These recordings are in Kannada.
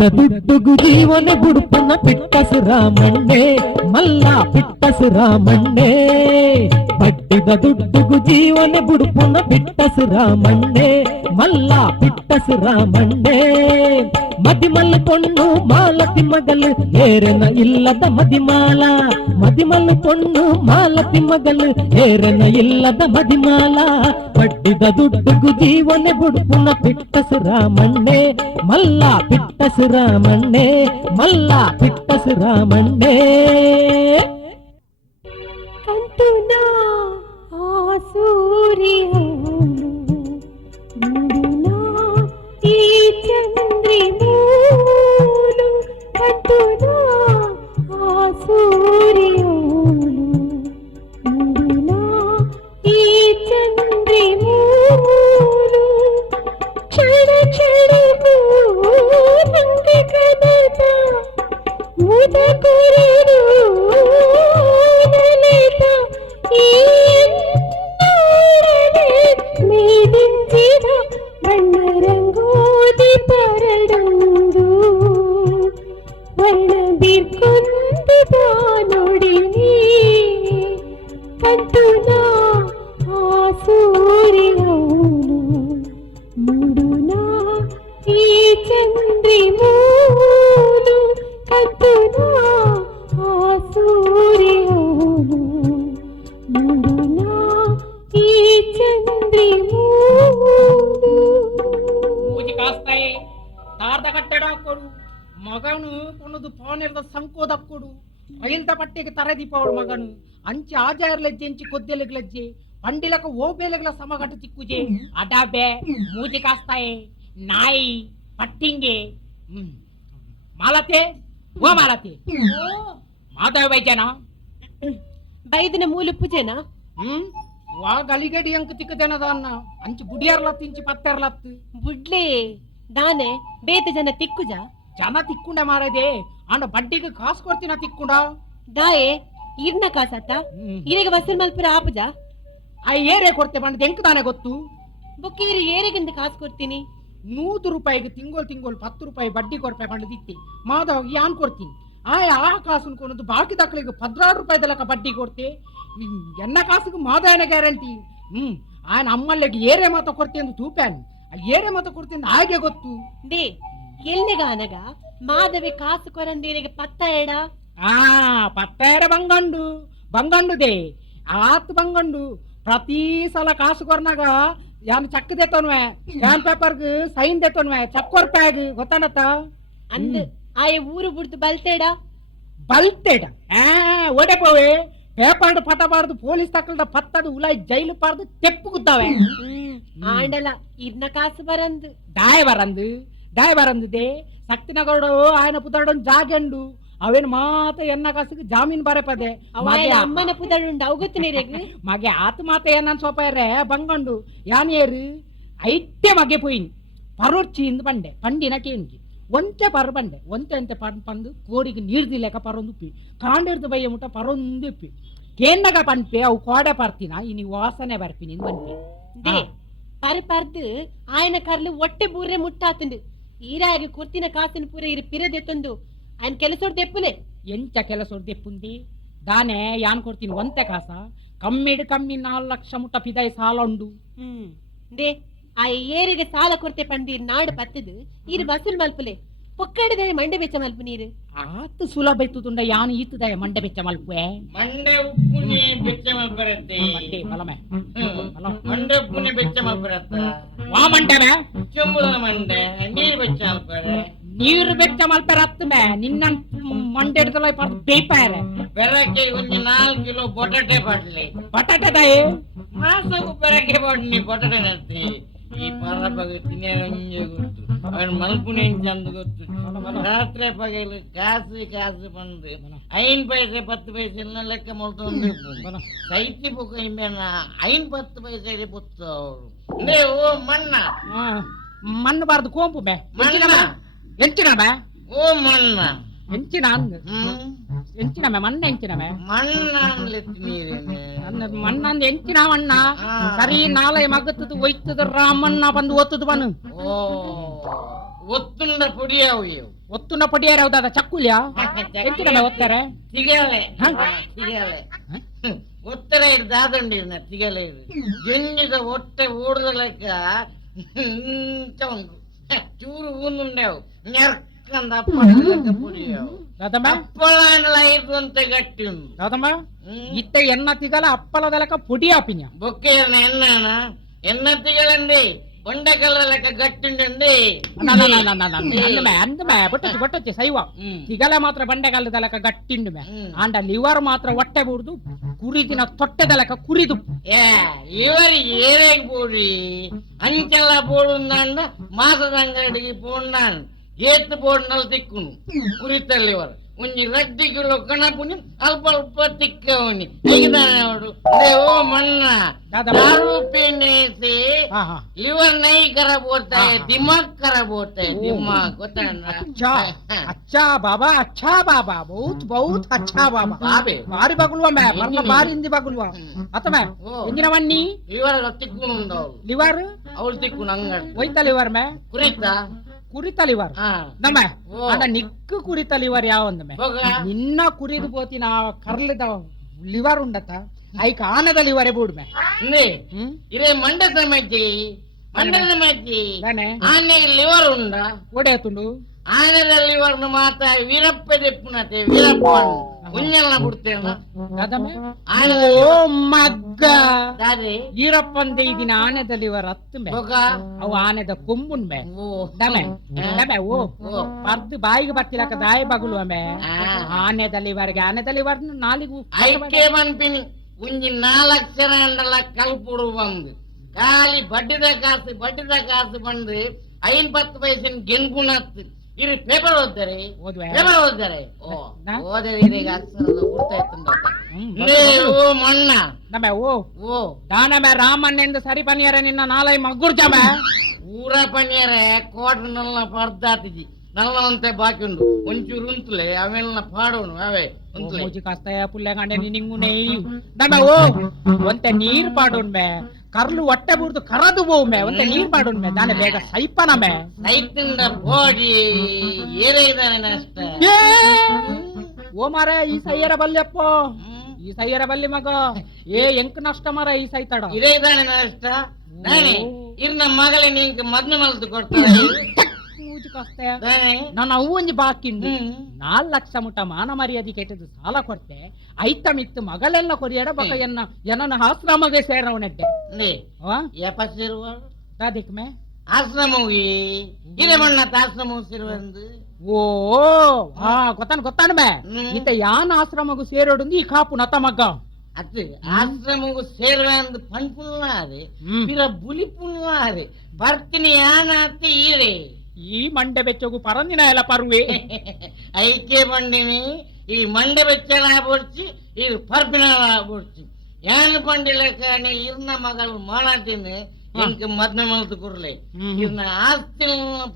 ದುಡ್ಡುಗು ಜೀವನ ಬುಡುಪನ ಪಿಟ್ಟಸು ರಾಮಣ್ಣೆ ಮಲ್ಲ ಪಿಟ್ಟಸು ರಾಮಣ್ಣೆ ಪಟ್ಟಿದ ದುಡ್ಡುಗು ಜೀವನ ಬುಡುಪನ ಪಿಟ್ಟಸು ರಾಮಣ್ಣೆ ಮಲ್ಲ ಪಿಟ್ಟಸು ರಾಮಣ್ಣೆ ಮದಿಮಲ್ಲ ಪೊಣ್ಣು ಮಾಲತಿ ಮಗಲು ಏರನ ಇಲ್ಲದ ಮದಿಮಾಲ ಮದಿಮಲ್ಲ ಪೊಣ್ಣು ಮಾಲತಿ ಮಗಲು ಏರನ ಇಲ್ಲದ ಮದಿಮಾಲ ಪಟ್ಟಿದ ದುಡ್ಡುಗು ಜೀವನ ಬುಡುಪನ ಪಿಟ್ಟಸು ರಾಮಣ್ಣೆ ಮಲ್ಲ ಪಿಟ್ಟಸು ರಾಮಣ್ಣೆ ಮಲ್ಲ ಪಿಟ್ಟಸು ರಾಮಣ್ಣೆ ಕಂತುನ ಆ ಸೂರ್ಯನು ನುಡಿನ ಈ ಚಂದ್ರಿ ಮೂಲು ಕಂತುನ ಆ ಸೂರ್ಯನು ನುಡಿನ ಈ ಚಂದ್ರಿ ಮೂಲು ಕ್ಷಣ ಕ್ಷಣಕ್ಕೂ ನಂಗೆ ಕನದ ಮುದ ಕುರಿದು ನಲಿತ ಈ ನೋಡದೆ ಮೇದಿಂಚಿದ ಬಣ್ಣ ರಂಗೋದಿ ಪರಡೊಂದು ವರ್ಣ ಬಿರ್ಕೊಂದಿದ ನೋಡಿನಿ ಕಂತುನ ಆ ಸೂರ್ಯನು ಮುಡುನ ಈ ಚಂದ್ರಿ ಮೂಲು ಕಂತುನ ಆ ಸೂರ್ಯನು ಮುಡುನ ಈ ಚಂದ್ರಿ ಮೂಲು ಪೂಜೆ ಕಾಸ್ತಾಯೆ ತಾರ್ದ ಕಟ್ಟಡ ಹಾಕೊಡು ಮಗನು ಕೊನದು ಫೋನಿರ್ದ ಸಂಕೋದ ಹಾಕೊಡು ರೈಲ್ದ ಪಟ್ಟೆಗೆ ತರದೀಪ ಅವಳ ಮಗನು ಅಂಚಿ ಆಜಾರ್ಲೆಜ್ಜೆ ಅಂಚಿ ಕೊದ್ದೆಲೆಗ್ಲಜ್ಜೆ పండిలకు ఓబేలగల సమగట్టు తిక్కుజే అడాబే మూజి కాస్తాయే నాయి పట్టింగే మాలతే ఓ మాలతే మాధవ వైజన ಬೈದಿನ ಮೂಲು ಪೂಜೆನಾ ವಾ ಗಲಿಗಡಿ ಅಂಕ ತಿಕ್ಕದನದ ಅನ್ನ ಅಂಚಿ ಬುಡಿಯಾರ್ಲತ್ತು ಇಂಚಿ ಪತ್ತೆರ್ಲತ್ತು ಬುಡ್ಲೆ ದಾನೆ ಬೇತ ಜನ ತಿಕ್ಕುಜ ಜನ ತಿಕ್ಕುಂಡ ಮಾರದೆ ಅಂಡ ಬಡ್ಡಿಗೆ ಕಾಸು ಕೊಡ್ತೀನ ತಿಕ್ಕುಂಡ ದಾಯೆ ಇರ್ನ ಕಾಸತ್ತ ಇರೆಗ ವಸೂಲ್ ಮಲ್ಪುರ ಆಪುಜ ಆ ಏರೆ ಕೊಡ್ತೆ ಬಂದ ಎಂಕ ತಾನೆ ಗೊತ್ತು ಬೊಕ್ಕೇರಿ ಏರಿಗಿಂದ ಕಾಸು ಕೊಡ್ತೀನಿ 100 ರೂಪಾಯಿಗೆ ತಿಂಗೋಲ್ 10 ರೂಪಾಯಿ ಬಡ್ಡಿ ಕೊಡ್ಪೆ ಬಂದು ದಿತ್ತಿ ಮಾಧವ್ ಯಾನ್ ಕೊಡ್ತೀನಿ ಆ ಕಾಸು ಕೊನದು ಬಾಕಿ ದಾಖಲೆಗೆ 16 ರೂಪಾಯಿ ದಲಕ ಬಡ್ಡಿ ಕೊಡ್ತೆ ಎನ್ನ ಕಾಸಿಗೆ ಮಾಧವನ ಗ್ಯಾರಂಟಿ ಆಯ್ನ ಅಮ್ಮಲ್ಲಿಗೆ ಏರೆ ಮಾತ ಕೊಡ್ತೆ ಎಂದು ತೂಪ್ಯಾನ್ ಆ ಏರೆ ಮಾತ ಕೊಡ್ತೆ ಎಂದು ಹಾಗೆ ಗೊತ್ತು ದೇ ಎಲ್ಲಿಗ ಅನಗ ಮಾಧವೆ ಕಾಸು ಕೊರಂದೇರಿಗೆ ಪತ್ತ ಎಡ ಪತ್ತೇರ ಬಂಗಂಡು ದೇ ಆತ್ ಬಂಗಂಡು ಪ್ರತಿ ಸಲ ಕಾಸು ಕೊರ್ನಾಗ ಯಾನ್ ಚಕ್ ದೇತೋನ್ವೆ ಯಾನ್ ಪೇಪರ್ಗೆ ಸೈನ್ ದೇತೋನ್ವೆ ಚಕ್ ಕೊರ್ಪಾಗ ಗೊತ್ತಾನತ್ತ ಅಂದ್ ಆಯ ಊರು ಬಿಡ್ತು ಬಲ್ತೇಡ ಓಡೆ ಪೋವೆ ಪೇಪರ್ ಪಟಬಾರ್ದು ಪೊಲೀಸ್ ತಕ್ಕಲ್ದ ಪತ್ತದ ಉಲಾಯ್ ಜೈಲು ಪಾರ್ದು ತೆಪ್ಪು ಗುದ್ದಾವೆ ಆಂಡಲ ಇರ್ನ ಕಾಸು ಬರಂದು ದಾಯ ಬರಂದು ದೇ ಶಕ್ತಿನಗೌಡ ఆయన ಪುದರ್ಡನ್ ಜಾಗೆಂಡು ಅವೇನು ಮಾತ ಎನ್ನ ಕಾಸಿಗೆ ಜಾಮೀನ್ ಬರೆ ಪದೆ ಅಮ್ಮನ ಪುದರುಂಡು ಅವಗೊತ್ತು ನೀರೆಗ್ ಮಗೆ ಆತ ಮಾತ ಏನನ್ ಸೋಪಾಯರೆ ಬಂಗಂಡು ಯಾನ್ ಏರು ಐತೆ ಮಗೆ ಪೋಯಿನ್ ಪರೋರ್ಚಿ ಇಂದು ಬಂಡೆ ಪಂಡಿನ ಕೇಂಗಿ ಒಂತೆ ಪರ್ ಬಂಡೆ ಒಂತೆ ಪಂದು ಕೋಡಿಗೆ ನೀರ್ದಿಲೆಕ ಪರೊಂದುಪ್ಪಿ ಕಾಂಡಿರ್ದು ಬಯ್ಯ ಮುಟ್ಟ ಪರೊಂದುಪ್ಪಿ ಕೇನ್ನಗ ಪಂಪೆ ಅವು ಕೋಡೆ ಪರ್ತಿನ ಇನಿ ವಾಸನೆ ಬರ್ಪಿನಿ ಬಂಪೆ ದೇ ಪರ್ದು ಆಯನ ಕರ್ಲು ಒಟ್ಟೆ ಬೂರ್ರೆ ಮುಟ್ಟಾತುಂಡು ಈರಾಗಿ ಕೊರ್ತಿನ ಕಾಸಿನ ಪೂರ ಇರು ಪಿರದೆತ್ತೊಂದು ఆయన ಕೆಲಸೋಡ್ ದೆಪ್ಪುಲೆ ಎಂಚ ಕೆಲಸೋಡ್ ದೆಪ್ಪುಂದಿ ದಾನೆ ಯಾನ್ ಕೊಡ್ತೀನಿ ಒಂತೆ ಕಾಸ ಕಮ್ಮಿ 4 ಲಕ್ಷ ಮುಟ್ಟ ಪಿದಾಯಿ ಸಾಲ ಉಂಡು ದೇ ಆ ಏರಿಗೆ ಸಾಲ ಕೊಡ್ತೆ ಪಂಡೀರ್ ನಾಡು ಪತ್ತದು ಇರು ವಸೂಲ್ ಮಲ್ಪುಲೆ ಪೊಕ್ಕಡದೆ ಮಂಡೆ ಬೆಚ್ಚ ಮಲ್ಪು ನೀರು ಆತು ಸುಲಭ ಇತ್ತುಂಡ ಯಾನು ಈತುದಾಯ ಮಂಡೆ ಬೆಚ್ಚ ಮಲ್ಪುವೆ ಮಂಡೆ ಉಪ್ಪುನಿ ಬೆಚ್ಚ ಮಲ್ಪರತ್ತೆ ಬಲಮೆ ಮಂಡೆ ಉಪ್ಪುನಿ ಬೆಚ್ಚ ಮಲ್ಪರತ್ತ ವಾ ಮಂಡೆಮೆ ಚೆಂಬುದ ಮಂಡೆ ನೀರು ಬೆಚ್ಚ ಮಲ್ಪರೆ ನೀರು ಬೆಚ್ಚ ಮಲ್ಪರತ್ತಮೆ ನಿನ್ನ ಮಂಡೆ ಹಿಡಿದಲ್ಲ ಪರ್ದು ಬೇಯ್ಪಾರೆ ಬೆರಕೆ ಒಂದು 4 ಕಿಲೋ ಬಟಾಟೆ ಪಡ್ಲಿ ಬಟಾಟೆ ದಾಯಿ ಮಾಸಕ್ಕೂ ಬೆರಕೆ ಪಡ್ನಿ ಬಟಾಟೆ ನತ್ತಿ ಈ ಪರಪಗ ತಿನ್ನೇ ಗೊತ್ತು ಅವನ್ ಮಲ್ಪುನಿ ಚಂದ ಗೊತ್ತು ರಾತ್ರಿ ಪಗಲು ಕಾಸು ಬಂದು 5 ಪೈಸೆ 10 ಪೈಸೆ ಎಲ್ಲ ಲೆಕ್ಕ ಮಾಡ್ಕೊಂಡು ಸೈತಿ ಬುಕ್ ಇಂಬೇನ 5-10 ಪೈಸೆ ಬುತ್ತ ಅವರು ಓ ಮಣ್ಣು ಬಾರ್ದು ಕೋಂಪು ಬೇ ಎಂಚಿನ ಬೇ ಓ ಮಣ್ಣ ಎಂಚಿನ ಎಂಚಿನ ಮಣ್ಣ ಎಂಚಿನ ಮಣ್ಣಂದು ಎಂಚಿನ ಮಣ್ಣ ಸರಿ ನಾಳೆ ಮಗತ್ತದು ಒಯ್ತದ ರಾಮಣ್ಣ ಬಂದು ಒತ್ತದು ಬನು ಓ ಒತ್ತುಂಡ ಪುಡಿಯಾವು ಒತ್ತುನ ಪಡಿಯಾರ ಯಾವ್ದಾದ ಚಕ್ಕುಲ್ಯಾ ಎಂತಿನ ಒತ್ತಾರೆ ತಿಗಲೆ ಹ? ತಿಗಲೆ ಒತ್ತಡ ಇದು ದಾದಂಡಿನ ತಿಗಲೆ ಇದು ಜಂಗಿದ ಹೊಟ್ಟೆ ಊಡದ ಲೆಕ್ಕ ಇಂತ ಉಂಟು ಚೂರು ಊನುಂಡೆವು ನೆರ್ಕಂದ ಅಪ್ಪಳ ಲೆಕ್ಕ ಪುಡಿಯವು ದಾದಮ್ಮ ಅಪ್ಪಳ ಇದು ಅಂತ ಗಟ್ಟಿ ಉಂಟು ದಾದಮ್ಮ ಇತ್ತ ಎನ್ನ ತಿಗಲ ಅಪ್ಪಲದ ಲೆಕ್ಕ ಪುಡಿ ಆಪಿನ್ಯ ಬೊಕ್ಕೆ ಎನ್ನ ತಿಗಳಂడి ಬೊಂಡಕಲ್ಲ ಲೆಕ್ಕ ಗಟ್ಟಿಂಡಿ ಅಂದಮೆ ಬೊಟ್ಟಚ್ಚಿ ಸೈವ ತಿಗಲ ಮಾತ್ರ ಬಂಡೆಗಾಲದ ಲೆಕ್ಕ ಗಟ್ಟಿಂಡು ಮೇ ಆಂಡ ಲಿವರ್ ಮಾತ್ರ ಹೊಟ್ಟೆ ಬುಡ್ದು ಕುರಿದಿನ ತೊಟ್ಟೆದ ಲೆಕ್ಕ ಕುರಿದು ಏ ಇವರಿಗೆ ಏನೇಗ್ ಬೋಡಿ ಅಂಚೆಲ್ಲ ಬೋಡುಂದ ಮಾಸದ ಅಂಗಡಿಗೆ ಪೋಂಡಾನ್ ಏತ್ ಬೋಡ್ನಲ್ಲಿ ತಿಕ್ಕುನು ಕುರಿತಲ್ಲಿ ಇವರು ಒಂಜಿ ರಡ್ಡಿಗಳು ಕಣಪುನಿ ಅಲ್ಪ ಅಲ್ಪ ತಿಕ್ಕವನಿ ಹೇಗಿದ್ದಾನೆ ಅವಳು ಓ ಮಣ್ಣ दारू पीने से लिवर नहीं खराब होता है दिमाग खराब होता है दिमाग होता है ना अच्छा अच्छा बाबा बहुत बहुत अच्छा बाबा बाबे बारी बगुलवा मैं परना बारी इंदी बगुलवा अतमे ಎಂಜಿನವನ್ನಿ ಲಿವರ್ ತಿಕ್ಕುನುಂದ ಲಿವರ್ ಅವಳು ತಿಕ್ಕುನು ಅಂಗಡಿ ಒಯ್ತ ಲಿವರ್ ಮೇ ಕುರಿತ ಲಿವರ್ ನಮ್ಮೆ ಅದ ನಿಕ್ಕು ಕುರಿತ ಲಿವರ್ ಯಾವಂದಮೆ ನಿನ್ನ ಕುರಿದು ಪೋತಿನ ಕರ್ಲಿದ ಲಿವರ್ ಉಂಡತ ಐಕ ಆನದ ಲಿವರೇ ಬೂಡ್ಮೆ ಇರೇ ಮಂಡ ಸಮಾಜಿ ಆನೆ ಲಿವರ್ ಉಂಡ ಒಡೆಯತುಂಡು ಆನೆದ ಲಿವರ್ ಮಾತ ವೀರಪ್ಪ ದೆಪ್ಪುನತೆ ವೀರಪ್ಪ ಕುഞ്ഞಲ್ಲ ಬಿಡ್ತೇನ ಓ ಮಗ್ಗ ಈರಪ್ಪಂದ ಇದೀನ ಆನೆದ ಲಿವರ್ ಹತ್ತು ಅವು ಆನೆದ ಕೊಂಬುನ್ ಮೇ ದಮೆ ಓ ಪರ್ದು ಬಾಯಿಗೆ ಬರ್ತಿಲಕ ದಾಯಿ ಬಗುಲುವ ಮೇ ಆನೆದ ಲಿವರ್ ನಾಲಿಗೂ ಐಕೆ ಬಂಪಿನಿ ಒಂಜಿ 4 ಅಕ್ಷರ ಅಂಡಲ ಕಲ್ಪುಡು ಬಂದು ಖಾಲಿ ಬಡ್ಡಿದ ಕಾಸು ಬಂದ್ರೆ 50 ಪೈಸೆ ಗೆಂಗುಣತ್ತು ಇರಿ ಪೇಪರ್ ಓದ್ತಾರೆ ಓದರಿ ಅಕ್ಷರದ ಓ ಮಣ್ಣ ನಮೆ ಓ ದಾನಮೆ ರಾಮಣ್ಣ ಎಂದು ಸರಿ ಪನಿಯರ ನಿನ್ನ ನಾಲೈ ಮಗ್ಗುರ್ಜಮೆ ಊರ ಪನಿಯರ ಕೋಟ ನಲ್ಲ ಪರ್ದಾತಿಜಿ ನಲ್ಲಂತೆ ಬಾಕಿ ಉಂಡು ಒಂಚೂರು ಉಂತುಲೆ ಅವೆಲ್ಲ ಪಾಡೋನು ಅವೇ ಮುಜಿ ಕಸ್ತಾಯ ಪುಲ್ಲೆ ಗಂಡೆ ನಿಂಗು ನೇಯು ನಮೆ ಓ ಒಂತೆ ನೀರ್ ಪಾಡೋನ್ ಮೇ ಕರ್ಲು ಹೊಟ್ಟೆ ಬುಡ್ದು ಕರದು ಬೋವ್ ಮೇ ಒಂತೆ ನೀರ್ ಪಾಡೋನ್ ಮೇ ದಾನೆ ಬೇಗ ಸೈಪನ ಮೇ ಸೈತಿಂದ ಬೋಡಿ ಏರೇ ಇದಾನೆ ಅಷ್ಟೇ ಓ ಮಾರೆ ಈ ಸೈಯರ ಬಲ್ಯಪ್ಪ ಈ ಸೈಯರ ಬಲ್ಲಿ ಮಗ ಎಂಕ್ ನಷ್ಟ ಮರ ಈ ಸೈತಡ ಇದೇ ಇದಾನೆ ನಷ್ಟ ನಾನೇ ಇರ್ನ ಮಗಳೇ ನಿಂಗೆ ಮದ್ನ ಮಲ್ದು ಕೊಡ್ತಾರೆ ನಾನು ಅವು ಒಂಜಿ ಬಾಕಿ 4 ಲಕ್ಷ ಮುಟ್ಟ ಮಾನ ಮರ್ಯಾದೆ ಕೆಟ್ಟದು ಸಾಲ ಕೊಡ್ತೆ ಐತ ಮಿತ್ತು ಮಗಳೆಲ್ಲ ಕೊರಿಯಡ ಬಕ ಎನ್ನ ಆಶ್ರಮಗೆ ಸೇರವನದ್ದೆ ಮೇ ಆಶ್ರಮ ಇದೇ ಮಣ್ಣ ಆಶ್ರಮ ಸೇರುವಂದು ಓ ಗೊತ್ತಾನ ಮೇ ಈತ ಯಾನ ಆಶ್ರಮಗು ಸೇರೋಡು ಈ ಕಾಪು ನತ ಮಗ್ಗ ಅದು ಆಶ್ರಮಗು ಸೇರುವಂದು ಪಂಪುಲ್ಲಾರೆ ಪಿರ ಬುಲಿ ಪುಲ್ಲಾರೆ ಬರ್ತೀನಿ ಯಾನ ಅತ್ತ ಈರೆ ಈ ಮಂಡೆ ಬೆಚ್ಚಗು ಪರಂದಿನ ಎಲ್ಲ ಪರ್ವೆ ಐಕೆ ಮಂಡಿನಿ ಈ ಮಂಡೆ ಬೆಚ್ಚಲ ಬೊಡ್ಚಿ ಈ ಪರ್ಪಿನ ಬೊಡ್ಚಿ ಯಾನ್ ಪಂಡಿಲಕನೆ ಇರ್ನ ಮಗಳು ಮಾಡಾತೀನಿ ಎಂಕ ಮದ್ನ ಮಲ್ತು ಕೊರ್ಲೆ ಇರ್ನ ಆಸ್ತಿ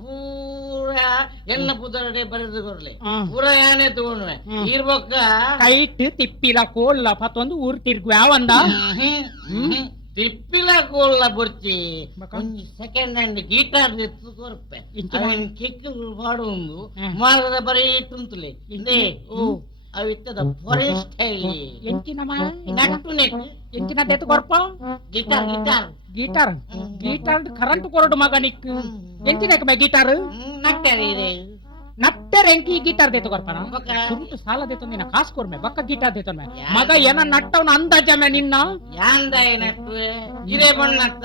ಪೂರ ಎನ್ನ ಪುದರಡೆ ಬರೆದು ಕೊರ್ಲೆ ಪೂರ ಯಾನೇ ತಗೊಂಡ್ರೆ ಇರ್ಬೊಕ್ಕ ಕೈಟ್ ತಿಪ್ಪಿಲ ಕೋಲ್ಲ ಪತ್ತೊಂದು ಊರ್ ತಿರ್ಗುವ ಯಾವಂದ ತಿಪ್ಪಿಲ ಕೋಲ್ಲ ಬೊರ್ಚಿ ಒಂಜಿ ಸೆಕೆಂಡ್ ಹ್ಯಾಂಡ್ ಗೀಟಾರ್ ಎತ್ತು ಕೊರ್ಪೆ ಅವನ್ ಕಿಕ್ ಪಾಡೊಂದು ಮಾರದ ಬರೀ ತುಂತುಲೆ ಇಂದೇ ಓ ಅವಿತ್ತದ ಫಾರೆಸ್ಟ್ ಸ್ಟೈಲ್ ಎಂಚಿನ ನಟ್ಟು ನೆಟ್ ಎಂಚಿನ ದೆತ್ತು ಕೊರ್ಪ ಗೀಟಾರ್ ಕರೆಂಟ್ ಕೊರಡು ಮಗ ನಿಕ್ ಎಂಚಿನ ಗೀಟಾರ್ ನಟ್ಟರೆ ಎಂಕಿ ಗೀಟಾರ್ ದೇತು ಕೊರ್ಪನ ಸುಂಟು ಸಾಲ ದೇತು ನಿನ್ನ ಕಾಸು ಕೊರ್ಮೆ ಬಕ್ಕ ಗೀಟಾರ್ ದೇತು ಮಗ ಏನ ನಟ್ಟವನ ಅಂದಾಜಮೆ ನಿನ್ನ ಯಾಂದ ನಟ್ಟು ಇರೇ ಬಣ್ಣತ್ತ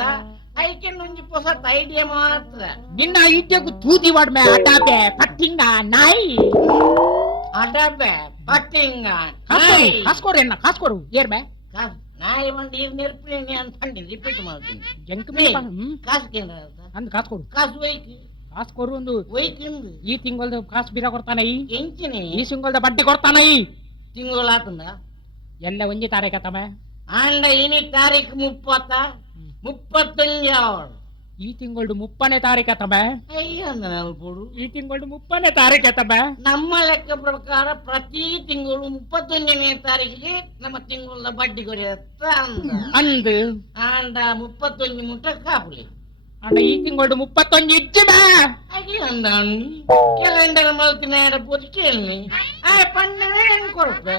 ಐಕೆ ಒಂಜಿ ಹೊಸ ಐಡಿಯಾ ಮಾತ್ರ ನಿನ್ನ ಐಡಿಯಾಗು ತೂದಿ ವಾಡ್ಮೆ ಅಟಾಬೆ ಪಟ್ಟಿಂಗ ನಾಯಿ ಅಟಾಬೆ ಪಟ್ಟಿಂಗ ಕಾಸ್ಕೊರು ಏರ್ಮೆ ನಾಯಿ ಬಂದು ನೀರ್ ನೆರ್ಪಿನಿ ಅಂತ ರಿಪೀಟ್ ಮಾಡ್ತೀನಿ ಎಂಕ ಕಾಸು ಕೇಂದ್ರ ಅಂದ್ ಕಾಸು ಕೊಡು ಕಾಸು ವೈಕಿ ಕಾಸು ಕೊರು ಒಂದು ವೈಕಿಂದು ಈ ತಿಂಗಳದ ಕಾಸು ಬೀರ ಕೊಡ್ತಾನ ಎಂಚಿನಿ ಈ ತಿಂಗಳದ ಬಡ್ಡಿ ಕೊಡ್ತಾನ ತಿಂಗಳ ಆತಂದ ಎಲ್ಲ ಒಂಜಿ ತಾರೀಕ ತಮ್ಮ ಆಂಡ ಇನಿ ತಾರೀಖು 35 ಈ ತಿಂಗಳು 30ನೇ ತಾರೀಕ ತಮ್ಮ ಈ ತಿಂಗಳು 30ನೇ ತಾರೀಕ ತಮ್ಮ ನಮ್ಮ ಲೆಕ್ಕ ಪ್ರಕಾರ ಪ್ರತಿ ತಿಂಗಳು 31ನೇ ತಾರೀಕಿಗೆ ನಮ್ಮ ತಿಂಗಳ ಬಡ್ಡಿ ಕೊಡಿಯತ್ತ ಅಂದು ಆಂಡ 31 ಮುಟ್ಟ ಕಾಪುಲಿ ಅಣ್ಣ ಈ ತಿಂಗಳು 31 ಇಜ್ಜಿಮೆ ಕ್ಯಾಲೆಂಡರ್ ಮಲ್ತಿನ ಬದುಕೇಳಿ ಪಣ್ಣೆ ಕೊಡ್ಪೆ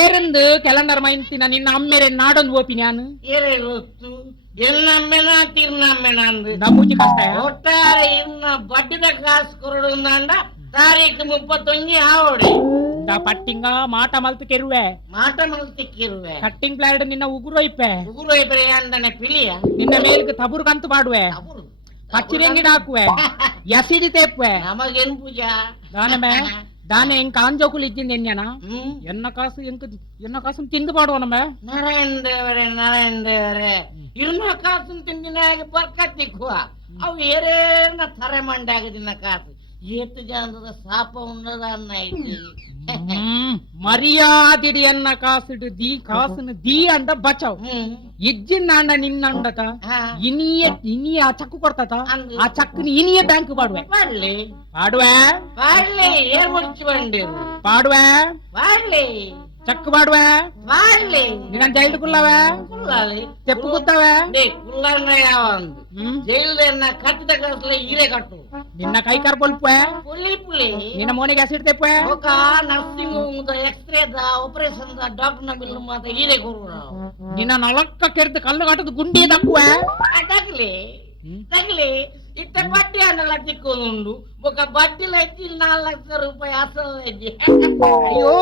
ಏರಂದು ಕ್ಯಾಲೆಂಡರ್ ಮೈಂತಿನ ನಿನ್ನ ಅಮ್ಮೆರೆ ನಾಡೊಂದು ಓಪಿ ನಾನು ಏರೇ ಗೊತ್ತು ಎನ್ನಮ್ಮೆನ ತಿರ್ನಮ್ಮೆನ ಅಂದು ನಮ್ಮೂಜಿ ಕಷ್ಟ ಒಟ್ಟಾರೆ ಇನ್ನ ಬಡ್ಡಿದ ಕಾಸು ಕೊರಡುಂದ ತಾರೀಖು 31 ಆವಡೆ ಪಟ್ಟಿಂಗ ಮಾಟ ಮಲ್ತು ಕೆರುವೆ ಮಾಟ ಮಲ್ತಿಕ್ಕಿರುವೆ ಕಟ್ಟಿಂಗ್ ಪ್ಲಾಡ್ ನಿನ್ನ ಉಗುರೊಯ್ಪೆ ಉಗುರೊಯ್ಬರೆ ಅಂದನೆ ಪಿಲಿಯ ನಿನ್ನ ಮೇಲ್ಗೆ ತಬುರು ಕಂತು ಮಾಡುವೆ ಅವರು ಪಚ್ಚಿರಂಗಿಡ ಹಾಕುವೆ ಎಸಿಡಿ ತೇಪುವೆ ನಮಗೇನ್ ಪೂಜಾ ದಾನಮೆ ದಾನೆ ಹೆಂಗ್ ಕಾಂಜೋಕುಲ್ ಇದ್ದಿಂದ ಎನ್ಯನ ಹ್ಮ್ ಎನ್ನ ಕಾಸು ತಿಂದು ಮಾಡುವ ನಮ್ಮೆ ನಾರಾಯಣ ದೇವರೇ ಇರ್ನ ಕಾಸು ತಿಂದಿನಾಗ ಬರ್ಕತ್ತಿಕ್ಕುವ ಅವು ಏರೇನ ತರೆ ಮಂಡಾಗದಿನ ಕಾಸು ಏತು ಜನದ ಸಾಪ ಉಣ್ಣದ ಅನ್ನ ಐತಿ ಮರ್ಯಾದಿಡಿ ಎನ್ನ ಕಾಸಿಡು ದಿ ಕಾಸುನು ದಿ ಅಂಡ ಬಚಾವ್ ಇಜ್ಜಿನ ಅಣ್ಣ ನಿನ್ನ ಅಂಡತ ಇನಿಯ ಆ ಚಕ್ಕು ಕೊಡ್ತಾತ ಆ ಚಕ್ಕನ ಇನಿಯ ಬ್ಯಾಂಕ್ ಪಾಡುವೆ ಮಾಡ್ಲಿ ಪಾಡುವೆ ಮಾಡ್ಲಿ ಏನ್ ಮುಚ್ಚಿ ಬಂದಿರು ಪಾಡುವೆ ಮಾಡ್ಲಿ ಚಕ್ಕು ಪಾಡುವೆ ಮಾಡ್ಲಿ ನಿನ್ನ ಜೈಲು ಕುಲ್ಲವೆ ಕುಲ್ಲಾಲಿ ತೆಪ್ಪು ಕುತ್ತವೆ ಕುಲ್ಲನ್ನ ಯಾವ ಜೈಲ್ದನ್ನ ಕಟ್ಟಿದ ಕಳಿಸ್ಲೆ ಹೀರೆ ಕಟ್ಟು ನಿನ್ನ ಕೈ ಕಾರ್ ಬೊಲ್ಪುವೆ ಪುಲಿ ನಿನ್ನ ಮೋನಿಗೆ ಆಸಿಡ್ ತೆಪ್ಪುವೆ ఒక nursing home X-ray operation doctor ನ ಬಿಲ್ ಮಾತ್ರ ಹೀರೆ ಕೊರು ನಿನ್ನ ನಲಕ್ಕ ಕೆರೆದು ಕಲ್ಲು ಕಟ್ಟದು ಗುಂಡಿ ತಕ್ಕುವೆ తగిలి ఇట్ట బడ్డీ అన్న తిక్కుండు ఒక బడ్డీలో ఎత్తి 4 లక్షల రూపాయలు అసలు ಅಯ್ಯೋ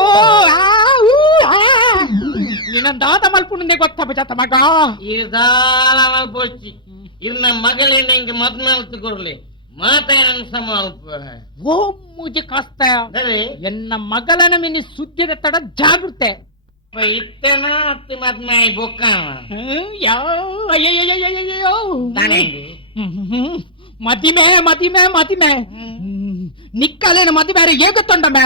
ನಿನ್ನ ದಾತ ಮಲ್ಪುಂಡೆ ಗೊತ್ತ ಮಗ ಇದಾಲ ಮಲ್ಪೊಚ್ಚಿ ಇನ್ನ ಮಗಳಿಂದ ಹಿಂಗ ಮದ್ಮೇಲೆ ಕೊಡ್ಲಿ ಮಾತಾಡನ್ ಸಮಾಲ್ಪ ಓ ಮುಜಿ ಕಾಸ್ತ ಎನ್ನ ಮಗಳನ ಮಿನಿ ಸುದ್ದಿದ ತಡ ಜಾಗೃತೆ ಇತ್ತೇನ ಅತ್ತಿ ಮದ್ಮೆ ಬೊಕ್ಕ ಮದಿಮೆ ನಿಕ್ಕಲೇನ ಮದಿಮೆ ಹೇಗುತ್ತೊಂಡಮೆ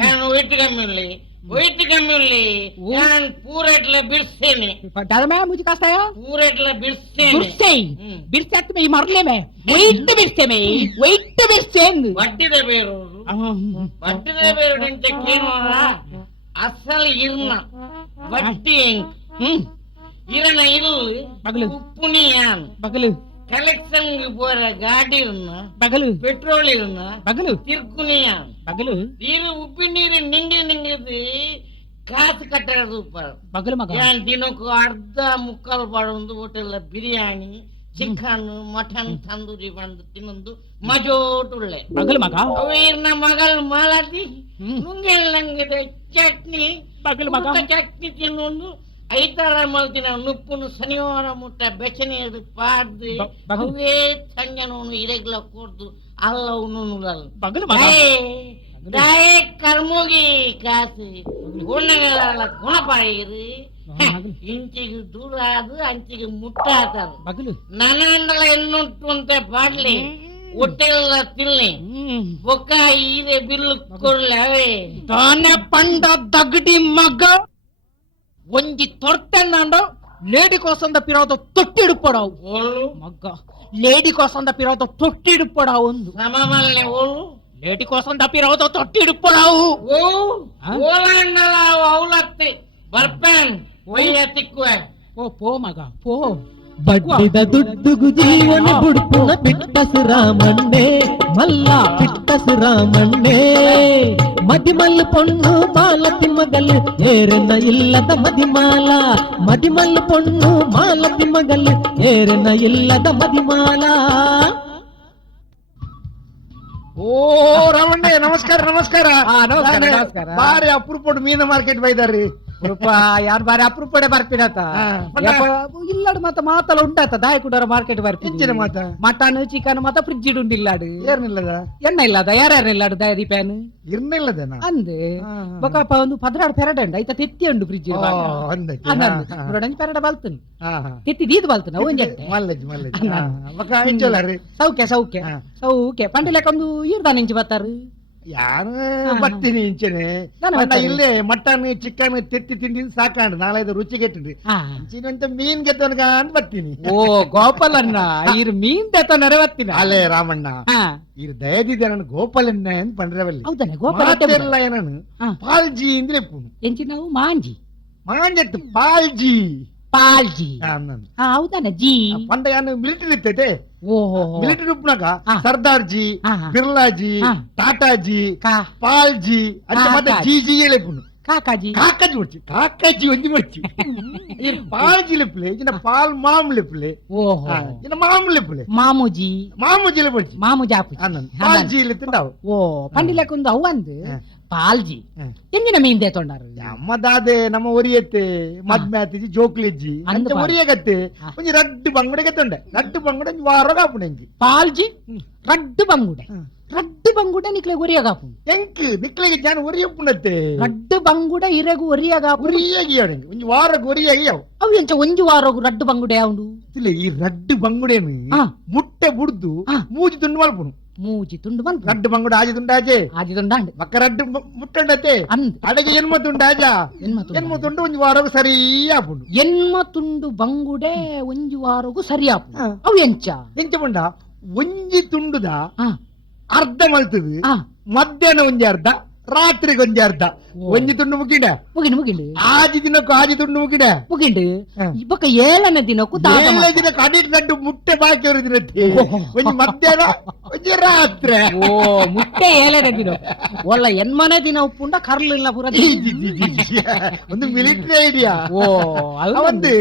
ನಾನು ಒಯ್ತು ಕಮ್ಮಿಲ್ಲಿ ನಾನು ಪೂರೆಟ್ಲ ಬಿಡ್ಸೇನೆ ದಳಮೆ ಮುಜಿ ಕಾಸ್ತಾಯ ಪೂರೆಟ್ಲ ಬಿಡ್ಸೇನೆ ಬಿಡ್ಸತ್ ಮೇ ಮರ್ಲೇಮೆ ಒಯ್ತು ಬಿಡ್ಸೇನು ಬಡ್ಡಿದ ಬೇರು ಅಂತ ಕೇಳೋಣ ಅಸಲ್ ಇರ್ನ ಬಡ್ಡಿ ಇರನ ಬಗಲು ಉಪ್ಪುನಿಯಾನ್ ಬಗಲು ಕಲೆಕ್ಷನ್ போற ಗಾಡಿ ಬಗಲು ಪೆಟ್ರೋಲ್ ಬಗಲು ತಿರ್ಕುನಿಯಾನ್ ಬಗಲು ನೀರು ಉಪ್ಪಿ ನೀರು ನಿಂಗದು ಕಾಸು ಕಟ್ಟದು ಬಗಲು ಮಗ ದಿನಕ್ಕೂ ಅರ್ಧ ಮುಕ್ಕಾಲು ಬಾಡೊಂದು hotel biryani chicken mutton tandoori ಬಂದು ತಿನ್ನೊಂದು ಮಜೋಟುಳ್ಳೆ ಬಗಲು ಮಗ ಅವೇರ್ನ ಮಗಳು ಮಾಲತಿ ನುಂಗೆಲ್ಲಂಗಿದೆ ಚಟ್ನಿ ಬಗಲು ಮಗ ಚಟ್ನಿ ತಿನ್ನೊಂದು ಐತಾರ ಮಲ್ತಿನ ನುಪ್ಪುನು ಶನಿವಾರ ಮುಟ್ಟ ಬೆಚನೆ ಪಾಡ್ದು ಅವೇ ಸಂಜನವನು ಇರೆಗ್ಲ ಕೊಡ್ದು ಅಲ್ಲವು ನುಣ್ಣಲ್ಲ ಬಗಲು ಮಗ தாயே கர்மோகி காசு குணங்கள குணப்பாயிரு ಇಂಚಿಗೆ ದೂರಾದು ಅಂಚಿಗೆ ಮುಟ್ಟಾತಾರು ಬಗಲು ನನ್ನಂದಲ ಎನ್ನುಂಟು ಅಂತ ಪಾಡ್ಲಿ ಹೊಟ್ಟೆಲ್ಲ ತಿನ್ನಿ ಬೊಕ್ಕ ಈರೆ ಬಿಲ್ಲು ಕೊಡ್ಲವೇ ತಾನೆ ಪಂಡ ದಗಡಿ ಮಗ ಒಂಜಿ ತೊಡ್ತಂಡ ಲೇಡಿ ಕೋಸಂದ ಪಿರೋದ ತೊಟ್ಟಿಡುಪಡಾವು ಮಗ್ಗ ಲೇಡಿ ಕೋಸಂದ ಪಿರೋದ ತೊಟ್ಟಿಡುಪಡಾವು ಒಂದು ಸಮಮಲ್ಲೆ ಓಳು ಲೇಡಿ ಕೋಸಂದ ಪಿರೋದ ತೊಟ್ಟಿಡುಪಡಾವು ಓ ಓಲಂಡಲ ಅವಲತ್ತಿ ಬರ್ಪೇನ್ ಒಯ್ಯ ತಿಕ್ಕುವೆ ಓ ಪೋ ಮಗ ಪೋ ಬಡ್ಡಿದ ದುಡ್ಡುಗು ಜೀವನ ಬುಡ್ಪುನ ಪಿಟ್ಟಸು ರಾಮಣ್ಣೆ ಮಲ್ಲ ಪಿಟ್ಟಸು ರಾಮಣ್ಣೆ ಮದಿಮಲ್ಲು ಪೊಣ್ಣು ಮಾಲತಿ ಮಗಲು ಏರನ ಇಲ್ಲದ ಮದಿಮಾಲ ಮದಿಮಲ್ಲು ಪೊಣ್ಣು ಮಾಲತಿ ಮಗಲು ಏರನ ಇಲ್ಲದ ಮದಿಮಾಲ ಓ ರಮಣ್ಣೆ ನಮಸ್ಕಾರ ನಮಸ್ಕಾರ ನಮಸ್ಕಾರ ಬಾರಿ ಅಪ್ರೂಪ ಮೀನ ಮಾರ್ಕೆಟ್ ಬೈದಾರ್ರಿ ಯಾರು ಬಾರಿ ಅಪ್ರೂಪಡೆ ಬರ್ಪಿರತ್ತ ಇಲ್ಲಾಡು ಮತ್ತ ಮಾತಲ್ಲ ಉಂಟಾತ ದಾಯ ಕುಡರ ಮಾರ್ಕೆಟ್ ಬರ್ಪಿ ಹೆಚ್ಚಿನ ಮಾತ ಮಟನ್ ಚಿಕನ್ ಮತ್ತ ಫ್ರಿಡ್ಜ್ ಉಂಡಿಲ್ಲಾಡು ಏರ್ನಿಲ್ಲದ ಎಣ್ಣ ಇಲ್ಲದ ಯಾರ್ಯಾರು ಇಲ್ಲಾಡು ದಯ ದೀಪ್ಯಾನ್ ಇರ್ನಿಲ್ಲದೇನ ಅಂದೆ ಬೊಕಪ್ಪ ಒಂದು 16 ಪೆರಡ್ ಉಂಡು ಐತ ತೆತ್ತಿ ಉಂಡು ಫ್ರಿಡ್ಜ್ ಪೆರಡ ಬಲ್ತನು ತೆತ್ತಿ ದೀದ್ ಬಲ್ತನ ಸೌಖ್ಯ ಪಂಡಲೆಕೊಂದು ಈರ್ದಾನಿಂಚು ಬತ್ತಾರು ಯಾರು ಬರ್ತೀನಿ ಇಂಚನೆ ಇಲ್ಲೇ ಮಟನ್ ಚಿಕನ್ ತೆತ್ತಿ ತಿಂಡಿ ಸಾಕಾಂಡ್ರಿ ನಾಳೆ ರುಚಿಗೆಟ್ಟಿ ಇಂಚಿನಂತ ಮೀನ್ ಗೆತ್ತವನ್ಗ ಅಂತ ಬರ್ತೀನಿ ಓ ಗೋಪಾಲಣ್ಣ ಇರ್ ಮೀನ್ ತೆತ್ತ ನೆರವತ್ತಿನ ಅಲ್ಲೇ ರಾಮಣ್ಣ ಇರ್ ದಯದಿದೆ ನನ್ ಗೋಪಾಲಣ್ಣ ಅಂತ ಪಂಡ್ರವಲ್ಲಿ ಹೌದಾನೆ ಗೋಪಾಲ ಏನನು ಪಾಲ್ಜಿ ಅಂದ್ರೆ ಎಂಚಿ ನಾವು ಮಾಂಜಿ ಮಾಂಜತ್ತು ಪಾಲ್ಜಿ ಪಾಲ್ಜಿ ಅನ್ನಂದು ಹೌದಾನ ಜಿ ಪಂಡ ಯಾನು ಮಿಲಿಟರಿ ಇರ್ತೈತೆ ಓಹೋ ಮಿಲಿಟರಿ ಉಪ್ನಾಗ ಹಾ. ಸರ್ದಾರ್ಜಿ ಹಾ. ಬಿರ್ಲಾಜಿ ಹಾ. ಟಾಟಾಜಿ ಕಾ ಪಾಲ್ಜಿ ಅಂತ ಮತ್ತೆ ಕಾಕಾಜಿ. ಜಿ ಜಿ ಹೇಳೇಪುಂಡು ಕಾಕಾಜಿ ಕಾಕಾಜಿ ಹೊಡ್ಚಿ ಕಾಕಾಜಿ ಒಂಜಿ ಹೊಡ್ಚಿ ಈ ಪಾಲ್ಜಿ ಲೆಪ್ಪಲೆ ಇನ್ನ ಪಾಲ್ ಮಾಮ್ ಲೆಪ್ಪಲೆ ಓಹೋ ಇನ್ನ ಮಾಮ್ ಲೆಪ್ಪಲೆ ಮಾಮೂಜಿ ಮಾಮೂಜಿಲೆ ಪಡ್ಚಿ ಮಾಮೂಜಾಪು ಅನ್ನಂದು ಪಾಲ್ಜಿ ಲೆತ್ತಿಂಡಾವು ಓ ಪಂಡಿಲಕ್ಕೊಂದು ಅವಂದು ಹಾ. ಪಾಲ್ಜಿ ಹಾ. ಎಂಜಿನ ಮೀನ್ ದೇತೊಂಡಾರು ಅಮ್ಮದಾದೆ ನಮ್ಮ ಒರಿಯತ್ತೆ ಮದ್ಮ್ಯಾತಿಜಿ ಜೋಕ್ಲಿಜ್ಜಿ ಅಂದ ಅಂತ ಪಾಲ್. ಒರಿಯಗತ್ತೆ ಹಾ. ಒಂಜಿ ರಡ್ಡು ಬಂಗುಡೆಗೆ ತೊಂಡೆ ರಡ್ಡು ಬಂಗುಡೆ ಒಂಜಿ ವಾರ ಕಾಪುಣೆಂಜಿ ಪಾಲ್ಜಿ ರಡ್ಡು ಬಂಗುಡೆ ರಡ್ಡು ಬಂಗುಡೆ ನಿಕ್ಲೆ ಒರಿಯಗಾಪು ಎಂಕ್ ನಿಕ್ಲೆಗೆ ಜಾನ ಒರಿಯಪ್ಪುಣತ್ತೆ ರಡ್ಡು ಬಂಗುಡೆ ಇರೆಗು ಒರಿಯಗಾಪು ಒರಿಯಾಗಿ ಅವನಿಗೆ ಒಂಜಿ ವಾರ ಒರಿಯಾಗಿ ಅವು ಅವು ಎಂಚ ಒಂಜು ವಾರಗು ರಡ್ಡು ಬಂಗುಡೆ ಅವನು ಇಲ್ಲ ಈ ರಡ್ಡು ಬಂಗುಡೆನು ಹಾ. ಮುಟ್ಟೆ ಬುಡ್ದು ಹಾ. ಮೂಜಿ ತುಂಡು ಮಲ್ಪುನು ಮೂಜಿ ತುಂಡು ಬಂದು ರಡ್ಡು ಬಂಗುಡೆ ಆಜಿ ತುಂಡಾಜೆ ಆದಿ ತುಂಡಾಂಡ್ ಪಕ್ಕ ರಡ್ಡು ಮುಟ್ಟಂಡತೆ ಅಂದ್ ಅಡಗೆ ಎನ್ಮ ತುಂಡಾಜ ಎನ್ಮ ತುಂಡು. ಎನ್ಮ ತುಂಡು ಒಂಜಿ ವಾರ ಸರಿ ಆಪುಂಡು ಎನ್ಮ ತುಂಡು ಬಂಗುಡೆ ಒಂಜು ವಾರಗು ಸರಿಯಾಪು ಹಾ. ಅವು ಎಂಚ ಎಂಚ ಪಂಡ ಒಂಜಿ ತುಂಡುದ ಹಾ ಅರ್ಧ ಮಲ್ತದು ಹಾ ಮಧ್ಯಾಹ್ನ ಒಂಜಿ ಅರ್ಧ ರಾತ್ರಿಗೆ ಒಂಜಿ ಅರ್ಧ ಓ. ಒಂಜಿ ತುಂಡು ಮುಗಿಡ ಮುಗಿಂಡು ಮುಗಿಂಡು ಆಜಿ ದಿನಕ್ಕೂ ಆಜಿ ತುಂಡು ಮುಗಿಡ ಮುಗಿಂಡು ಹಾ. ಇಬ್ಬಕ ಏಳನೇ ದಿನಕ್ಕೂ ದಾದ ಏಳೇ ಮಾಡ್ತಾರೆ. ದಿನ ಕಡಿಟ್ ನಡ್ಡು ಮುಟ್ಟೆ ಬಾಕಿ ಅವರಿದ್ರತ್ತೆ ಒಂಜಿ ಮಧ್ಯಾಹ್ನ ಒಂಜಿ ರಾತ್ರಿ ಓ ಮುಟ್ಟೆ ಏಳನೇ ದಿನ ಒಲ್ಲ ಎನ್ಮನೆ ದಿನ ಉಪ್ಪುಂಡ ಕರ್ಲಿಲ್ಲ ಪುರ G, G, G, G, G. ಒಂದು ಮಿಲಿಟರಿ ಐಡಿಯಾ ಓ ಅದು ಅವಂದು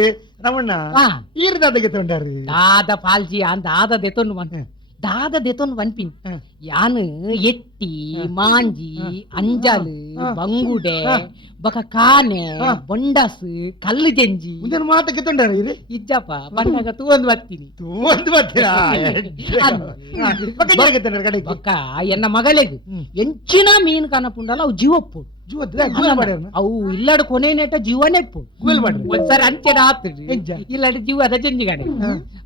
ರಮಣ್ಣ ಹಾ. ಈರ್ದಾದಗೆ ತೊಂಡಾರು ದಾದ ಪಾಲ್ಜಿ ಆ ದಾದ ದೆತೊಂಡು ಮನ್ ದಾದ ದೆತೊಂಡು ಮನ್ಪಿನ್ ಯಾನು ಎಟ್ಟಿ ಮಾಂಜಿ ಅಂಜಲು ಬಂಗುಡೆ ಬಕ ಕಾನೆ ಬೊಂಡಸ್ ಕಲ್ಲು ಜಂಜಿ ಮುಂದಿನ ಮಾತಕ್ಕೆ ತೊಂಡಾರು ಇರಿ ಇಜ್ಜಪ್ಪ ಬಂದಾಗ ತೂಂದು ಬರ್ತೀನಿ ಒಂದು ಬರ್ತೀರಾ ಕಡೆ ಬಕ್ಕ ಎನ್ನ ಮಗಳಿಗೆ ಎಂಚಿನ ಮೀನು ಕನಪುಂಡಲ್ಲ ಅವು ಜೀವಪ್ಪು ಅವು ಇಲ್ಲಡ ಕೊನೆ ನೆಟ್ಟ ಜೀವ ನೆಟ್ಪು ಗೂಗಲ್ ಮಾಡ್ರಿ ಒಂದ್ಸರಿ ಅಂಚೆನ ಆತ್ರಿ ಎಂಚ? ಇಲ್ಲಡ ಜೀವ ಅದ ಜಂಜಿಗಾಡೆ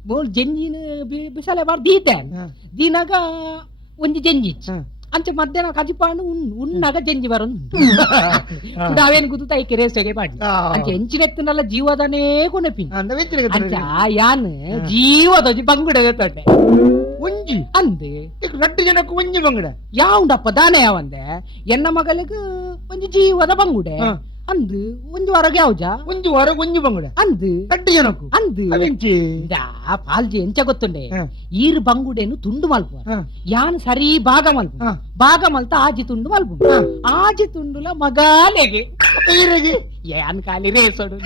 ಬೋಲ್ ಜಂಜಿನ ಬಿಸಲೆ ಬಾರ್ ದೀತೆ ದೀನಾಗ ಒಂಜಿ ಜಂಜಿ ಅಂಚೆ ಮಧ್ಯಾಹ್ನ ಕಜಿಪಾಂಡು ಉಣ್ಣಾಗ ಜಂಜಿ ಬರೋದು ಅವೇನ್ ಗುದ್ದುತ್ತಾ ಈ ರೇಸೆಗೆ ಮಾಡಿ ಅಂಚೆ ಎಂಚಿನೆತ್ತಿನಲ್ಲ ಜೀವದನೇ ಕೊನೆಪಿನ್ ಅಂಚ ಯಾನ್ ಜೀವದ ಬಂಗುಡೆ ತೊಟ್ಟೆ ಒಂಜಿ ಅಂದೆ ರಡ್ಡು ಜನಕ್ಕೂ ಒಂಜಿ ಬಂಗಡ ಯಾವುಂಡಪ್ಪ ದಾನೆ ಯಾವಂದೆ ಎನ್ನ ಮಗಳಿಗೆ ಒಂಜಿ ಜೀವದ ಬಂಗುಡೆ ಅಂದು ಒಂದು ವಾರಗೆ ಯಾವ್ಜ ಒಂಜಿ ವಾರ ಒಂಜಿ ಬಂಗಡ ಅಂದು ರಡ್ಡು ಜನಕ್ಕೂ ಅಂದು ಅವೆಂಚಿ ಇಂದಾ ಪಾಲ್ಜಿ ಎಂಚ ಗೊತ್ತುಂಡೆ ಹ. ಈರು ಬಂಗುಡೆನು ತುಂಡು ಮಲ್ಪು ಹ. ಯಾನ್ ಸರಿ ಭಾಗ ಮಲ್ಪು ಹ. ಭಾಗ ಮಲ್ತ ಆಜಿ ತುಂಡು ಮಲ್ಪು ಆಜಿ ತುಂಡುಲ ಮಗಾಲೆಗೆ ಈರೆಗೆ ಯಾನ್ ಖಾಲಿ ರೇಸೋಡು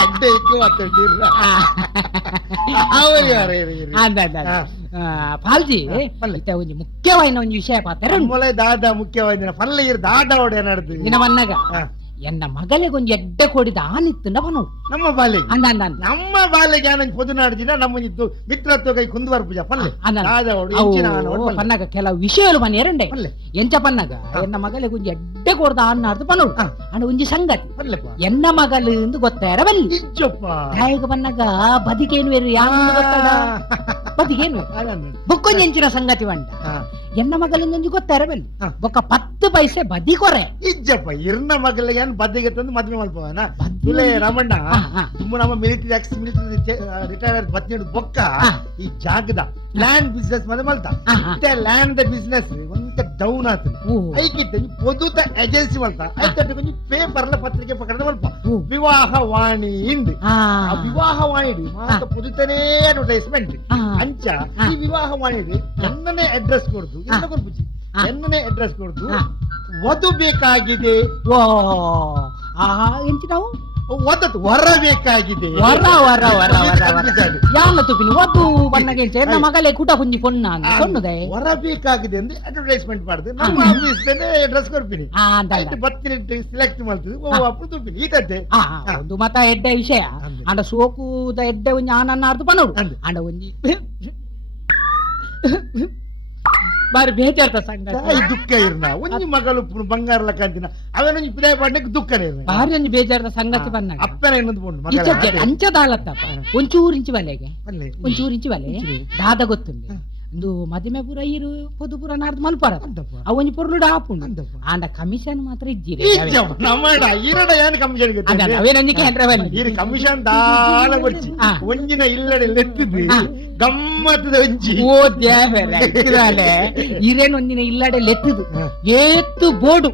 ಅಡ್ಡ ಇತ್ತು ಮಾತಾಡ್ತೀರ ಪಾಲ್ಜಿ ಪಲ್ಲೆ. ಇತ್ತ ಒಂಜಿ ಮುಖ್ಯವಾದ ಒಂಜಿ ವಿಷಯ ಪಾತ್ರ ಮೊಲೆ ದಾದ ಮುಖ್ಯವಾದ ಪಲ್ಲ ಇರ್ ದಾದ ಹೊಡೆ ನಡ್ದು ನಿನ್ನ ಮನ್ನಗ ಹ. ಎನ್ನ ಮಗಳಿಗೆ ಒಂಜಿ ಎಡ್ಡೆ ಕೊಡಿದ ಆನಿತ್ತುಂಡ ಬನೋಡು ನಮ್ಮ ಬಾಲೆಗೆ ಅಂದ ಅಂದ ಅಂದ. ನಮ್ಮ ಬಾಲೆಗೆ ಆನಂದ್ ಪೊದುನಾಡ್ದಿನ ನಮ್ಮ ಇದ್ದು ಮಿತ್ರತ್ವ ಕೈ ಕುಂದುವರ್ ಪೂಜಾ ಪಲ್ಲೆ ಅಂದ ಅಂದ. ದಾದ ಹೊಡೆ ಅವು ಇಂಚಿನ ಆನ ಹೊಡೆ ಪಲ್ಲೆ. ಪನ್ನಗ ಕೆಲವು ವಿಷಯಗಳು ಬನ್ನಿ ಎರಡೇ ಪಲ್ಲೆ ಎಂಚ ಪನ್ನಗ ಎನ್ನ ಮಗಳಿಗೆ ಒಂಜಿ ಎಡ್ಡೆ ಕೊಡ್ದ ಅನ್ನಾರ್ದು ಬನೋಡು ಹ. ಅಂಡ ಒಂಜಿ ಸಂಗತಿ ಪಲ್ಲೆಪ್ಪ ಎನ್ನ ಮಗಳು ಎಂದು ಗೊತ್ತಾರ ಬಲ್ಲಿ ಇಜ್ಜಪ್ಪ ತಾಯಿಗೆ ಬನ್ನಗ ಬದಿಗೇನು ಬೇರೆ ಯಾರು ಗೊತ್ತಾಡ ಬದಿಗೇನು ಬೊಕ್ಕೊಂಜಿ ಎಂಚಿನ ಸಂಗತಿ ಬಂಡ ಎನ್ನ ಮಗಳಿಂದ ಒಂಜಿ ಗೊತ್ತಾರ ಬಲ್ಲಿ ಹ. ಬೊಕ್ಕ 10 ಪೈಸೆ ಬದಿ ಕೊರೆ ಇಜ್ಜಪ್ಪ ಇರ್ನ ಮಗಳಿಗೆ ಏನ್ ಬದಿಗೆ ತಂದು ಮದ್ವೆ ಮಲ್ಪವನ ತುಲೆ ರಮಣ್ಣ ತುಂಬ ನಮ್ಮ ಮಿಲಿಟರಿ ಎಕ್ಸ್ ಮಿಲಿಟರಿ ರಿಟೈರ್ಡ್ ಬತ್ತಿನ ಬೊಕ್ಕ ಈ ಜಾಗದ ಲ್ಯಾಂಡ್ ಬಿಸ್ನೆಸ್ ಮನೆ ಮಲ್ತ ಇತ್ತೆ ಲ್ಯಾಂಡ್ ದ ಬಿಸ್ನೆಸ್ ಒಂದ ಡೌನ್ ಆತು ಐಕಿತ್ತ ಪೊದುತ ಏಜೆನ್ಸಿ ಮಲ್ತ ಐತಟ್ಟು ಕೊಂಚ ಪೇಪರ್ಲ ಪತ್ರಿಕೆ ಪಕಡದ ಮಲ್ಪ ವಿವಾಹ ವಾಣಿ ಇಂದು ಆ ವಿವಾಹ ವಾಣಿ ಮಾತ ಪೊದುತನೇ ಅಡ್ವರ್ಟೈಸ್ಮೆಂಟ್ ಅಂಚ ಈ ವಿವಾಹ ವಾಣಿ ಎನ್ನನೇ ಅಡ್ರೆಸ್ ಕೊಡ್ದು ಎಲ್ಲ ಕೊಡ್ಬುಜಿ ಎನ್ನನೇ ಅಡ್ರೆಸ್ ಕೊಡ್ದು ವಧು ಬೇಕಾಗಿದೆ ಓ ಎಂಚಿ ನಾವು ವದತ್ ವರ ಬೇಕಾಗಿದೆ ವರ ವರ ವರ ವರ ಯಾನ ತುಪಿನ ವಧು ಬಣ್ಣಗೆ ಎನ್ನ ಮಗಳೇ ಕೂಟ ಕುಂಜಿ ಪೊನ್ನ ಅಂತ ಸೊನ್ನದೆ ವರ ಬೇಕಾಗಿದೆ ಅಂದ್ರೆ ಅಡ್ವರ್ಟೈಸ್ಮೆಂಟ್ ಮಾಡಿದೆ ನಮ್ಮ ಆಫೀಸ್ ಡ್ರೆಸ್ ಕೊಡ್ತೀನಿ ಬತ್ತಿನ ಸೆಲೆಕ್ಟ್ ಮಾಡ್ತೀವಿ ಓ ಅಪ್ಪು ತುಪ್ಪಿನಿ ಈ ಕತೆ ಒಂದು ಮತ ಎಡ್ಡೆ ವಿಷಯ ಅಂಡ ಸೋಕುದ ಎಡ್ಡೆ ಒಂಜಿ ಆನನ್ನ ಅರ್ಧ ಪನೋಡು ಅಂಡ ಒಂಜಿ ಬಾರಿ ಬೇಜಾರ್ತ ಸಂಗತಿ ದುಃಖ ಇರ್ನ ಒಂಜಿ ಮಗಳು ಬಂಗಾರ ಲಕ್ಕಂತಿನ ಅವನೊಂಜಿ ಪಿದಾಯ ಪಾಡ್ನಕ್ಕೆ ದುಃಖನೇ ಇರ್ನ ಬಾರಿ ಒಂಜಿ ಬೇಜಾರ್ತ ಸಂಗತಿ ಬನ್ನಾಗ ಅಪ್ಪನ ಇನ್ನೊಂದು ಪೋಂಡು ಮಗಳ ಅಂಚದಾಳತ್ತಪ್ಪ ಒಂಚೂರಿಂಚಿ ಬಲೆಗೆ ಅಲ್ಲೇ ಒಂಚೂರಿಂಚಿ ಬಲೆ ದಾದ ಗೊತ್ತುಂಡೆ ಒಂದು ಮದಿಮೆ ಪೂರ ಇರು ಪೊದು ಪೂರ ನಾರ್ದು ಮಲ್ಪಾರ ಅವನಿ ಪೊರ್ಲುಡ ಆಪುಂಡು ಆಂಡ ಕಮಿಷನ್ ಮಾತ್ರ ಇಜ್ಜಿರಿ ನಮ್ಮಡ ಈರಡ ಏನ್ ಕಮಿಷನ್ ಅವೇನಂಜಿಕೆ ಹೆಂಡ್ರವಲ್ಲಿ ಈರು ಕಮಿಷನ್ ದಾಳ ಬರ್ಚಿ ಒಂಜಿನ ಇಲ್ಲಡೆ ಲೆತ್ತಿದ್ವಿ ಗಮ್ಮತ್ತದ ಒಂಜಿ ಓ ದೇವರೇ ಇರೇನ್ ಒಂದಿನ ಇಲ್ಲಡೆ ಲೆತ್ತದು ಏತ್ತು ಬೋಡು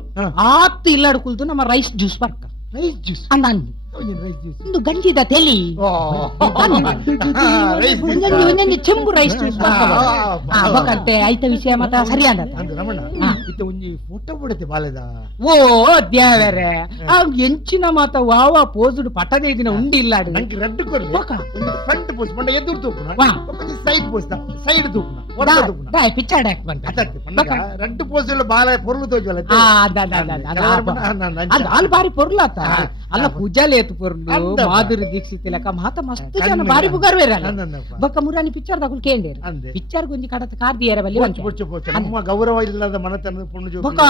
ಆತ್ತು ಇಲ್ಲಡ ಕುಲ್ತು ನಮ್ಮ ರೈಸ್ ಜ್ಯೂಸ್ ಬರ್ಕ ರೈಸ್ ಜ್ಯೂಸ್ ಅಂದ ಅಂದು ರೈಸ್ ಜ್ಯೂಸ್ ಒಂದು ಗಂಜಿದ ತೆಲಿ ಒಂದೊಂದು ಚೆಂಬು ರೈಸ್ ಜ್ಯೂಸ್ ಬಕಂತೆ ಐತ ವಿಷಯ ಮತ ಸರಿ ಅಂದ ಅಂದು ರಮಣ್ಣ ಇತ್ತ ಒಂಜಿ ಫೋಟೋ ಬಿಡುತ್ತೆ ಬಾಲೆದ ಓ ದ್ಯಾವರೆ ಆ ಎಂಚಿನ ಮಾತ ವಾವ ಪೋಸುಡು ಪಟದೆ ದಿನ ಉಂಡಿ ಇಲ್ಲ ನಂಗೆ ರೆಡ್ ಕೊರ್ಲಿ ಫ್ರಂಟ್ ಪೋಸ್ ಮಂಡ ಎದುರು ತೂಪುನ ವಾ. ಸೈಡ್ ಪೋಸ್ ಸೈಡ್ ತೂಪುನ ಒಡ್ಡ ತೂಪುನ ಪಿಚ್ಚಾಡ ಬಂದ ಅದಕ್ಕೆ ಪಂಡಗ ರೆಡ್ ಪೋಸ್ ಎಲ್ಲ ಬಾಲ ಪೊರ್ಲು ತೋಜಲ್ಲ ಅದು ಅಲ್ಲಿ ಬಾರಿ ಪೊರ್ಲಾತ ಅಲ್ಲ ಪೂಜಾಲೆ ಏತು ಪೊರ್ಲು ಅಂದ. ಮಾಧುರಿ ದೀಕ್ಷಿತ್ ಇಲಕ ಮಾತ ಮಸ್ತ್ ಜನ ಕನ್ನಡ. ಬಾರಿ ಬುಗಾರ್ವೇರಲ್ಲ ಅಂದನಪ್ಪ. ಬೊಕ್ಕ ಮುರಾನಿ ಪಿಕ್ಚರ್ ತಗೊಳ್ ಕೇಂದೇರು ಅಂದೆ. ಪಿಕ್ಚರ್ ಗೊಂಜಿ ಕಡತ ಕಾರ್ದಿಯರ ಬಲ್ಲಿ ಪೋಚ್ ಪೋಚ್ ಪೋಚ್ ನಮ್ಮ ಗೌರವ ಇಲ್ಲದ ಮನತನದ ಪುಣ್ಯ ಜೋಗಿ ಬೊಕ್ಕ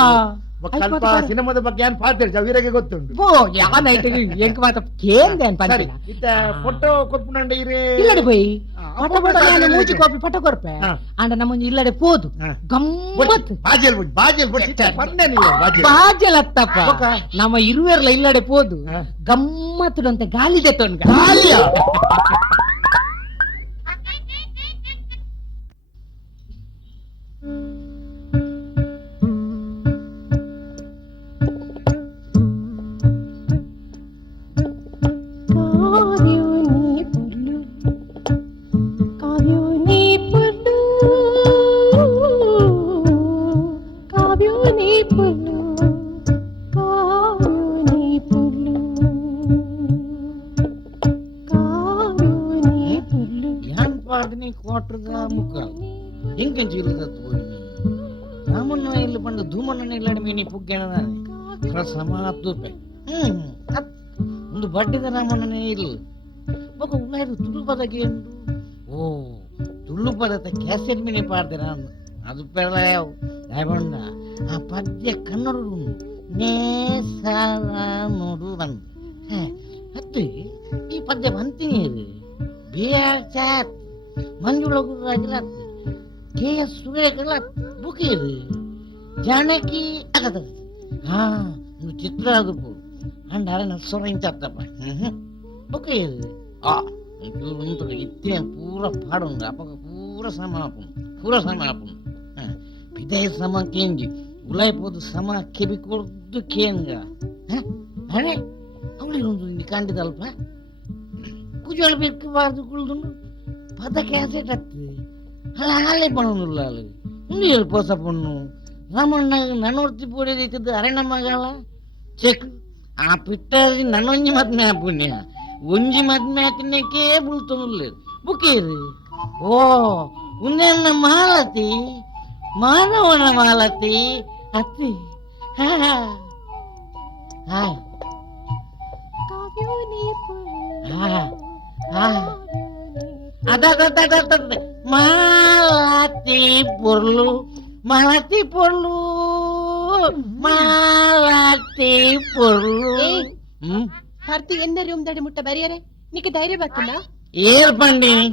ಸ್ವಲ್ಪ ಸಿನಿಮಾದ ಬಗ್ಗೆ ಏನ್ ಪಾತ್ರ ಜವೀರಗೆ ಗೊತ್ತುಂಟು ಓ ಯಾನ ಐಟಿಗೆ ಎಂಕ ಮಾತ ಕೇಂದೆ ಅನ್ ಸರಿ ಪಂಚಿನ ಇತ್ತ ಫೋಟೋ ಕೊಪ್ಪುನಂಡ ಇರೆ ಇಲ್ಲಡೆ போய் ಹಾ, ಪಟ ಪಟ ನಾನು ಮೂಜಿ ಕಾಪಿ ಪಟ ಕೊರ್ಪೆ ಹಾ. ಅಂಡ ನಮ್ಮ ಇಲ್ಲಡೆ ಪೋದು ಹಾ. ಗಮ್ಮತ್ ಬಾಜೆಲ್ ಬಿಟ್ಟು ಪರ್ನೇನಿಲ್ಲ ಬಾಜೆಲ್ ಬಾಜಲತ್ತಪ್ಪ ಬೊಕ್ಕ? ನಮ್ಮ ಇರುವೆರ್ಲ ಇಲ್ಲಡೆ ಪೋದು ಹಾ. ಗಮ್ಮತ್ತು ಅಂತ ಗಾಳಿದೆ ತೊನ್ಗ ಗಾಳಿಯ? ಯಾನ್ ಪಾಡ್ನಿ ಕ್ವಾರ್ಟರ್ಗ ಮುಖ ಹಿಂಗೆ ಇಲ್ಲದತ್ತು ಹೋಗಿ ರಾಮಣ್ಣ ಇಲ್ಲಿ ಬಂದು ಧೂಮಣ್ಣ ಇಲ್ಲಡೆ ಮೀನಿ ಪುಗ್ಗೆನ ಸಮಾತೂಪೆ ಒಂದು ಬಡ್ಡಿದ ರಾಮಣ್ಣನೇ ಇಲ್ಲ ಬೊಕ ಉಳ್ಳಾರು ತುಳು ಪದಗೆ ಉಂಡು ಓ ತುಳು ಪದದ ಕ್ಯಾಸೆಟ್ ಮೀನಿ ಪಾಡ್ದೆ ನಾನು ಅದು ಪೆಳ ರಾಯಬಣ್ಣ ಆ ಪದ್ಯ ಕನ್ನಡ ನೇ ಸಾಲ ನೋಡು ಬಂದು ಹತ್ತು ಈ ಪದ್ಯ ಬಂತೀನಿ ಬಿಆರ್ ಚಾತ್ ಮಂಜುಳ ಗುರುರಾಜಲ ಕೆ ಎಸ್ ಸುರೇಖಲ ಬುಕೇರು ಜಾನಕಿ ಆಗದ ಹಾ నువ్వు చిత్రాలు అండ్ అరే నచ్చరించేస్తప్ప బుకేరు ఉంటుంది ఇత్తే పూర పాడుంగ అప్పక పూర సమాపం పిదే సమ కేంగి ఉలైపోదు సమ కెబి కొద్దు కేంగ అరే ಅವಳಿ ಒಂದು ಕಾಂಡಿದಲ್ಪ ಕುಜೋಳು ಬೇಕು ಬಾರ್ದು ಕುಳ್ದು ಪದ ಕ್ಯಾಸೆಟ್ ಹತ್ತಿ ಅಲ್ಲ ಹಾಲೆ ಪಣ್ಣುಲ್ಲ ಅಲ್ಲಿ ಉಂಡು ಪೋಸ ಪಣ್ಣು ರಾಮಣ್ಣ ನನ್ನೊರ್ತಿ ಪೂಡಿದ್ದು ಅರೆಣ್ಣ ಮಗಳ ಚೆಕ್ ಆ ಪಿಟ್ಟರಿ ನನ್ನೊಂಜಿ ಮದ್ಮೆ ಪುಣ್ಯ ಒಂಜಿ ಮದ್ಮೆ ಹಾಕಿನಕ್ಕೆ ಬುಳ್ತೊಂದು ಬುಕೇರಿ ಓ ಉನ್ನೆನ್ನ ಮಾಲತಿ ಮಾನವನ ಮಾಲತಿ ಅತ್ತಿ ಹಾ ಹಾ మాలతి పొర్లు మాలతి పొర్లు మాలతి పొర్లు ಭರ್ತಿ ಎನ್ನ ರೂಮ್ ದಡಿ ಮುಟ್ಟ ಬರಿಯರೆ ನಿಕ್ಕೆ ಧೈರ್ಯ ಬರ್ತಲ್ಲ ఏర్పండిని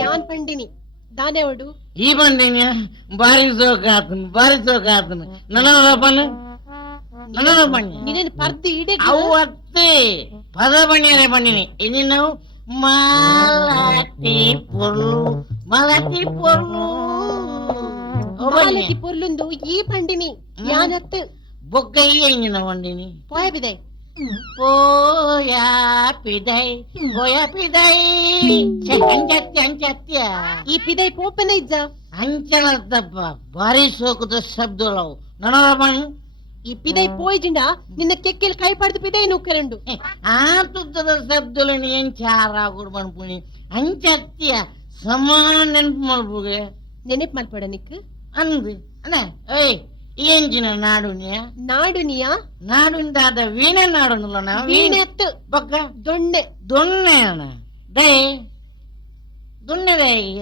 ಯಾನ್ ಪಂಡಿನಿ ದಾನೆ ಒಡು ఈ పండిని భారీ సోకాతను నల్ల పన్ను ನೀನೇನು ಪರ್ದಿ ಇಡೆ ಅವತ್ತೇ ಪದ ಬಣ್ಣಿನೇ ಬಣ್ಣಿನಿ ಇಲ್ಲಿ ನಾವು ಮಾಲತಿ ಪೊರ್ಲು ಮಾಲತಿ ಪೊರ್ಲುಂದು ಈ ಪಂಡಿನಿ ಯಾನತ್ತು ಬೊಕ್ಕಯ್ಯ ಇಂಗಿನ ಬಂಡಿನಿ ಪೋಯ ಬಿದೆ పోయా పిదై అంచత్య ಈ ಪಿದೈ ಪೋಪನ ಇಜ್ಜ ಅಂಚನ ತಪ್ಪ ಭಾರಿ ಸೋಕದ ಶಬ್ದಗಳು ನನ್ನ ಈ ಪಿದೈ పోయిజిండా నిన్న కెక్కిల్ కై పడితే పిదై నొక్కరండు ఆ తుత్తద శబ్దలని ఏం చారా గుర్మన్పుని అంచత్య సమాన నెనపు మల్పుగే ನೆನಪ್ ಮಾಡ್ಬೇಡ ನಿಕ್ ಅಂದು ಅಣ್ಣ ಏಯ್ ఏంచిన నాడునియా ನಾಡುನಿಯಾ నాడుందాద వీణ నాడునులోనా ವೀಣೆತ್ತು బొక్క ದೊಣ್ಣೆ దొన్నేన డే దొన్నెదయ్య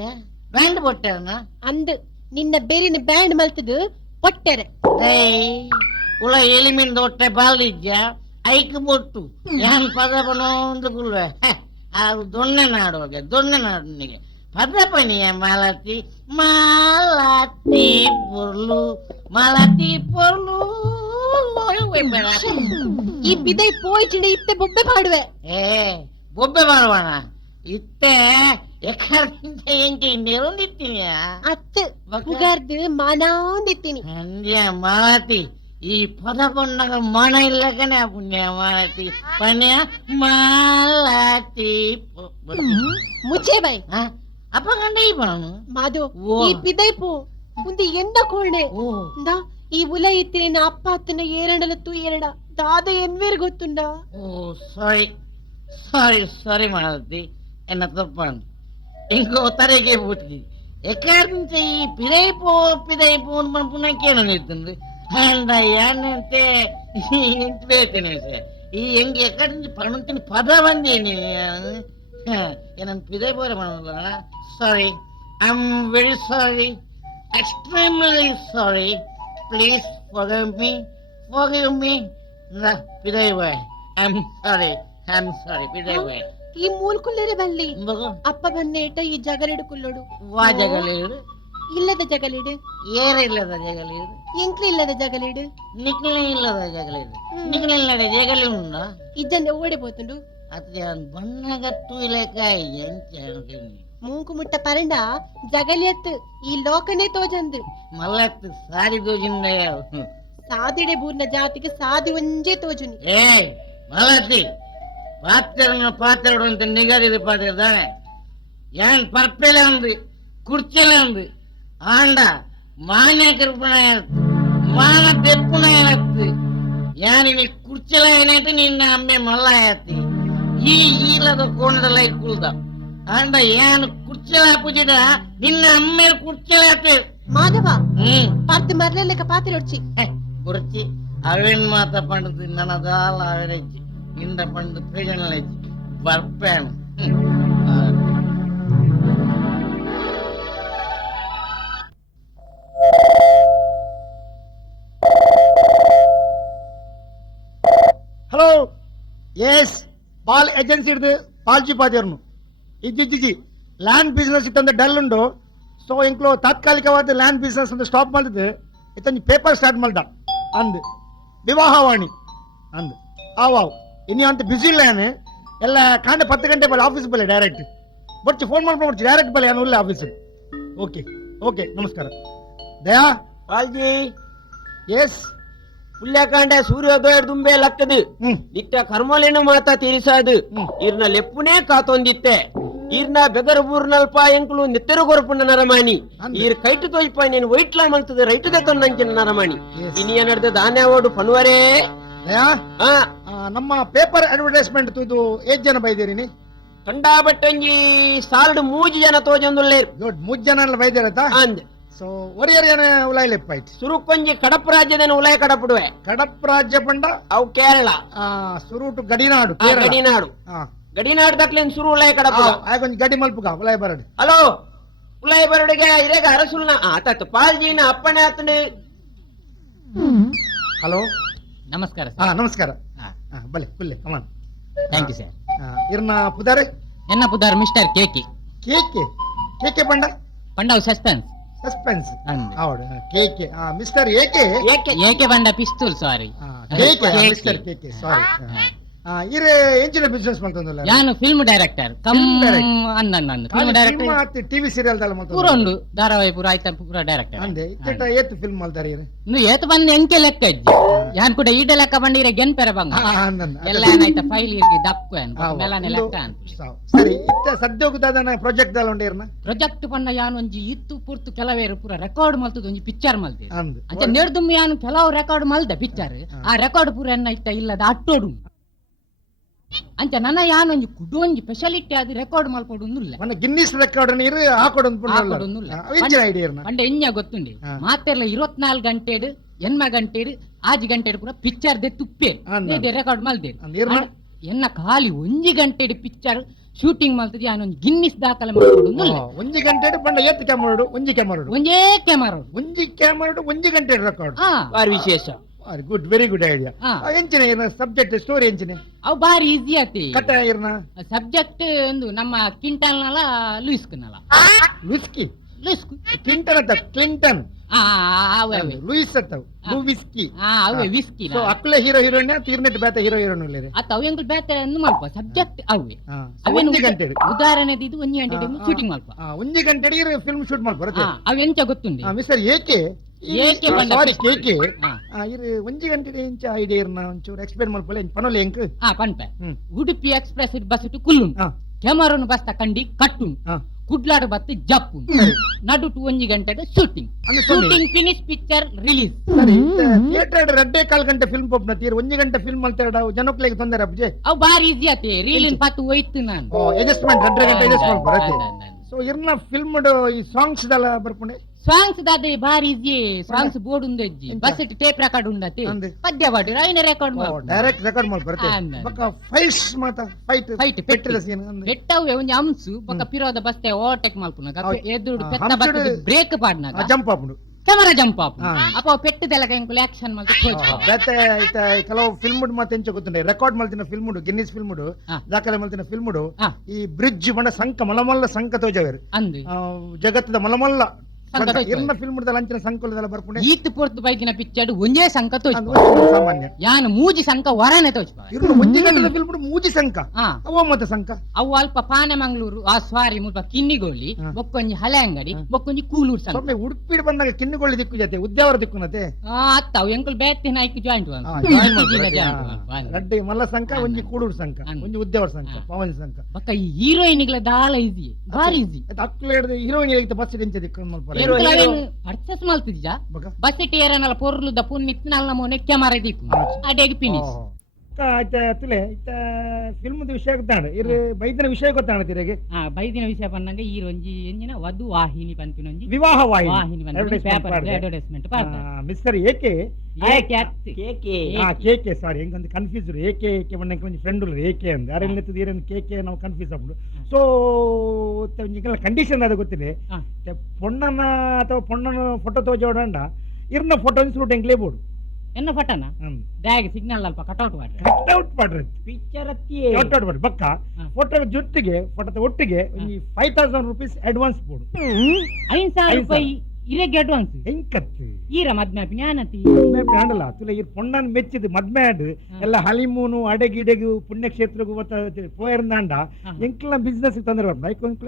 బ్యాండ్ పొట్టాన ಅಂದ್ ನಿನ್ನ ಬೇರಿನ ಬ್ಯಾಂಡ್ ಮಲ್ತದು ಪೊಟ್ಟೆರೆ డే ಉಳ ಎಲಿಮಿಂದ ಹೊಟ್ಟೆ ಬಾಲ್ದಿದ್ಯ ಐಕ್ ಬೊಟ್ಟು ಯಾನ್ ಪದ ಬನೊಂದುಗುಲ್ವೆ ಅದು ದೊಣ್ಣೆ ನಾಡುನಿಗೆ ಪದ ಪನಿಯ ಮಾಲತಿ ಪೊರ್ಲು ಮಾಲತಿ ಪೊರ್ಲು ಈ ಪಿದೈ పోయిజిండా ಇತ್ತೆ ಬೊಬ್ಬೆ ಪಾಡುವೆ ఏ బొబ్బె బాడవాన ఇత్తే ఎక్కడ నుంచి ఏంటి నెరుందిత్తినియా ಅತ್ತು ಮುಗಾರ್ದು ಮಾನಾಂದಿತ್ತೀನಿ ಅಂದ್ಯ ಮಾಲತಿ ಈ ಪದ ಬಂದಾಗ ಮಣ ಇಲ್ಲಕನೆ ಪುಣ್ಯ ಮಾಲತಿ ಪಣ್ಯ ಮಾಲತಿ ಮುಚ್ಚೆ ಬೈ ಅಪ್ಪ ಕಂಡ ಈ ಪಣನು ಮಾದು ಓ. ಈ ಪಿದೈಪು ಮುಂದೆ ಎಂದ ಕೋಣೆ ಓ ಇಂದ ఈ ఉల ఎత్తిన అప్ప అత్తన ఏరండలతో ఏరడ దాద ఎన్వేరు గొత్తుండా ഓ സോറി സോറി സോറി മാലതി എന്നെ തപ്പാണ് ఇంకో తరగే పుట్టింది ఎక్కడి నుంచి ఈ పిదైపు మన పుణ్యకేన నిడుతుంది అంటే ఇంటి వేతనే ఈ ఎంగ ఎక్కడి నుంచి పనుంచిన పదవండి నేను పిదైపోరే మన sorry I'm very sorry extremely sorry please forgive me పిదైపోయ్ ఐఎమ్ సారీ పిదైపోయ్ ఈ మూల్కుల్లేరే బల్లి అప్ప బన్నేట ఈ జగలేడు కుల్లోడు ವಾ ಜಗಲೇರು ఇల్లద జగలేడు ಏರ ಇಲ್ಲದ ಜಗಲೇರು ఇంట్లో ఇల్లద జగలేడు నిఖిల ఇಲ್ಲದ ಜಗಲೇರು నిఖిల ಜಗಲಿ ಉಂಡ ఇజ్జంది ఓడిపోతుండు ಅದು ಬಣ್ಣಗತ್ತು ಇಲೆಕ ಎಂಚ మూకు ముట్ట పరండా జగలియత్ ఈ లోకనే తోజందు మల్లెత్తు సారి దోజిందయ్య సాదిడే బూర్న జాతికి సాది ಒಂಜೇ తోజుని ಏ ಮಲ್ಲತ್ತಿ ಪಾತ್ರೆ ಅಂತ ನಿಗದಿದ ಪಾತ್ರೆ ತಾನೆ ಏನ್ ಪರ್ಪೆಲೆ ఉంది కుర్చీలే ఉంది ఆండ మాన తెప్పునాయత్తి యాని నీ కుర్చీల అయినట్టు నిన్న అమ్మే మల్లయత్తి ఈ ఈలದ ಕೋಣದಲ್ಲ ಇಟ್ಕೊಳ್ದ ಆಂಡ ಏನ್ ಕುರ್ಚೀಲ ಪೂಜಿದ ನಿನ್ನ ಅಮ್ಮೆ ಕುರ್ಚೀಲ మాధవ పర్తి మర్లేక పాత్ర వచ్చి ಕುರ್ಚಿ ಅವೇನ್ ಮಾತ ಪಂಡದು ನನದಾಲ ಅವರಜ್ಜಿ ನಿಂದ Pandu ಪ್ರಯೋಜನಲಜ್ಜಿ ಬರ್ಪೇನು hello S Pal agency ಹಿಡಿದು ಪಾಲ್ಜಿ ಪಾದ್ಯರ್ನು ಇಜ್ಜಿಜ್ಜಿ ಲ್ಯಾಂಡ್ ಬಿಸ್ನೆಸ್ ಇತ್ತಂದ್ರೆ ಡಲ್ ಉಂಡು ಸೊ ಇಂಕ್ಲು ತಾತ್ಕಾಲಿಕವಾದ ಲ್ಯಾಂಡ್ ಬಿಸ್ನೆಸ್ ಅಂತ ಸ್ಟಾಪ್ ಮಾಡಿದ್ರೆ ಇತ್ತಂದು ಪೇಪರ್ ಸ್ಟಾರ್ಟ್ ಮಾಡ್ದ ಅಂದ್ ವಿವಾಹವಾಣಿ ಅಂದ್ ಆವಾವ್ ಇನ್ನು ಅಂತ ಬಿಸಿ ಇಲ್ಲ ಏನೇ ಎಲ್ಲ ಕಾಂಡ 10 ಗಂಟೆ ಬಲ್ಲ ಆಫೀಸ್ ಬಲ್ಲ ಡೈರೆಕ್ಟ್ ಬರ್ಚಿ ಫೋನ್ ಮಾಡ್ಕೊಂಡು ಡೈರೆಕ್ಟ್ ಬಲ್ಲ ಏನು ಇಲ್ಲ ಆಫೀಸ್ ಓಕೆ ಓಕೆ ನಮಸ್ಕಾರ ದಯಾ ಪಾಲ್ಜಿ ಎಸ್ ಪುಲ್ಯಕಾಂಡ ಸೂರ್ಯೋದಯ ದುಂಬೆ ಲಕ್ಕದು ನಿತ್ಯ ಕರ್ಮಲಿನ ಮಾತ ತೀರಿಸದು ಇರ್ನ ಲೆಪ್ಪುನೇ ಕಾತೊಂದಿತ್ತೆ ಈರ್ನ ಬೆಗರ ಬೂರ್ನಲ್ಪ ಎಂಕ್ಲು ನೆತ್ತೆರು ಗೊರಪುಣ್ಣ ನರಮಾಣಿ ಈರ್ ಕೈಟು ತೋಯ್ಪ ನೀನು ವೈಟ್ಲಾ ಮಲ್ತದೆ ರೈಟು ದೆತ್ತೊಂದಂಚಿನ ನರಮಾಣಿ ಇನ್ನಿಯ ನಡೆದ ದಾನ್ಯ ಓಡು ಪನ್ವರೇ ದಯಾ ನಮ್ಮ ಪೇಪರ್ ಅಡ್ವರ್ಟೈಸ್ಮೆಂಟ್ ಇದು 8 ಜನ ಬೈದಿರಿ ಕಂಡಾಬಟ್ಟಂಜಿ ಸಾಲ್ಡ್ 3 ಜನ ತೋಜೊಂದುಲ್ಲೇರು ಗುಡ್ 3 ಜನ ಎಲ್ಲ ಬೈದಿರತ್ತ ಅಂದ್ ಸೊ ಒರಿಯರ್ ಏನ ಉಲಾಯ್ ಲೆಪ್ಪಾಯ್ತು ಸುರುಕೊಂಜಿ ಕಡಪ ರಾಜ್ಯದ ಉಲಯ ಕಡಪುಡುವೆ ಕಡಪ್ ರಾಜ್ಯ ಪಂಡ ಅವು ಕೇರಳ ಸುರುಟು ಗಡಿನಾಡು ಗಡಿನಾಡು ಗಡಿನಾಡು ದಕ್ಲಿನ ಸುರು ಉಲಯ ಕಡಪ ಆಗೊಂದು ಗಡಿ ಮಲ್ಪುಗ ಉಲಾಯ್ ಬರಡು ಹಲೋ ಉಲಯ ಬರಡಿಗೆ ಇರೇಗ ಅರಸುಲ್ನ ಆತಾತು ಪಾಲ್ಜಿನ ಅಪ್ಪಣೆ ಆತನು ಹಲೋ ನಮಸ್ಕಾರ ನಮಸ್ಕಾರ ಬಲೆ ಪುಲ್ಲೆ ಕಮಾನ್ ಥ್ಯಾಂಕ್ ಯು ಸರ್ ಇರ್ನ ಪುದಾರೆ ಎನ್ನ ಪುದಾರ್ ಮಿಸ್ಟರ್ ಕೇಕಿ ಕೇಕೆ ಕೇಕೆ ಪಂಡ ಪಂಡವ್ ಸಸ್ಪೆನ್ಸ್ ಸಸ್ಪೆನ್ಸ್ ಅಂದ್. ಹೌದು ಕೇಕೆ ಮಿಸ್ಟರ್ ಏಕೆ ಏಕೆ ಬಂಡ ಪಿಸ್ತೂಲ್ ಸಾರಿ ಕೇಕೆ ಕೇಕೆ. ಮಿಸ್ಟರ್ ಕೇಕೆ ಸಾರಿ ಇರೆ ಎಂಚಿನ ಬಿಸ್ನೆಸ್ ಮಾಡ್ತಂದಲ್ಲ ಯಾನು ಫಿಲ್ಮ್ ಡೈರೆಕ್ಟರ್ ಕಮ್ ಅಂದ್ ಫಿಲ್ಮ್ ಡೈರೆಕ್ಟರ್ ಟಿವಿ ಸೀರಿಯಲ್ ದಲ್ಲ ಪೂರ ಉಂಡು ಧಾರಾವಾಹಿ ಪೂರ ಆಯ್ತ ಪೂರ ಡೈರೆಕ್ಟರ್ ಅಂದೆ ಇತ್ತ ಏತ್ ಫಿಲ್ಮ್ ಮಾಡ್ತಾರೆ ಇರೆ ಇನ್ನು ಏತ್ ಬಂದ್ ಎಂಕೆ ಲೆಕ್ಕ ಇಜ್ಜಿ ಯಾನ್ ಕೂಡ ಈಡ ಲೆಕ್ಕ ಬಂದಿರ ಗೆನ್ಪೆರ ಬಂಗ ಎಲ್ಲ ಏನಾಯ್ತ ಫೈಲ್ ಇರ್ದಿ ದಕ್ಕು ಮೇಲಾನೆ ಲೆಕ್ಕ ಅಂತ ಸರಿ ಇತ್ತ ಸದ್ಯೋಗದಾದನ ಪ್ರಾಜೆಕ್ಟ್ ದಲ್ಲ ಉಂಡಿರ್ನ ಪ್ರೊಜೆಕ್ಟ್ ಪಂಡ ಯಾನ್ ಒಂಜಿ ಇತ್ತು ಪೂರ್ತು ಕೆಲವೇರು ಪೂರ ರೆಕಾರ್ಡ್ ಮಲ್ತದ ಒಂಜಿ ಪಿಕ್ಚರ್ ಮಲ್ತಿ ಅಂದ್ ಅಂಚ ನೆಡ್ದುಮ್ಮಿ ಯಾನು ಕೆಲವು ರೆಕಾರ್ಡ್ ಮಲ್ದೆ ಪಿಕ್ಚರ್ ಆ ರೆಕಾರ್ಡ್ ಪೂರ ಎನ್ನ ಇತ್ತ ಇಲ್ಲದ ಅಟ್ಟೋಡು ಅಂಚ ನನ್ನ ಯಾನ್ ಒಂಜಿ ಕುಡು ಒಂಜಿ ಸ್ಪೆಷಾಲಿಟಿ ಅದು ರೆಕಾರ್ಡ್ ಮಲ್ಪಡುಂದುಲ್ಲ మన గిన్నిస్ రికార్డ్ నీరు ఆకొడొంದು ಆಕೊಡುಂದುಲ್ಲ ಇಂಚಿನ ಐಡಿಯಾ ಇರ್ನ ಪಂಡ ಎಣ್ಣ ಗೊತ್ತುಂಡಿ ಮಾತೆಲ್ಲ 24 ಗಂಟೆಡು ಎನ್ಮ ಗಂಟೆಡು ಆಜಿ ಗಂಟೆಡು ಪೂರ ಪಿಕ್ಚರ್ ದೆ ತುಪ್ಪೇರು ಅಂದ. ರೆಕಾರ್ಡ್ ಮಲ್ದೇರು ನೀರ್ನ ಎನ್ನ ಖಾಲಿ ಒಂಜಿ ಗಂಟೆಡು ಪಿಕ್ಚರ್ ಶೂಟಿಂಗ್ ಮಲ್ತದ ಯಾನೊಂದು ಗಿನ್ನಿಸ್ ದಾಖಲೆ ಮಾಡ್ಕೊಡುಂದುಲ್ಲ ಒಂಜಿ ಗಂಟೆ ಪಂಡ ಏತ್ ಕ್ಯಾಮರಾಡು ಒಂಜಿ ಕ್ಯಾಮರಾಡು ಒಂಜೇ ಕ್ಯಾಮರಾ ಒಂಜಿ ಕ್ಯಾಮರಾಡು ಒಂಜಿ ಗಂಟೆ ರೆಕಾರ್ಡ್ ಬಾರಿ ವಿಶೇಷ ಗುಡ್ ವೆರಿ ಗುಡ್ ಐಡಿಯಾ ಎಂಚಿನ ಇರ್ನ ಸಬ್ಜೆಕ್ಟ್ ಸ್ಟೋರಿ ಎಂಚಿನ ಅವು ಬಾರಿ ಈಸಿ ಆತಿ ಕಟ್ಟ ಇರ್ನ ಸಬ್ಜೆಕ್ಟ್ ಒಂದು ನಮ್ಮ ಕ್ವಿಂಟಲ್ನಲ ಲೂಯಿಸ್ಕನಲ್ಲ ವಿಸ್ಕಿ ಲೂಯಿಸ್ಕು ಕ್ಲಿಂಟನ್ ಅತ್ತ ಕ್ಲಿಂಟನ್ ಅವೇ ಅವೇ ಲೂಯಿಸ್ ಅತ್ತ ಲೂ ವಿಸ್ಕಿ ಅವೇ ವಿಸ್ಕಿ ಸೊ ಅಕ್ಲೆ ಹೀರೋ ಹೀರೋಯಿನ್ ತೀರ್ನೆಟ್ ಬೇತ ಹೀರೋ ಹೀರೋಯಿನ್ ಉಳ್ಳೇರೆ ಅತ್ತ ಅವು ಎಂಗಳು ಬೇತೆ ಮಲ್ಪ ಸಬ್ಜೆಕ್ಟ್ ಅವೇ ಒಂಜಿ ಗಂಟೆ ಉದಾಹರಣೆ ಇದು ಒಂಜಿ ಗಂಟೆ ಶೂಟಿಂಗ್ ಮಲ್ಪ ಒಂಜಿ ಗಂಟೆ ಫಿಲ್ಮ್ ಶೂಟ್ ಮಾಡ್ಬಾರ ಅವೆಂಚ ಗೊತ್ತುಂಡಿ ಮಿಸ್ಟರ್ ಏಕೆ ಏಕೆ ಬಂದ ಸಾರಿ ಕೇಕೆ ಹಾ. ಇರು ಒಂಜಿ ಗಂಟೆ ಇಂಚ ಐಡಿಯಾ ಇರ್ನ ಒಂಚೂರು ಎಕ್ಸ್ಪ್ಲೇನ್ ಮಲ್ಪಲೆ ಪನೋಲಿ ಎಂಕ್ ಪಂಪ ಹ್ಮ್. ಉಡುಪಿ ಎಕ್ಸ್ಪ್ರೆಸ್ ಬಸ್ ಕುಲ್ಲು ಹಾ. ಕೆಮರನು ಬಸ್ತ ಕಂಡಿ ಕಟ್ಟು ಹಾ. ಕುಡ್ಲಾಡು ಬತ್ತು ಜಪ್ಪು ನಡು ಟು 1 ಗಂಟೆಗೆ ಶೂಟಿಂಗ್ ಅಂದ್ರೆ ಶೂಟಿಂಗ್ ಫಿನಿಶ್ ಪಿಕ್ಚರ್ ರಿಲೀಸ್ ಸರಿ ಥಿಯೇಟರ್ 2.25 ಗಂಟೆ ಫಿಲ್ಮ್ ಪೋಪ್ನ ತೀರ್ 1 ಗಂಟೆ ಫಿಲ್ಮ್ ಮಲ್ತಾಡ ಜನಕ್ಲೆಗೆ ತೊಂದರೆ ಅಬ್ಜೆ ಅವು ಬಾರಿ ಈಸಿ ಆತೆ ರೀಲಿನ್ ಪತ್ತು ಹೋಯ್ತು ನಾನು ಅಡ್ಜಸ್ಟ್ಮೆಂಟ್ 2 ಗಂಟೆ ಅಡ್ಜಸ್ಟ್ ಮಾಡ್ಬಾರತ್ತೆ ಹಾ. ಸೊ ಇರ್ನ ಫಿಲ್ಮ್ ಈ ಸಾಂಗ್ಸ್ ದಲ್ಲ ಬರ್ಪುಂಡೆ ಸಾಂಗ್ಸ್ ದಾದೆ ಬಾರಿ ಈಸಿ ಸಾಂಗ್ಸ್ ಬೋರ್ಡ್ ಉಂದು ಅಜ್ಜಿ ಎಂತ? ಬಸ್ ಟೇಪ್ ರೆಕಾರ್ಡ್ ಉಂಡತೆ ಅಂದೆ. ಪದ್ಯ ಬಾಡಿ ಐನ ರೆಕಾರ್ಡ್ ಡೈರೆಕ್ಟ್ ರೆಕಾರ್ಡ್ ಮಾಡ್ಬಾರತ್ತೆ ಅಂದೆ. ಬಕ್ಕ ಫೈಟ್ಸ್ ಮಾತ ಫೈಟ್ Fight, ಪೆಟ್ಟಿದ ಪೆಟ್ಟು. ಸೀನ್ ಅಂದೆ ಬೆಟ್ಟವು ಒಂಜಿ ಅಂಸು ಬೊಕ್ಕ ಪಿರೋದ ಬಸ್ತೆ ಓವರ್ಟೇಕ್ ಮಲ್ಪುನಾಗ ಹೌದು. ಎದುರು ಹಾ, ಪೆತ್ತ ಹಂಸುಡು- ಬರ್ತದೆ ಬ್ರೇಕ್ ಪಾಡ್ನಾಗ ಜಂಪ್ ಆಪುಂಡು ಕ್ಯಾಮರಾ ಜಂಪ್ ಆಪ್ ಹಾ. ಅಪ್ಪ ಪೆಟ್ಟು ತೆಲಗ ಎಂಕುಲು ಆಕ್ಷನ್ ಮಲ್ತು ಬೇತೆ ಐತ ಕೆಲವು ಫಿಲ್ಮ್ ಮತ್ತೆ ಎಂಚ ಗೊತ್ತುಂಡೆ ರೆಕಾರ್ಡ್ ಮಲ್ತಿನ ಫಿಲ್ಮ್ ಗಿನ್ನಿಸ್ ಫಿಲ್ಮ್ ಹಾ. ದಾಖಲೆ ಮಲ್ತಿನ ಫಿಲ್ಮ್ ಹಾ. ಈ ಬ್ರಿಡ್ಜ್ ಬಂಡ ಸಂಕ ಮಲಮಲ್ಲ ಸಂಕ ತೋಜವೇರು ಅಂದು ಜಗತ್ತದ ಮಲಮಲ್ಲ ಸಂಕ ತೋಜವೇರು. ಇರ್ನ ಫಿಲ್ಮ್ ಲಂಚಿನ ಸಂಕುಲದಲ್ಲ ಬರ್ಪುಂಡೆ ಈತ್ ಪೊರ್ತು ಬೈದಿನ ಪಿಕ್ಚರ್ ಒಂಜೇ ಸಂಕ ಅದು ತೋಚ್ ಸಾಮಾನ್ಯ ಯಾನ್ ಮೂಜಿ ಸಂಕ ಹೊರನೆ ತೋಚ್ ಇರ್ನ ಒಂಜಿ ಗಂಟೆ ಫಿಲ್ಮ್ ಮೂಜಿ ಸಂಕ ಹಾ ಅವ ಮತ್ತೆ ಸಂಕ ಅವು ಅಲ್ಪ ಪಾನೆ ಮಂಗಳೂರು ಆ ಸ್ವಾರಿ ಮುಲ್ಪ ಕಿನ್ನಿಗೋಳಿ ಹಾ. ಬೊಕ್ಕೊಂಜಿ ಹಳೆ ಅಂಗಡಿ ಬೊಕ್ಕೊಂಜಿ ಕೂಲೂರ್ ಸಂಕ ಸೊಮ್ಮೆ ಉಡುಪಿ ಬಂದಾಗ ಕಿನ್ನಿಗೊಳ್ಳಿ ದಿಕ್ಕು ಜೊತೆ ಉದ್ಯಾವರ ದಿಕ್ಕುನತೆ ಅತ್ತಾವು ಎಂಕುಲು ಬೇತಿನ ಐಕ್ ಜಾಯಿಂಟ್ ರಡ್ಡಿ ಮಲ್ಲ ಸಂಕ ಒಂಜಿ ಕೂಡೂರು ಸಂಕ ಹಂಗೆ. ಒಂಜಿ ಉದ್ಯಾವರ ಸಂಕ ಹಾ. ಪವನ್ ಸಂಕ ಬೊಕ್ಕ ಈ ಹೀರೋಯಿನ್ಗಳ ದಾಳ ಈಸಿ ಬಾರಿ ಈಸಿ ಅಕ್ಕಲು ಹಿಡಿದು ಹೀರೋಯಿನ್ ಬಸ್ ಎಂಚ ದಿಕ್ಕು ಮಲ್ಪರೆ ಪರ್ಚೇಸ್ ಮಲ್ತಿದ್ಜ ಬಗ ಬಸ್ ಟೇರನಲ್ಲ ಪೊರ್ಲು ದ ಪುನ್ ನಿತ್ನಲ್ಲ ಮೋನೆ ಕ್ಯಾಮರಾ ದಿಕ್ಕು ಅಡೆಗ್ ಫಿನಿಶ್ ಆಯ್ತ ತುಲೆ ಇತ್ತ ಫಿಲ್ಮ್ ವಿಷಯ ಗೊತ್ತಾಣ ಇರು ಬೈದಿನ ವಿಷಯ ಗೊತ್ತಾಣ ತಿರೆಗೆ ಬೈದಿನ ವಿಷಯ ಬಂದಂಗ ಈ ಒಂಜಿ ಎಂಜಿನ ವಧು ವಾಹಿನಿ ಪಂಪಿನೊಂಜಿ ವಿವಾಹ ವಾಹಿನಿ ಪೇಪರ್ ಅಡ್ವರ್ಟೈಸ್ಮೆಂಟ್ ಮಿಸ್ಟರ್ ಏಕೆ ಕೇಕೆ ಸಾರಿ ಹೆಂಗೊಂದು ಕನ್ಫ್ಯೂಸ್ ಏಕೆ ಏಕೆ ಬಣ್ಣ ಒಂಜಿ ಫ್ರೆಂಡ್ ಏಕೆ ಅಂದ್ ಯಾರೆಲ್ಲ ಎತ್ತದ ಏರೇನು ಕೇಕೆ ನಾವು ಕನ್ಫ್ಯೂಸ್ ಆಗ್ಬಿಡು ಸೊ ಒಂಜಿಗೆಲ್ಲ ಕಂಡೀಷನ್ ಅದು ಗೊತ್ತಿದೆ ಹಾ. ಪೊಣ್ಣನ ಅಥವಾ ಪೊಣ್ಣನ ಫೋಟೋ ತೋಜೋಡಂಡ ಇರ್ನ ಫೋಟೋ ಶೂಟಿಂಗ್ ಬೋರ್ಡು ಎನ್ನ ಫಟನ ಬ್ಯಾಗ್ ಸಿಗ್ನಲ್ ಅಲ್ಪ ಕಟ್ಔಟ್ ಮಾಡಿ ಕಟ್ಔಟ್ ಮಾಡ್ರಿ ಪಿಕ್ಚರ್ ಕಟ್ಔಟ್ ಮಾಡಿ ಬಕ್ಕ ಹಾ. ಫೋಟೋ ಜೊತೆಗೆ ಫೋಟೋದ ಒಟ್ಟಿಗೆ ಒಂದು 5,000 ರೂಪೀಸ್ ಅಡ್ವಾನ್ಸ್ ಬೋರ್ಡು 5,000 ರೂಪಾಯಿ ಇರೆಗೆ ಅಡ್ವಾನ್ಸ್ ಹೆಂಕತ್ತು ಈರ ಮದ್ಮೆ ಜ್ಞಾನತಿ ಕಾಣಲ್ಲ ತುಲೆ ಈ ಪೊಣ್ಣನ್ ಮೆಚ್ಚಿದ್ ಮದ್ಮೆ ಆಡ್ ಎಲ್ಲ ಹಲಿಮೂನು ಅಡೆಗಿಡೆಗು ಪುಣ್ಯಕ್ಷೇತ್ರಗೂ ಪೋಯರ್ನಾಂಡ ಎಂಕ್ಲ ಬಿಸ್ನೆಸ್ ತಂದ್ರೆ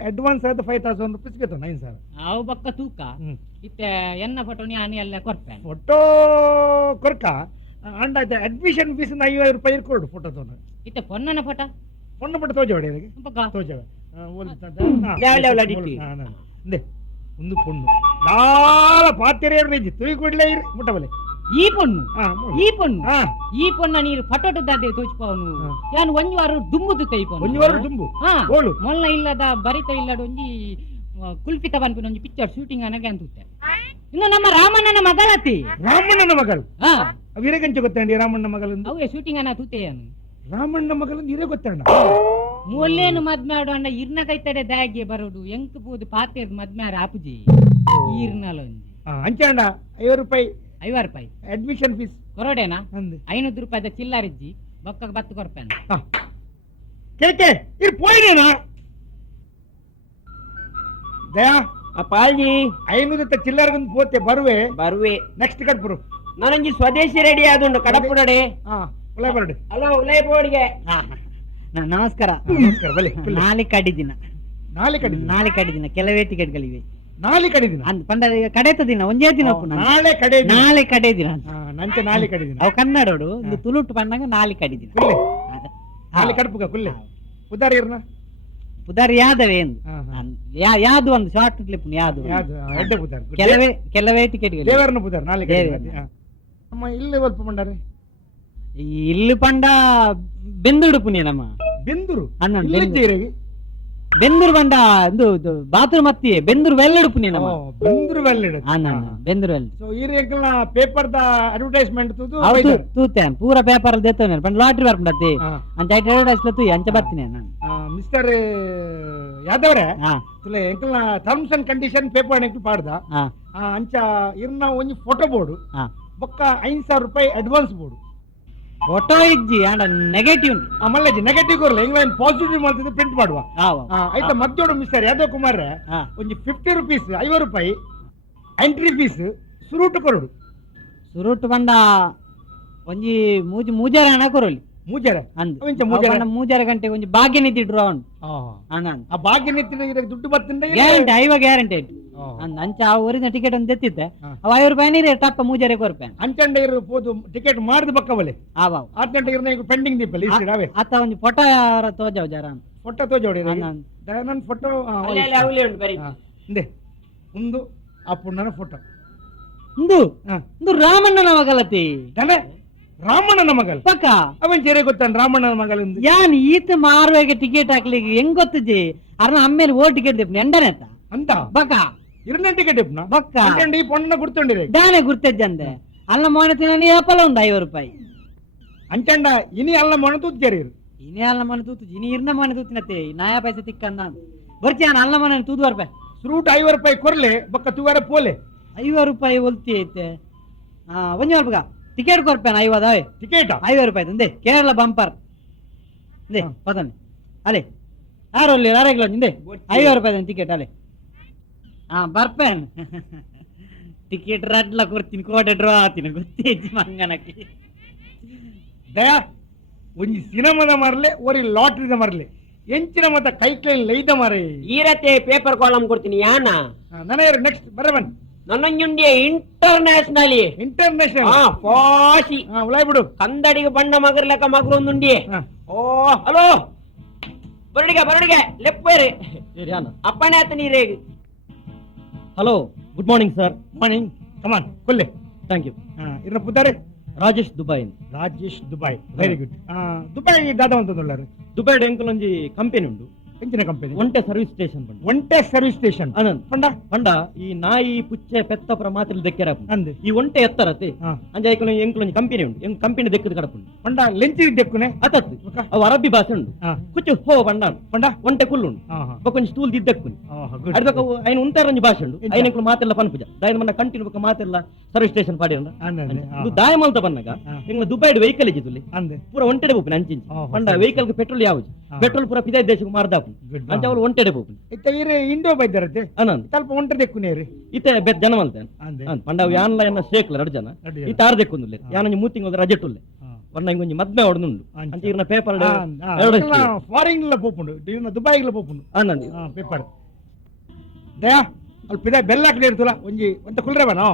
ಅಡ್ವಾನ್ಸ್ ಆದ 5,000 ರೂಪೀಸ್ ಬೇಕು 9,000 ಅವು ಬಕ್ಕ ತೂಕ ಇತ್ತೆ ಎನ್ನ ಫೋಟೋ ನೀ ಎಲ್ಲ ಕೊಡ್ಪೇನೆ ಫೋಟೋ ಕೊರ್ಕ ಅಂಡ ಅಡ್ಮಿಷನ್ ಫೀಸ್ 50 ರೂಪಾಯಿ ಕೊಡು ಫೋಟೋ ತೋನ ಇತ್ತೆ ಪೊನ್ನನ ಫೋಟೋ ಪೊಣ್ಣ ಪಟ್ಟ ತೋಜೋಡಿ ಬಕ್ಕ ತೋಜವ ಲೆವಲ್ ಒಂದು ಪೊಣ್ಣು ದಾಳ ಪಾತ್ರೆ ತುಯಿ ಕೊಡ್ಲೇ ಇರಿ ಮುಟ್ಟಬಲೆ ಈ ಪೊಣ್ಣು ಈ ಪೊಣ್ಣು ಹಾ ಈ ಪೊಣ್ಣ ನೀರು ಫಟೋಟ ದಾದೆ ತೋಚ್ಪವನು ಹಾ. ಯಾನು ಒಂಜುವಾರ ದುಮ್ಮುದು ತೈಪನು ಒಂಜಿ ವಾರ ದುಂಬು ಹಾ ಓಳು ಮೊಲ್ಲ ಇಲ್ಲದ ಬರಿತ ಇಲ್ಲದ ಒಂಜಿ ಕುಲ್ಪಿತ ಬನ್ಪಿನ ಒಂಜಿ ಪಿಕ್ಚರ್ ಶೂಟಿಂಗ್ ಅನಗೆ ಅಂತುತ್ತೆ ಇನ್ನು ನಮ್ಮ ರಾಮಣ್ಣನ ಮಗಳತಿ ರಾಮಣ್ಣನ ಮಗಳು ಹಾ ವೀರಗಂಚ ಗೊತ್ತಂಡಿ ರಾಮಣ್ಣ ಮಗಳಂದು ಅವೇ ಶೂಟಿಂಗ್ ಅನ್ನ ತೂತೆಯನು ರಾಮಣ್ಣ ಮಗಳಂದು ಇರೇ ಗೊತ್ತಣ್ಣ ಮೂಲ್ಲೇನು ಮದ್ಮೆ ಆಡೋಂಡ ಇರ್ನ ಕೈತಡೆ ದಾಗೆ ಬರೋಡು ಎಂಕ್ ಪೂದು ಪಾತೇರ್ ಮದ್ಮೆ ಆರ ಆಪುಜಿ ಈರ್ನಲ ಒಂಜಿ ಅಂಚಾಂಡ 50 ರೂಪಾಯಿ 50 ರೂಪಾಯಿ ಅಡ್ಮಿಷನ್ ಫೀಸ್ ಕೊರಡೇನಾ ಅಂದೆ 500 ರೂಪಾಯಿದ ಚಿಲ್ಲರಿಜ್ಜಿ ಬೊಕ್ಕ ಬತ್ತು ಕೊರ್ಪೇನ ಕೇಕೆ ಇರ್ ಪೋಯಿನೇನಾ ದಯಾ ಅಪ್ಪಾಜಿ 500 ಚಿಲ್ಲರ್ಗೊಂದು ಪೋತೆ ಬರುವೆ ಬರುವೆ ನೆಕ್ಸ್ಟ್ ಕಟ್ ಬರು ನನಂಜಿ ಸ್ವದೇಶಿ ರೆಡಿ ಆದುಂಡು ಕಡಪುಡಡೆ ಹಾ ಉಲೈ ಬರಡೆ ಹಲೋ ಉಲೈ ಬೋರ್ಡ್ಗೆ ನಮಸ್ಕಾರ ನಮಸ್ಕಾರ ಬಲೆ ನಾಳೆ ಕಡಿದಿನ ನಾಳೆ ಕಡಿದಿನ ಕೆಲವೇ ಟಿಕೆಟ್ಗಳಿವೆ ನಾಳೆ ಕಡಿದಿನ ಅಂದ್ ಪಂಡ ಕಡೆತ ದಿನ ಒಂದೇ ದಿನ ನಾಳೆ ಕಡೆ ನಾಳೆ ಕಡೆ ದಿನ ನಂಚೆ ನಾಳೆ ಕಡಿದಿನ ಅವು ಕನ್ನಡೋಡು ಒಂದು ತುಳುಟು ಪಂಡಂಗ ನಾಳೆ ಕಡಿದಿನ ಕುಲ್ಲೆ ನಾಳೆ ಕಡ್ಪುಗ ಕುಲ್ಲೆ ಉದಾರ ಇರ್ನ ಪುದಾರ್ ಯಾದವೇ ಎಂದು ಹಾ, ಹಾ. ಯಾವ್ದು ಒಂದು ಶಾರ್ಟ್ ಕ್ಲಿಪ್ ಯಾವ್ದು ಯಾವ್ದು ಎಡ್ಡೆ ಪುದಾರ್ ಕೆಲವೇ ಟಿಕೆಟ್ಗಳು ದೇವರನ ಪುದಾರ್ ನಾಳೆ ದೇವರನ. ಕಡಿದಿನ ಅಮ್ಮ ಇಲ್ಲಿ ಸ್ವಲ್ಪ ಮಂಡಾರೆ ಇಲ್ಲಿ ಪಂಡ ಬೆಂದೂಡು ಪುಣ್ಯ ನಮ್ಮ ಬೆಂದೂರು ಅಣ್ಣ ಇಲ್ಲಿದ್ದೀರಿ ಬೆಂದೂರು ಪಂಡ ಇದು ಬಾತ್ರೂಮ್ ಹತ್ತಿ ಬೆಂದೂರು ವೆಲ್ಲಡು ಪುಣ್ಯ ನಮ್ಮ ಬೆಂದೂರು ಬೆಲ್ಲಿಡ ಅಣ್ಣ ಬೆಂದೂರು ವೆಲ್ ಸೊ ಈ ರೇಕಲ್ನ ಪೇಪರ್ ದ ಅಡ್ವರ್ಟೈಸ್ಮೆಂಟ್ ತುದು ಹೌದು ತೂತೇನ್ ಪೂರ ಪೇಪರ್ ಅಲ್ಲಿ ದೇತೇನೆ ಪಂಡ ಲಾಟ್ರಿ ಬರ್ಪಡತ್ತಿ ಅಂಚ ಅಡ್ವರ್ಟೈಸ್ ತೂ ಅಂಚ ಬರ್ತೀನಿ ನಾನು ಮಿಸ್ಟರ್ ಯಾದವ್ರೆ ಹಾ ತುಲೆ ಎಂಕಲ್ನ terms and condition paper next ಪಾಡ್ದ ಹಾ ಅಂಚ ಇರ್ನ ಒಂಜಿ ಫೋಟೋ ಬೋರ್ಡು ಹಾ ಬೊಕ್ಕ 5,000 ರೂಪಾಯಿ ಅಡ್ವಾನ್ಸ್ ಬೋರ್ಡು ಫೋಟೋ ಇಜ್ಜಿ ಅಂಡ ನೆಗೆಟಿವ್ ಮಲ್ಲಜಿ ನೆಗೆಟಿವ್ ಕೊರ್ಲ ಇಂಗ್ಲೆಂಡ್ ಪಾಸಿಟಿವ್ ಮಾಡ್ತಿದ್ದು ಪ್ರಿಂಟ್ ಮಾಡುವ ಆಯ್ತಾ ಮದ್ದೋಡು ಮಿಸ್ಟರ್ ಯಾದವ್ ಕುಮಾರ್ ಹಾ ಒಂಜಿ 50 ರೂಪೀಸ್ 50 ರೂಪಾಯಿ ಎಂಟ್ರಿ ಫೀಸ್ ಸುರುಟು ಕೊರಡು ಸುರುಟು ಪಂಡ ಒಂಜಿ ಮೂಜಾರ ಹಣ ಕೊರಲಿ ಮೂಜಾರ ಅಂದ್ ಅವಂಚ ಮೂಜಾರ ಮೂಜಾರ ಗಂಟೆ ಒಂಜಿ ಭಾಗ್ಯ ನಿಂತಿಡ್ರು ಅವನು ಅಣ್ಣ ಆ ಭಾಗ್ಯ ನಿಂತಿನ ಇದಕ್ಕೆ ದುಡ್ಡು ಬರ್ತಂಡ ಗ್ಯಾರಂಟಿ ಐವ ಗ್ಯಾರಂಟಿ ಅಂದ್ ಅಂಚ ಆ ಊರಿನ ಟಿಕೆಟ್ ಒಂದು ತೆತ್ತಿದ್ದೆ ಅವ 5 ರೂಪಾಯಿ ನೀರೇ ಟಪ್ಪ ಮೂಜಾರೆ ಕೊರ್ಪೆ ಅಂಚಂಡ ಇರು ಪೋದು ಟಿಕೆಟ್ ಮಾಡಿದ ಬಕ್ಕವಲೆ ಆವ 8 ಗಂಟೆ ಇರ್ನ ಈಗ ಪೆಂಡಿಂಗ್ ದೀಪಲ್ಲಿ ಇಷ್ಟಿರಾವೆ ಆತ ಒಂಜಿ ಫೋಟೋ ತೋಜಾವ್ ಜರ ಫೋಟೋ ತೋಜೋಡಿ ಅಣ್ಣ. ನನ್ನ ಫೋಟೋ ಅವಲೇ ಉಂಟು ಬರೀ ಇಂದೆ ಒಂದು ಆ ಪುಣ್ಣನ ಫೋಟೋ ಇಂದು ಇಂದು ರಾಮಣ್ಣನ ಮಗಲತಿ ತಾನೆ ರಾಮಣ್ಣನ ಮಗಲ್ ಪಕ್ಕ ಅವನ್ ಜೇರೆ ಗೊತ್ತಾನ ರಾಮಣ್ಣನ ಮಗಲ್ ಯಾನ್ ಈತ ಮಾರುವಾಗೆ ಟಿಕೆಟ್ ಹಾಕ್ಲಿಕ್ಕೆ ಹೆಂಗ್ ಗೊತ್ತಿದ್ದಿ ಅರ್ನ ಅಮ್ಮೇಲೆ ಓ ಟಿಕೆಟ್ ದೆಪ್ಪ ಎಂಡನೆ ಅಂತ ಬಕ್ಕ ಇರ್ನ ಟಿಕೆಟ್ ಇಪ್ನ ಬಕ್ಕ ಈ ಪೊಣ್ಣನ ಗುರ್ತೊಂಡಿರಿ ದಾನೆ ಗುರ್ತಜ್ಜಂದೆ ಅಲ್ಲ ಮೋನ ತಿನ್ನ ಏಪಲ ಉಂಡು 5 ರೂಪಾಯಿ ಅಂಚಂಡ ಇನಿ ಅಲ್ಲ ಮೊಣ ತೂಜ್ಜರಿ ಇನೇ ಅಲ್ಲ ಮನೆ ತೂತು ಇನಿ ಇರ್ನ ಮನೆ ತೂತಿನತ್ತೆ ನಾಯಾ ಪೈಸೆ ತಿಕ್ಕಂದ ಬರ್ಚಾನ ಅಲ್ಲ ಮನೆ ತೂದು ರೂಪಾಯಿ ಫ್ರೂಟ್ 5 ರೂಪಾಯಿ ಕೊರ್ಲೆ ಬಕ್ಕ ತುವಾರ ಪೋಲೆ 5 ರೂಪಾಯಿ ಒಲ್ತಿ ಐತೆ ಒಂಜಿ ಅಲ್ಪಗ ಟಿಕೆಟ್ ಕೊರ್ಪೇನ 50 ಟಿಕೆಟ್ 5 ರೂಪಾಯಿ ತಂದೆ ಕೇರಳ ಬಂಪರ್ ಇಂದೆ ಪದನೆ ಅಲೆ ಯಾರಲ್ಲಿ ಯಾರಾಗ್ಲ ಇಂದೆ 5 ರೂಪಾಯಿ ಟಿಕೆಟ್ ಅಲೆ ಬರ್ಪೇನ್ ಟಿಕೆಟ್ ರಡ್ಲ ಕೊಡ್ತೀನಿ ಕೋಟೆ ಡ್ರಾ ಆತೀನಿ ಗೊತ್ತೇಜಿ ಮಂಗನಕ್ಕೆ ದಯಾ ಒಂಜಿ ಸಿನಿಮಾದ ಮರಲೆ ಒರಿ ಲಾಟ್ರಿದ ಮರಲೆ ಎಂಚಿನ ಮತ್ತ ಕೈ ಲೈದ ಮರೆ ಈರತೆ ಪೇಪರ್ ಕಾಲಮ್ ಕೊಡ್ತೀನಿ ಯಾನ ನನಗೆ ನೆಕ್ಸ್ಟ್ ಬರಬನ್ ನನ್ನೊಂಜುಂಡಿಯ ಇಂಟರ್ನ್ಯಾಷನಲಿ ಇಂಟರ್ನ್ಯಾಷನಲ್ ಪಾಸಿ ಉಳಾಯ್ ಬಿಡು ಕಂದಡಿಗೆ ಬಣ್ಣ ಮಗರ್ ಲೆಕ್ಕ ಮಗರು ಒಂದುಂಡಿ ಹಾ. ಓ ಹಲೋ ಬರಡಿಗೆ ಲೆಪ್ಪೇರಿ ಅಪ್ಪಣೆ ಆತ ನೀರೇ hello good morning sir. Morning come on ಕೊಲ್ಲೆ ಥ್ಯಾಂಕ್ ಯು. ಇರ್ನ ಪುದ್ದಾರೆ Rajesh Dubai Rajesh Dubai very good Dubai ದಾದ ಅಂತದೊಳ್ಳಾರು ದುಬೈ ಎಂಕಲ್ ಒಂಜಿ ಕಂಪನಿ ಉಂಡು ಎಂಚಿನ ಕಂಪನಿ ಒಂಟೆ ಸರ್ವಿಸ್ ಸ್ಟೇಷನ್ ಬಂದು ಒಂಟೆ ಸರ್ವಿಸ್ ಸ್ಟೇಷನ್ ಅನಂತ್ ಪಂಡ ಪಂಡ ಈ ನಾಯಿ ಪುಚ್ಚೆ ಪೆತ್ತಪುರ ಮಾತ್ರ ದೆಕ್ಕೆರ ಅಂದೆ ಈ ಒಂಟೆ ಎತ್ತರತೆ ಹಾ. ಅಂಜ ಎಂಕಲ್ ಒಂಜಿ ಕಂಪನಿ ಉಂಡು ಎಂಕ್ ಕಂಪನಿ ದೆಕ್ಕದ ಕಡಪುಂಡು ಪಂಡ ಲೆಂಚಿ ದೆಕ್ಕುನೆ ಅತತ್ ಅವು ಅರಬ್ಬಿ ಭಾಷೆ ಉಂಡು ಹಾ. ಕುಚ್ಚು ಹೋ ಪಂಡ ಪಂಡ ಒಂಟೆ ಕುಲ್ಲು ಉಂಡು ಬೊಕೊಂಜಿ ಸ್ಟೂಲ್ ದಿದ್ದಕ್ಕುನಿ ಅಡ್ದಕ ಐನ ಉಂತಾರ ಒಂಜಿ ಭಾಷೆ ಉಂಡು ಐನಕ್ಲು ಮಾತೆಲ್ಲ ಪನ್ಪುಜ ದಾಯನ ಮನ್ನ ಕಂಟಿನ್ಯೂ ಬೊಕ ಮಾತೆಲ್ಲ ಸರ್ವಿಸ್ ಸ್ಟೇಷನ್ ಪಾಡಿ ಇದು ದಾಯ ಮಲ್ತ ಬನ್ನಗ ಎಂಗ್ಲ ದುಬೈಡ್ ವೆಹಿಕಲ್ ಇಜ್ಜಿದುಲಿ ಅಂದೆ ಪೂರ ಒಂಟೆಡೆ ಬೋಪಿನ ಅಂಚಿಂಚಿ ಪಂಡ ವೆಹಿಕಲ್ ಪೆಟ್ರೋಲ್ ಯಾವುದು ಪೆಟ್ರೋಲ್ ಪೂರ ಪಿದ ದೇಶಕ್ಕೆ ಮಾರ್ದಾಪು ಅಂಚ ಅವ್ರು ಒಂಟೆಡೆ ಬೋಪಿನ ಇತ್ತ ಇರೆ ಇಂಡೋ ಬೈದರತೆ ಅನಂತ್ ಸ್ವಲ್ಪ ಒಂಟೆ ದೆಕ್ಕುನೆ ರೀ ಇತ್ತೆ ಬೆತ್ ಜನ ಮಲ್ತೇನೆ ಅಂದೆ ಪಂಡ ಅವು ಯಾನ್ಲ ಎನ್ನ ಶೇಕ್ಲ 2 ಜನ ಎರಡು ಈ ತಾರ್ ದೆಕ್ಕೊಂದುಲ್ಲೆ ಯಾನೊಂಜಿ ಮೂತಿಂಗ್ ಹೋದ್ರೆ ರಜೆಟ್ಟುಲ್ಲೆ ಒನ್ನ ಇಂಗೊಂಜಿ ಮದ್ಮೆ ಹೊಡ್ನುಂಡು ಅಂಚ ಇರ್ನ ಪೇಪರ್ ಫಾರಿನ್ ಪೋಪುಂಡು ಇವ್ನ ದುಬೈಗ್ಲ ಪೋಪುಂಡು ಆನಂದಿ ಪೇಪರ್ ದಯಾ ಅಲ್ಲಿ ಪಿದ ಬೆಲ್ಲ ಕಡೆ ಇರ್ತಲ್ಲ ಒಂಜಿ ಒಂತ ಕುಲ್ರೇವನ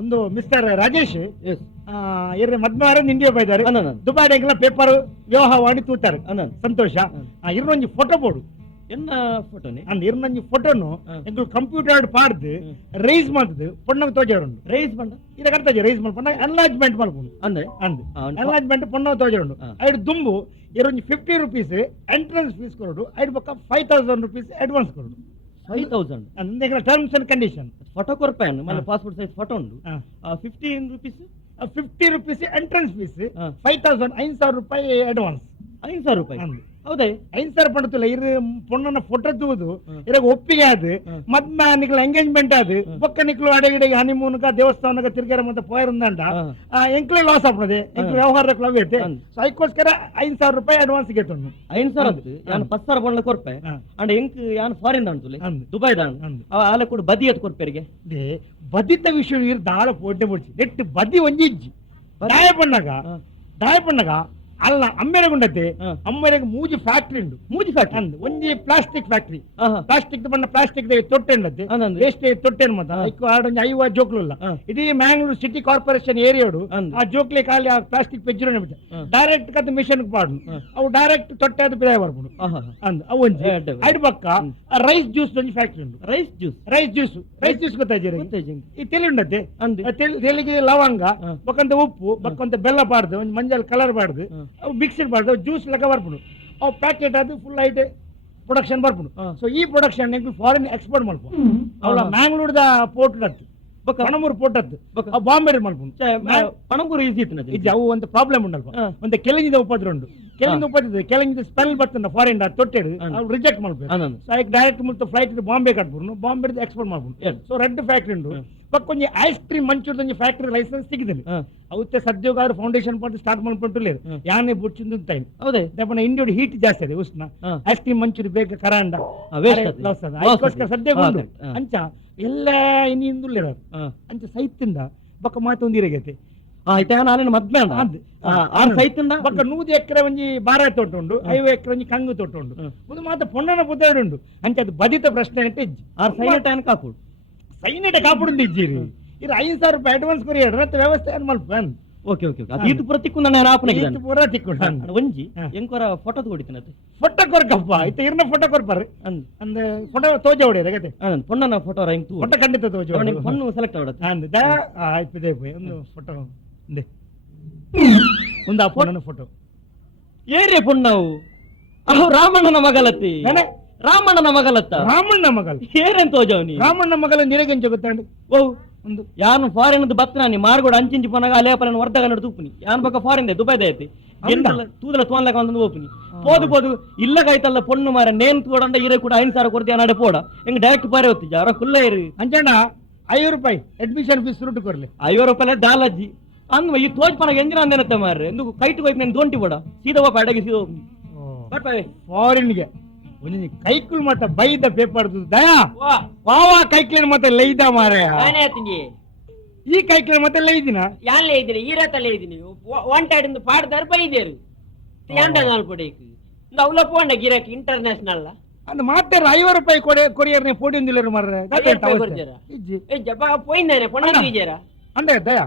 ಒಂದು ಮಿಸ್ಟರ್ ರಾಜೇಶ್ ಎಸ್ ಇರ್ರೆ ಮದ್ಮಾರ ಇಂಡಿಯಾ ಬೈದಾರೆ ಅನಂತ್ ದುಬೈ ಎಂಗ್ಲ ಪೇಪರ್ ವ್ಯವಹಾರ ಮಾಡಿ ತೂತಾರೆ ಅನಂತ್ ಸಂತೋಷ ಇರ್ನೊಂಜಿ ಫೋಟೋ ಬೋಡು ಎನ್ನ ಫೋಟೋನೆ ಅಂದ್ ಇರ್ನೊಂಜಿ ಫೋಟೋನು ಎಂಗ್ಲು ಕಂಪ್ಯೂಟರ್ ಪಾಡ್ದು ರೈಸ್ ಮಾಡ್ದು ಪೊಣ್ಣಗ ತೋಜಾರುಂಡು ರೈಸ್ ಬಂಡ ಇದ ಕರ್ತಾಜಿ ರೈಸ್ ಮಾಡ್ಪಣ್ಣ ಎನ್ಲಾಜ್ಮೆಂಟ್ ಮಾಡ್ಕೊಂಡು ಅಂದ್ರೆ ಅಂದ್ ಎನ್ಲಾಜ್ಮೆಂಟ್ ಪೊಣ್ಣಗ ತೋಜಾರುಂಡು ಐದು ದುಂಬು ಇರೊಂಜಿ 50 ರೂಪೀಸ್ ಎಂಟ್ರೆನ್ಸ್ ಫೀಸ್ ಕೊರೋಡು ಐದು ಪಕ್ಕ 5000 ರೂಪೀಸ್ ಅಡ್ವಾನ್ಸ್ ಕೊರೋಡು 5000 ಅಂದ ಟರ್ಮ್ಸ್ ಅಂಡ್ ಕಂಡೀಷನ್ ಫೋಟೋ ಕೊರ್ಪೇನ್ ಮಲ್ಲ ಪಾಸ್ಪೋರ್ಟ್ ಸೈಜ್ ಫೋಟೋ ಉಂಡು 15 ರೂಪೀಸ್ 50 ರೂಪೀಸ್ ಎಂಟ್ರೆನ್ಸ್ ಫೀಸ್ ಹಾ. 5000 ರೂಪಾಯಿ ಅಡ್ವಾನ್ಸ್ 5000 ರೂಪಾಯಿ ಹೌದೇ 5000 ಪಂಡತಿಲ್ಲ ಇರು ಪೊಣ್ಣನ ಫೋಟೋ ತೂದು ಇರಾಗ ಒಪ್ಪಿಗೆ ಆದು ಮದ್ಮ ನಿಕ್ಲ ಎಂಗೇಜ್ಮೆಂಟ್ ಆದು ಬೊಕ್ಕ ನಿಕ್ಲು ಅಡೆಗಿಡೆಗೆ ಹನಿಮೂನ್ಗ ದೇವಸ್ಥಾನಗ ತಿರ್ಗಾರ ಮತ್ತೆ ಪೋಯರಂದಂಡ ಎಂಕ್ಲೆ ಲಾಸ್ ಆಗ್ತದೆ ಎಂಕ್ಲು ವ್ಯವಹಾರ ಕ್ಲವ್ ಐತೆ ಸೊ ಅದಕ್ಕೋಸ್ಕರ 5000 ರೂಪಾಯಿ ಅಡ್ವಾನ್ಸ್ ಗೆಟ್ಟನು 5000 ಯಾನ್ 10,000 ಬಣ್ಣ ಕೊರ್ಪೆ ಅಂಡ್ ಎಂಕ್ ಯಾನ್ ಫಾರಿನ್ ದಾಂತುಲೆ ದುಬೈ ದಾಂಡ್ ಆಲೆ ಕೂಡ ಬದಿ ಎತ್ ಕೊರ್ಪೆರಿಗೆ ಬದಿತ ವಿಷಯ ಇರ್ ದಾಳ ಪೋಟೆ ಮುಡ್ಚಿ ನೆಟ್ ಬದಿ ಒಂಜಿ ಇಜ್ಜಿ ದಾಯ ಪಣ್ಣಗ ಅಲ್ಲ ಅಮ್ಮೆರಗುಂಡತೆ ಅಮ್ಮೆರೆಗೆ ಮೂಜಿ ಫ್ಯಾಕ್ಟ್ರಿ ಉಂಡು ಮೂಜಿ ಫ್ಯಾಕ್ಟ್ರಿ ಅಂದ್ ಒಂಜಿ ಪ್ಲಾಸ್ಟಿಕ್ ಫ್ಯಾಕ್ಟ್ರಿ ಪ್ಲಾಸ್ಟಿಕ್ ಬಣ್ಣ ಪ್ಲಾಸ್ಟಿಕ್ ತೊಟ್ಟೆ ಉಂಡತೆ ವೇಸ್ಟ್ ತೊಟ್ಟೆ ಮತ್ತ ಐಕು ಆಡೊಂಜಿ 5 ಜೋಕ್ಲುಲ್ಲ ಇಡೀ ಮ್ಯಾಂಗ್ಳೂರ್ ಸಿಟಿ ಕಾರ್ಪೊರೇಷನ್ ಏರಿಯಾಡು ಆ ಜೋಕ್ಲೆ ಖಾಲಿ ಆ ಪ್ಲಾಸ್ಟಿಕ್ ಪೆಜ್ಜಿರೋನೆ ಬಿಟ್ಟ ಡೈರೆಕ್ಟ್ ಕತ್ತ ಮಿಷನ್ ಪಾಡು ಅವು ಡೈರೆಕ್ಟ್ ತೊಟ್ಟೆ ಅದು ಬಿದಾಯ ಬರ್ಬೋದು ಅಂದ್ ಅವು ಒಂಜಿ ಐದು ಪಕ್ಕ ರೈಸ್ ಜ್ಯೂಸ್ ಒಂಜಿ ಫ್ಯಾಕ್ಟ್ರಿ ಉಂಡು ರೈಸ್ ಜ್ಯೂಸ್ ಗೊತ್ತಾಯ್ತು ಈ ತೆಲಿ ಉಂಡತೆ ತೆಲಿಗೆ ಲವಂಗ ಬಕ್ಕಂತ ಉಪ್ಪು ಬಕ್ಕಂತ ಬೆಲ್ಲ ಪಾಡ್ದು ಒಂಜಿ ಮಂಜಲ್ ಕಲರ್ ಪಾಡ್ದು ಅವು ಮಿಕ್ಸಿಡ್ ಮಾಡ್ದು ಜ್ಯೂಸ್ ಲೆಕ್ಕ ಬರ್ಪುಡು ಅವು ಪ್ಯಾಕೆಟ್ ಅದು ಫುಲ್ ಐತೆ ಪ್ರೊಡಕ್ಷನ್ ಬರ್ಪುಡು ಸೊ ಈ ಪ್ರೊಡಕ್ಷನ್ ಫಾರಿನ್ ಎಕ್ಸ್ಪೋರ್ಟ್ ಮಾಡ್ಬೋದು ಅವಳ ಮ್ಯಾಂಗ್ಳೂರ್ದ ಪೋರ್ಟ್ ಹತ್ತು ಪಣಮೂರು ಪೋರ್ಟ್ ಹತ್ತು ಬಾಂಬೆ ಮಾಡ್ಬೋದು ಪಣಮೂರು ಈಸಿ ಇತ್ತು ಇದು ಅವು ಒಂದು ಪ್ರಾಬ್ಲಮ್ ಉಂಡಲ್ಪ ಒಂದು ಕೆಳಗಿದ ಉಪದ್ರ ಉಂಡು ಕೆಳಗಿದ ಸ್ಪೆಲ್ ಬರ್ತಂಡ ಫಾರಿನ್ ತೊಟ್ಟೆಡು ಅವ್ರು ರಿಜೆಕ್ಟ್ ಮಾಡ್ಬೇಕು ಸೊ ಡೈರೆಕ್ಟ್ ಮುಟ್ಟು ಫ್ಲೈಟ್ ಬಾಂಬೆ ಕಟ್ಬಿಡು ಬಾಂಬೆ ಎಕ್ಸ್ಪೋರ್ಟ್ ಮಾಡ್ಬೋದು ಸೊ ರೆಡ್ ಫ್ಯಾಕ್ಟ್ರಿ ಉಂಡು ಪಕ್ಕೊಂಜಿ ಐಸ್ ಕ್ರೀಮ್ ಮಂಚೂರ್ದೊಂಜಿ ಫ್ಯಾಕ್ಟ್ರಿ ಲೈಸೆನ್ಸ್ ಸಿಗಿದ್ದೀನಿ ಅವತ್ತೆ ಸದ್ಯೋಗ ಫೌಂಡೇಶನ್ ಪಾಯಿಂಟ್ ಸ್ಟಾರ್ಟ್ ಮಾಡ್ಕೊಂಡ್ಲೇರು ಯಾನೇ ಬುಚ್ಚಿಂದು ಟೈಮ್ ಹೌದೇ ದಪ್ಪನ ಇಂಡಿಯಾ ಹೀಟ್ ಜಾಸ್ತಿ ಅದೇ ಉಷ್ಣ ಐಸ್ ಕ್ರೀಮ್ ಮಂಚೂರಿ ಬೇಕು ಕರಾಂಡ ಅದಕ್ಕೋಸ್ಕರ ಸದ್ಯೋಗ ಅಂಚ ಎಲ್ಲ ಇನ್ನಿಂದುಲ್ಲೇರ ಅಂಚ ಸೈತಿಂದ ಬಕ್ಕ ಮಾತೊಂದಿರಗೈತೆ అయితే నాన్న మద్మే అంది. ఆరు సైతుండ ಬೊಕ್ಕ 100 ಎಕರೆ ಒಂಜಿ ಬಾರ ತೋಟ ಉಂಡು 5 ಎಕರೆ ಒಂಜಿ ಕಂಗು ತೋಟ ಉಂಡು ಒಂದು ಮಾತ್ರ ಪೊಣ್ಣನ ಪುದರ್ ಉಂಡು ಅಂಚೆ ಅದು ಬದಿತ ಪ್ರಶ್ನೆ ಅಂತ ಇಜ್ಜಿ ಆರು ಸೈನೆಟ್ ಏನ್ ಕಾಪುಡು ಸೈನೆಟ್ ಕಾಪುಡು ಇಜ್ಜಿರಿ ಇದು 5,000 ರೂಪಾಯಿ ಅಡ್ವಾನ್ಸ್ ಕೊರಿ ರತ್ತ ವ್ಯವಸ್ಥೆ ಏನ್ ಮಲ್ಪ ಓಕೆ ಓಕೆ ಅದು ಇದು ಪ್ರತಿಕ್ಕು ನಾನು ಆಪನೆಗೆ ಇದು ಪೂರ ತಿಕ್ಕೊಂಡು ಒಂಜಿ ಎಂಕೊರ ಫೋಟೋ ತೋಡಿತನತ್ತೆ ಫೋಟೋ ಕೊರ್ಕಪ್ಪ ಇತ್ತ ಇರ್ನ ಫೋಟೋ ಕೊರ್ಪಾರೆ ಅಂದ ಫೋಟೋ ತೋಜ ಹೊಡೆಯದ ಗತೆ ಪೊಣ್ಣನ ಫೋಟೋ ಹೆಂಗ್ ತೂ ಫೋಟೋ ಖಂಡಿತ ತೋಜ ಹೊಡೆಯ ಪೊಣ್ಣು ಸೆಲೆಕ್ಟ್ ಆವಡತ್ತೆ ಅಂದ ದ ಆಯ್ತು ದೇ ಒಂದು ಫೋಟೋ ಇಂದೆ ಒಂದು ಆ ಪೊಣ್ಣನ ಫೋಟೋ ಏರೇ ಪೊಣ್ಣವು ಅವು ರಾಮಣ್ಣನ ಮಗಲತ್ತಿ ಏನೇ ರಾಮಣ್ಣನ ಮಗಲತ್ತ ರಾಮಣ್ಣ ಮಗಲ್ ಏರೇನ್ ತೋಜವನಿ ರಾಮಣ್ಣ ಮಗಲ ನಿನಗೆಂಚ ಗೊತ್ತಾಂಡು ಓ ಒಂದು ಯಾನು ಫಾರಿನ್ ಬತ್ತನಾನಿ ಮಾರ್ಗೋಡ ಅಂಚಿಂಚಿ ಪನಗ ಅಲೇಪನ ವರ್ದಗ ನಡು ತೂಪುನಿ ಯಾನ್ ಬಕ್ಕ ಫಾರಿನ್ ದೇ ದುಬೈ ದೈತಿ ತೂದಲ ತೋನ್ಲಕ ಒಂದು ಓಪುನಿ పోదు పోదు ఇల్లకైతల్ల పొన్ను మార నేను చూడండి ఇరే కూడా 5,000 కొడితే అన్నాడే పోడ ఇంక డైరెక్ట్ పారే వత్తి జర కుల్లైరు ಅಂಚಂಡ 5 ರೂಪಾಯಿ ಅಡ್ಮಿಷನ್ ಫೀಸ್ ರುಟ್ಟು ಕೊರ್ಲಿ 5 ರೂಪಾಯಿ ದಾಲಜ್ಜಿ ಅಂದ್ ಈ ತೋಜ್ ಪನಗ ಎಂಜಿನ ಅಂದೇನತ್ತ ಮಾರ್ರೆ ಎಂದುకు ಕೈಟ್ ಹೋಗಿ నేను ದೊಂಟಿ ಬಡ ಸೀದಾ ಹೋಗ ಅಡಗಿ ಸೀದಾ ಬಟ್ ಬೈ ಫಾರಿನ್ ಗೆ ಒಂಜಿ ಕೈಕುಲ್ ಮತ ಬೈದ ಪೇಪರ್ ದಯಾ ವಾವಾ ಕೈಕ್ಲಿನ ಮತ್ತೆ ಲೈದ ಮಾರೆ ಈ ಕೈಕ್ಲಿನ ಮತ್ತೆ ಲೈದಿನ ಯಾನ್ ಲೇದಿನಿ ಈರತ ಲೇದಿನಿ ವಾಂಟೆಡ್ ಪಾಡ್ದಾರು ಬೈದೇರು ಯಾಂಡ ನಾಲ್ಪಡೇಕು ಅವಲ ಪೋಂಡ ಗಿರಾಕಿ ಇಂಟರ್ನ್ಯಾಷನಲ್ ಅಂದ್ ಮಾತಾರ 5 ರೂಪಾಯಿ ಕೊರಿಯರ್ ನೇ ಫೋಡಿ ಒಂದಿಲ್ಲರು ಮಾರ್ರೆ ಇಜ್ಜಿ పోయిందనే పొన్న తీజేరా ಅಂದ್ರೆ ದಯಾ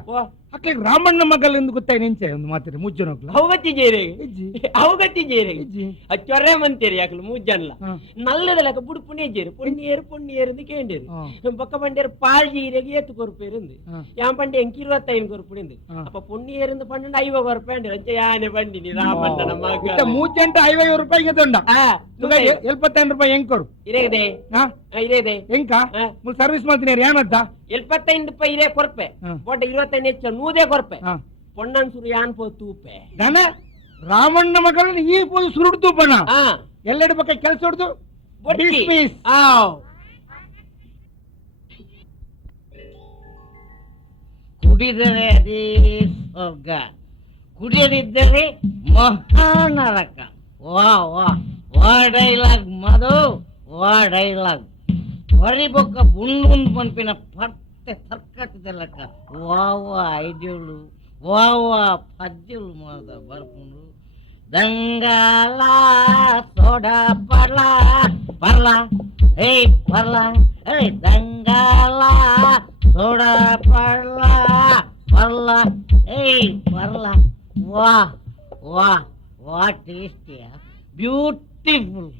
ಅಕ್ಲಿಗೆ ರಾಮಣ್ಣ ಮಗಲ್ ಎಂದು ಗೊತ್ತಾയി ನೆಂಚೆ ಒಂದು ಮಾತಿರಿ ಮುಜ್ಜನೋಕ್ಲ ಅವಗತ್ತಿ ಜೇರೆ ಇಜ್ಜಿ ಅವಗತ್ತಿ ಜೇರೆ ಇಜ್ಜಿ ಅಚ್ಚೊರ್ರೆ ಮಂತೇರಿ ಅಕ್ಲು ಮುಜ್ಜನ್ಲ ನಲ್ಲದಲಕ ಬುಡುಪುನೆ ಜೇರು పొన్నియేరు ಎಂದು ಕೇಂಡೇರು ಬೊಕ್ಕ ಬಂಡೇರು ಪಾಲ್ ಜೀರೆಗೆ ಏತು ಕೊರ್ಪೇರಿಂದು ಯಾನ್ ಪಂಡೆ ಎಂಕಿ 25 ಕೊರ್ಪುಡಿಂದು ಅಪ್ಪ పొన్నియేರು ಪಂಡ 50 ರೂಪಾಯಿ ಅಂಡೆ ಅಂಚೆ ಯಾನೆ ಬಂಡಿನಿ ರಾಮಣ್ಣನ ಮಗ ಇತ್ತ ಮೂಜಂಟ 50 ರೂಪಾಯಿಗೆ ದೊಂಡ 75 ರೂಪಾಯಿ ಹೆಂಗ್ ಕೊರು ಇರೇದೆ ಇರೇದೆ ಹೆಂಕ ಮುಲ್ ಸರ್ವಿಸ್ ಮಾಡ್ತೀನಿ ಏನಂತ 75 ರೂಪಾಯಿ ಇರೇ ಕೊರ್ಪೆ ಬೋಟ 25 ಹೆಚ್ಚು 100 ಕೊರ್ಪೆ ಪೊಣ್ಣನ್ ಸುರು ಯಾನ್ ಪೋ ತೂಪೆ ದನ ರಾಮಣ್ಣ ಮಗನ ಈ ಪೋದು ಸುರುಡು ತೂಪಣ ಎಲ್ಲೆಡೆ ಪಕ್ಕ ಕೆಲಸ ಹೊಡೆದು ಕುಡಿದರೆ ಅದೇ ಸ್ವರ್ಗ ಕುಡಿಯದಿದ್ದರೆ ಮಹಾನರಕ ವಾ ವಾ ವಾ ಡೈಲಾಗ್ ಮಧು ವಾ ಡೈಲಾಗ್ వరి బొక్క బుండు పంపిన పట్టె తర్కట్టిదలక వావా ఐడియోలు వావా పద్యులు మాద బర్పుండు దంగాల సోడా పర్లా పర్లా హే పర్లా హే దంగాల సోడా పర్లా పర్లా హే పర్లా వా వా వా టేస్టియా బ్యూటిఫుల్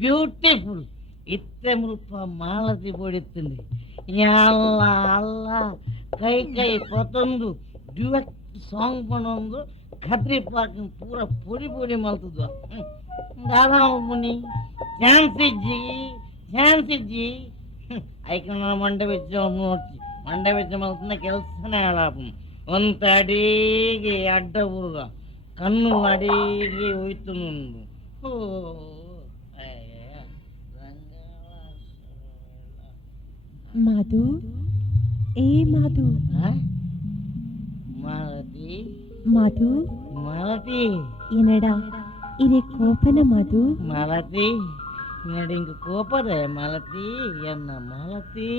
బ్యూటిఫుల్ ಇತ್ತೆ ಮುಲ್ಪ ಮಾಲತಿ ಬಡಿತೀನಿ ಅಲ್ಲ ಅಲ್ಲ ಕೈ ಕೈ ಕೊತ್ತೊಂದು ಡ್ಯೂಯೆಟ್ ಸಾಂಗ್ ಪಣೊಂದು ಖದ್ರಿ ಪಾಕಿನ ಪೂರ ಪೊಡಿ ಪೊಡಿ ಮಲ್ತದ ದಾದಾ ಮುನಿ ಚಾನ್ಸ್ ಇಜ್ಜಿ ಐಕನ ಮಂಡೆ ಬೆಚ್ಚ ನೋಡ್ತಿ ಮಂಡೆ ಬೆಚ್ಚ ಮಲ್ತನ ಕೆಲಸನೇ ಹೇಳಪ್ಪ ಒಂತ ಅಡಿಗೆ ಅಡ್ಡ ಹುಡುಗ ಕಣ್ಣು ಅಡಿಗೆ ಹೋಯ್ತು నుండు ಮಧು ಏ ಮಧು ಮಾಲತಿ ಮಧು ಮಾಲತಿ ಏನಡಾ ಇದೇ ಕೋಪನ ಮಧು ಮಾಲತಿ ನಿನಗೆ ಕೋಪದ ಮಾಲತಿ ಎನ್ನ ಮಾಲತಿ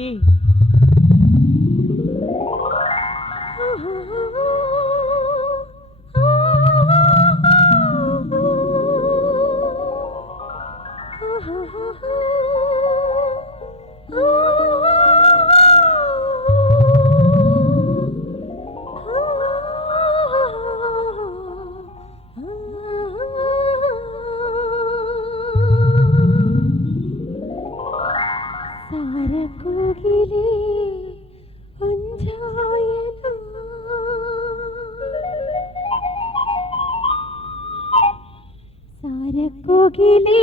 కోగిలి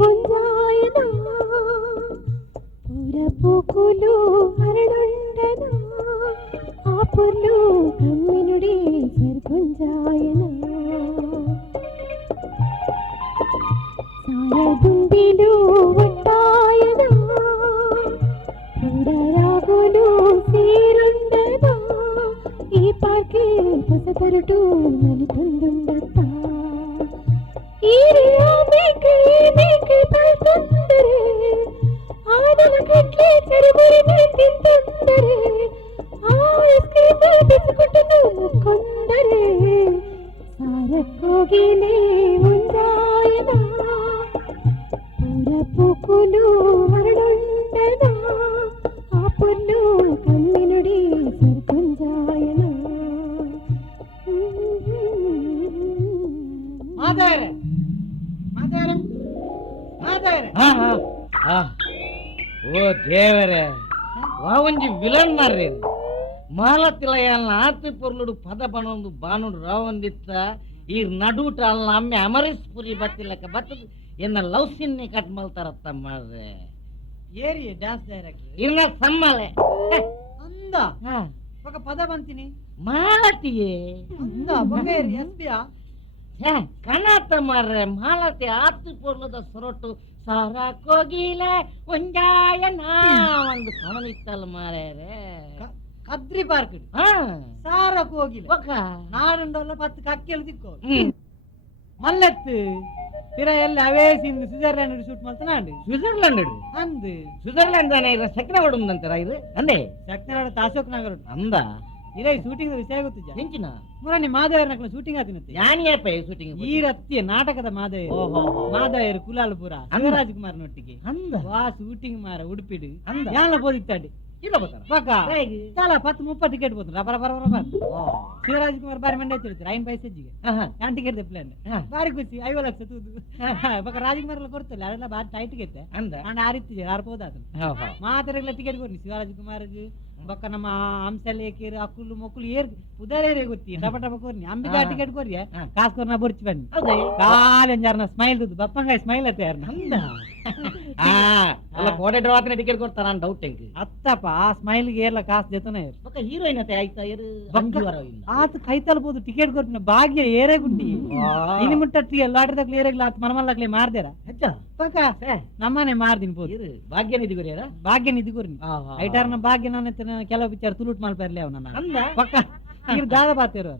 వంజాయనా పురపుకులు మరణుండనా ఆపులు కమ్మినుడి స్వర్గుంజాయనా సారదుంబిలు ఉంటాయనా పురరాగులు సీరుండనా ఈ పార్కే పొసతరుటు నలుతుందుండతా ತಿಂತಂದರೆ ಆ ಐಸ್ ಕ್ರೀಮ್ ಬಿಸಿಕೊಟ್ಟು ಮುಕ್ಕೊಂಡು కోగిలే ఉందాయనా పూరపుకులు వరడుండనా ఆ పొల్లు కమ్మినుడి సరికుంజాయనా ಮಾದೇರೆ ಮಾದೇರೆ ಮಾದೇರೆ ಓ ದೇವರೇ ವಾವಂಜಿ ವಿಲನ್ ಮಾರ್ರಿ ಮಾಲತಿಲಯನ್ನ ಆತಿ ಪೊರ್ಲುಡು ಪದ ಬನೊಂದು ಬಾನುಡು ರಾವಂದಿತ್ತ ಈ ನಡುಟ ಅಲ್ಲ ಅಮ್ಮೆ ಅಮರೀಶ್ಪುರಿ ಬತ್ತಿಲಕ ಬತ್ತದು ಎನ್ನ ಲವ್ ಸಿನ್ನಿ ಕಟ್ ಮಲ್ತಾರತ್ತ ಮಾರ್ರೆ ಏರಿ ಡ್ಯಾನ್ಸ್ ಡೈರೆಕ್ಟರ್ ಇನ್ನ ಸಮ್ಮಲೆ ಅಂದ ఒక పద ಬಂತೀನಿ ಮಾಲತಿಯೇ ಅಂದ ಬೊಂಬೇರಿ ಎಸ್ಬಿಯಾ ಕಣಾತ ಮಾರ್ರೆ ಮಾಲತಿ ಆತಿ ಪೊರ್ಲುದ ಸೊರಟು ಸಾರ ಕೋಗಿಲೆ ಒಂಜಾಯನ ಒಂದು ಕವನಿತ್ತಲ್ಲ ಮಾರ್ರೆ ಕದ್ರಿ ಪಾರ್ಕ್ ಸಾರಕ್ ಹೋಗಿಲ್ಲ ನಾಡುಂಡಲ್ಲ 10 ಕಕ್ಕೆಲು ದಿಕ್ಕೋ ಮಲ್ಲೆತ್ತು ಪಿರ ಎಲ್ಲಿ ಅವೇ ಸೀನ್ ಸ್ವಿಟ್ಜರ್ಲ್ಯಾಂಡ್ ಶೂಟ್ ಮಾಡ್ತಾನೆ ಸ್ವಿಟ್ಜರ್ಲ್ಯಾಂಡ್ ಅಂದು ಸ್ವಿಟ್ಜರ್ಲ್ಯಾಂಡ್ ತಾನೇ ಇರ ಸೆಕ್ನೆ ಹೊಡುಂದಂತಾರ ಇದು ಅಂದೆ ಸೆಕ್ನೆ ಅಶೋಕ್ ನಗರ ಅಂದ ಇರೇ ಶೂಟಿಂಗ್ ವಿಷಯ ಗೊತ್ತಿದ್ದ ಹೆಂಚಿನ ಮುರನಿ ಮಾದೇವರ ಶೂಟಿಂಗ್ ಆತಿನತ್ತೆ ಯಾನಿಯಪ್ಪ ಶೂಟಿಂಗ್ ಈ ರತ್ತಿ ನಾಟಕದ ಮಾದೇವರು ಕುಲಾಲಪುರ ಶಿವರಾಜಕುಮಾರ್ ನೊಟ್ಟಿಗೆ ಅಂದ ವಾ ಶೂಟಿಂಗ್ ಮಾರ ಉಡುಪಿಡು ಅಂದ ಯಾನ ಬೋದಿತ್ತಾಡಿ ಇಲ್ಲ ಬತ್ತಾರ చాలా 10-30 ಟಿಕೆಟ್ పోతుంది రబర రబర రబర ಶಿವರಾಜ್ ಕುಮಾರ್ ಬಾರಿ ಮಂಡ್ಯ ಹೇಳ್ತಾರೆ ಐನ್ ಪೈಸೆಜಿಗೆ ಯಾನ್ ಟಿಕೆಟ್ ತೆಪ್ಲೇನ್ ಬಾರಿ ಖುಷಿ 5 ಲಕ್ಷ ತೂದು ಬಕ ರಾಜಕುಮಾರ್ ಎಲ್ಲ ಕೊಡ್ತಲ್ಲ ಅದೆಲ್ಲ ಬಾರಿ ಟೈಟ್ ಗೆತ್ತೆ ಅಂದ ನಾನು ಆರಿತ್ತಿದೆ ಆರ್ಬೋದು ಅದು ಮಾತರೆಲ್ಲ ಟಿಕೆಟ್ ಕೊಡ್ನಿ ಶಿವರಾಜ್ ಕುಮಾರ್ಗೆ ಬಕ್ಕ ನಮ್ಮ ಹಂಸಲೇಕಿರ್ ಅಕ್ಕುಲು ಮಕ್ಕಳು ಏರ್ ಉದಾರೇರೆ ಗೊತ್ತಿ ಟಪ ಟಪ ಕೊರ್ನಿ ಅಂಬಿಕಾ ಟಿಕೆಟ್ ಕೊರ್ರಿ ಕಾಸ್ಕೊರ್ನ ಬರ್ಚಿ ಬನ್ನಿ ಕಾಲೆಂಜಾರ್ನ ಸ್ಮೈಲ್ ದುದು ಬಪ್ಪಂಗಾಯ ಸ್ಮೈಲ್ ಅತ್ತೆ ಯಾರನ್ನ ಅಲ್ಲ ಕೋಟೆ ಡ್ರಾತ್ನ ಟಿಕೆಟ್ ಕೊಡ್ತಾರ ನಾನು ಡೌಟ್ ಹೆಂಗ್ ಅತ್ತಪ್ಪ ಆ ಸ್ಮೈಲ್ಗೆ ಏರ್ಲ ಕಾಸು ಜೊತೆನೇ ಬಕ್ಕ ಹೀರೋಯಿನ್ ಅತ್ತೆ ಆಯ್ತಾ ಆತ ಕೈ ತಲಬಹುದು ಟಿಕೆಟ್ ಕೊಟ್ಟಿನ ಭಾಗ್ಯ ಏರೇ ಗುಂಡಿ ಇನ್ನು ಮುಟ್ಟಿ ಲಾಟ್ರಿದಾಗ್ಲಿ ಏರೆಗ್ಲ ಆತ ಮನಮಲ್ಲಾಗ್ಲಿ ಮಾರ್ದೇರ ಹೆಚ್ಚ ಪಕ್ಕ ನಮ್ಮನೆ ಮಾರ್ದಿನ್ ಬೋದು ಭಾಗ್ಯ ನಿಧಿ ಗುರಿಯಾರ ಭಾಗ್ಯ ನಿಧಿ ಗುರಿ ಐಟಾರ್ನ ಭಾಗ್ಯ ನನ್ನ ಕೆಲವು ವಿಚಾರ ತುಲುಟ್ ಮಲ್ಪರ್ಲಿ ಅವನ ಅಂದ ಪಕ್ಕ ಇವ್ರು ದಾದ ಬಾತೇರು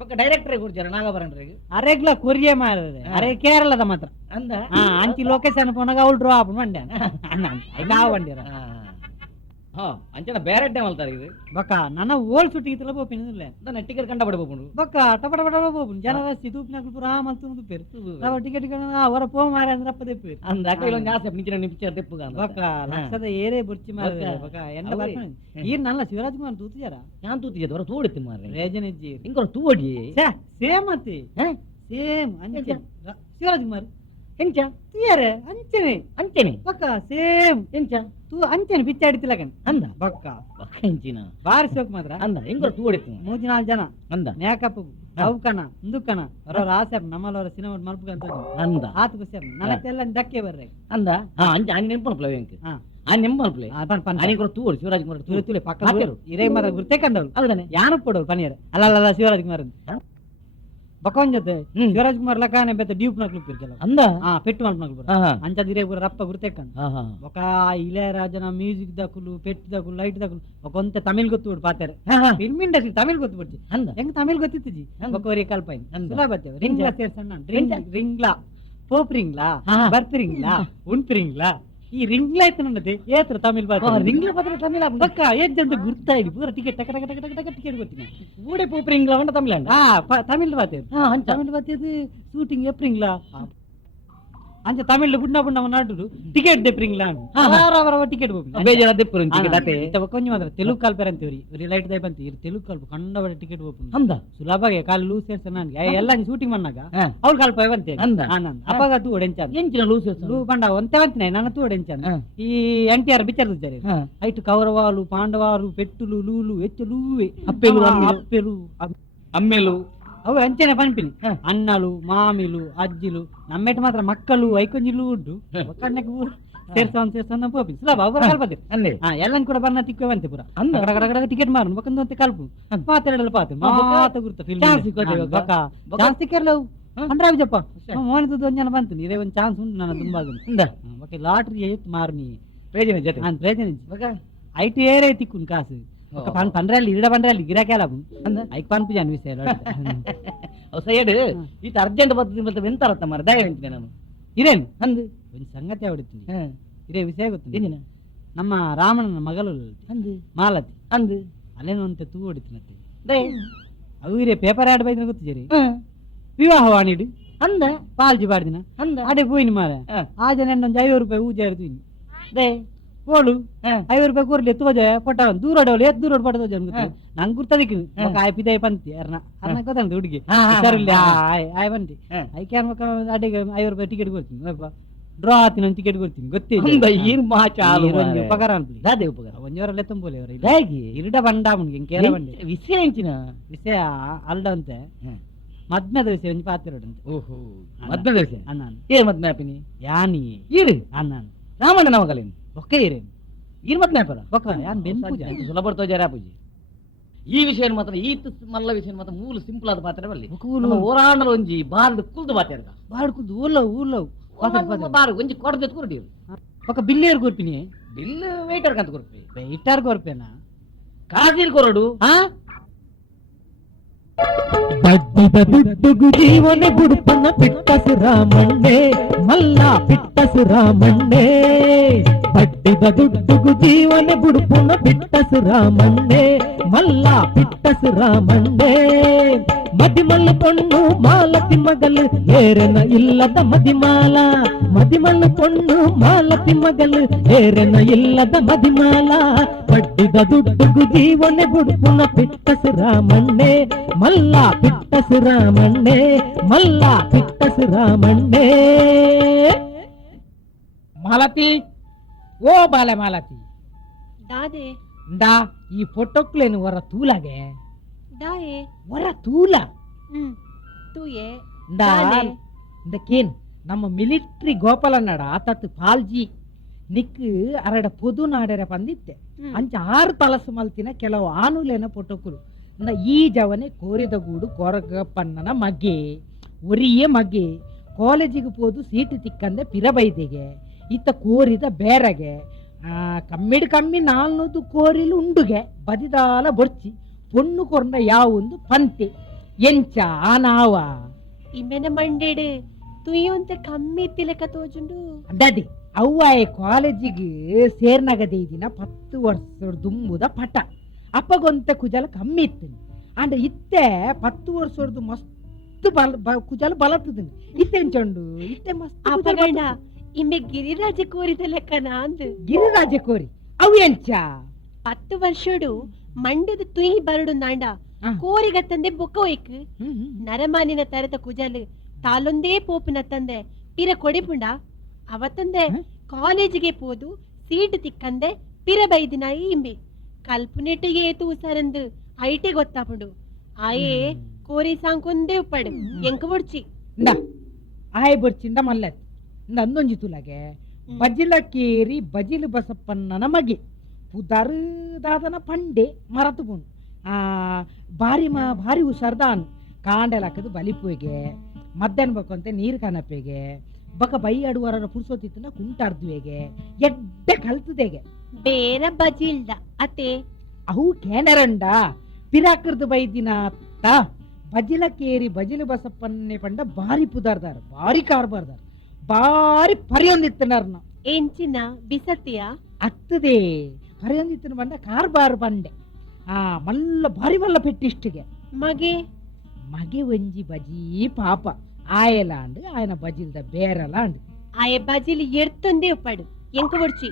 ಪಕ್ಕ ಡೈರೆಕ್ಟರ್ ಗುರ್ಜಾರ ನಾಗಬರಣ್ರಿ ಅರೆಗ್ಲ ಕೊರಿಯೆ ಮಾರದೆ ಅರೆ ಕೇರಳದ ಮಾತ್ರ ಅಂದ ಅಂಚಿ ಲೊಕೇಶನ್ ಪೋನಾಗ ಅವಳು ಡ್ರಾ ಆಪನ್ ಮಂಡ್ಯ ನಾವು ಬಂದಿರ ಅಂಚನ ಬೇರೆ ಟೈಮ್ ಅಲ್ತಾರೆ ಇದು ಬಕ್ಕ ನನ್ನ ಓಲ್ ಶೂಟಿಂಗ್ ಇತ್ತಲ್ಲ ಬೋಪಿನ ಟಿಕೆಟ್ ಕಂಡ ಬಿಡಬಹುದು ಬಕ್ಕ ಟಪ ಟಪ ಟಪ ಬೋಪನ್ ಜನ ರಸ್ತಿ ತೂಪಿನಾಗ ಪುರ ಮಲ್ತು ಪೇರು ಟಿಕೆಟ್ ಅವರ ಪೋ ಮಾರೆ ಅಂದ್ರೆ ಅಪ್ಪ ತೆಪ್ಪೇರು ಅಂದ ಅಕ್ಕ ಜಾಸ್ತಿ ನಿಂಚಿನ ನಿಂಚ ತೆಪ್ಪುಗ ಬಕ್ಕ ಲಕ್ಷದ ಏರೇ ಬುರ್ಚಿ ಮಾರ ಬಕ್ಕ ಎಂಡ ಬರ್ಕೊಂಡು ಈರ್ ನಲ್ಲ ಶಿವರಾಜ್ ಕುಮಾರ್ ತೂತಿಯಾರ ಯಾನ್ ತೂತಿಯದ ಹೊರ ತೂಡಿತ್ತು ಮಾರ್ರೆ ರೇಜನಿಜ್ಜಿ ಇಂಕೊರ ತೂಡಿ ಸೇಮ್ ಅತ್ತಿ ಸೇಮ್ ಅಂಚೆ ಶಿವರಾಜ್ ಕುಮಾರ್ ಎಂಚ ತುಯಾರೆ ಅಂಚನೆ ಅಂಚನೆ ಬಕ್ಕ ಸೇಮ್ ಎಂಚ ತೂ ಅಂಚನೆ ಬಿಚ್ಚಾಡಿತಿಲ್ಲ ಕಣ್ ಅಂದ ಬಕ್ಕ ಬಕ್ಕ ಎಂಚಿನ ಬಾರಿ ಶೋಕ್ ಮಾತ್ರ ಅಂದ ಇಂಕೊರ ತೂಡಿತ್ತು 3-4 ಜನ ಅಂದ ಮೇಕಪ್ ಅವಕಣ ಮುಂದುಕಣ ಅವರ ಆಸೆ ನಮ್ಮಲ್ಲವರ ಸಿನಿಮಾ ಮಲ್ಪಂತ ಅಂದ ಆತ ಖುಷಿ ನನ್ನತ್ತೆಲ್ಲ ಧಕ್ಕೆ ಬರ್ರೆ ಅಂದ ಅಂಚ ಆನಿ ನೆನಪನ್ಪ್ಲವೆ ಅಂಕ ಆ ನೆಂಪನ್ಪ್ಲೆ ಆನಿಕೊರ ತೂಡಿ ಶಿವರಾಜ್ ಕುಮಾರ್ ತುಳಿ ಪಕ್ಕ ಇರೇ ಮರ ಗುರ್ತೆ ಕಂಡವ್ರು ಹೌದಾನೆ ಯಾನು ಕೊಡೋರು ಪನಿಯರ್ ಅಲ್ಲ ಶಿವರಾಜ್ ಕುಮಾರ್ ಬಕೊಂಡ್ ಜೊತೆ ಶಿವರಾಜ್ ಕುಮಾರ್ ಲಕಾನೆ ಬೆತ್ತ ಡ್ಯೂಪ್ ನಕ್ಲು ಪಿರ್ಕಲ್ಲ ಅಂದ ಪೆಟ್ಟು ಮಲ್ಪನಕ್ಲು ಅಂಚದಿರೇ ಪೂರ ರಪ್ಪ ಗುರ್ತೆಕ್ಕಂಡು ఒక ఇళయరాజన మ్యూజిక్ దక్కులు పెట్టి దక్కులు లైట్ దక్కులు కొంత తమిళ్ ಗೊತ್ತು ಪಾತಾರೆ ಫಿಲ್ಮ್ ಇಂಡಸ್ಟ್ರಿ ತಮಿಳ್ ಗೊತ್ತು ಬಿಡ್ತಿ ಹೆಂಗ್ ತಮಿಳ್ ಗೊತ್ತಿತ್ತಿ ಒಕ್ಕವರಿ ಕಲ್ಪೈನ್ ಸುಲಭ ರಿಂಗ್ಲಾ ಸೇರ್ಸಣ್ಣ ರಿಂಗ್ಲಾ ಪೋಪ್ ರಿಂಗ್ಲಾ ಬರ್ತ್ ರಿಂಗ್ಲಾ ಉಂಟ್ ರಿಂಗ್ಲಾ ಈ ರಿಂಗ್ಲಾ ಇತ್ತು ನನ್ನದೆ ಏತ್ರ ತಮಿಳ್ ಬಾತ ರಿಂಗ್ಲಾ ಪತ್ರ ತಮಿಳ್ ಬಕ್ಕ ಏಜಂತ ಗುರ್ತಾ ಇದೆ ಪೂರ ಟಿಕೆಟ್ ಟಕ ಟಕ ಟಕ ಟಕ ಟಿಕೆಟ್ ಗೊತ್ತಿನ ಊಡೆ ಪೋಪ್ ರಿಂಗ್ಲಾ ಉಂಟ ತಮಿಳ್ ತಮಿಳ್ ಬಾತೆ ತಮಿಳ್ ಬಾತೆ ಶೂಟಿಂಗ್ ಏಪ್ರಿಂಗ್ಲಾ ಅಂಚ ತಮಿಳ್ ಬುಣ್ಣ ಬುಣ್ಣ ನಾಡು ಟಿಕೆಟ್ ದೆಪ್ರಿಂಗ್ಲಾ ಅವರವರ ಟಿಕೆಟ್ ಬೇಜಾರ ದೆಪ್ಪುರು ಟಿಕೆಟ್ ಅತೆ ಕೊಂಚ ಮಾತ್ರ ತೆಲುಗು ಕಾಲ್ಪೇರ್ ಅಂತೀವ್ರಿ ಲೈಟ್ ದೈ ಬಂತಿ ತೆಲುಗು ಕಾಲ್ಪ ಕಂಡವರ ಟಿಕೆಟ್ ಬೋಪು ಅಂದ ಸುಲಭಗೆ ಕಾಲು ಲೂಸ್ ಸೇರ್ಸ ನನ್ಗೆ ಎಲ್ಲ ಶೂಟಿಂಗ್ ಮನ್ನಾಗ ಅವ್ರು ಕಾಲ್ಪ ಬಂತೆ ಅಂದ ಅಪ್ಪಾಗ ತೂ ಒಡೆಂಚ ಎಂಚಿನ ಲೂಸ್ ಬಂಡ ಒಂತೆ ಬಂತಿನ ನನ್ನ ತೂ ಒಡೆಂಚ ಈ NTR ಬಿಚ್ಚರ್ ದುಜ್ಜಾರಿ ಐಟು ಕೌರವಾಲು ಪಾಂಡವಾರು ಪೆಟ್ಟುಲು ಲೂಲು ಹೆಚ್ಚಲೂವೆ ಅಪ್ಪೆಲು ಅಪ್ಪೆಲು ಅಮ್ಮೆಲು ಅವು ಅಂಚನೆ ಪನ್ಪಿನಿ ಅಣ್ಣಲು ಮಾಮಿಲು ಅಜ್ಜಿಲು ನಮ್ಮೆಟ್ ಮಾತ್ರ ಮಕ್ಕಳು ಐಕೊಂಜಿಲು ಉಂಟು ಕಣ್ಣಕ್ಕೆ ಸೇರ್ಸೊಂದು ಪೋಪಿ ಸುಲಭ ಅವರ ಕಲ್ಪದೆ ಎಲ್ಲನ್ ಕೂಡ ಬರ್ನ ತಿಕ್ಕವಂತೆ ಪುರ ಕಡ ಟಿಕೆಟ್ ಮಾರು ಬಕ್ಕಂತ ಕಲ್ಪು ಮಾತಾಡಲು ಪಾತು ಮಾತ ಗುರ್ತ ಜಾಸ್ತಿ ಕೇರಳವು ಅಂಡ್ರಾವಿಜಪ್ಪ ಮೋನಿದ್ದು ಒಂದ್ ಜನ ಬಂತು ಇದೇ ಒಂದ್ ಚಾನ್ಸ್ ಉಂಟು ನನ್ನ ತುಂಬಾ ಲಾಟ್ರಿ ಎತ್ತು ಮಾರ್ನಿ ಪ್ರಯೋಜನ ಜೊತೆ ಪ್ರಯೋಜನ ಐಟಿ ಏರೇ ತಿಕ್ಕುನ್ ಕಾಸು పండ్రాలు ఇరడ పండ్రాలు గిరాకేలాపు ఐకి పంపించాను విషయాలు సైడ్ ఇది అర్జెంట్ పద్ధతి వింటారತ್ತ మరి దయ వింటే ನಾನು ಇರೇನು ಅಂದು ಒಂದು ಸಂಗತಿ ಅವಡುತ್ತೀನಿ ಇರೇ ವಿಷಯ ಗೊತ್ತು ನಮ್ಮ ರಾಮನ ಮಗಳು ಅಂದು ಮಾಲತಿ ಅಂದು ಅಲ್ಲೇನು ಅಂತ ತೂ ಹೊಡಿತೀನತ್ತೆ ಅವು ಇರೇ ಪೇಪರ್ ಆಡ್ ಬೈದ್ರೆ ಗೊತ್ತು ಜರಿ ವಿವಾಹವಾಣಿಡು ಅಂದ ಪಾಲ್ಜಿ ಬಾಡ್ದಿನ ಅಂದ ಅಡೆ ಪೋಯಿನಿ ಮಾರ ಹ. ಆ ಜನ ಒಂದು 50 ರೂಪಾಯಿ ಊಜ ಇರ್ತೀನಿ ದೇ ಕೋಳು 50 ರೂಪಾಯಿ ಕೊರ್ಲಿ ತೋಜ ಪೊಟ್ಟ ದೂರ ದೂರ ಪಟ್ಟ ತೋಜ ನಂಗೆ ಗುರ್ತದಿಕ್ಕು ಆಯ್ ಪಿದಾಯ ಪಂತಿ ಅರ್ನ ಗೊತ್ತಂತ ಹುಡುಗಿ ಸರಿಲ್ಲ ಆಯ್ ಬಂತಿ ಐಕೆ ಅನ್ಬೇಕ ಅಡೆಗೆ 50 ರೂಪಾಯಿ ಟಿಕೆಟ್ ಕೊಡ್ತೀನಿ ಡ್ರಾ ಆತೀನಿ ಒಂದು ಟಿಕೆಟ್ ಕೊಡ್ತೀನಿ ಗೊತ್ತಿಲ್ಲ ಏನು ಮಾಚಾಲು ಉಪಕಾರ ಅನ್ಪಲಿ ಅದೇ ಉಪಕಾರ ಒಂಜೋರಲ್ಲೇ ತುಂಬೋಲೆ ಅವರ ಹೇಗೆ ಇರುಡ ಬಂಡ ಮುನ್ಗೆ ಕೇರ ಬಂಡಿ ವಿಷಯ ಎಂಚಿನ ವಿಷಯ ಅಲ್ದಂತೆ ಮದ್ಮೆದ ವಿಷಯ ಒಂಜಿ ಪಾತಿರೋಡಂತೆ ಓಹೋ ಮದ್ವೆ ವಿಷಯ ಅಣ್ಣಾನು ಏನ್ ಮದ್ವೆ ಆಪಿನಿ ಯಾನಿ ಇರು ಅಣ್ಣಾನು ರಾಮಣ್ಣ ನಮಗಲೇನು ಬೊಕ್ಕ ಇರೇನು ಇರ್ ಮದ್ವೆ ಆಪರ ಬೊಕ್ಕ ಯಾನ್ ಬೆನ್ ಪೂಜೆ ಸುಲಭ ತೋಜಾರ ಪೂಜೆ ಈ ವಿಷಯ ಮಾತ್ರ ಈತ ಮಲ್ಲ ವಿಷಯ ಮಾತ್ರ ಮೂಲ ಸಿಂಪಲ್ ಆದ ಪಾತ್ರ ಬಲ್ಲಿ ಓರಾಂಡಲ ಒಂಜಿ ಬಾರ್ದು ಕುಲ್ದು ಪಾತ್ರ ಬಾಡ್ಕುದು ಊರ್ಲವ್ ಬಾರು ಒಂಜಿ ಕೊಡದೆ ಕೊರಡಿ ಬೊಕ್ಕ ಬಿಲ್ಲಿಯರ್ ಕೊರ್ಪಿನಿ ಬಿಲ್ ವೇಟರ್ ಕಂತ ಕೊರ್ಪಿ ಇಟ್ಟಾರ್ ಕೊರ್ಪೇನಾ ಕಾಸೀರ್ ಕೊರಡು ಹಾ ಬಡ್ಡಿದ ದುಡ್ಡುಗು ಜೀವನ ಗುಡುಪನ ಪಿಟ್ಟಸು ರಾಮಣ್ಣೆ ಮಲ್ಲ ಪಿಟ್ಟಸು ರಾಮಣ್ಣೆ ಬಡ್ಡಿದ ದುಡ್ಡುಗು ಜೀವನ ಗುಡುಪನ ಪಿಟ್ಟಸು ರಾಮಣ್ಣೆ ಮಲ್ಲ ಪಿಟ್ಟಸು ರಾಮಣ್ಣೆ ಮದಿಮಲ್ಲ ಪೊಣ್ಣು ಮಾಲತಿ ಮಗಲು ಏರೆನ ಇಲ್ಲದ ಮದಿಮಾಲ ಮದಿಮಲ್ಲ ಪೊಣ್ಣು ಮಾಲತಿ ಮಗಲು ಏರೆನ ಇಲ್ಲದ ಮದಿಮಾಲ ಬಡ್ಡಿದ ದುಡ್ಡುಗು ಜೀವನ ಗುಡುಪನ ಪಿಟ್ಟಸು ರಾಮಣ್ಣೆ ಮಲ್ಲ ಪಿಟ್ಟಸು ರಾಮಣ್ಣೆ ಮಲ್ಲ ಪಿಟ್ಟಸು ರಾಮಣ್ಣೆ ಮಾಲತಿ ಓ ಬಾಲೆ ಮಾಲತಿ ದಾದೆ ಇಂದಾ ಈ ಫೋಟೋಕ್ಲೇನು ವರ ತೂಲಾಗೆ ದಾಯೆ ವರ ತೂಲ ತೂಯೆ ಇಂದಾ ಇಂದಕ್ಕೇನ್ ನಮ್ಮ ಮಿಲಿಟ್ರಿ ಗೋಪಾಲನ್ನಡ ಆತತ್ ಪಾಲ್ಜಿ ನಿಕ್ ಅರಡ ಪೊದು ನಾಡರೆ ಬಂದಿತ್ತೆ ಅಂಚ 6 ತಲಸು ಮಲ್ತಿನ ಕೆಲವು ಆನುಲೇನ ಫೋಟೋಕುಲು ಈ ಜವನೆ ಕೋರಿದ ಗೂಡು ಕೊರಗಪ್ಪಣ್ಣನ ಮಗೆ ಒರಿಯೇ ಮಗೆ ಕಾಲೇಜಿಗೆ ಹೋದು ಸೀಟು ತಿಕ್ಕಂದೆ ಪಿರಬೈದೆಗೆ ಇತ್ತ ಕೋರಿದ ಬೇರೆಗೆ ಕಮ್ಮಿ 400 ಕೋರಿಲು ಉಂಡುಗೆ ಬದಿದಾಲ ಬೊಡ್ಚಿ ಪೊಣ್ಣು ಕೊರ್ನ ಯಾವೊಂದು ಪಂತೆ ಎಂಚ ಆನಾವ ಇಮ್ಮೆನ ಮಂಡೇಡು ತುಯ್ಯೊಂತೆ ಕಮ್ಮಿ ತಿಲಕ ತೋಜುಂಡು ಅದೇ ಅವ್ವಾಯ ಕಾಲೇಜಿಗೆ ಸೇರ್ನಗದೆ ದಿನ 10 ವರ್ಷದ ದುಂಬುದ ಪಟ ಅಪ್ಪಗೊಂತ ಕುಜಲ ಕಮ್ಮಿ ಇತ್ತು ಅಂಡ್ ಇತ್ತೆ 10 ವರ್ಷದ ಮಸ್ತ್ ಕುಜಲ ಬಲತ್ತದ ಇತ್ತೆಂಚಂಡು ಇತ್ತೆ ಮಸ್ತ್ ಅಪಗಂಡ ಇಮ್ಮೆ ಗಿರಿರಾಜ ಕೋರಿದ ಲೆಕ್ಕನ ಅಂದು ಗಿರಿರಾಜ ಕೋರಿ ಅವು ಎಂಚ 10 ವರ್ಷಡು ಮಂಡ್ಯದ ತುಯಿ ಬರಡು ನಾಂಡ ಕೋರಿಗತ್ತಂದೆ ಬೊಕ್ಕ ಒಯ್ಕ್ ನರಮಾನಿನ ತರದ ಕುಜಲು ತಾಲೊಂದೇ ಪೋಪಿನ ತಂದೆ ಪಿರ ಕೊಡಿಪುಂಡ ಅವತ್ತಂದೆ ಕಾಲೇಜಿಗೆ ಪೋದು ಸೀಟ್ ತಿಕ್ಕಂದೆ ಪಿರ ಬೈದಿನಾಯಿ ಇಂಬಿ ಕಲ್ಪನೆಟ್ಟಿಗೆ ತೂಸರಂದು ಐಟಿ ಗೊತ್ತಾಪುಂಡು ಆಯೇ ಕೋರಿ ಸಾಂಕೊಂದೇ ಉಪ್ಪಡು ಎಂಕ ಬೊಡ್ಚಿ ಆಯ್ ಬೊಡ್ಚಿಂದ ಮಲ್ಲ ಅಂದೊಂಜಿ ತುಲಗೆ ಬಜಿಲಕೇರಿ ಬಜಿಲು ಬಸಪ್ಪಣ್ಣನ ಮಗೆ ಪುದರ್ದಾದನ ಪಂಡೆ ಮರತುಕೊಂಡು ಭಾರಿ ಹುಷಾರ್ದಾನ್ ಕಾಂಡೆಲಾಕದು ಬಲಿಪುವೆಗೆ ಮಧ್ಯಾಹ್ನ ಬೇಕಂತೆ ನೀರು ಕನಪೆಗೆ ಬಕ ಬೈ ಆಡುವರ ಪುರ್ಸೋತಿತ್ತನ ಕುಂಟಾಡ್ದುವೆಗೆ ಎಡ್ಡೆ ಕಲ್ತದೆಗೆ ಬೇರೆ ಬಜಿ ಇಲ್ದ ಅತ್ತೆ ಅವು ಕೇನರಂಡ ಪಿರಾಕರ್ದು ಬೈದಿನ ಅತ್ತ ಬಜಿಲಕೇರಿ ಬಜಿಲು ಬಸಪ್ಪನ್ನೆ ಪಂಡ ಭಾರಿ ಪುದಾರ್ದಾರ ಭಾರಿ ಕಾರ್ಬಾರ್ದಾರ ಭಾರಿ ಪರಿಯೊಂದಿತ್ತನರ್ನ ಎಂಚಿನ ಬಿಸತಿಯ ಅತ್ತದೇ ಪರಿಯೊಂದಿತ್ತನ ಪಂಡ ಕಾರ್ಬಾರ್ ಬಂಡೆ ಮಲ್ಲ ಭಾರಿ ಮಲ್ಲ ಪೆಟ್ಟಿಷ್ಟಿಗೆ ಮಗೆ ಮಗೆ ಒಂಜಿ ಬಜಿ ಪಾಪ ಆಯಲಾಂಡ್ ఆయన ಬಜಿಲ್ದ ಬೇರಲಾಂಡ್ ಆಯ ಬಜಿಲಿ ಎಡ್ತೊಂದೇ ಉಪ್ಪಡು ಎಂಕ ಬೊಡ್ಚಿ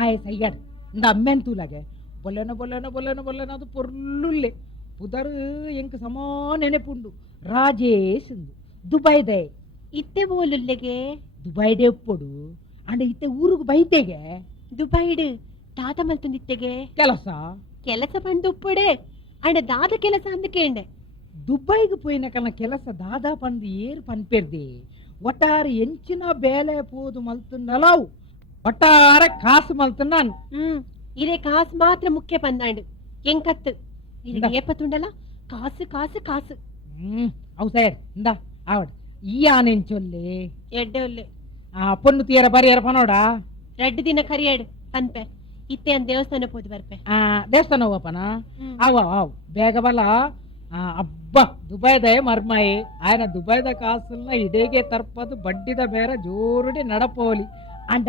ಆಯ ಸೈಯಾಡ್ ಇಂದ ಅಮ್ಮೆನ್ ತೂಲಾಗೆ ಬೊಲ್ಲನ ಅದು ಪೊರ್ಲುಲ್ಲೆ ಪುದರ್ ಎಂಕ ಸಮಾ ನೆನೆಪುಂಡು ರಾಜೇಶ್ ದುಬೈದೆ ಇತ್ತೆ ಬೋಲುಲ್ಲೆಗೆ ದುಬೈಡೆ ಉಪ್ಪೊಡು ಅಂಡ ಇತ್ತೆ ಊರುಗು ಬೈತೆಗೆ ದುಬೈಡ್ ದಾದ ಮಲ್ತುಂದಿತ್ತೆಗೆ ಕೆಲಸ ಬಂದು ಉಪ್ಪಡೆ ಅಂಡ ದಾದ ಕೆಲಸ ಅಂದ ಕೇಂಡೆ ದುಬೈಗೆ ಪೋಯಿನ ಕನ ಕೆಲಸ ದಾದಾ ಪಂದು ಏರು ಪನ್ಪೆರ್ದೆ ಒಟ್ಟಾರೆ ಎಂಚಿನ ಬೇಲೆ ಪೋದು ಮಲ್ತುಂಡಲಾವು ಒಟ್ಟಾರೆ ಕಾಸು ಮಲ್ತುಂಡಾನು ಇದೇ ಕಾಸು ಮಾತ್ರ ಮುಖ್ಯ ಪಂದಾಂಡು ಎಂಕತ್ತು ಇದು ಏಪತ್ತುಂಡಲ ಕಾಸು ಕಾಸು ಕಾಸು ಅವು ಸೈಡ್ ಇಂದ ಆವಡ್ ಈ ಆನೆಂಚೊಲ್ಲೆ ಎಡ್ಡೆ ಒಲ್ಲೆ ಪೊನ್ನು ತೀರ ಬರಿಯರ ಪನೋಡ 2 ದಿನ ಕರಿಯಾಡು ಪನ್ಪೆ ಇತ್ತೆ ಅಂದ್ ದೇವಸ್ಥಾನ ಪೋದು ಬರ್ಪೆ ದೇವಸ್ಥಾನ ಹೋಗಪ್ಪನ ಅವ ಬೇಗ ಬಲ ಅಬ್ಬ ದುಬೈದ ಮರ್ಮಾಯಿ ఆయన ದುಬೈದ ಕಾಸಲ್ನ ಇಡೇಗೆ ತರ್ಪದು ಬಡ್ಡಿದ ಬೇರೆ ಜೋರುಡಿ ನಡಪೋಲಿ ಅಂಡ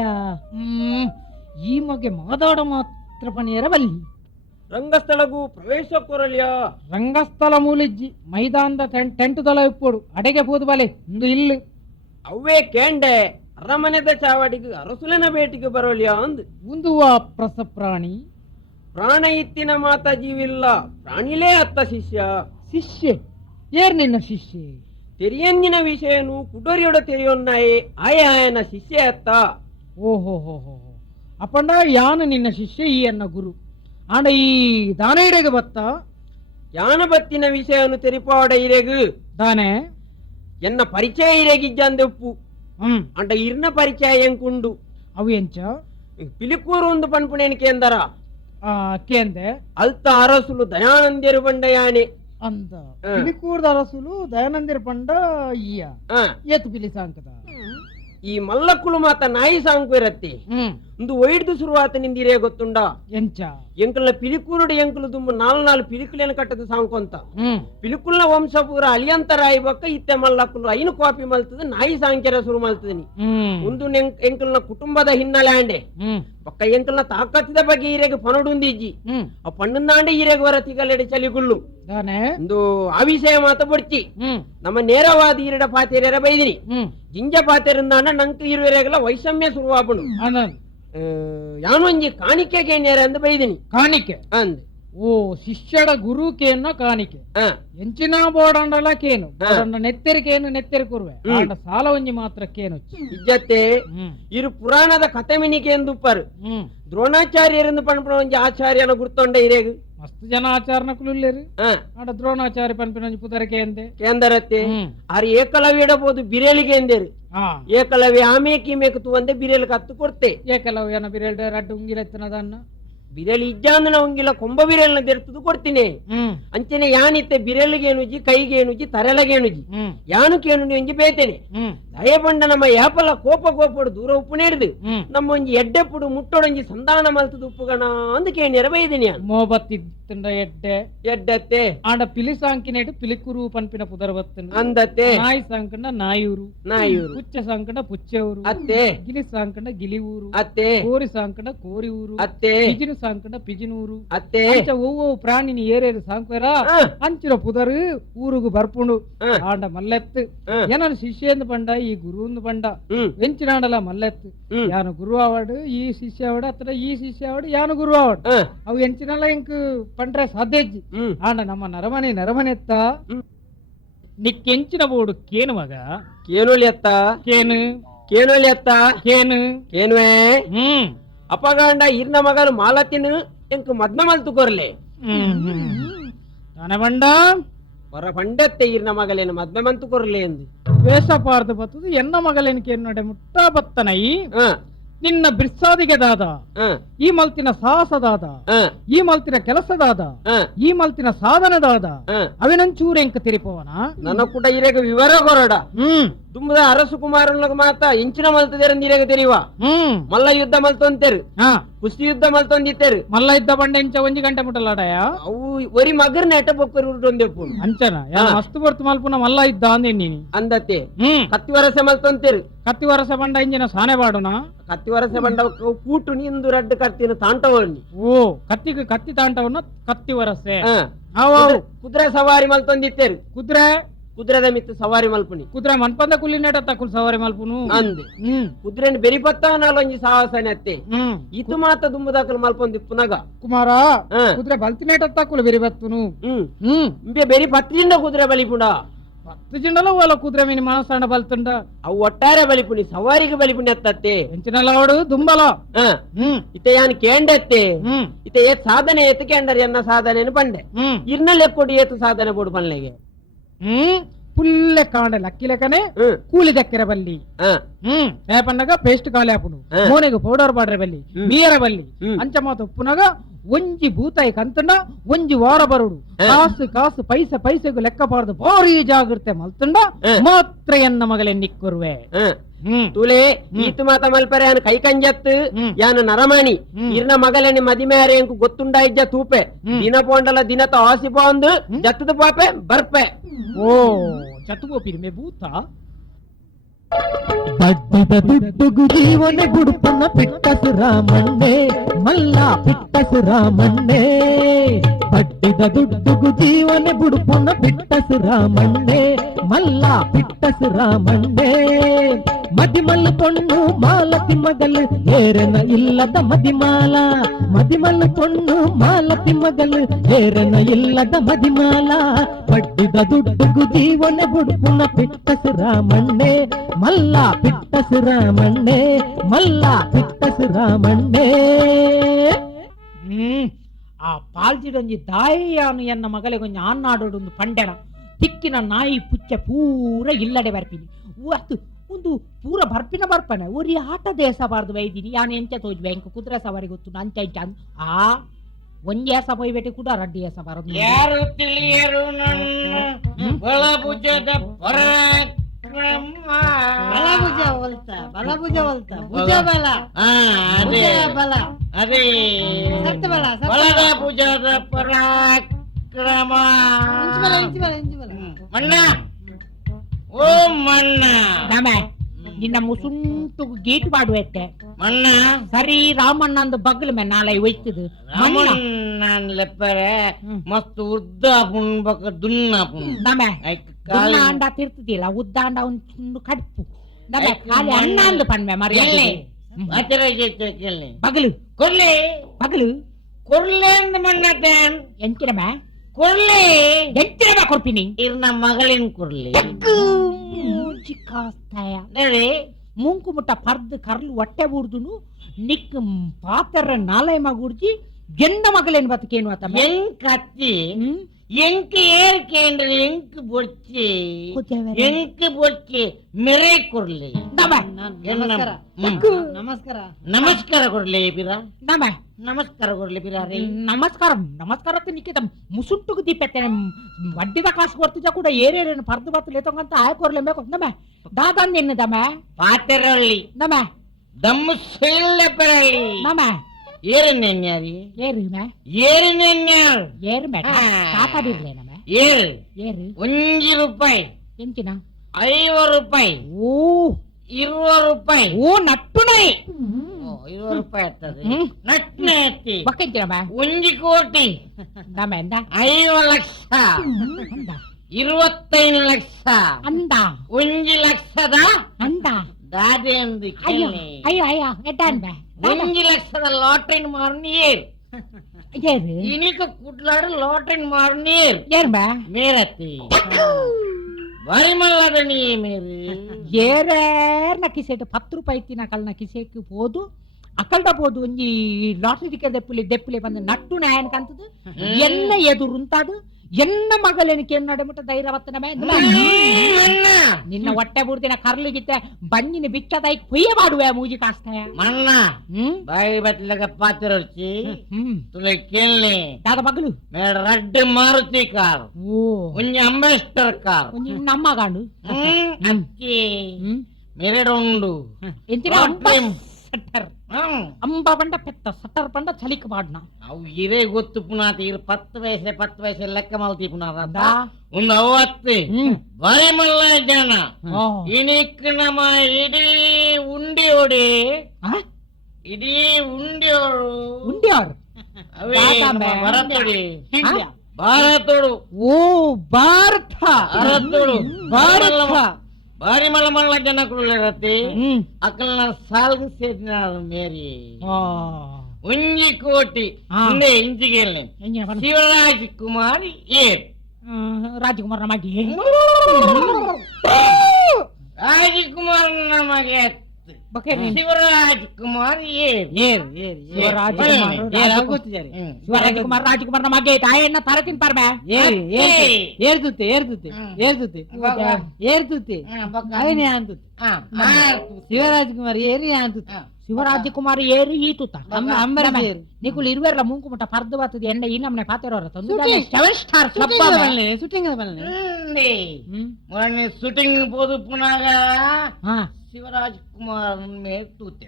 ಈ ಮಗೆ ಮಾತಾಡ ಮಾತ್ರ ಪನಿಯರ ಬಲ್ಲಿ ರಂಗಸ್ಥಳಗೂ ಪ್ರವೇಶ ಕೊರಲ್ಯಾ ರಂಗಸ್ಥಳ ಮೂಲಿಜ್ಜಿ ಮೈದಾನದ ಟೆಂಟ್ ದಲ ಇಪ್ಪೋಡು ಅಡೆಗೆ ಪೋದು ಬಲೆ ಒಂದು ಇಲ್ಲು ಅವೇ ಕೇಂಡೆ ಅರಮನೆದ ಚಾವಡಿಗೆ ಅರಸುಲನ ಭೇಟಿಗೆ ಬರೋಲ್ಯಾ ಅಂದ್ ಒಂದು ಪ್ರಸ ಪ್ರಾಣಿ ಪ್ರಾಣ ಇತ್ತಿನ ಮಾತ ಜೀವಿಲ್ಲ ಪ್ರಾಣಿಲೇ ಅತ್ತ ಶಿಷ್ಯ ಶಿಷ್ಯೆ ಏರ್ ನಿನ್ನ ಶಿಷ್ಯೆ ತೆರಿಯಂದಿನ ವಿಷಯನು ಕುಡೋರಿಯೊಡ ತೆರೆಯೊನ್ನಾಯೇ ಆಯನ ಶಿಷ್ಯ ಅತ್ತ ಓಹೋ ಹೋ ಹೋ ಅಪ್ಪಂಡ ಯಾನ ನಿನ್ನ ಶಿಷ್ಯ ಈ ಅನ್ನ ಗುರು ಆಂಡ ಈ ದಾನ ಇಡೆಗೆ ಬತ್ತ ಯಾನ ಬತ್ತಿನ ವಿಷಯನು ತೆರಿಪಾಡ ಇರೆಗು ದಾನೆ ಎನ್ನ ಪರಿಚಯ ಇರೆಗಿಜ್ಜಂದೆಪ್ಪು ಅಂಡ ಇರ್ನ ಪರಿಚಯ ಎಂಕುಂಡು ಅವು ಎಂಚ ಪಿಲಿಕೂರು ಒಂದು ಪನ್ಪುಣೇನು ಕೇಂದರ ಕೇಂದೆ ಅಲ್ತ ಅರಸುಲು ದಯಾನಂದ್ಯರು ಬಂಡ ಯಾನೆ ಅಂತ ಪಿಲಿಕೂರ್ದ ಅರಸುಲು ದಯಾನಂದಿರ ಪಂಡ ಇಯ್ಯ ಆ, ಏತು ಪಿಲಿ ಸಾಂಕದ ಈ ಮಲ್ಲಕ್ಕುಲು ಮಾತ ನಾಯಿ ಸಾಂಕು ಇರತ್ತೆ ಒಂದು ಒಯ್ದು ಶುರುವಾತ ನಿಂದಿರೇ ಗೊತ್ತುಂಡ ಎಂಚ ಎಂಕಲ್ನ ಪಿಲಿಕೂರುಡು ಎಂಕಲು ತುಂಬ ನಾಲ್ ಬಿಲಿಕುಲೇನ ಕಟ್ಟದ ಸಾಂಕು ಅಂತ ಪಿಲಿಕುಲ್ನ ವಂಶ ಪೂರ ಅಲಿಯಂತರಾಯಿ ಬಕ್ಕ ಇತ್ತೆ ಮಲ್ಲಕ್ಕುಲು ಐನು ಕಾಪಿ ಮಲ್ತದ ನಾಯಿ ಸಾಂಕ್ಯರ ಶುರು ಮಲ್ತದನಿ ಒಂದು ಎಂಕಲ್ನ ಕುಟುಂಬದ ಹಿನ್ನೆಲೆ ಅಂಡೆ ಪಕ್ಕ ಎಂಕಲ್ನ ತಾಕತ್ತಿದ ಬಗ್ಗೆ ಈರೆಗೆ ಪನಡುಂದಿಜ್ಜಿ ಆ ಪಣ್ಣಂದಾಂಡೆ ಈರೆಗೆ ವರ ತಿಗಲೆಡೆ ಚಲಿಗುಳ್ಳು ದಾನೆ ಒಂದು ಆ ವಿಷಯ ಮಾತ ಬಡ್ಚಿ ನಮ್ಮ ನೇರವಾದ ಈರಡ ಪಾತೆರ ಬೈದಿನಿ ಜಿಂಜ ಪಾತೆರಿಂದಾಂಡ ನಂಕ ಇರುವರೆಗೆಲ್ಲ ವೈಷಮ್ಯ ಶುರುವಾಪುಂಡು ಆನಂದ್ ಯಾನೊಂಜಿ ಕಾಣಿಕೆಗೆ ನೇರ ಅಂದ ಬೈದಿನಿ ಕಾಣಿಕೆ ಅಂದ್ ಓ ಶಿಷ್ಯಡ ಗುರು ಕೇನ್ನ ಕಾಣಿಕೆ ಎಂಚಿನ ಬೋಡಂಡಲ ಕೇನು ಬೋಡಂಡ ನೆತ್ತೆರಿಕೇನು ನೆತ್ತೆರಿ ಕೊರುವೆ ಆಂಡ ಸಾಲ ಒಂಜಿ ಮಾತ್ರ ಕೇನು ಇಜ್ಜತ್ತೆ ಇರು ಪುರಾಣದ ಕತೆ ಮಿನಿಕೆ ಎಂದುಪ್ಪರು ದ್ರೋಣಾಚಾರ್ಯರೆಂದು ಪನ್ಪುಣ ಒಂಜಿ ಆಚಾರ್ಯನ ಗುರ್ತೊಂಡ ಇರೇಗು ಮಸ್ತ್ ಜನ ಆಚಾರನಕ್ಕಲು ಇಲ್ಲೇರು ಆಂಡ ದ್ರೋಣಾಚಾರ್ಯ ಪನ್ಪಿನ ಒಂಜಿ ಪುದರಕೆ ಎಂದೆ ಕೇಂದರತ್ತೆ ಆರು ಏಕಲವ್ಯ ಇಡಬಹುದು ಬಿರೇಲಿಗೆ ಎಂದೇರು ಏಕಲವ್ಯ ಆಮೇಕ್ ಮೇಕ್ ತುವಂದೆ ಬಿರೇಲ್ ಕತ್ತು ಕೊಡ್ತೆ ಏಕಲವ್ಯನ ಬಿರೇಲ್ಡ ರಡ್ಡು ಉಂಗಿಲೆತ್ತನದನ್ನ ಬಿರೇಲಿ ಇಜ್ಜಾಂದನ ಉಂಗಿಲ ಕೊಂಬ ಬಿರೇಲ್ನ ತೆರ್ತದು ಕೊಡ್ತೀನಿ ಅಂಚನೆ ಯಾನಿತ್ತೆ ಬಿರೇಲಿಗೇನುಜಿ ಕೈಗೇನುಜಿ ತರಲಗೇನುಜಿ ಯಾನು ಕೇನು ಒಂಜಿ ಬೇತೇನೆ ದಯಪಂಡ ನಮ್ಮ ಯಾಪಲ ಕೋಪಡು ದೂರ ಉಪ್ಪು ನೆಡ್ದು ನಮ್ಮ ಒಂಜಿ ಎಡ್ಡೆಪ್ಪುಡು ಮುಟ್ಟೊಡೊಂಜಿ ಸಂಧಾನ ಮಲ್ತದ ಉಪ್ಪುಗಣ ಅಂದ ಕೇಣಿಯರ ಬೈದಿನಿ ಮೋಬತ್ತಿಂಡ ಎಡ್ಡೆ ಎಡ್ಡತ್ತೆ ಆಂಡ ಪಿಲಿ ಸಾಂಕಿನೇಡು ಪಿಲಿಕುರು ಪನ್ಪಿನ ಪುದರ ಬತ್ತನ ಅಂದತ್ತೆ ನಾಯಿ ಸಾಂಕಂಡ ನಾಯೂರು ನಾಯೂರು ಪುಚ್ಚ ಸಾಂಕಂಡ ಪುಚ್ಚೆವರು ಅತ್ತೆ ಗಿಲಿ ಸಾಂಕಂಡ ಗಿಲಿ ಊರು ಅತ್ತೆ ಕೋರಿ ಸಾಂಕಂಡ ಕೋರಿ ಊರು ಅತ್ತೆ ಪಿಜಿನು ಸಾಂಕಂಡ ಪಿಜಿನೂರು ಅತ್ತೆ ಅಂಚ ಒವ್ವೊ ಪ್ರಾಣಿನಿ ಏರೇರು ಸಾಂಕ್ವೇರ ಅಂಚಿನ ಪುದರು ಊರುಗು ಬರ್ಪುಂಡು ಆಂಡ ಮಲ್ಲೆತ್ತು ಏನ ಶಿಷ್ಯಂದು ಪಂಡ ಈ ಗುರುಂದು ಪಂಡ ವೆಂಚಿನಾಂಡಲ ಮಲ್ಲೆತ್ತು ಯಾನು ಗುರು ಆವಾಡು ಈ ಶಿಷ್ಯ ಆವಾಡು ಅತ್ರ ಈ ಶಿಷ್ಯ ಆವಾಡು ಯಾನು ಗುರು ಆವಾಡು ಅವು ಎಂಚಿನಲ್ಲ ಇಂಕ್ ಪಂಡ್ರೆ ಸಾಧ್ಯಜ್ಜಿ ಆಂಡ ನಮ್ಮ ನರಮನೆ ಎತ್ತ ನಿಕ್ಕೆಂಚಿನ ಬೋಡು ಕೇನು ಮಗ ಕೇನೋಲಿ ಅತ್ತ ಕೇನು ಕೇನೋಲಿ ಅತ್ತ ಕೇನು ಕೇನುವೆ ಅಪಗಾಂಡ ಇರ್ನ ಮಗನು ಮಾಲತಿನ ಎಂಕ್ ಮದ್ನ ಮಲ್ತು ಕೊರ್ಲೆ ನನಬಂಡ ಹೊರ ಪಂಡತ್ತೆ ಇರ್ನ ಮಗಲೇನು ಮದ್ನ ಮಂತು ಕೊರ್ಲೆ ಎಂದು ವೇಷ ಪಾರ್ದು ಬತ್ತದು ಎನ್ನ ಮಗಲೇನಿಕೆ ನಡೆ ಮುಟ್ಟ ಬತ್ತನೈ ನಿನ್ನ ಬಿರ್ಸಾದಿಗೆ ದಾದ ಈ ಮಲ್ತಿನ ಸಾಹಸದಾದ ಈ ಮಲ್ತಿನ ಕೆಲಸದಾದ ಈ ಮಲ್ತಿನ ಸಾಧನದಾದ ಅವಿನಂಚೂರು ಎಂಕ ತಿರಿಪವನ ನನ್ನ ಕೂಡ ಇರೇಗ ವಿವರ ಕೊರಡ ತುಂಬದ ಅರಸು ಕುಮಾರನ ಮಾತ ಎಂಚಿನ ಮಲ್ತದೇರ ನೀರೇಗ ತೆರಿವ ಮಲ್ಲ ಯುದ್ಧ ಮಲ್ತೊಂತೇರು ಕುಸ್ತಿ ಯುದ್ಧ ಮಲ್ತೊಂದಿತ್ತೇರು ಮಲ್ಲ ಇದ್ದ ಬಂಡೆ ಇಂಚ ಒಂಜಿ ಗಂಟೆ ಮುಟ್ಟಲಾಡಯ ಅವು ಒರಿ ಮಗರ್ನ ಎಟ್ಟ ಬೊಕ್ಕರು ಉಂಟೊಂದೆಪ್ಪು ಅಂಚನ ಮಸ್ತ್ ಬರ್ತು ಮಲ್ಪುನ ಮಲ್ಲ ಇದ್ದ ಅಂದಿನಿ ಅಂದತ್ತೆ ಕತ್ತಿ ವರಸೆ ಮಲ್ತೊಂತೇರು ಕತ್ತಿ ವರಸ ಬಂಡ ಇಂಜಿನ ಸಾನೆ ಬಾಡುನ ಕತ್ತಿ ವರಸೆ ಬಂಡ ಕೂಟು ನಿಂದು ರಡ್ಡು ಕತ್ತಿನ ತಾಂಟವಣ್ಣಿ ಓ ಕತ್ತಿ ತಾಂಟವನ್ನ ಕತ್ತಿ ವರಸೆ ಕುದುರೆ ಸವಾರಿ ಮಲ್ತೊಂದಿತ್ತೇರು ಕುದುರೆದ ಮಿತ್ತು ಸವಾರಿ ಮಲ್ಪುನಿ ಕುದುರೆ ಮನ್ಪಂದ ಕುಲ್ಲಿನೇಟ ತಕ್ಕುಲ್ ಸವಾರಿ ಮಲ್ಪುನು ಅಂದೆ ಕುದುರೆನ್ ಬೆರಿಪತ್ತಾನಾಲೊಂಜಿ ಸಾಹಸನೆ ಅತ್ತೆ ಇದು ಮಾತ ದುಂಬದಾಕಲು ಮಲ್ಪೊಂದಿಪ್ಪುನಗ ಕುಮಾರ ಕುದುರೆ ಬಲ್ತಿನೇಟ ತಕ್ಕುಲ್ ಬೆರಿಬತ್ತುನು ಬೆರಿ ಪತ್ತಿಂಡ ಕುದುರೆ ಬಲಿಪುಂಡ 10 ಜಿಂಡಲ ಓಲ ಕುದುರೆ ಮೀನಿ ಮನಸ್ಸಂಡ ಬಲ್ತುಂಡ ಅವು ಒಟ್ಟಾರೆ ಬಲಿಪುಣಿ ಸವಾರಿಗೆ ಬಲಿಪುಣಿ ಅತ್ತತ್ತೆ ಎಂಚಿನಲ್ಲ ಅವಡು ದುಂಬಲ ಇತ ಯಾನ್ ಕೇಂಡತ್ತೆ ಇತ ಏತ್ ಸಾಧನೆ ಏತ್ ಕೇಂಡರ್ ಎನ್ನ ಸಾಧನೆ ಬಂಡೆ ಇರ್ನಲ್ಲೆ ಕೊಡಿ ಏತು ಸಾಧನೆ ಬೋಡು ಪನ್ಲೆಗೆ పుల్లె కాండ లక్కి లెక్కనే కూలి దక్కెర బల్లి రేపన్నగ పేస్ట్ కాలేపును మోనెగు పౌడర్ బాడ్ರೆ బల్లి మీర బల్లి అంచమాత ఉప్పునగ ಒಂಜಿ ಭೂತಾಯಿ ಕಂತಂಡ ಒಂಜಿ ವಾರ ಬರುಡು ಕಾಸು ಪೈಸೆಗೂ ಲೆಕ್ಕ ಪಾಡ್ದು ಭಾರಿ ಜಾಗ್ರತೆ ಮಲ್ತಂಡ ಮಾತ್ರ ಎನ್ನ ಮಗಲೆ ನಿಕ್ಕುರುವೆ ತುಲೆ ಈತು ಮಾತ ಮಲ್ಪರೆ ಯಾನು ಕೈ ಕಂಜತ್ತು ಯಾನು ನರಮಣಿ ಇರ್ನ ಮಗಲನಿ ಮದಿಮೇರೆ ಎಂಕು ಗೊತ್ತುಂಡ ಇಜ್ಜ ತೂಪೆ ದಿನ ಪೋಂಡಲ ದಿನತ ಆಸಿ ಬಾಂದು ಜತ್ತದ ಪಾಪೆ ಬರ್ಪೆ ಓ ಚತುಗೋಪಿರಿ ಮೇ ಭೂತ ಬಡ್ಡಿದ ದುಡ್ಡುಗು ಜೀವನ ಬುಡುಪನ ಪಿಟ್ಟಸು ರಾಮಣ್ಣೆ ಮಲ್ಲ ಪಿಟ್ಟಸು ರಾಮಣ್ಣೆ ಬಡ್ಡಿದ ದುಡ್ಡುಗು ಜೀವನ ಬುಡುಪನ ಪಿಟ್ಟಸು ರಾಮಣ್ಣೆ ಮಲ್ಲ ಪಿಟ್ಟಸು ರಾಮಣ್ಣೆ ಮದಿಮಲ್ಲ ಪೊಣ್ಣು ಮಾಲತಿ ಮಗಲು ಏರನ ಇಲ್ಲದ ಮದಿಮಾಲ ಮದಿಮಲ್ಲ ಪೊಣ್ಣು ಮಾಲತಿ ಮಗಲು ಏರನ ಇಲ್ಲದ ಮದಿಮಾಲ ಬಡ್ಡಿದ ದುಡ್ಡುಗು ಜೀವನ ಬುಡುಪನ ಪಿಟ್ಟಸು ರಾಮಣ್ಣೆ ಮಲ್ಲ ಪಿಟ್ಟಸು ರಾಮಣ್ಣೆ ಮಲ್ಲ ಪಿಟ್ಟಸು ರಾಮಣ್ಣೆ. ಆ ಪಾಲ್ಜಿಡೊಂಜಿ ದಾಯಿಯಾನು ಎನ್ನ ಮಗಲಿಗೊಂಜಿ ಆನ್ನಾಡೋಡೊಂದು ಪಂಡೆಣ ತಿಕ್ಕಿನ ನಾಯಿ ಪುಚ್ಚೆ ಪೂರ ಇಲ್ಲಡೆ ಬರ್ಪಿನಿ ಅತ್ತು ಒಂದು ಪೂರ ಬರ್ಪನೆ ಒರಿ ಆಟ ದೇಸಬಾರ್ದು ವೈದಿನಿ ಯಾನು ಎಂಚ ತೋಜ್ ಬ್ಯಾಂಕ್ ಕುದುರೆ ಸವಾರಿ ಗೊತ್ತು ನಂಚ ಆ ಒಂಜಿ ಏಸ ಪೋಯ್ಬೇಟೆ ಕೂಡ ರಡ್ಡಿ ಏಸ ಬಾರದು ಯಾರು ತಿಳಿಯರು ನನ್ನ ಬಲಭುಜದ ಪರಾಕ್ರಮ. ಬಲಭುಜ ಹೊಲ್ತ ಭುಜ ಬಲ ಅದೇ ಬಲ ಅದೇ ಸತ್ತ ಬಲ ಬಲದ ಭುಜದ ಪರಾಕ್ರಮ. ಮಣ್ಣ ಓ ಮಣ್ಣ ನಿನ್ನ ಮುಸುಂಟು ಗೀಟ್ ಮಾಡುವತ್ತೆ ಮಣ್ಣ ಸರಿ ರಾಮಣ್ಣ ಅಂದು ಬಗ್ಲ ಮೇ ನಾಳೆ ಒಯ್ತದು ರಾಮಣ್ಣ ಲೆಪ್ಪರೆ ಮಸ್ತ್ ಉದ್ದ ಪುಣ್ ಬಕ ದುನ್ನ ಪುಣ್ ನಮೆ ಕಾಲಿ ಅಂಡ ತಿರ್ತದಿಲ್ಲ ಉದ್ದ ಅಂಡ ಒಂದು ಕಡುಪು ನಮೆ ಖಾಲಿ ಅಣ್ಣ ಅಂದು ಪಣ್ಮೆ ಮರಿ ಆತರ ಕೇಳಿ ಬಗಲು ಕೊರ್ಲೆ ಬಗಲು ಕೊರ್ಲೆ ಅಂದ ಮಣ್ಣತ್ತೇನ್ ಎಂಚಿನ ಮೇ ಕೊರ್ಲೆ ಎಂಚಿನ ಮೇ ಕೊಡ್ಪಿನಿ ಇರ್ನ ಮಗಳಿನ್ ಕೊರ್ಲೆ ಚಿಕ್ಕಾಸ್ತಾಯ ನೋಡಿ ಮುಂಕು ಮುಟ್ಟ ಪರ್ದು ಕರ್ಲು ಹೊಟ್ಟೆ ಬೂರ್ದುನು ನಿಕ್ ಪಾತ್ರ ನಾಲಯ ಮಗುಡ್ಜಿ ಗೆಂದ ಮಗಳೇನು ಬತ್ತಕೇನು ಆತ ಹೆಂಗ್ ಕತ್ತಿ ಎಂಕ್ ಏರ್ಕೇಂದ್ರ ಎಂಕ್ ಬೊಚ್ಚಿ ಎಂಕ್ ಬೊಚ್ಚಿ ಮೆರೆ ಕೊರ್ಲಿ ನಮಸ್ಕಾರ ನಮಸ್ಕಾರ ನಮಸ್ಕಾರ ಕೊಡ್ಲಿ ಪಿರ ನಮ ನಮಸ್ಕಾರ ಕೊಡ್ಲಿ ಪಿರ ನಮಸ್ಕಾರ ನಿಕ್ಕಿದ ಮುಸುಟ್ಟುಗು ದೀಪೆತ್ತೆ ವಡ್ಡಿದ ಕಾಸು ಕೊಡ್ತಿದ್ದ ಕೂಡ ಏರೇರೇನು ಪರ್ದು ಬತ್ತು ಲೇತಂಗಂತ ಆಯ್ ಕೊರ್ಲೇಬೇಕು ನಮ ದಾದನ್ ಎನ್ನು ದಮ ಪಾತೆರಳ್ಳಿ ನಮ ದಮ್ಮು ಸೊಳ್ಳೆ ಪರಳ್ಳಿ ನಮ ಏರನ್ಯಾರಿ ಏರು ಮೇ ಏರನ್ಯಾರ್ ಏರು ಬೇಡ ಕಾಪಾಡಿರ್ಲೇ ನಮ ಏರು ಏರು ₹1 ಎಂಚಿನ ₹5 ಓ ₹20 ಓ ನಟ್ಟುನೈ ₹20 ಆಗ್ತದೆ ನಟ್ನೆ ಎತ್ತಿ ಬಕ್ಕೆಂಚಿನ ಮೇ 1 ಕೋಟಿ ನಮ ಎಂದ 5 ಲಕ್ಷ 25 ಲಕ್ಷ ಅಂದ 1 ಲಕ್ಷದ ಅಂದ ದಾದೆ ಅಂದು ಅಯ್ಯೋ ಕೇಳಿ ಅಯ್ಯೋ ಅಯ್ಯೋ ಎಡ್ಡಾನ್ ಬೇ 1 ಲಕ್ಷದ ಲಾಟ್ರಿನ್ ಮಾರ್ನಿಯರ್ ಏರು ಇನಿಕ ಕುಡ್ಲಾಡು ಲಾಟ್ರಿನ್ ಮಾರ್ನಿಯರ್ ಏರ್ ಬೇ ಮೇರತ್ತಿ ಬರಿಮಲ್ಲದ ನೀ ಮೇರೆ ಏರೇರ್ನ ಕಿಸೆಟ್ ₹10 ಇತ್ತಿನ ಕಲ್ನ ಕಿಸೆಕ್ ಹೋದು ಅಕಲ್ಡ ಬೋದು ಒಂಜಿ ಲಾಟ್ರಿ ಟಿಕೆಟ್ ದೆಪ್ಪುಲೆ ಬಂದು ನಟ್ಟು ನ್ಯಾಯನ್ ಕಂತದು ಎನ್ನ ಎದುರುಂತಾದು ಎನ್ನ ಮಗಲೇನಿಕೆ ಎನ್ನಡೆ ಮುಟ್ಟ ಧೈರ್ಯವತ್ತನ ನಿನ್ನ ಹೊಟ್ಟೆ ಬುಡ್ದಿನ ಕರ್ಲಿಗಿತ್ತೆ ಬನ್ನಿನ ಬಿಚ್ಚದೈ ಕೊಯ್ಯ ಮಾಡುವೆ ಮೂಜಿ ಕಾಸ್ತಾಯ ಮಣ್ಣ ಬಾಯಿ ಬತ್ಲಗ ಪಾತ್ರರ್ಚಿ ತುಲೆ ಕೇಳ್ನಿ ದಾದ ಮಗಳು ಮೇಡ ರಡ್ಡು ಮಾರುತಿ ಕಾರ್ ಓ ಒಂಜಿ ಅಂಬಾಸಿಡರ್ ಕಾರ್ ಒಂಜಿ ನಮ್ಮ ಗಾಂಡು ಅಕ್ಕಿ ಮೆರೆಡುಂಡು ಎಂತಿನ ಸಟ್ಟರ್ ಅಂಬ ಬಂಡ ಪೆತ್ತ ಸಟ್ಟರ್ ಬಂಡ ಚಲಿಕ್ ಬಾಡ್ನ ಅವು ಇರೇ ಗೊತ್ತು ಪುನಾತ ಇರು 10 ವಯಸ್ಸೆ ಲೆಕ್ಕ ಮಲ್ತಿ ಪುನಾದ ಒಂದು 50 ಬರಿಮಲ್ಲ ಜನ ಇನಿಕ್ ನಮ್ಮ ಇಡೀ ಉಂಡಿಯೋಡಿ ಇಡೀ ಉಂಡಿಯೋರು ಉಂಡಿಯವ್ರು ಅವೇ ಭರತೋಡಿ ಭಾರತೋಡು ಓ ಭಾರತ ಭಾರತೋಡು ಭಾರತ ಬಾರಿ ಮಲ್ಲ ಮಲ್ಲ ಜನ ಕುಳ್ಳರತಿ ಅಕ್ಕಲ್ನ ಸಾಲ್ಗು ಸೇರಿನ ಮೇರಿ 1 ಕೋಟಿ ಹಿಂದೆ ಇಂಚಿಗೆ ಶಿವರಾಜ್ ಕುಮಾರ್ ರಾಜಕುಮಾರ್ ಮಾಡಿ ರಾಜಕುಮಾರ್ ನಮಗೆ ಶಿವರಾಜ್ ಕುಮಾರ್ ರಾಜಕುಮಾರ್ ಮಗೆ ತಾಯಣ್ಣ ತರ ತಿಂತಾರ ಏರ್ದುತ್ತೆ ಶಿವರಾಜಕುಮಾರ್ ಏರಿ ಅಂತುತ್ತೆ ಶಿವರಾಜಕುಮಾರ್ ಏರು ಈತುತ್ತ నీకు ఇరువేర్ల ముంకు ముట్ట పర్దు బతుది ఎండ ఈ నమ్మనే పాతేరోర సెవెన్ స్టార్ ಶೂಟಿಂಗ್ ಮೊನ್ನೆ ಶೂಟಿಂಗ್ ಹೋದು ಪುನಃ ಶಿವರಾಜ್ ಕುಮಾರ್ ಮೇಲೆ ತೂತೆ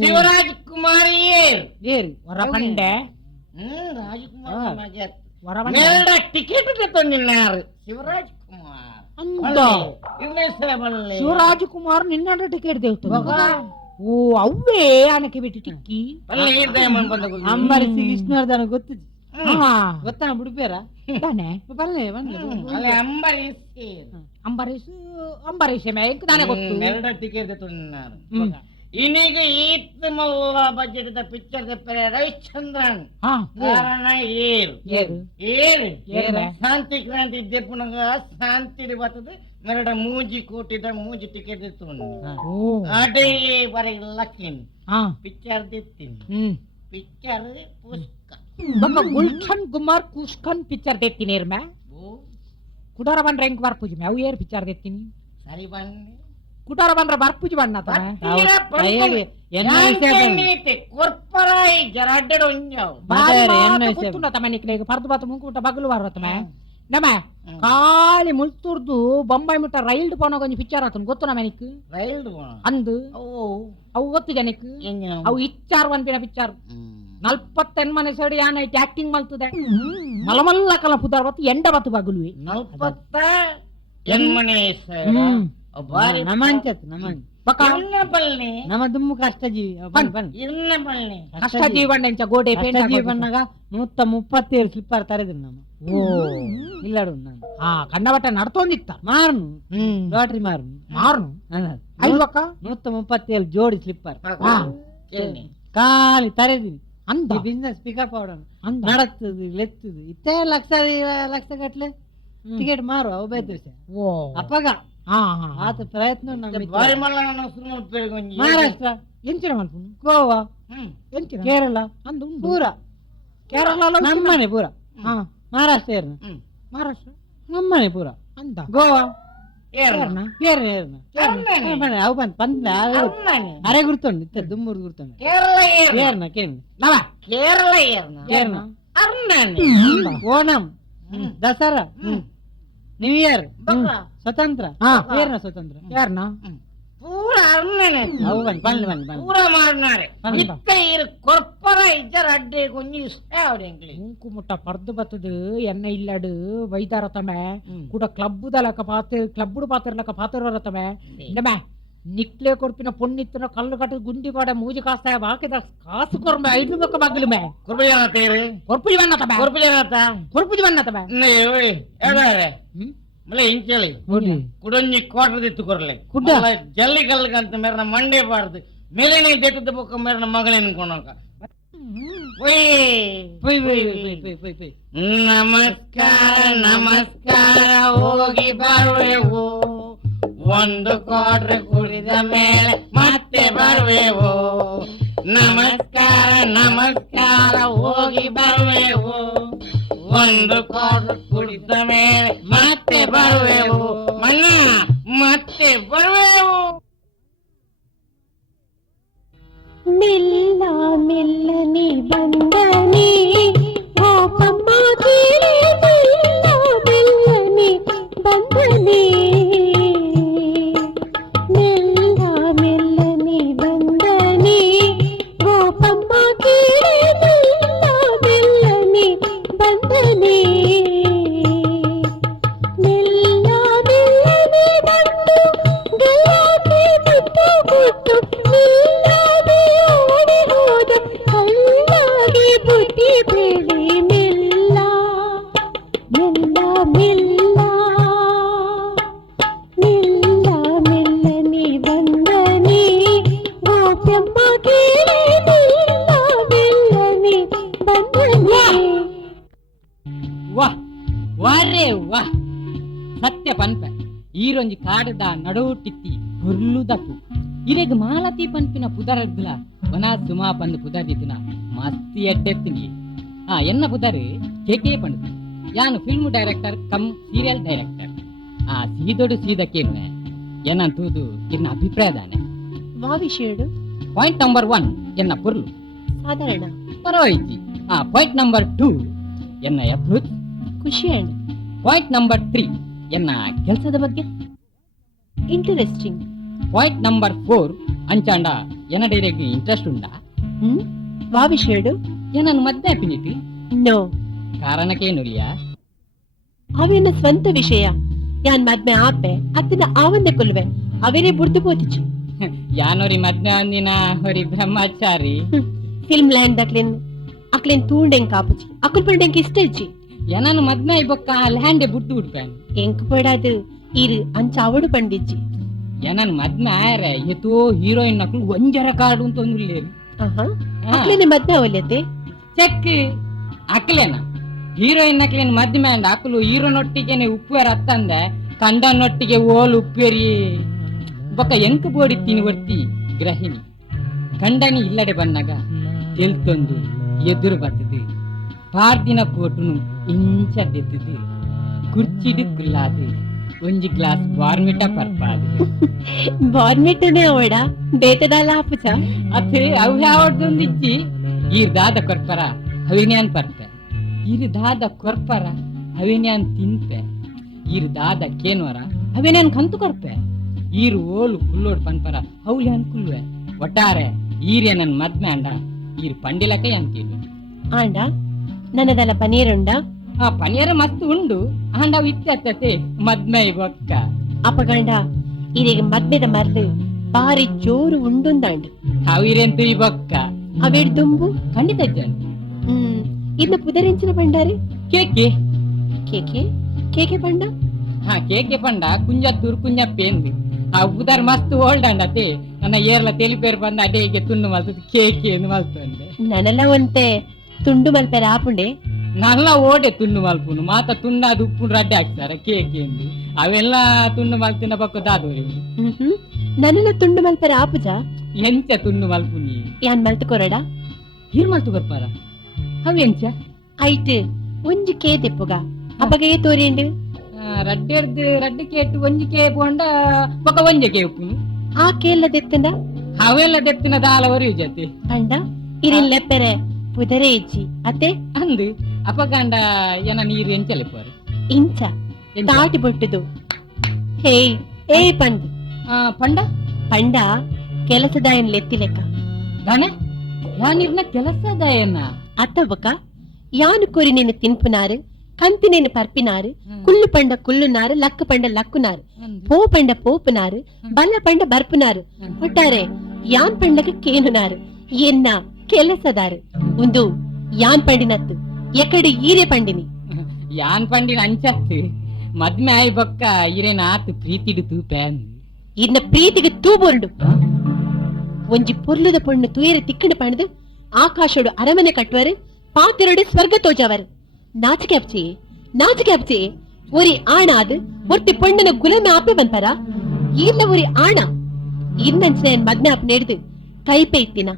ಶಿವರಾಜ್ ಕುಮಾರ್ ಏರ್ ವರ ಪಂಡೆ ರಾಜಕುಮಾರ್ ವರವಣ್ಣ ಮೇಲ್ಡ ಟಿಕೆಟ್ ತಂದಿన్నారు ಶಿವರಾಜ್ ಕುಮಾರ್ ಅಂತ ಬಲ್ಲೆ ಶಿವರಾಜ್ ಕುಮಾರ್ ನಿನ್ನ ಟಿಕೆಟ್ ದೇವ್ತು ಓ ಅವ್ವೇ ಆನಕ್ಕೆ ಬಿಟ್ಟು ಟಿಕ್ಕಿ ಅಂಬರೀಷ್ ಕೃಷ್ಣವರ್ಧನ ಗೊತ್ತಿದ್ದು ಹಾ ಗೊತ್ತಾನ ಬಿಡ್ಬೇರ ತಾನೆ ಬಲ್ಲೆ ಅಂಬರೀಷ್ ಅಂಬರೀಷ್ ಎಂಕ್ ತಾನೆ ಗೊತ್ತು ಮೇಲ್ಡ ಟಿಕೆಟ್ ತಂದಿన్నారు ಇನ್ನೀಗ ಈತ್ ಮಲ್ಲ ಬಜೆಟ್ ಪಿಕ್ಚರ್ ತೆಪ್ಪರೆ ರವಿಚಂದ್ರನ್ ಹಾ ಕಾರಣ ಏರು ಏರು ಏರು ಏರ್ಲೆ? ಶಾಂತಿ ಕ್ರಾಂತಿ ದೆಪ್ಪುನಗ ಶಾಂತಿ ಬರ್ತದೆ ಮೇಲ್ಡ ಮೂಜಿ ಕೋಟಿದ ಮೂಜಿ ಟಿಕೆಟ್ ಇತ್ತು ಓ ಅದೇ ಬರೀ ಲಕ್ಕಿನ್ ಹಾ ಪಿಕ್ಚರ್ ದಿತ್ತಿನ್ ಪಿಕ್ಚರ್ ಪುಸ್ತಕ ಬಕ್ಕ ಗುಲ್ಶನ್ ಕುಮಾರ್ ಕುಸ್ಕನ್ ಪಿಕ್ಚರ್ ದೇತ್ತೀನಿ ಇರ್ಮ ಕುಟಾರ ಬಂದ್ರೆ ಹೆಂಗ್ ಬರ್ಪೂಜಿ ಅವು ಏರ್ ಪಿಕ್ಚರ್ ದೇತ್ತೀನಿ ಸರಿ ಬನ್ನಿ ಕುಟಾರ ಬಂದ್ರೆ ಬರ್ಪೂಜಿ ಬಣ್ಣ ಕೊರ್ಪರಾಯಿ ಜರಾಡ್ಡೆಡು ಒಂಜಾವು ಪರ್ದು ಬಾತು ಮುಂಕುಟ ಬಗಲು ಬರತ್ತಮ ನಮ ಕಾಲಿ ಮುಳ್ತುರ್ದು ಬೊಂಬೈ ಮುಟ್ಟ ರೈಲ್ಡ್ ಪೋನ ಕೊಂಚ ಪಿಕ್ಚರ್ ಆತನ ಗೊತ್ತು ನಮ ನಿಕ್ ರೈಲ್ಡ್ ಅಂದು ಅವು ಗೊತ್ತು ಜನಕ್ ಅವು ಇಚ್ಚಾರ್ ಒಂದಿನ ಪಿಕ್ಚರ್ 40 ಮನೆ ಸೈಡ್ ಯಾನ್ ಐತಿ ಆಕ್ಟಿಂಗ್ ಮಾಡ್ತದೆ ಮಲಮಲ್ಲ ಕಲ ಪುದಾರ್ ಬತ್ತು ಎಂಡ ಬತ್ತು ಬಗಲು 40 ಎನ್ಮನೆ ಬಾರಿ ನಮಂಚತ್ ನಮನ್ ಬಕ ಇನ್ನ ಬಲ್ನಿ ನಮ್ಮ ದುಮ್ಮು ಕಷ್ಟ ಜೀವಿ ಇನ್ನ ಬಲ್ನಿ ಕಷ್ಟ ಜೀವನ ಎಂಚ ಗೋಡೆ ಪೇಂಟ್ ಬಣ್ಣಗ 137 ಸ್ಲಿಪ್ಪರ್ ತರೆದ್ರು ನಮ್ಮ ಓ ಇಲ್ಲಡು ನಾನು ಹಾ ಕಣ್ಣಬಟ್ಟ ನಡ್ತೊಂದಿತ್ತ ಮಾರ್ನು ಲಾಟ್ರಿ ಮಾರ್ನು ಮಾರ್ನು ಅಲ್ಲ ಅಲ್ವಕ್ಕ 137 ಜೋಡಿ ಸ್ಲಿಪ್ಪರ್ ಹಾ ಎಲ್ಲಿ ಖಾಲಿ ತರೆದಿನಿ ಅಂದ ಬಿಸ್ನೆಸ್ ಪಿಕಪ್ ಅವಡ ಅಂದ ನಡತ್ತದು ಲೆತ್ತದು ಇತ್ತೇ ಲಕ್ಷ ಗಟ್ಲೆ ಟಿಕೆಟ್ ಮಾರು ಅವು ಬೇದ್ರಿಸ ಓ ಅಪ್ಪಗ ಹಾ ಹಾ ಆತ ಪ್ರಯತ್ನ ನಮ್ಮ ಬಾರಿ ಮಲ್ಲ ನಾನು ಸುಮ್ಮನೆ ಪೇರ್ಗೊಂಜಿ ಮಹಾರಾಷ್ಟ್ರ ಎಂಚಿನ ಮಲ್ಪುನು ಗೋವಾ ಎಂಚಿನ ಕೇರಳ ಅಂದ ಉಂಡು ಪೂರ ಕೇರಳ ನಮ್ಮನೆ ಪೂರ ಹಾ ಮಹಾರಾಷ್ಟ್ರ ಏರ್ನ ಮಹಾರಾಷ್ಟ್ರ ನಮ್ಮನೆ ಪೂರ ಅಂದ ಗೋವಾ ಕೇರಳ ಏರ್ನ ಅವು ಬಂದ ಅರೆ ಗುರ್ತೊಂಡು ಇತ್ತ ದುಮ್ಮೂರು ಗುರ್ತೊಂಡು ಕೇರಳ ಏರ್ನ ಏರ್ನ ಕೇರ್ನ ನವ ಕೇರಳ ಏರ್ನ ಏರ್ನ ಅರ್ನಾನಿ ಓಣಂ ದಸರಾ ನ್ಯೂ ಇಯರ್ ಬಕ್ಕ ಸ್ವತಂತ್ರ ಹಾ. ಏರ್ನ ಸ್ವತಂತ್ರ ಯಾರನ ಪೂರ ಅರ್ನಾನಿ ಅವು ಬಂದ್ ಪೂರ ಮಾರ್ನಾರೆ ಅಂದ. ಇತ್ತ ಇರು ಕೊರ್ಪರ ಇಜ್ಜರ ಅಡ್ಡೆ ಕೊಂಜಿ ಇಷ್ಟ ಅವಡೆ ಎಂಕ್ಲಿ ಮೂಕು ಮುಟ್ಟ ಪರ್ದು ಬತ್ತದು ಎನ್ನ ಇಲ್ಲಡು ವೈದಾರ ತಮೆ ಕೂಡ ಕ್ಲಬ್ಬುದಲಕ ಪಾತ್ರ ಕ್ಲಬ್ಬುಡು ಪಾತ್ರಲಕ ಪಾತ್ರ ತಮೆ ನಮ ನಿಕ್ಲೆ ಕೊರ್ಪಿನ ಪೊಣ್ಣಿತ್ತನ ಕಲ್ಲು ಕಟ್ಟು ಗುಂಡಿ ಪಾಡ ಮೂಜಿ ಕಾಸ್ತಾಯ ಬಾಕಿದ ಕಾಸು ಕೊರ್ಮೆ 5 ಬಕ್ಕ ಬಗ್ಗಲು ಮೇ ಕುರ್ಬಜನ ತೇರಿ ಕೊರ್ಪುಜಿ ಬಣ್ಣ ತಮೆ ಕುರ್ಬಜನ ಕೊರ್ಪುಜಿ ಬಣ್ಣ ತಮೆ ಓಯ್ ಎಡಾರೆ ಮಲೆ ಇಂಚಲಿ ಕುಡೊಂಜಿ ಕ್ವಾರ್ಟರ್ ದಿತ್ತು ಕೊರ್ಲೆ ಕುಡ್ಡ? ಜಲ್ಲಿ ಕಲ್ಗಂತ ಮೇರನ ಮಂಡೆ ಬಾರ್ದು ಮೇಲಿನ ದೆಟ್ಟದ ಬೊಕ್ಕ ಮೇರನ ಮಗಳೇನು ಕೊನಕ ನಮಸ್ಕಾರ ನಮಸ್ಕಾರ ಹೋಗಿ ಬರುವೆವು ಒಂದು ಕ್ವಾರ್ಟರ್ ಕುಡಿದ ಮೇಲೆ ಮತ್ತೆ ಬರುವೆವು ನಮಸ್ಕಾರ ನಮಸ್ಕಾರ ಹೋಗಿ ಬರುವೆವು ಒಂದು ಕ್ವಾರ್ಟರ್ ಕುಡಿದ ಮೇಲೆ ಮತ್ತೆ ಬರುವೆವು ಮನ್ನ ಮತ್ತೆ ಬರುವೆವು ಮೆಲ್ಲ ಮೆಲ್ಲನೆ ಬಂದನೆ ಗೋಪಮ್ಮ ಕೇಳಿ ಮೆಲ್ಲ ಮೆಲ್ಲನೆ ಬಂದನೆ ಮೆಲ್ಲ ಮೆಲ್ಲನೆ ಬಂದನೆ ಗೋಪಮ್ಮ ಕೇಳಿ ಮೆಲ್ಲ ಮೆಲ್ಲನೆ ಬಂದನೆ ಮೆಲ್ಲ ಮೆಲ್ಲನೆ ಬಂದು ಗೆಲ್ಲಕ್ಕೆ ಬಿಟ್ಟು ಬಿಟ್ಟು ನಿಲ್ಲದೆ ಓಡಿ ಹೋದ ಕಳ್ಳಾಗಿ ಬುದ್ಧಿ ಬೆಳಿ ಮೆಲ್ಲ ಮೆಲ್ಲ ಮೆಲ್ಲ ಮೆಲ್ಲ ಮೆಲ್ಲನೆ ಬಂದನೆ ಗೋಪಮ್ಮ ಕೇಳಿ ಮೆಲ್ಲ ಮೆಲ್ಲನೆ ಬಂದನೆ ವಾಹ್ ವಾರೇ ವಾಹ್ ಸತ್ಯ ಪನ್ಪ ಈರೊಂಜಿ ಕಾಡದ ನಡೋಟಿತ್ತಿ ಹುರ್ಲುದಪ್ಪು ಇರೆಗ್ ಮಾಲತಿ ಪನ್ಪಿನ ಪುದರಗ್ಲ ವನ ಸುಮಾ ಪಂದು ಪುದರಿತಿನ ಮಸ್ತಿ ಎಡ್ಡೆತ್ತಿನಿ ಎನ್ನ ಪುದರ್ ಕೆಕೆ ಪಂಡು ಯಾನು film director cum serial director ಸೀದೊಡು ಸೀದಕ್ಕೇನೆ ಎನ್ನ ತೂದು ಇನ್ನ ಅಭಿಪ್ರಾಯದಾನೆ ಮಾವಿಷೇಡು ಪಾಯಿಂಟ್ ನಂಬರ್ 1 ಎನ್ನ ಪುರ್ಲು ಸಾಧಾರಣ ಪರವಾಯಿತಿ ಪಾಯಿಂಟ್ ನಂಬರ್ 2 ಎನ್ನ ಅದ್ಭುತ ಖುಷಿ ಅಂಡ್ ಪಾಯಿಂಟ್ ನಂಬರ್ 3 ಎನ್ನ ಕೆಲಸದ ಬಗ್ಗೆ ಇಂಟರೆಸ್ಟಿಂಗ್ ಪಾಯಿಂಟ್ ನಂಬರ್ 4 ಅಂಚಾಂಡ ಎನ್ನ ಡೈರೆಕ್ಟ್ ಇಂಟ್ರೆಸ್ಟ್ ಉಂಡಾ ಮಾವಿಷೇಡು ಏನನ್ನು ಮದ್ದೆ ಪಿನಿಟಿ ನೋ ಕಾರಣಕ್ಕೇನುಲ್ಯಾ ಅವೆನ್ನ ಸ್ವಂತ ವಿಷಯ ಯಾನ್ ಮದ್ಮೆ ಆಪೆ ಅತ್ತಿನ ಆವಂದೆ ಕೊಲ್ವೆ ಅವರೇ ಬುಡ್ದು ಬೋತಿಚ್ಚು ಯಾನೋರಿ ಮದ್ಮೆ ಅಂದಿನ ಹೊರಿ ಬ್ರಹ್ಮಚಾರಿ ಫಿಲ್ಮ್ ಲ್ಯಾಂಡ್ ದಕ್ಲೆನ್ ಅಕ್ಲೆನ್ ತೂಂಡೆಂಗ್ ಕಾಪುಚಿ ಅಕುಲ್ ಪಂಡೆಂಗ್ ಇಷ್ಟ ಇಚ್ಚಿ ಏನನು ಮದ್ಮೆ ಇಬ್ಬಕ್ಕ ಲ್ಯಾಂಡೆ ಬುಡ್ದು ಬಿಡ್ಪೇನ್ ಎಂಕ್ ಪಡಾದು ಇರು ಅಂಚ ಅವಡು ಪಂಡಿಜ್ಜಿ ಏನನ್ ಮದ್ಮೆ ಆಯರೆ ಎತ್ತೋ ಹೀರೋಯಿನ್ ನಕ್ಲು ಒಂಜರ ಕಾಡು ಅಂತ ಒಂದುಲ್ಲೇರಿ ಅಕ್ಲೆನೆ ಮದ್ಮೆ ಅವಲ್ಯತೆ ಚೆಕ್ ಅಕ್ಲೇನ ಹೀರೋಯಿನ್ ನಕ್ಲೇನ್ ಮದ್ಮೆ ಅಂಡ್ ಅಕ್ಲು ಹೀರೋನೊಟ್ಟಿಗೆನೆ ಉಪ್ಪೇರ ಅತ್ತಂದೆ ಕಂಡನೊಟ್ಟಿಗೆ ಓಲ್ ಉಪ್ಪೇರಿ ಬೊಕ್ಕ ಎಂಕ್ ಬೋಡಿತ್ತೀನಿ ವರ್ತಿ ಗ್ರಹಿಣಿ ಕಂಡನಿ ಇಲ್ಲಡೆ ಬನ್ನಾಗ ತೆಲ್ತೊಂದು ಎದುರು ಬರ್ತದೆ ಪಾರ್ದಿನ ಕೋಟುನು ಇಂಚದ್ದೆದ್ದು ಕುರ್ಚಿಡು ಕುಲ್ಲಾದು ಒಂಜಿ ಗ್ಲಾಸ್ ಬಾರ್ಮಿಟ ಪರ್ಪಾದು ಬಾರ್ಮಿಟನೆ ಅವಡ ಬೇತದಾಲ ಆಪುಚ ಅತ್ತೆ ಅವು ಯಾವದೊಂದಿಚ್ಚಿ ಈರ್ ದಾದ ಕೊರ್ಪರ ಅವಿನ್ಯಾನ್ ಪರ್ಪೆ ಈರ್ ದಾದ ಕೊರ್ಪರ ಅವಿನ್ಯಾನ್ ತಿಂಪೆ ಈರ್ ದಾದ ಕೇನ್ವರ ಅವಿನ್ಯಾನ್ ಕಂತು ಕೊರ್ಪೆ ಈರು ಓಲು ಕುಲ್ಲೋಡ್ ಪನ್ಪರ ಅವ್ಲ್ಯಾನ್ ಕುಲ್ವೆ ಒಟ್ಟಾರೆ ಈರೇ ನನ್ ಮದ್ಮೆ ಅಂಡ ಈರ್ ಪಂಡಿಲಕ ಅಂತೀನಿ ಆಂಡ ನನ್ನದಲ್ಲ ಪನೀರುಂಡ ಆ ಪನಿಯರ ಮಸ್ತ್ ಉಂಡು ಆಂಡ ಇತ್ತತೆ ಮದ್ಮೆ ಬೊಕ್ಕ ಅಪಗಂಡ ಇದೀಗ ಮದ್ಮೆದ ಮರ್ದು ಬಾರಿ ಜೋರು ಉಂಡುಂದಾಂಡು ಅವಿರೆಂತು ಈ ಬೊಕ್ಕ ಅವೇಡ್ ದುಂಬು ಖಂಡಿತ ಜನ್ ಇನ್ನು ಪುದರೆಂಚಿನ ಬಂಡಾರೆ ಕೇಕೆ ಕೇಕೆ ಕೇಕೆ ಬಂಡ ಹಾ ಕೇಕೆ ಪಂಡ ಕುಂಜತ್ತೂರ್ ಕುಂಜಪ್ಪೇಂದು ಆ ಉದರ್ ಮಸ್ತ್ ಓಲ್ಡ್ ಅಂಡತೆ ನನ್ನ ಏರ್ಲ ತೆಲಿಪೇರ್ ಬಂದ ಅಡೇಗೆ ತುಂಡು ಮಲ್ತದ ಕೇಕೆ ಎಂದು ಮಲ್ತಂದೆ ನನಲ್ಲ ಒಂತೆ ತುಂಡು ಮಲ್ಪೆರ ಆಪುಂಡೆ ನಲ್ಲ ಓಡೆ ತುಂಡು ಮಲ್ಪುನು ಮಾತ ತುಂಡಾದ ಉಪ್ಪು ರಡ್ಡೆ ಹಾಕ್ತಾರ ಕೇಕೆ ಎಂದು ಅವೆಲ್ಲ ತುಂಡು ಮಲ್ತಿನ ಪಕ್ಕ ದಾದೋರಿ ನನಲ್ಲ ತುಂಡು ಮಲ್ಪೆರ ಆಪುಜ ಎಂಚ ತುಂಡು ಮಲ್ಪುನಿ ಯಾನ್ ಮಲ್ತು ಕೊರಡ ಹಿರ್ ಮಲ್ತು ಬರ್ಪಾರ ಅವೆಂಚ ಐಟ್ ಒಂಜಿ ಕೇ ತೆಪ್ಪುಗ ಅಪ್ಪಗೆ ತೋರಿಯಂಡು ರಡ್ಡೆರ್ದು ರಡ್ಡೆ ಕೇಟು ಒಂಜಿ ಕೇ ಪೋಂಡ ಪಕ್ಕ ಒಂಜೆ ಕೇ ಉಪ್ಪುನು ಆ ಕೇಲ್ಲ ದೆತ್ತಂಡ ಅವೆಲ್ಲ ದೆತ್ತಿನ ದಾಲ ಒರಿಯು ಜತೆ ಅಂಡ ಇರಿನ್ ಲೆಪ್ಪೆರೆ ಪುದರೆ ಇಜ್ಜಿ ಅತ್ತೆ ಅಂದು ಅಪಗಂಡ ಏನ ನೀರು ಎಂಚಲೆ ಪೋರು ಇಂಚ ತಾಟಿ ಬೊಟ್ಟುದು ಹೇಯ್ ಏಯ್ ಪಂಡ್ ಪಂಡ ಪಂಡ ಕೆಲಸದಾಯನ್ ಲೆತ್ತಿ ಲೆಕ್ಕ ದಾನೆ ಯಾನಿರ್ನ ಕೆಲಸದಾಯನ ಅತ್ತವಕ ಯಾನು ಕೊರಿ ನೀನು ತಿನ್ಪುನಾರು ಕಂತಿನೇನು ಪರ್ಪಿನಾರು ಕುಲ್ಲು ಪಂಡ ಕುಲ್ಲುನಾರು ಲಕ್ಕು ಪಂಡ ಲಕ್ಕುನಾರು ಪೋ ಪಂಡ ಪೋಪುನಾರು ಬಲ್ಲ ಪಂಡ ಬರ್ಪುನಾರು ಒಟ್ಟಾರೆ ಯಾನ್ ಪಂಡಗ ಕೇನುನಾರು ಎನ್ನ ಕೆಲಸದಾರು ಒಂದು ಯಾನ್ ಪಂಡಿನತ್ತು ಎಕಡೆ ಈರೆ ಪಂಡಿನಿ ಯಾನ್ ಪಂಡಿನ ಅಂಚತ್ತು ಮದ್ಮೆ ಆಯ್ ಬೊಕ್ಕ ಇರೇನ ಆತು ಪ್ರೀತಿಡು ತೂಪೇನ್ ಇನ್ನ ಪ್ರೀತಿಗೆ ತೂಬೋರ್ಡು ಒಂಜಿ ಪೊರ್ಲುದ ಪೊಣ್ಣು ತೂಯರೆ ತಿಕ್ಕಂಡು ಪಣದು ಆಕಾಶೋಡು ಅರಮನೆ ಕಟ್ಟುವರು ಪಾತಿರೋಡು ಸ್ವರ್ಗ ತೋಜವರು ನಾಚಿಕೆ ಅಪ್ಚಿ ಒರಿ ಆಣ ಅದು ಒಟ್ಟಿ ಪೊಣ್ಣನ ಗುಲಾಮಿ ಆಪೆ ಬಂಪರ ಇಲ್ಲ ಒರಿ ಆಣ ಇನ್ನಂಚಿನ ಮದ್ಮೆ ಆಪ್ ನೆಡ್ದು ಕೈಪೆ ಇತ್ತಿನ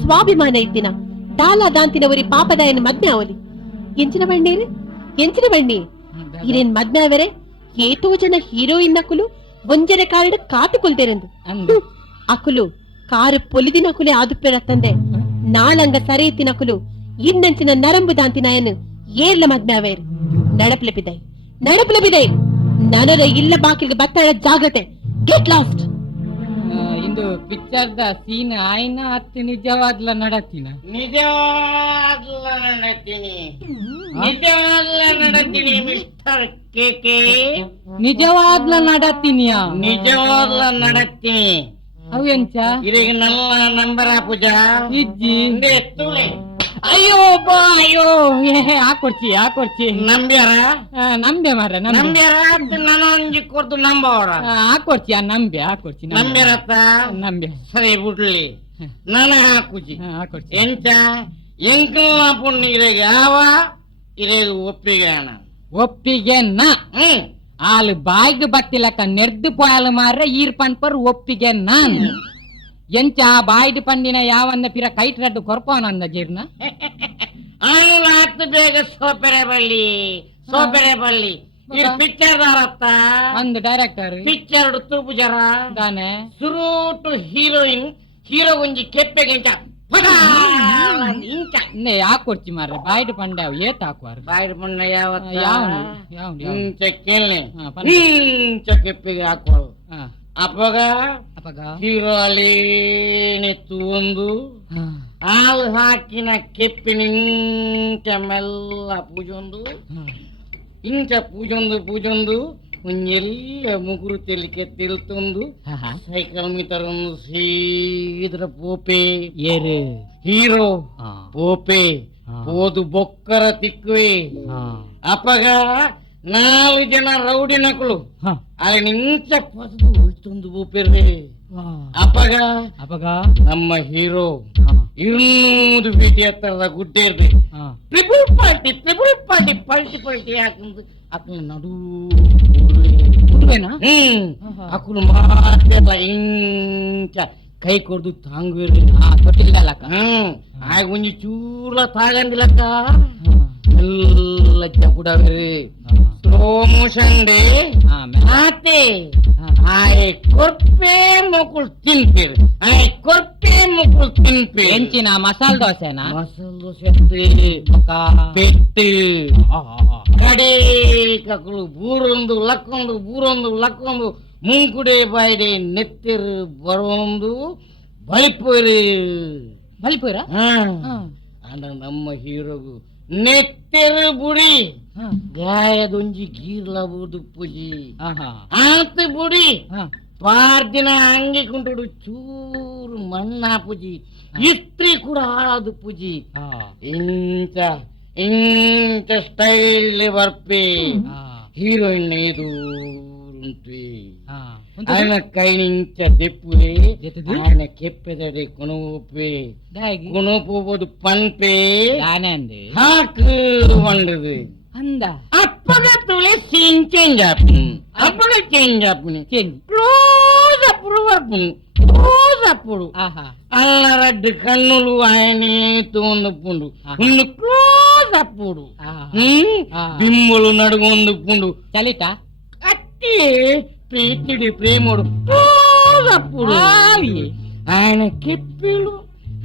ಸ್ವಾಭಿಮಾನ ಇತ್ತಿನ ದಾಲ ದಾಂತಿನ ಒರಿ ಪಾಪದಾಯನ ಮದ್ಮೆ ಅವಲಿ ಎಂಚಿನ ಬಣ್ಣಿ ಇರೇನ್ ಮದ್ಮೆ ಅವರೇ ಏತೋ ಜನ ಹೀರೋಯಿನ್ ಅಕುಲು ಒಂಜರೆ ಕಾರಣ ಕಾತು ಕುಲ್ತೆರೆಂದು ಅಕುಲು ಕಾರು ಪೊಲಿದಿನ ಅಕುಲೆ ಆದುಪ್ಪೆರತ್ತಂದೆ ನಾಳಂಗ ಸರಿ ಇತ್ತಿನ ಅಕುಲು ಇನ್ನಂಚಿನ ನರಂಬು ದಾಂತಿನಾಯನ್ ಏರ್ಲ ಮದ್ಮೆ ಅವೇರು ನಡಪಲಬಿದೆ ನನರ ಇಲ್ಲ ಬಾಕಿಗೆ ಬತ್ತಾಳ ಜಾಗ್ರತೆ ಗೆಟ್ ಲಾಸ್ಟ್ ಇಂದು ಪಿಕ್ಚರ್ ದ ಸೀನ್ ಆಯ್ನ ಹತ್ತು ನಿಜವಾಗ್ಲ ನಡತಿನ ನಿಜವಾಗ್ಲ ಮಿಸ್ಟರ್ ಕೇಕೆ ನಿಜವಾಗ್ಲ ನಡತಿನಿಯಾ ನಿಜವಾಗ್ಲ ನಡತ್ತೀನಿ ಅವೆಂಚ ಇದೀಗ ನಲ್ಲ ನಂಬರ ಪೂಜಾ ಇಜ್ಜಿ ತುಳೆ ಅಯ್ಯೋ ಬಾ ಅಯ್ಯೋ ಹಾಕೊಡ್ಚಿ ನಂಬ್ಯಾರ ನಂಬೆ ಮಾರ ನಂಬ್ಯಾರ ನನಂಜಿ ಕೊರ್ದು ನಂಬವರ ಹಾಕೊಡ್ಚಿ ನಂಬ್ಯಾರತ್ತ ನಂಬೆ ಸರಿ ಬಿಡ್ಲಿ ನನ ಹಾಕುಜಿ ಹಾಕೊಡ್ಚಿ ಎಂಚ ಎಂಕಲ್ನ ಪುಣ್ಯ ಇರೇಗ ಯಾವ ಇರೇಗ ಒಪ್ಪಿಗೆ ನಾ ಆಳು ಬಾಯ್ದು ಬತ್ತಿಲಕ್ಕ ನೆರ್ದು ಪೋಯಲು ಮಾರ್ರೆ ಈರ್ ಪನ್ಪರ್ ಒಪ್ಪಿಗೆ ನಾನ್ ಎಂಚ ಬಾಯ್ದು ಪಂಡಿನ ಯಾವನ್ನ ಪಿರ ಕೈಟ್ ರಡ್ಡು ಕೊರ್ಪವನಂದ ಜೀರ್ಣ ಆಯ್ಲ ಹತ್ತು ಬೇಗ ಸೋಪೆರೆ ಬಳ್ಳಿ ಇದು ಪಿಕ್ಚರ್ ದಾರತ್ತ ಒಂದು ಡೈರೆಕ್ಟರ್ ಪಿಕ್ಚರ್ ತೂಪು ಜರ ದಾನೆ ಸುರುಟು ಹೀರೋಯಿನ್ ಹೀರೋ ಒಂಜಿ ಕೆಪ್ಪೆಗೆ ಇಂಚ ಹಾಕೊಡ್ಚಿ ಮಾರ್ರೆ ಬಾಯ್ದು ಪಂಡ ಏತ್ ಹಾಕುವಾರ ಬಾಯ್ದು ಪಂಡ ಯಾವತ್ತ ಯಾವ ಇಂಚ ಕೇಳಿ ಇಂಚ ಕೆಪ್ಪಿಗೆ ಹಾಕೋದು ಅಪ್ಪಗ ಅಪಗ ಹೀರೋ ಅಲ್ಲೇನಿತ್ತು ಒಂದು ಹಾಲು ಹಾಕಿನ ಕೆಪ್ಪಿನಿಂಚ ಮೆಲ್ಲ ಪೂಜೊಂದು ಇಂಚ ಪೂಜೊಂದು ಒಂದೆಲ್ಲ ಮುಗುರು ತೆಲಿಕೆ ತಿರುತ್ತೊಂದು ಸೈಕಲ್ ಮೀಟರೊಂದು ಸೀದ್ರ ಪೋಪೆ ಏರು ಹೀರೋ ಪೋಪೆ పోదు బొక్కర తిక్కువే అప్పగా 4 జನ రౌడీ నకులు ఆయన ఇంచ పసుపు ಹೋಯ್ತೊಂದು ಊಪಿರ್ರಿ ಅಪ್ಪಗ ನಮ್ಮ ಹೀರೋ 200 ಫೀಟ್ ಎತ್ತರದ ಗುಡ್ಡೆ ಇರ್ರಿ ಟ್ರಿಪಲ್ ಪಾರ್ಟಿ ಪಲ್ಟಿ ಹಾಕಂದು ಅಕ್ಕನ ನಡು ಅಕ್ಕನು ಮಾತ್ರ ಇಂಚ ಕೈ ಕೊಡ್ದು ತಾಂಗುವಿರ್ರಿ ತೊಟ್ಟಿಲ್ದಲ್ಲಕ್ಕ ಆಗ ಒಂಜಿ ಚೂರ ತಾಗಂದಿಲ್ಲಕ್ಕ ಎಲ್ಲ ಜಪುಡವ್ರಿ ಸ್ಲೋ ಮೋಷನ್ ಡೇ ಆತೆ ಆಯ್ ಕೊರ್ಪೆ ಮೊಕುಳು ತಿನ್ಪಿರಿ ಹೆಂಚಿನ ಮಸಾಲ ದೋಸೆನಾ ಮಸಾಲ ದೋಸೆ ಪೆಟ್ಟು ಕಡೆ ಕಕ್ಕಳು ಬೂರೊಂದು ಲಕ್ಕೊಂದು ಮುಂಕುಡೆ ಬಾಯ್ಡೆ ನೆತ್ತಿರು ಬರೋಂದು ಬಲಿಪುರ ಅಂದ್ರ ನಮ್ಮ ಹೀರೋಗು ನೆತ್ತಿರು ಬುಡಿ ಗಾಯದೊಂಜಿ ಗೀರ್ಲಬಹುದು ಪೂಜಿ ಆತ ಬುಡಿ ಪಾರ್ದಿನ ಅಂಗಿ ಕುಂಟುಡು ಚೂರು ಮಣ್ಣ ಪೂಜಿ ಇಸ್ತ್ರಿ ಕೂಡ ಹಾಳದು ಪೂಜಿ ಇಂಚ ಸ್ಟೈಲ್ ಬರ್ಪೆ ಹೀರೋಯಿನ್ ಇದು ఆయన కైనించ దెప్పులే ఆయన కెప్పెదడి కొనుపోదు పన్పే హాకు వండదు అప్పగా తులే సీన్ చేంజ్ ఆపును అప్పుడు చేంజ్ ఆపుని క్లోజ్ అప్పుడు అల్లరడ్డి కన్నులు ఆయన తోందుపుండు క్లోజ్ అప్పుడు బిమ్ములు నడుగొందుపుండు చలిట ప్రీతిడి ప్రేముడు అప్పుడు ఆయన కెప్పిలు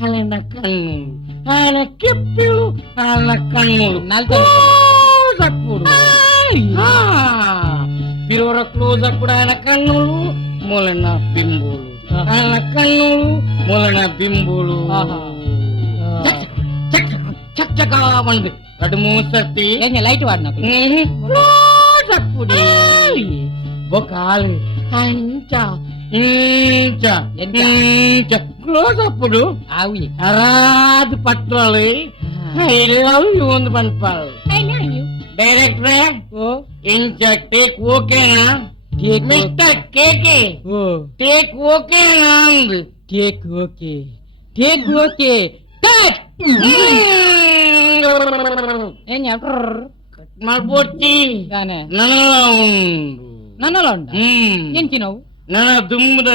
ఆయన కన్నులు అప్పుడు పిలువర క్లోజ్ అప్పుడు ఆయన కన్నులు మొలన బింబులు ఆయన కన్నులు మొలన బింబులు చక్కగా ఉంది రెండు మూసతి లైట్ వాడినప్పుడు క్లోజ్ అప్పుడు ఒక ఆలు క్లోజ్ అప్పుడు ఆవి అరాదు పట్టాలి ಒಂದು ಪನ್ಪಾಳು ಡೈರೆಕ್ಟ್ರೆ ಇಂಚ ಟೇಕ್ ಓಕೆನಾ ಮಿಸ್ಟರ್ ಕೇಕೆ ಟೇಕ್ ಓಕೆನಾ ಅಂದು ಟೇಕ್ ಓಕೆ ಮಾಡ್ಬೋತಿ ನನ್ನಲ್ಲ ಉಂಡ ಎಂಚಿನವು ನನ್ನ ದುಮ್ಮದ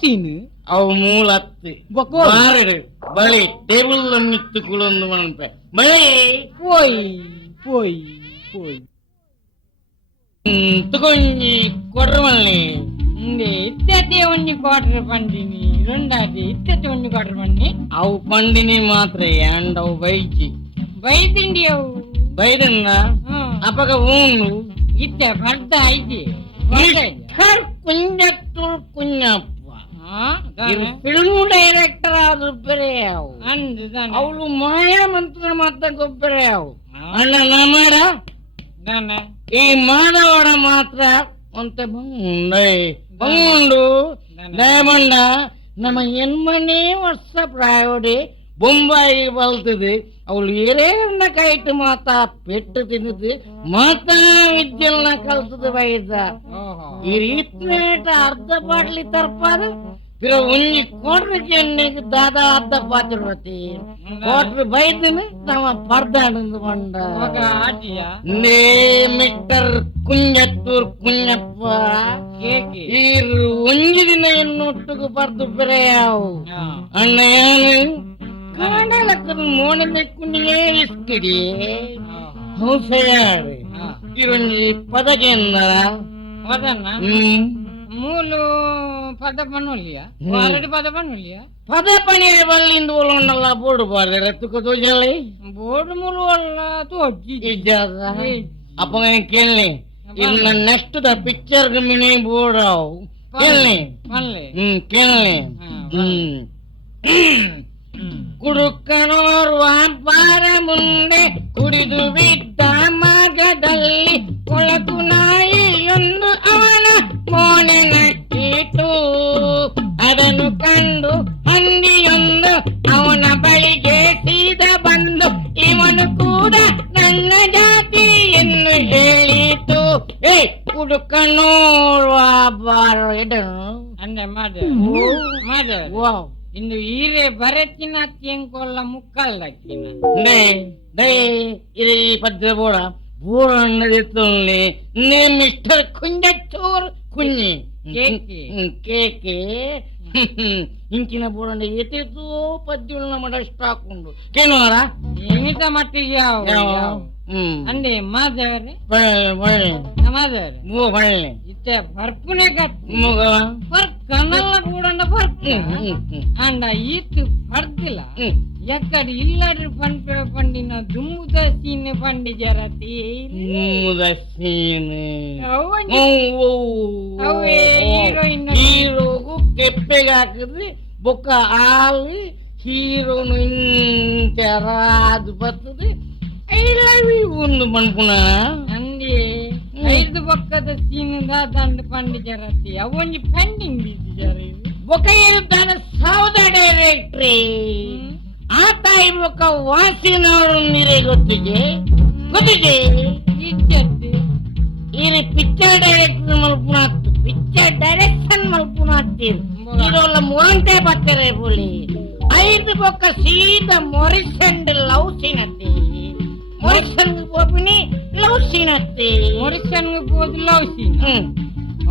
ಸೀನು ಅವು ಮೂಲತ್ತಿ ಬಾರಡು ಬಳಿ ಟೇಬಲ್ ಮಿತ್ತುಕೊಳ್ಳೊಂದು ಮನಪೆ ಬಳಿ పోయి ತಗೊಂಡಿ ಕೊಡ್ರಮಲ್ಲಿ ಇತ್ತತೆ ಒಂಜಿ ಕ್ವಾರ್ಟರ್ ಪಂಡಿನಿ రెండాది ಇತ್ತತೆ ಒಂಜಿ ಕ್ವಾರ್ಟರ್ ಪಂಡಿ ಅವು ಪಂಡಿನಿ ಮಾತ್ರ ಅಂಡ್ ಅವು ಬೈತಿಂಡಿ ಅವು ಬೈದನ್ನ ಅಪ್ಪಗ ಊನು ಇತ್ತೆ ಬರ್ದ ಐತಿ ಕುഞ്ഞಪ್ಪ ಫಿಲ್ಮ್ ಡೈರೆಕ್ಟರ್ ಆದ್ರು ಬೇರೆ ಅವಳು ಮಾಯ ಮಂತ್ರ ಮಾತ್ರ ಗೊಬ್ಬರ ಅಣ್ಣ ನಮ್ಮಡ ಈ ಮಾಡವಾಡ ಮಾತ್ರ ಒಂತ ಬಂಗುಂಡು ದಯಮಂಡ ನಮ್ಮ ಹೆಣ್ಮನೆ ವರ್ಷ ಪ್ರಾಯೋಡಿ ಬೊಂಬಾಯಿ ಬಲ್ತದೆ ಅವಳು ಏನೇನ ಕೈಟ್ ಮಾತ ಪೆಟ್ಟು ತಿಂದದ್ದು ಮಾತ ವಿದ್ಯೆಲ್ಲ ಕಲ್ತದ ಬೈದ ಈ ರೀತಿನೇಟ ಅರ್ಧ ಬಾಟ್ಲಿ ತರ್ಪಾದ फिर उन्नी कोटर के नेक दादा अद्दा पातिरती कोटर बैदन तम पर्दानंद मंड ने मिस्टर कुंजप्प इर ಒಂಜಿ ದಿನ ಎನ್ನೊಟ್ಟುಗು ಬರ್ದು ಬೆರೆಯಾವು ಅಣ್ಣಯ್ಯನು ಕಾಂಡಲಕ್ಕದ ಮೋನೆ ಬೆಕ್ಕುನಿಗೆ ಇಸ್ಕಿಡಿ ಹೌಸಯಾರು ಇರೊಂಜಿ ಪದಗೆನ್ನ ಪದನ ಮೂಲು ಪದ ಪಣ್ಣುಲಿಯಾ ಪದ ಪಣಿ ಬಲ್ಲಿಂದ ಒಳ್ಳೊಂಡಲ್ಲ ಬೋರ್ಡು ಬಾರ್ದೆ ರತ್ತುಕ ತೋಜಲ್ಲಿ ಬೋರ್ಡು ಮೂಲು ಒಳ್ಳ ತೋಜಿ ಅಪ್ಪ ಕೇಳಿ ಇನ್ನು next the picture mini board ಕೇಳಿ ಪಲ್ಲೆ ಕೇಳಿ ಕುಡುಕನೋರ್ವ ಬಾರ ಮುಂದೆ ಕುಡಿದು ಬಿದ್ದ ಮಗದಲ್ಲಿ ಕೊಳಕು ನಾಯಿಯೊಂದು ಅವನ ಮೋನೆ ನಕ್ಕಿತು. ಅದನ್ನು ಕಂಡು ಹಂದಿಯೊಂದು ಅವನ ಬಳಿಗೆ ಸೀದ ಬಂದು ಇವನು ಕೂಡ ನನ್ನ ಜಾತಿ ಎಂದು ಹೇಳಿತು. ಏ ಕುಡುಕನೋರ್ವ ಬಾರ ಅಂದೆ ಮಾದ ಇಂದು ಈರೆ ಬರಚಿನ ತಿಂಕೊಲ್ಲ ಮುಕ್ಕಲ್ಲಕ್ಕಿನ ఇది పెద్ద బోడ బోడ అన్నది నేను మిస్టర్ కుంజచ్చోర్ కుഞ്ഞి కేకే ఇంకిన బోడండి ఎతితో పద్యుల మడ స్టాక్ ఉండు కేనోరా ಏನಿತ ಮಟ್ಟಿಗೆ ಅಂದೆ ಮಾದವ್ರೆ ಮಾದವ್ರೆ ఓ బయలే ಇತ್ತೆ ಬರ್ಪುನೆ ಕತ್ತಿ మగ ಬರ್ಕ್ ಕನ್ನಲ್ಲ ಕೂಡಂಡ ಬರ್ಕ್ ಅಂಡ ಈತು ಬರ್ದಿಲ್ಲ ಎಕ್ಕಡಿ ಇಲ್ಲಡ್ರಿ ಪಂಪೆ ಪಂಡಿನ ದುಮ್ಮುದ ಸೀನೆ ಪಂಡಿ ಜರತಿ ಅವೇ ಹೀರೋಯಿನ್ హీరోకు కెప్పెగా ಹಾಕಿದ್ರಿ బొక్క ఆలి హీరోను ఇంకెరాదు బతుది ఐ లవ్ యూ ఉంది మనుకున్నా ಅಂದಿ ಐದು ಪಕ್ಕದ ಸೀನಿಂದ ದಂಡ ಪಂಡಿ ಜರತಿ ಅವೊಂಜಿ ಪೆಂಡಿಂಗ್ ಬಿದ್ದು ಜರ ఒక ఇద్దరు సౌద డైరెక్టరీ ಆ ತಾಯಿ ఒక ವಾಸಿನವರು ನೀರೇ ಗೊತ್ತಿದೆ ಇಜ್ಜತ್ತಿ ఇది పిక్చర్ డైరెక్టర్ మలుపునాత్తు పిక్చర్ డైరెక్షన్ మలుపునాత్ತೀరు హీరోల మూలంటే పట్టరే పోలి ఐదు ఒక సీత మొరిసెండ్ లవ్ సినత్తి మొరిసెండ్ పోపిని లవ్ సినత్తి ಮೊರಿಸನ್ಗೆ ಹೋದ್ ಲೌಸಿನ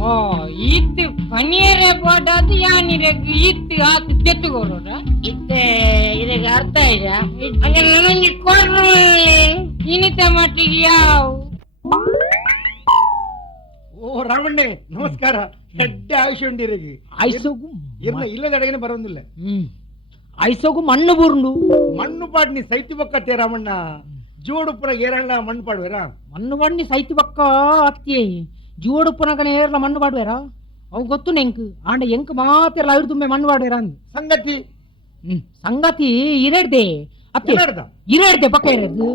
ಓ ಈತ್ ಪನೀರೆ ಬೋಡದು ಯಾನಿರೆಗ್ ಈತ್ ಆತ್ ತೆತ್ತುಗೋರೋಡ ಇತ್ತೆ ಇದಕ್ಕೆ ಅರ್ಥ ಇದೆ ಹಂಗೆ ನನಗೆ ಕೊಡ್ರು ಇನಿತ ಮಟ್ಟಿಗೆ ಯಾವ ಓ ರಾಮಣ್ಣೆ ನಮಸ್ಕಾರ ದೊಡ್ಡ ಆಯುಷ್ ಉಂಡಿರಿಗೆ ಐಸೋಗು ಇಲ್ಲದ ಅಡಗನೆ ಬರೋದಿಲ್ಲ ಐಸೋಗು ಮಣ್ಣು ಬುರ್ಂಡು ಮಣ್ಣು ಪಾಡ್ ನೀ ಸೈತಿ ಬೊಕ್ಕತ್ತೆ ರಾಮಣ್ಣ ಜೋಡುಪುರ ಏರಣ್ಣ ಮಣ್ಣು ಪಾಡುವೇರಾ ಮಣ್ಣು ಬಣ್ಣಿ ಸೈತಿ ಪಕ್ಕ ಅತ್ತಿ ಜೋಡುಪ್ಪನಗನೆ ಏರ್ಲ ಮಣ್ಣು ಪಾಡುವೇರಾ ಅವು ಗೊತ್ತು ನೆಂಕ್ ಆಂಡ ಎಂಕ್ ಮಾತೆಲ್ಲ ಐದು ತುಂಬೆ ಮಣ್ಣು ಪಾಡುವೇರಾ ಅಂದ್ ಸಂಗತಿ ಸಂಗತಿ ಇರೆಡ್ದೆ ಅತ್ತಿ ಏನಾಡ್ದ? ಇರೆಡ್ದೆ ಪಕ್ಕ ಇರೆಡ್ದು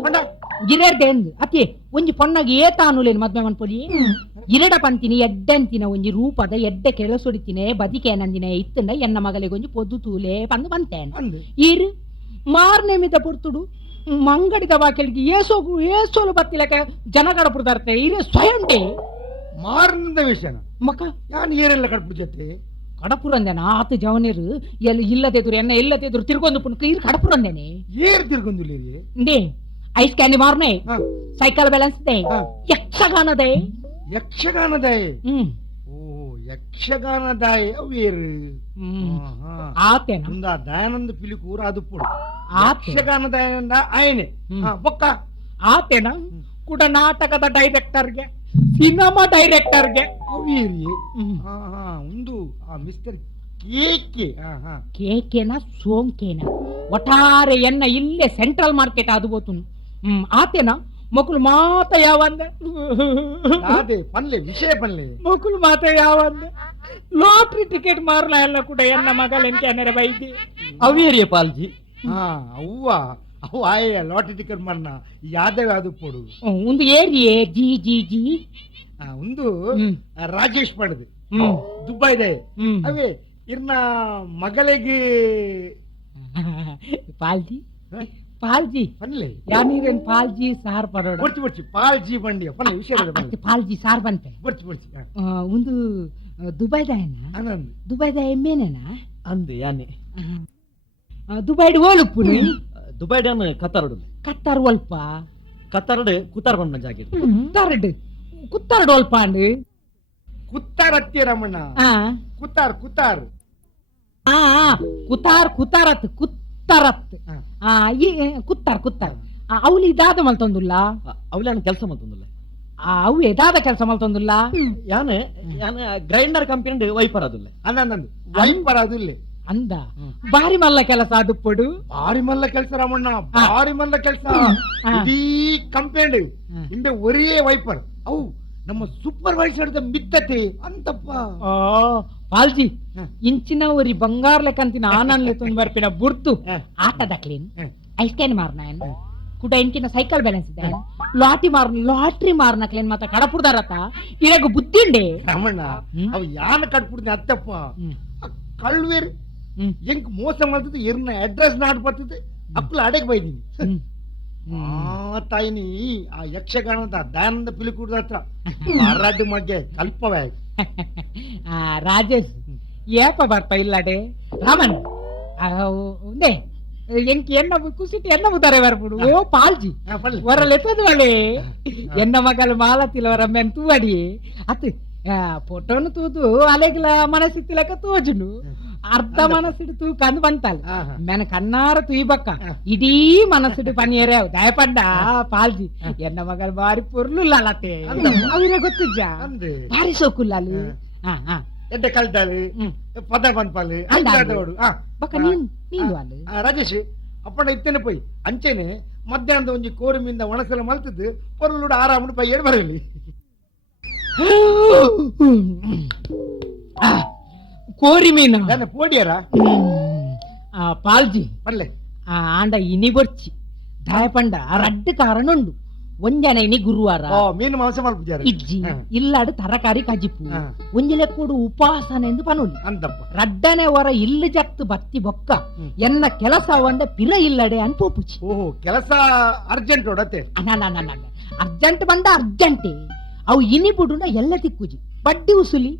ಇರೆಡ್ದೆ ಅಂದ್ ಅತ್ತಿ ಒಂಜಿ ಪೊಣ್ಣಗೆ ಏತಾನುಲೇನು ಮದ್ವೆ ಮನ್ಪೊಲಿ ಇರಡ ಪಂತಿನಿ ಎಡ್ಡಂತಿನ ಒಂಜಿ ರೂಪದ ಎಡ್ಡ ಕೆಲಸೊಡಿತಿನೆ ಬದಿಕೆ ನಂದಿನ ಇತ್ತಂಡ ಎನ್ನ ಮಗಳಿಗೆ ಒಂಜಿ ಪೊದ್ದು ತೂಲೆ ಪಂದು ಬಂತೇನೆ ಅಂದು ಇರು ಮಾರ್ನೆ ಮಿದ ಪುರ್ತುಡು ಮಂಗಡಿದ ಬಾಕೆಲ್ಗೆ ಏಸೋಲು ಬತ್ತಿಲಕ ಜನ ಕಡಪುಡ್ತಾರ್ತೆ ಇರು ಸ್ವಯಂ ಡೇ ಮಾರ್ನದ ವಿಷಯನ ಮಕ್ಕ ಯಾನ್ ಏನೆಲ್ಲ ಕಟ್ಬಿಡ್ ಜೊತೆ ಕಡಪುರಂದೆನ ಆತ ಜವನೇರು ಎಲ್ಲಿ ಇಲ್ಲದೆದುರು ಎನ್ನ ಇಲ್ಲದೆದುರು ತಿರ್ಗೊಂದು ಪುಣ್ಕ ಇರು ಕಡಪುರಂದೆನೆ ಏರ್ ತಿರ್ಗೊಂದಿಲ್ಲ ದೇ ಐಸ್ ಕ್ಯಾಂಡಿ ಮಾರ್ನೆ ಹಾ. ಸೈಕಲ್ ಬ್ಯಾಲೆನ್ಸ್ ದೇ ಹಾ. ಯಕ್ಷಗಾನದೇ ಯಕ್ಷಗಾನದಾಯ ಹ್ಮ್ ಓ ಯಕ್ಷಗಾನದಾಯ ಅವೇರು ಆತೇನ ಮುಂದ ದಯಾನಂದ ಪಿಲಿಕೂರ ಅದು ಪುಡು ಆತೆ ಯಕ್ಷಗಾನದಾಯನಂದ ಆಯ್ನೆ ಬೊಕ್ಕ ಆತೇನ ಕೂಡ ನಾಟಕದ ಡೈರೆಕ್ಟರ್ಗೆ ಸಿನಿಮಾ ಡೈರೆಕ್ಟರ್ಗೆ ಅವೇರಿ ಒಂದು ಮಿಸ್ಟರ್ ಕೇಕೆ ಕೇಕೆನ ಸೋಂಕೇನ ಒಟ್ಟಾರೆ ಎನ್ನ ಇಲ್ಲೇ ಸೆಂಟ್ರಲ್ ಮಾರ್ಕೆಟ್ ಅದು ಬೋತುನು ಆತೇನ ಮಕ್ಕಳು ಮಾತ ಯಾವಂದೆ ಅದೇ ಪನ್ಲೆ ವಿಷಯ ಪನ್ಲೆ ಮಕ್ಕಳು ಮಾತ ಯಾವಂದೆ ಲಾಟ್ರಿ ಟಿಕೆಟ್ ಮಾರ್ಲ ಎಲ್ಲ ಕೂಡ ಎನ್ನ ಮಗಲೆಂಕೆ ಬೈದಿ ಅವೇರಿಯ ಪಾಲ್ಜಿ ಅವ್ವ ಅವು ಆಯ ಲಾಟರಿ ಟಿಕೆಟ್ ಮನ್ನ ಯಾದವ ಅದು ಪೋಡು ಒಂದು ಏರಿಯೇ ಜಿ ಜಿ ಜಿ ಒಂದು ಹ್ಮ್. ರಾಜೇಶ್ ಪಡೆದು ಹ್ಮ್. ದುಬೈದೆ ಹ್ಮ್. ಅವೇ ಇರ್ನ ಮಗಳಿಗೆ ಪಾಲ್ಜಿ ಪಾಲ್ಜಿ ಪನ್ಲೆ ಯಾನೀರೇನ್ ಪಾಲ್ಜಿ ಸಾರ್ ಪರೋಡ ಬರ್ಚಿ ಬರ್ಚಿ ಪಾಲ್ಜಿ ಬಂಡಿ ಪನ್ಲೆ ವಿಷಯ ಪಾಲ್ಜಿ ಸಾರ್ ಬಂತೆ ಬರ್ಚಿ ಬರ್ಚಿ ಒಂದು ದುಬೈದಾಯನ ಆನಂದ್ ದುಬೈದ ಎಮ್ಮೆನೇನಾ ಅಂದೆ ಯಾನೆ ದುಬೈಡ್ ಓಲುಪ್ಪುನಿ ದುಬೈಡನ್ ಕತ್ತಾರಡು ಕತ್ತಾರ್ ಒಲ್ಪ ಕತ್ತಾರಡು ಕುತ್ತಾರ ಬಂದ ಜಾಗ ಕುತ್ತಾರ್ಡ್ ಒಲ್ಪ ಅಂಡ್ ಕುತ್ತಾರ್ ಹತ್ತಿ ರಮಣ್ಣ ಕುತ್ತಾರ್ ಕುತ್ತಾರ್ ಕುತಾರ್ ಕುತಾರತ್ ಕುತ್ತರತ್ ಕುತ್ತಾರ್ ಕುತ್ತಾರ್ ಅವಳು ಇದಾದ ಮಲ್ತೊಂದುಲ್ಲ ಅವಳನ್ನ ಕೆಲಸ ಮಾಡ್ತಂದಲ್ಲ ಅವು ಎದಾದ ಕೆಲಸ ಮಲ್ತೊಂದುಲ್ಲ ಯಾನೆ ಯಾನೆ ಗ್ರೈಂಡರ್ ಕಂಪನಿ ವೈಪರ್ ಅದುಲ್ಲ ಅನ್ನಂದು ವೈಪರ್ ಅದು ಇಲ್ಲಿ ಅಂದ ಬಾರಿ ಮಲ್ಲ ಕೆಲಸ ಅದು ಪಡು ಭಾರಿ ಮಲ್ಲ ಕೆಲಸ ರಮಣ್ಣ ಭಾರಿ ಮಲ್ಲ ಕೆಲಸ ಇಡೀ ಕಂಪೌಂಡ್ ಹಿಂದೆ ಒರೇ ವೈಪರ್ ಅವು ನಮ್ಮ ಸೂಪರ್ವೈಸರ್ದ ಮಿತ್ತತೆ ಅಂತಪ್ಪ. ಪಾಲ್ಜಿ ಹ. ಇಂಚಿನ ಒರಿ ಬಂಗಾರ ಲೆಕ್ಕಂತಿನ ಆನಂದ್ ತೊಂದು ಬರ್ಪಿನ ಬುರ್ತು ಹ. ಆಟದ ಕ್ಲೀನ್ ಹ. ಐಸ್ಟೇನ್ ಮಾರ್ನ ಕುಡ ಇಂಚಿನ ಸೈಕಲ್ ಬ್ಯಾಲೆನ್ಸ್ ಇದೆ ಲಾಟ್ರಿ ಮಾರ್ನ ಕ್ಲೀನ್ ಮಾತ ಕಡಪುಡ್ದಾರತ್ತ ಇರಾಗ ಬುದ್ಧಿಂಡೆ ರಾಮಣ್ಣ ಹ್ಮ್. ಅವ್ ಯಾನ ಕಟ್ಬಿಡ್ತೀನಿ ಅತ್ತಪ್ಪ. ಹ್ಮ್. ಕಳ್ವೇರು ಹ್ಮ್. ಎಂಕ್ ಮೋಸ ಮಾಡ್ತದೆ ಇರ್ನ ಅಡ್ರೆಸ್ ನಾಡ್ ಬರ್ತದೆ ಅಕ್ಕಲ ಅಡೆಗೆ ಬೈದೀನಿ. ಹ್ಮ್. ಆ ತಾಯಿನಿ ಆ ಯಕ್ಷಗಾನದ ದಯಾನಂದ ಪಿಲಿಕೂಟದ ಹತ್ರ ಮಾರಾಟ ಬಗ್ಗೆ ಕಲ್ಪವೇ. ಆ, ರಾಜೇಶ್ ಏಪ ಬರ್ಪ ಇಲ್ಲಡೆ ರಾಮನ್ ఉండే ఎంకి ఎన్న కుసిటి ఎన్న బుతారే వరపుడు ఓ పాల్జీ వరలు ఎత్తదు వాళ్ళే ఎన్న మగలు మాలతిల వరమ్మెన్ తూవడి అత్తు ఫోటోను తూదు అలేగిల మనసిత్తి లెక్క తోజును అర్ధ మనసుడు తూ కందు పంతాలు మన కన్నార తూయిబక్క ఇడీ మనసుడు పని ఏరావు దయపడ్డా పాల్జీ ఎన్న మగలు బారి పొర్లు లాలతే అవిరే గొత్తుజా ಅಂದೆ భారీ సోకుల్లాలు ಎಡ್ಡ ಕಲ್ತಾಳಿ ಪದ ಪಂಪಾಲಿ బక్క నీళ్ళు వాళ్ళు ರಾಜೇಶ್ ಅಪ್ಪಣ ಇತ್ತೇನೆ ಪೋಯ್ ಅಂಚೆನೆ ಮಧ್ಯಾಹ್ನದ ಒಂಜಿ ಕೋರಿ ಮಿಂದ ಒಣಸಲ ಮಲ್ತದ್ದು ಪೊರ್ಲುಡು ಆರಾಮಡು ಪಯ್ಯೇಡು ಬರಲಿ. కోరి మీన దాన్ని పోడియారా పాల్జీ ಬರ್ಲೆ ఆండ ఇని బొచ్చి దాయపండ రడ్డు కారణుండు ಒಂಜನೈನಿ ಗುರುವಾರ ಓ ಮೀನು ಮಾಂಸ ಮಲ್ಪಿದ್ದಾರೆ ಇಜ್ಜಿ ಇಲ್ಲಾಡು ತರಕಾರಿ ಕಜಿಪು ಒಂಜಲೆಕ್ಕೂಡು ಉಪವಾಸನ ಎಂದು ಪನುಲಿ ಅಂತಪ್ಪ. ರಡ್ಡನೆ ಹೊರ ಇಲ್ಲು ಜತ್ತು ಬತ್ತಿ ಬೊಕ್ಕ ಎನ್ನ ಕೆಲಸ ಒಂದ ಪಿರ ಇಲ್ಲಡೆ అని ಪೋಪುಚಿ. ಓಹೋ ಕೆಲಸ ಅರ್ಜೆಂಟ್ ಹೊಡತೆ ಅರ್ಜೆಂಟ್ ಬಂದ ಅರ್ಜೆಂಟೇ ಅವು ಇನಿ ಬುಡುಂಡ ಎಲ್ಲ ತಿಕ್ಕುಜಿ ಬಡ್ಡಿ ಉಸುಲಿ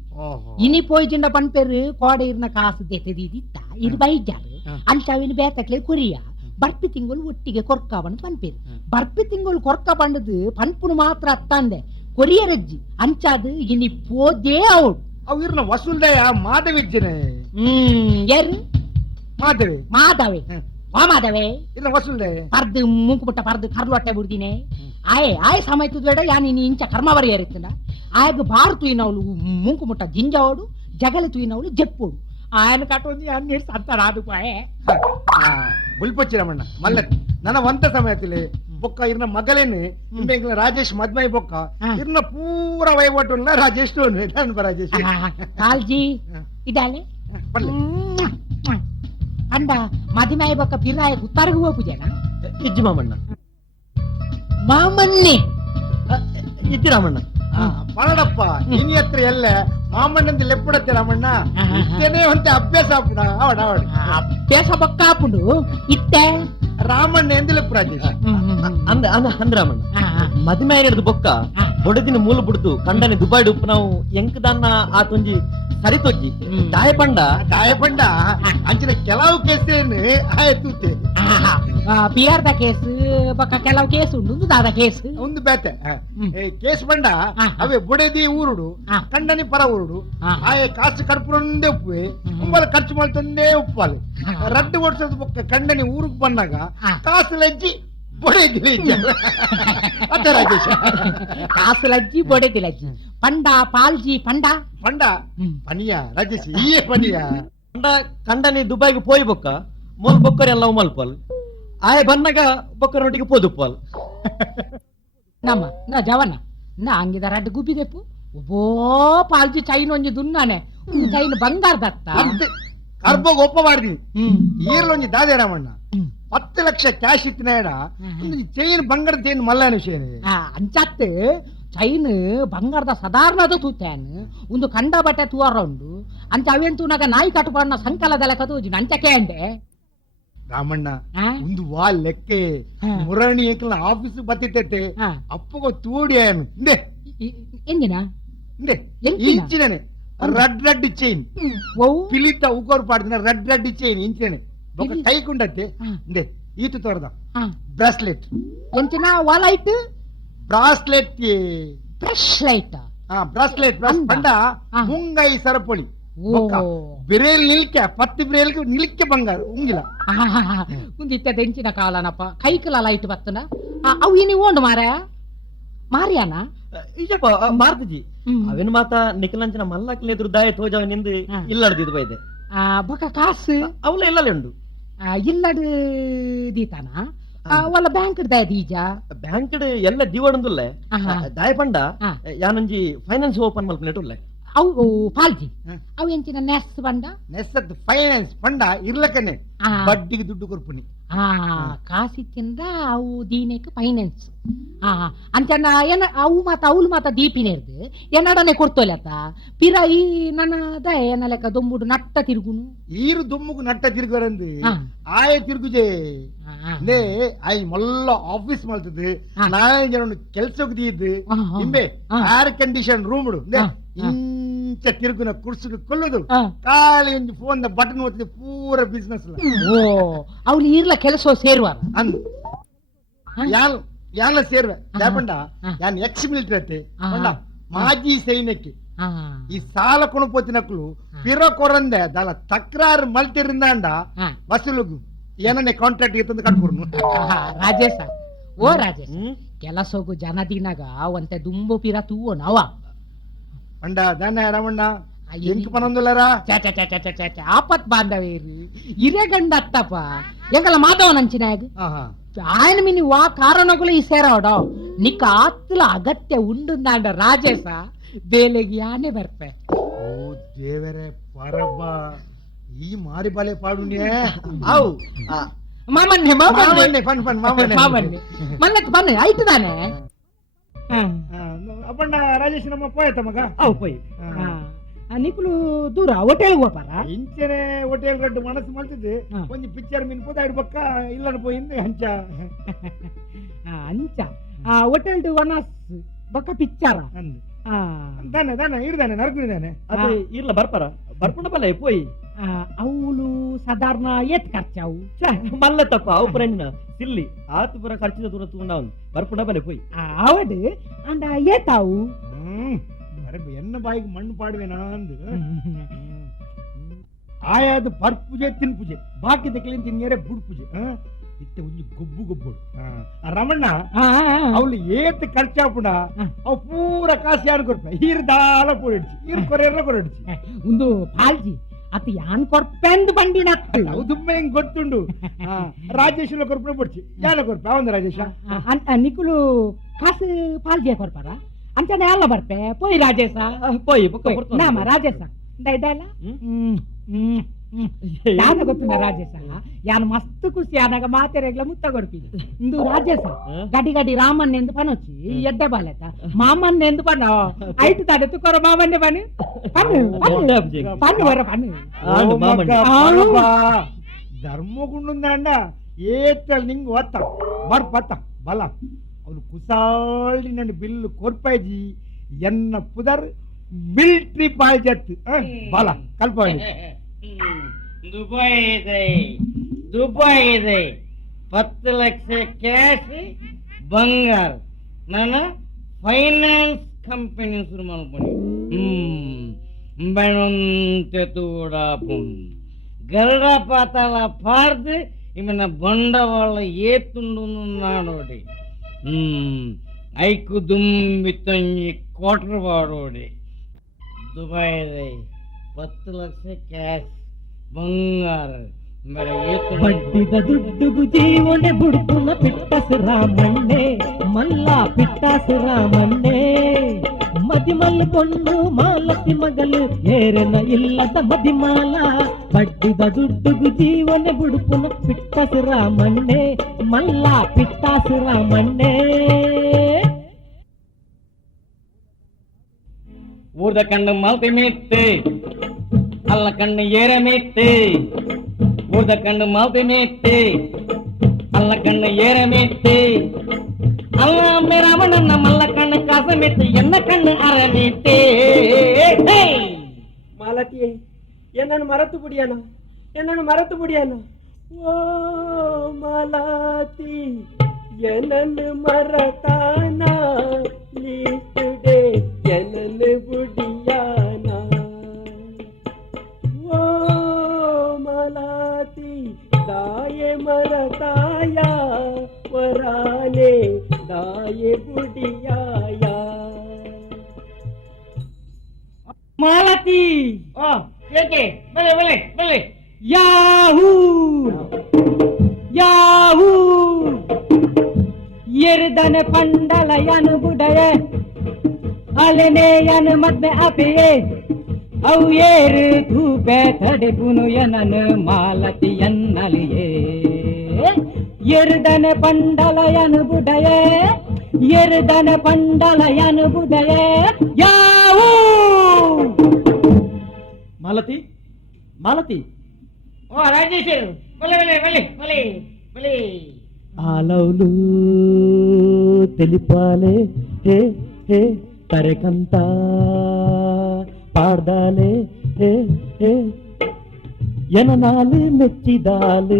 ಇನಿ ಪೋಯ್ಜಿಂಡ ಪನ್ಪೆರು ಕೋಡೆ ಇರ್ನ ಕಾಸು ದೆತೆದಿತ್ತ ಇದು ಬೈಜಾರು ಅಂತವಿನ ಬೇತಕ್ಲೆ ಕೊರಿಯ ಬರ್ಪಿ ತಿಂಗಳು ಒಟ್ಟಿಗೆ ಕೊರ್ಕಾವನ್ ಪನ್ಪೇರು ಬರ್ಪಿ ತಿಂಗಳು ಕೊರ್ಕ ಬಂಡದು ಪನ್ಪುನು ಮಾತ್ರ ಅತ್ತಂದೆ ಕೊರಿಯರಜ್ಜಿ ಅಂಚಾದು ಇನಿ ಪೋದೇ ಅವಳು ಅವು ಇರ್ನ ವಸೂಲ್ದಯ ಮಾಧವಿಜ್ಜನೆ ಯಾರು ಮಾಧವಿ ಮಾಧವೆ ವಾ ಮಾಧವೆ ಇರ್ನ ವಸೂಲ್ದಯ ಪರ್ದು ಮೂಕು ಮುಟ್ಟ ಪರ್ದು ಕರ್ಲು ಹೊಟ್ಟೆ ಬಿಡ್ತೀನಿ ಆಯ್ ಸಮಯ ತುದ್ಬೇಡ ಯಾ ನೀನು ಇಂಚ ಕರ್ಮ ಬರಿ ಏರಿತ್ತಂಡ ಆಯ್ಗ ಬಾರು ತುಯಿನವಳು ಮೂಕು ಮುಟ್ಟ ಜಿಂಜಾವಡು ಜಗಲ ತುಯಿನವಳು ಜಪ್ಪೋಡು ఆయన కట్టొంది అన్ని సత్తరాదు పాయే ಬುಲ್ಪಚ್ಚಿ ರಮಣ್ಣ ಮಲ್ಲ ನನ್ನ ವಂತ ಸಮಯದಲ್ಲಿ ಬೊಕ್ಕ ಇರ್ನ ಮಗಲೇನೆ ಇಂಬೆಂಗ್ಲ ರಾಜೇಶ್ ಮದ್ಮೈ ಬೊಕ್ಕ ಇರ್ನ ಪೂರ ವೈವಟ್ಟುಲ್ಲ ರಾಜೇಶ್ ರಾಜೇಶ್ కాల్జీ ఇడాలే అండ మదిమాయి బొక్క పిరాయ ఉత్తరకు పోపుజేనా ಇಜ್ಜಿ ಮಾಮಣ್ಣ మామన్ని ಇಜ್ಜಿ ರಾಮಣ್ಣ ಪರಡಪ್ಪ ಇನಿ ಹತ್ರ ಎಲ್ಲ ಮಾಮಣ್ಣಂದು ಲೆಪ್ಪಡತ್ತೆ ರಾಮಣ್ಣ ಇತ್ತೇನೆ ಅಂತ ಅಭ್ಯಾಸ ಆಪುಡ ಅವಡ ಅವಡ అభ్యాస బొక్క అప్పుడు ఇట్టే ರಾಮಣ್ಣ ಎಂದು ಲೆಪ್ಪು ರಾಜೇಶ್ ಅಂದ ಅಂದ ಅಂದ್ರಾಮಣ್ಣ ಮದುವೆ ಹಿಡಿದು ಬೊಕ್ಕ ಬೊಡದಿನ ಮೂಲ ಬಿಡ್ತು ಕಂಡನೆ ದುಬೈ ಉಪ್ಪು ನಾವು ಎಂಕದನ್ನ ಆತೊಂಜಿ ಸರಿತೊಜ್ಜಿ ದಾಯಪಂಡ ದಾಯಪಂಡ ಅಂಚಿನ ಕೆಲವು ಕೇಸೇನು ಆಯ್ತು పిఆర్ద కేసు బొక్క కెలవ కేసు ఉండు దాదా కేసు ಒಂದು ಬೇತೆ ಕೇಸ್ ಬಂಡ ಅವೇ ಬುಡದಿ ಊರುಡು ಕಂಡನಿ ಪರ ಊರುಡು ಆಯ ಕಾಸು ಕಡ್ಪುರೊಂದೇ ಉಪ್ಪುವೆ ಕುಂಬಲ ಖರ್ಚು ಮಾಡ್ತಂದೇ ಉಪ್ಪಾಲು ರಡ್ಡು ಓಡಿಸೋದು ಬೊಕ್ಕ ಕಂಡನಿ ಊರಿಗೆ ಬಂದಾಗ ಕಾಸು ಲಜ್ಜಿ ಬುಡದಿ ಅದ ರಾಜೇಶ కాసు లజ్జి బొడేది లజ్జి పండ పాల్జీ పండ ಪಂಡ ಪನಿಯ ರಾಜೇಶ್ ಈ ಪನಿಯ ಕಂಡನಿ ದುಬೈಗೆ ಪೋಯ್ ಬೊಕ್ಕ ಮೂಲ್ ಬೊಕ್ಕರೆ ಎಲ್ಲ ಮಲ್ಪಲ್ ಆಯ ಬನ್ನಗ ಬೊಕ್ಕರೊಟ್ಟಿಗೆ ಪೋದುಪ್ಪಲ್ నమ్మ నా జవన్న నా అంగిద రడ్డు గుబ్బిదెప్పు ఓ పాల్జీ చైన్ ಒಂಜಿ ದುನ್ನಾನೆ ಚೈನ್ ಬಂಗಾರ ದತ್ತ ಕರ್ಬೋಗ ಒಪ್ಪ ಮಾಡಿದ್ವಿ ಈರ್ಲೊಂಜಿ ದಾದೆ ರಾಮಣ್ಣ 10 ಲಕ್ಷ ಕ್ಯಾಶ್ ಇತ್ತಿನಾಡ ಚೈನ್ ಬಂಗಾರ ಚೈನ್ ಮಲ್ಲಾನ ವಿಷಯ ಅಂಚತ್ತು ಚೈನ್ ಬಂಗಾರದ ಸಾಧಾರಣದ ತೂತಾನು ಒಂದು ಕಂಡ ಬಟ್ಟೆ ತೂವಾರ ಉಂಡು ಅಂಚ ಅವೆಂತೂ ನಾಗ ನಾಯಿ ಕಟ್ಟುಪಾಡಿನ ಸಂಕಲದೆಲ್ಲ ಕದೋಜಿ ಅಂಚಕ್ಕೆ ಅಂದೆ ರಾಮಣ್ಣ ಒಂದು ವಾ ಲೆಕ್ಕೆ ಮುರಣಿ ಏಕಲ ಆಫೀಸ್ ಬತ್ತಿಟ್ಟೆ ಅಪ್ಪಗ ತೂಡಿಯಾನು ಇಂದೆ ಎಂದಿನ ಇಂದೆ ಇಂಚಿನೇ ರಡ್ ಚೈನ್ ಪಿಲಿತ ಉಗೋರ್ ಪಾಡ್ದಿನ ರಡ್ ಚೈನ್ ಇಂಚಿನೇ ಕೈ ಕುಂಡತ್ತೆ ಇಂದೆ ಈತು ತೋರ್ದ ಬ್ರಾಸ್ಲೆಟ್ ಎಂಚಿನ ವಾಲೈಟ್ ಬ್ರಾಸ್ಲೆಟ್ ಬ್ರಷ್ಲೈಟ್ ಬ್ರಾಸ್ಲೆಟ್ ಪಂಡ ಮುಂಗೈ ಸರಪೊಳಿ ಬಿರೇಲ್ ನಿಲ್ಕೆ 10 ಬಿರೇಲ್ ನಿಲ್ಕೆ ಬಂಗಾರ ಉಂಗಿಲ್ಲ ಮುಂದಿತ್ತ ತೆಂಚಿನ ಕಾಲನಪ್ಪ ಕೈಕಲ ಲೈಟ್ ಬತ್ತನ ಅವು ಇನಿ ಓಂಡು ಮಾರ ಮಾರಿಯಾನ ಇಜಪ್ಪ ಮಾರ್ದಜಿ ಅವೇನು ಮಾತ ನಿಖಿಲಂಚನ ಮಲ್ಲಕ್ಲೆ ಎದುರು ದಾಯ ತೋಜವ ನಿಂದು ಇಲ್ಲಡ್ದಿದ್ದು ಬೈದೆ ಬೊಕ ಕಾಸು ಅವಲ ಎಲ್ಲಲೆ ಉಂಡು ಇಲ್ಲಡು ದೀತಾನ వాళ్ళ బ్యాంక్ దయదీజ ಬ್ಯಾಂಕ್ ಎಲ್ಲ ಜೀವನದಲ್ಲೇ ಆಹಾ. ದಾಯಪಂಡ ಆ. ಯಾನಂಜಿ ಫೈನಾನ್ಸ್ ಓಪನ್ ಮಲ್ಪನೆಟುಲ್ಲೆ ಅವು ಪಾಲ್ಜಿ ಅವು ಎಂಚಿನ ನೆಸ್ ಬಂಡ ನೆಸತ್ ಫೈನಾನ್ಸ್ ಪಂಡ ಇರ್ಲಕನೆ ಆ. ಬಡ್ಡಿಗೆ ದುಡ್ಡು ಕೊರ್ಪುನಿ ಕಾಸಿಚ್ಚಿಂದ ಅವು ದೀನೆಕ್ ಫೈನಾನ್ಸ್ ಅಂಚನ ಏನ ಅವು ಮಾತ ಅವ್ಲು ಮಾತ ದೀಪಿನೇರ್ದು ಎನ್ನಡನೆ ಕೊಡ್ತೋಲೆತ್ತ ಪಿರ ಈ ನನ್ನದ ಏನ ಲೆಕ್ಕ ದೊಂಬುಡು ನಟ್ಟ ತಿರುಗುನು ಈರು ದುಮ್ಮುಗು ನಟ್ಟ ತಿರುಗರಂದು ಆ. ಆಯ ತಿರುಗುಜೆ ಆ. ಲೇ ಆಯ್ ಮಲ್ಲ ಆಫೀಸ್ ಮಾಡ್ತದೆ ಆ. ನಾಳೆ ಜನ ಕೆಲ್ಸಕ್ಕೆ ದೀದ್ದು ಆ. ಹಿಂಬೆ ಆ. ಏರ್ ಕಂಡೀಷನ್ ರೂಮ್ ಆ. ಇಂಚ ತಿರುಗುನ ಕುರ್ಸುಡು ಕೊಲ್ಲುದು ಆ. ಖಾಲಿ ಒಂದು ಫೋನ್ ಬಟನ್ ಒತ್ತಿದೆ ಪೂರ ಬಿಸ್ನೆಸ್ ಓ ಅವ್ಲು ಈರ್ಲ ಕೆಲಸ ಸೇರುವಾರ ಅಂದ್ ಯಾನ್ ಯಾನ್ಲ ಸೇರ್ವೆ ಆ. ಯಾಪಂಡ ಆ. ಯಾನ್ ಎಕ್ಸ್ ಮಿಲಿಟರಿ ಅತ್ತೆ ಆ. ಪಂಡ ಮಾಜಿ ಸೈನ್ಯಕ್ಕೆ ಆ. ಈ ಸಾಲ ಕೊಣಪೋತಿನಕ್ಲು ಪಿರ ಕೊರಂದೆ ದಾಲ ತಕ್ರಾರು ಮಲ್ತಿರಿಂದ ಅಂಡ ಆ. ವಸೂಲುಗು ಏನನ್ನೇ ಕಾಂಟ್ರಾಕ್ಟ್ ಇರ್ತಂದು ಕಟ್ಕೊರ್ನು ರಾಜೇಶ ಓ ರಾಜೇಶ ಕೆಲಸೋಗು ಜನದಿನಾಗ ಒಂತೆ ದುಂಬು ಪಿರ ತೂವೋ ನಾವ ಪಂಡ ದಾನ ರಮಣ್ಣ ಅಯ್ಯ. ಎಂಕ್ ಪನೊಂದುಲರ ಆಪತ್ ಬಾಂಧವೇರು ಇರೇ ಗಂಡ ಅತ್ತಪ್ಪ ಎಂಗಲ ಮಾಧವನಂಚಿನಾಗ ఆయన మిని వా కారణకులు ఇసేరావడం నీకు ఆత్తుల అగత్య ఉండుందాండ రాజేశ ಬೇಲೆಗೆ ಯಾನೆ ಬರ್ಪೆ ಓ ದೇವರೇ ಪರಬ್ಬ ಈ ಮಾರಿ ಬಾಲೆ ಪಾಡುನೇ ಆವು ಮಾಮನ್ನೆ ಮಾಮನ್ನೆ ಮಾಮನ್ನೆ ಫನ್ ಫನ್ ಮಾಮನ್ನೆ ಮಾಮನ್ನೆ ಮನ್ನಕ್ಕೆ ಬನ್ನಿ ಆಯ್ತು ತಾನೆ ಅಪ್ಪಣ್ಣ ರಾಜೇಶ್ ನಮ್ಮ ಪೋಯತ ಮಗ ಅವು ಪೋಯಿ ನಿಕ್ಕಲು ದೂರ ಹೋಟೆಲ್ ಹೋಪಾರ ಇಂಚನೆ ಹೋಟೆಲ್ ಗಡ್ಡು ಮನಸ್ಸು ಮಾಡ್ತಿದ್ದೆ ಹಾ. ಒಂದು ಪಿಕ್ಚರ್ ಮೀನ್ ಪೋದ ಆಡ್ ಪಕ್ಕ ಇಲ್ಲ ಪೋయింది ಹಂಚ ಅಂಚ ಹೋಟೆಲ್ ವನಸ್ ಬೊಕ್ಕ ಪಿಕ್ಚರ ಅಂದ್ ದಾನೆ ದಾನೆ ಇಡ್ದಾನೆ ನರ್ಕೊಂಡಿದ್ದಾನೆ ಅದು ಇರ್ಲ ಬರ್ಪಾರ ಬರ್ಪುಂಡ ಬಲ್ಲ ಪೋಯಿ అవులు సాధారణ ఏత్ ఖర్చావు మల్ల తప్ప అవు ఫ్రెండ్ సిల్లి ఆతు పుర ఖర్చుల దూర తూండా ఉంది ಬರ್ಪುಂಡ ಬಲೆ ಪೋಯಿ ఆవడు అండ ఏతావు ಅರೆ ಎನ್ನ ಬಾಯಿಗೆ ಮಣ್ಣು ಪಾಡುವೆನಾ ಅಂದು ಆಯಾದ ಪರ್ ಪೂಜೆ ತಿನ್ ಪೂಜೆ ಬಾಕಿ ದಕ್ಲಿನ್ ತಿನ್ನೇರೆ ಬುಡ್ ಪೂಜೆ ಇತ್ತೆ ಒಂಜಿ ಗೊಬ್ಬು ಗೊಬ್ಬುಡು ರಮಣ್ಣ ಅವಳು ಏತ್ ಖರ್ಚಾಪುಡ ಅವು ಪೂರ ಕಾಸು ಯಾರು ಕೊಡ್ಪ ಈರ್ ದಾಲ ಕೊಡಿಡ್ಚಿ ಈರ್ ಕೊರೆಯಲ್ಲ ಕೊಡಿಡ್ಚಿ ಒಂದು ಪಾಲ್ಜಿ ಅತಿ ಯಾನ್ ಕೊರ್ಪೆಂದು ಬಂಡಿನ ಅವು ದುಮ್ಮೆ ಹಿಂಗ್ ಗೊತ್ತುಂಡು ರಾಜೇಶ್ವರ ಕೊರ್ಪನೆ ಪಡ್ಚಿ ಯಾನ ಕೊರ್ಪ ಅವಂದ ರಾಜೇಶ ನಿಕ್ಕುಲು ಕಾಸು ಪಾಲ್ಜಿ ಕೊರ್ಪಾರ ಅಂತಾನೆ ಎಲ್ಲ ಬರ್ಪೆ ಪೋಯ್ ರಾಜೇಶ ಪೋಯಿ ಬುಕ್ಕ ಬರ್ತಾನ ನಾಮ ರಾಜೇಶ ಇದಲ್ಲ ಯಾನ ಗೊತ್ತಿನ ರಾಜೇಶ ಯಾನ್ ಮಸ್ತ್ ಖುಷಿ ಆದಾಗ ಮಾತೆರೆಗ್ಲ ಮುತ್ತ ಕೊಡ್ತೀನಿ ಇಂದು ರಾಜೇಶ ಗಡಿ ಗಡಿ ರಾಮನ್ ಎಂದು ಪನೊಚ್ಚಿ ಎಡ್ಡೆ ಬಾಲೆತ ಮಾಮನ್ ಎಂದು ಪನ ಐಟು ತಡೆ ತುಕೊರ ಮಾಮನ್ನೆ ಪನು ಪನು ಪನು ವರ ಪನು ಧರ್ಮಗುಂಡುಂದ ಏತಲ್ ನಿಂಗ್ ಒತ್ತ ಬರ್ಪತ್ತ ಬಲ ಅವನು ಕುಸಾಳಿ ನನ್ನ ಬಿಲ್ಲು ಕೊರ್ಪಾಯ್ಜಿ ಎನ್ನ ಪುದರ್ ಮಿಲ್ಟ್ರಿ ಪಾಯ್ಜತ್ ಬಲ ಕಲ್ಪ ದುಬೈ ಇದೆ 10 ಲಕ್ಷ ಕ್ಯಾಶ್ ಬಂಗಾರ ನನ್ನ ಫೈನಾನ್ಸ್ ಕಂಪನಿ ಶುರು ಮಾಡ್ಕೊಂಡು ಬೆಣಂತೆ ತೂಡಾಪುನ್ ಗರುಡ ಪಾತಾಳ ಪಾರ್ದು ಇವನ ಬಂಡವಾಳ ಏತುಂಡು ನಾಡೋಡಿ ಐಕು ದುಂಬಿ ತಂಗಿ ಕ್ವಾರ್ಟರ್ ಬಾಡೋಡಿ ದುಬೈ 10 ಲಕ್ಷ ಕ್ಯಾಶ್ ಬಂಗಾರ ಬಡ್ಡಿದ ದುಡ್ಡುಗು ಜೀವನೆ ಬುಡ್ಪುನ ಪಿಟ್ಟಸು ರಾಮಣ್ಣೆ ಮಲ್ಲ ಪಿಟ್ಟಸು ರಾಮಣ್ಣೆ ಮದಿಮಲ್ಕೊಂಡು ಮಾಲತಿ ಮಗಲು ಏರನ ಇಲ್ಲದ ಮದಿಮಾಲ ಬಡ್ಡಿದ ದುಡ್ಡುಗು ಜೀವನೆ ಬುಡ್ಪುನ ಪಿಟ್ಟಸು ರಾಮಣ್ಣೆ ಮಲ್ಲ ಪಿಟ್ಟಸು ರಾಮಣ್ಣೆ ಊರ್ದ ಕಣ್ಣು ಮಾಲ್ತಿ ಮೇತ್ತೆ ಅಲ್ಲ ಕಣ್ಣು ಏರ ಮೇತ್ತೆ ಊರ್ದ ಕಣ್ಣು ಮಾಲ್ತಿ ಮೇತ್ತೆ ಅಲ್ಲ ಕಣ್ಣು ಏರ ಮೇತ್ತೆ ಅಲ್ಲ ಅಮ್ಮೆ ರಾಮಣ್ಣನ ಮಲ್ಲ ಕಣ್ಣು ಕಾಸ ಮೆತ್ತೆ ಎನ್ನ ಕಣ್ಣು ಅರ ಮೇತ್ತೆ ಮಾಲತಿಯೇ ಎನ್ನನ್ನು ಮರೆತು ಬಿಡಿಯಾನ ಓ ಮಾಲತಿ ಎನ್ನನ್ನು ಮರತಾನ ಲೀಸ್ಟುಡೆ ಎನ್ನನ್ನು ಬುಡಿಯಾನ ಓ ಮಾಲತಿ ದಾಯೆ ಮರತಾಯ ವರಾನೆ ದಾಯೆ ಬುಡಿಯಾಯ ಮಾಲತಿ ಏಕೆ ಬಲೆ ಬಲೆ ಬಲೆ ಯಾಹೂ ಯಾಹೂ ಎರ್ದನ ಪಂಡಲ ಯನು ಬುಡಯ ಅಲೆನೆ ಯನು ಮದ್ಮೆ ಅಪೆಯೇ ಅವು ಏರು ಧೂಪೆ ತಡೆಪುನು ಯನನ ಮಾಲತಿ ಎನ್ನಲಿಯೇ ಎರ್ದನ ಪಂಡಲ ಯನು ಬುಡಯ ಎರ್ದನ ಪಂಡಲ ಯನು ಬುಡಯ ಯಾವು ಮಾಲತಿ ಮಾಲತಿ ಓ ರಾಜೇಶ್ ಬಲೆ ಬಲೆ ಬಲೆ ಬಲೆ ಬಲೆ ఆలవులు తెలిపాలే హే హే తరకంత పాడదాలే హే హే ఎననాలు మెచ్చిదాలు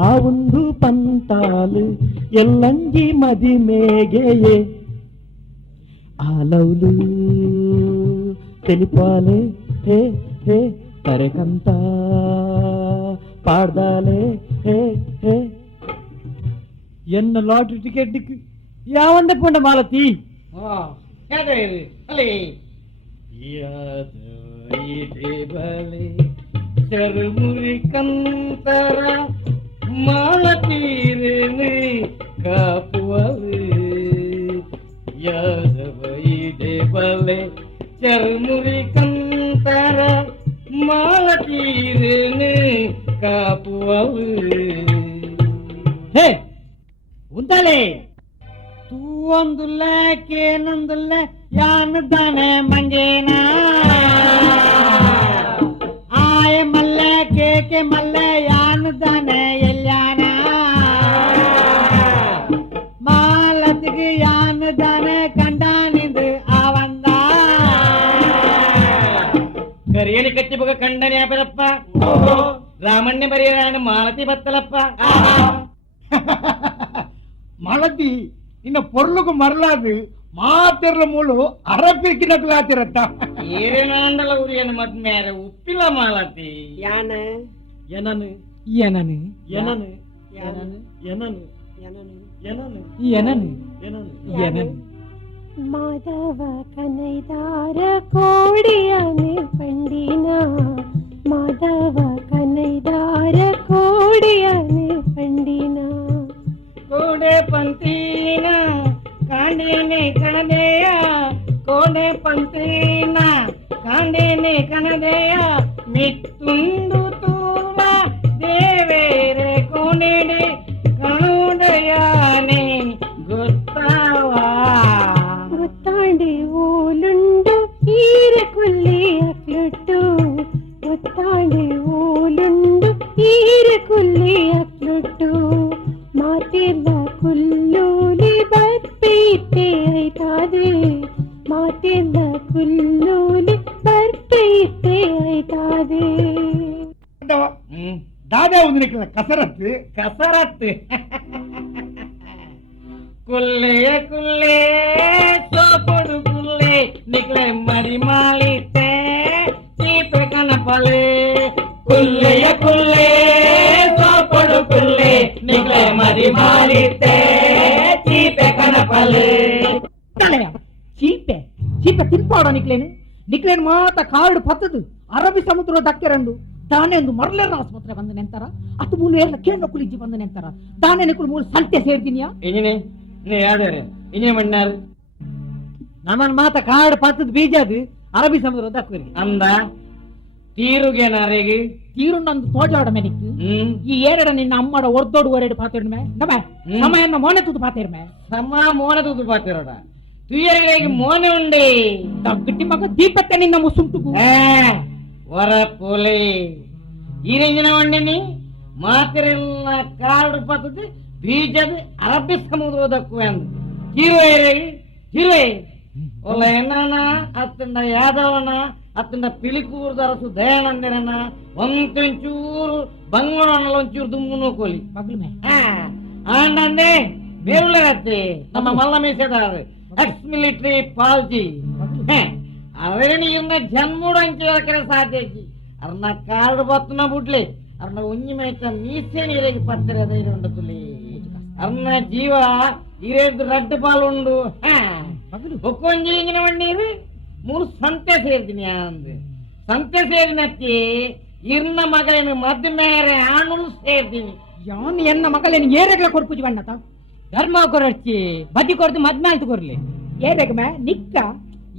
ఆ ಒಂದು పంతాలు ఎల్లంగి మది మేగేయే ఆలవులు తెలిపాలే హే హే తరకంత పాడదాలే హే హే என்ன லாட்டரி டிக்கெட்டுக்கு யாவந்த போண்ட மாலத்தி ಓ ಯಾವ್ದು ಇದು ಬಲೆ ಬಲೆ ಚರುಮುರಿ ಕಂತರ ಮಾಲತೀರೇನು ಕಾಪುವಲು ಯಾದವೈದೆ ಬಲೆ ಚರುಮುರಿ ಕಂತರ ಮಾಲತೀರೇನು ಕಾಪುವಲು ಹೇ ಉಂತಲೆ ತೂ ಒಂದುಲ್ಲ ಕೇನೊಂದುಲ್ಲ ಯಾನು ದಾನೆ ಮಂಗೇನ ಆಯ ಮಲ್ಲ ಕೇಕೆ ಮಲ್ಲ ಯಾನು ದಾನೆ ಎಲ್ಲಾನ ಮಾಲತಿಗೆ ಯಾನು ದಾನೆ ಕಂಡಾನಿಂದು ಆವಂದ ಕರಿಯಲಿ ಕಟ್ಟಿ ಬಗ ಕಂಡನೆ ಆಪರಪ್ಪ ರಾಮಣ್ಯ ಬರೀರಾಣ ಮಾಲತಿ ಬತ್ತಲಪ್ಪ மலத்தி இந்த பொருளுக்கு மரலாது மாத்திரல மூணு அரப்பிற்கு நக்கலாத்திரத்தா ಏರೇನಾಂಡಲ ಉರಿಯನ ಮದ್ಮೇರ ಉಪ್ಪಿಲ್ಲ ಮಾಲತಿ ಯಾನ ಏನನು ಏನನು ಏನನು ಯಾನನು ಏನನು ಯಾನನು ಏನನು ಏನನು ಏನನು ಏನನು ಮಾಧವ ಕನೈದಾರ ಕೋಡಿಯಾನೆ ಪಂಡಿನ ಮಾಧವ ಕನೈದಾರ ಕೋಡಿಯಾನೆ ಪಂಡಿನ ಕೋಡೆ ಪಂತೀನ ಕಾಂಡೇನೆ ಕಣದೆಯ ಕೋಡೆ ಪಂತೀನ ಕಾಂಡೇನೆ ಕಣದೆಯ ಮಿತ್ತುಂಡು ತೂಲ ದೇವೇರೆ ಕೋಣೆಡೆ ಕಣುದಯಾನೆ ಗೊತ್ತಾವಾ ಗೊತ್ತಾಂಡೆ ಓಲುಂಡು ಈರ ಕುಲ್ಲಿ ಅಕ್ಲುಟ್ಟು ಗೊತ್ತಾಂಡೆ ಓಲುಂಡು ಈರ ಕುಲ್ಲಿ ಅಕ್ಲುಟ್ಟು ಮಾತಿಲ್ಲ ಕುಲ್ಲೂಲಿ ಬರ್ಪೈತೆ ಐತಾದೆ ಮಾತಿಲ್ಲ ಕುಲ್ಲೂಲಿ ಬರ್ಪೈತೆ ಐತಾದೆ ದಾದಾ ಒಂದು ನಿಕ್ಕಲ ಕಸರತ್ತು ಕಸರತ್ತು ಕುಲ್ಲೆ ಕುಲ್ಲೆ ಸೋಪಡು ಕುಲ್ಲೆ ನಿಕ್ಲೆ ಮರಿ ಮಾಲಿತೆ ಚೀಪೆ ಕನಪಲೆ ಕುಲ್ಲೆಯ ಕುಲ್ಲೆ ಸೋಪಡು ಕುಲ್ಲೆ ನಿಕ್ಲೆ ಮರಿ ಮಾಲಿತೆ ಚೀಪೆ ಕನಪಲೆ చీపే చీపే తింపాడా నిక్లేను నిక్లేను మాత కారుడు పత్తదు ಅರಬ್ಬಿ ಸಮುದ್ರ ದಕ್ಕೆರಂಡು ದಾನೆಂದು ಮರಲೇರ ಆಸ್ಪತ್ರೆ ಬಂದ ನೆಂತರ ಅತ್ತು ಮೂಲ ಏರ್ಲ ಕೇಂದ್ರ ಇಜ್ಜಿ ಬಂದ ನೆಂತರ ದಾನೆ ನಿಕ್ಕಲು ಮೂಲ ಸಂತೆ ಸೇರ್ತೀನಿಯಾ ಇನಿನೆ ನೀ ಯಾವ್ದಾರೆ ಇನಿ ಮಣ್ಣಾರು ನಮ್ಮನ್ ಮಾತ ಕಾಡು ಪತ್ತದ ಬೀಜ ಅದು ಅರಬ್ಬಿ ಸಮುದ್ರ ದಕ್ಕರಿಗೆ ಅಂದ ತೀರುಗೆ ನಾರೆಗೆ ತೀರುಂಡೊಂದು ತೋಜಾಡ ಮೆನಿಕ್ಕು ಈ ಏರಡ ನಿನ್ನ ಅಮ್ಮಡ ಒರ್ದೋಡು ಒರೆಡು ಪಾತಿರ್ಮೆ ನಮ ಸಮಯನ್ನ ಮೋನೆ ತುದು ಪಾತಿರ್ಮೆ ಸಮ ಮೋನ ತುದು ಪಾತಿರೋಡ ತುಯ್ಯರಿಗೆ ಮೋನೆ ಉಂಡೆ ತಗ್ಗಿಟ್ಟಿ ಮಗ ದೀಪತ್ತೆ ನಿನ್ನ ಮುಸುಂಟುಗು ವರ ಪೋಲೆ ಈ ರಂಜನ వండిని ಮಾತಿರೆಲ್ಲ ಕಾಡು ಪತ್ತದ ಬೀಜದ ಅರಬ್ಬಿ ಸಮುದ್ರದಕ್ಕೂ ಅಂದು ತೀರುವೆ ಒಲ್ಲ ಎನ್ನ ಅತ್ತಂಡ ಯಾದವನ ಅತ್ತಂಡ ಪಿಳಿಕೂರು ದರಸು ದಯಾನಂದರನ ಒಂಚೂರು ಬಂಗೋಣಲ್ಲ ಒಂಚೂರು ದುಮ್ಮು ನೋಕೋಲಿ ಮಗ್ಲು ಮೇ ಆಂಡಂದೆ ಬೇರುಳ ಹತ್ತಿ ನಮ್ಮ ಮಲ್ಲ ಮೀಸೆದಾರೆ ಎಕ್ಸ್ ಮಿಲಿಟರಿ ಪಾಲ್ಜಿ ಅವರೇನು ಇವ್ನ ಜನ್ಮೂಡ ಅಂಚೆ ಸಾಧ್ಯ ಅವ್ರನ್ನ ಕಾರ್ಡ್ ಬತ್ತನ ಬಿಡ್ಲಿ ಅವ್ರನ್ನ ಒಂಜಿ ಮೇಚ ಮೀಸೆ ನೀರಿಗೆ ಪತ್ತರ ಉಂಡತುಲಿ ಅವ್ರನ್ನ ಜೀವ ಇರೇದು ರಡ್ಡು ಪಾಲುಂಡು ಒಕ್ಕೊಂಜಿ ಇಂಗಿನ ನೀರು ಮೂರು ಸಂತೆ ಸೇರ್ತೀನಿ ಅಂದು ಸಂತೆ ಸೇರಿನತ್ತಿ ಇರ್ನ ಮಗನ ಮದ್ ಮೇರೆ ಆಣು ಸೇರ್ತೀನಿ ಯಾನ್ ಎನ್ನ ಮಗಳೇನು ಏರೆಗಳ ಕೊಡ್ಪುಜಿ ಬಣ್ಣತ ಧರ್ಮ ಕೊರಡ್ಚಿ ಬದಿ ಕೊರ್ದು ಮದ್ಮಾಲ್ತು ಕೊರ್ಲೆ ಏರೆಗಮೆ ನಿಕ್ಕ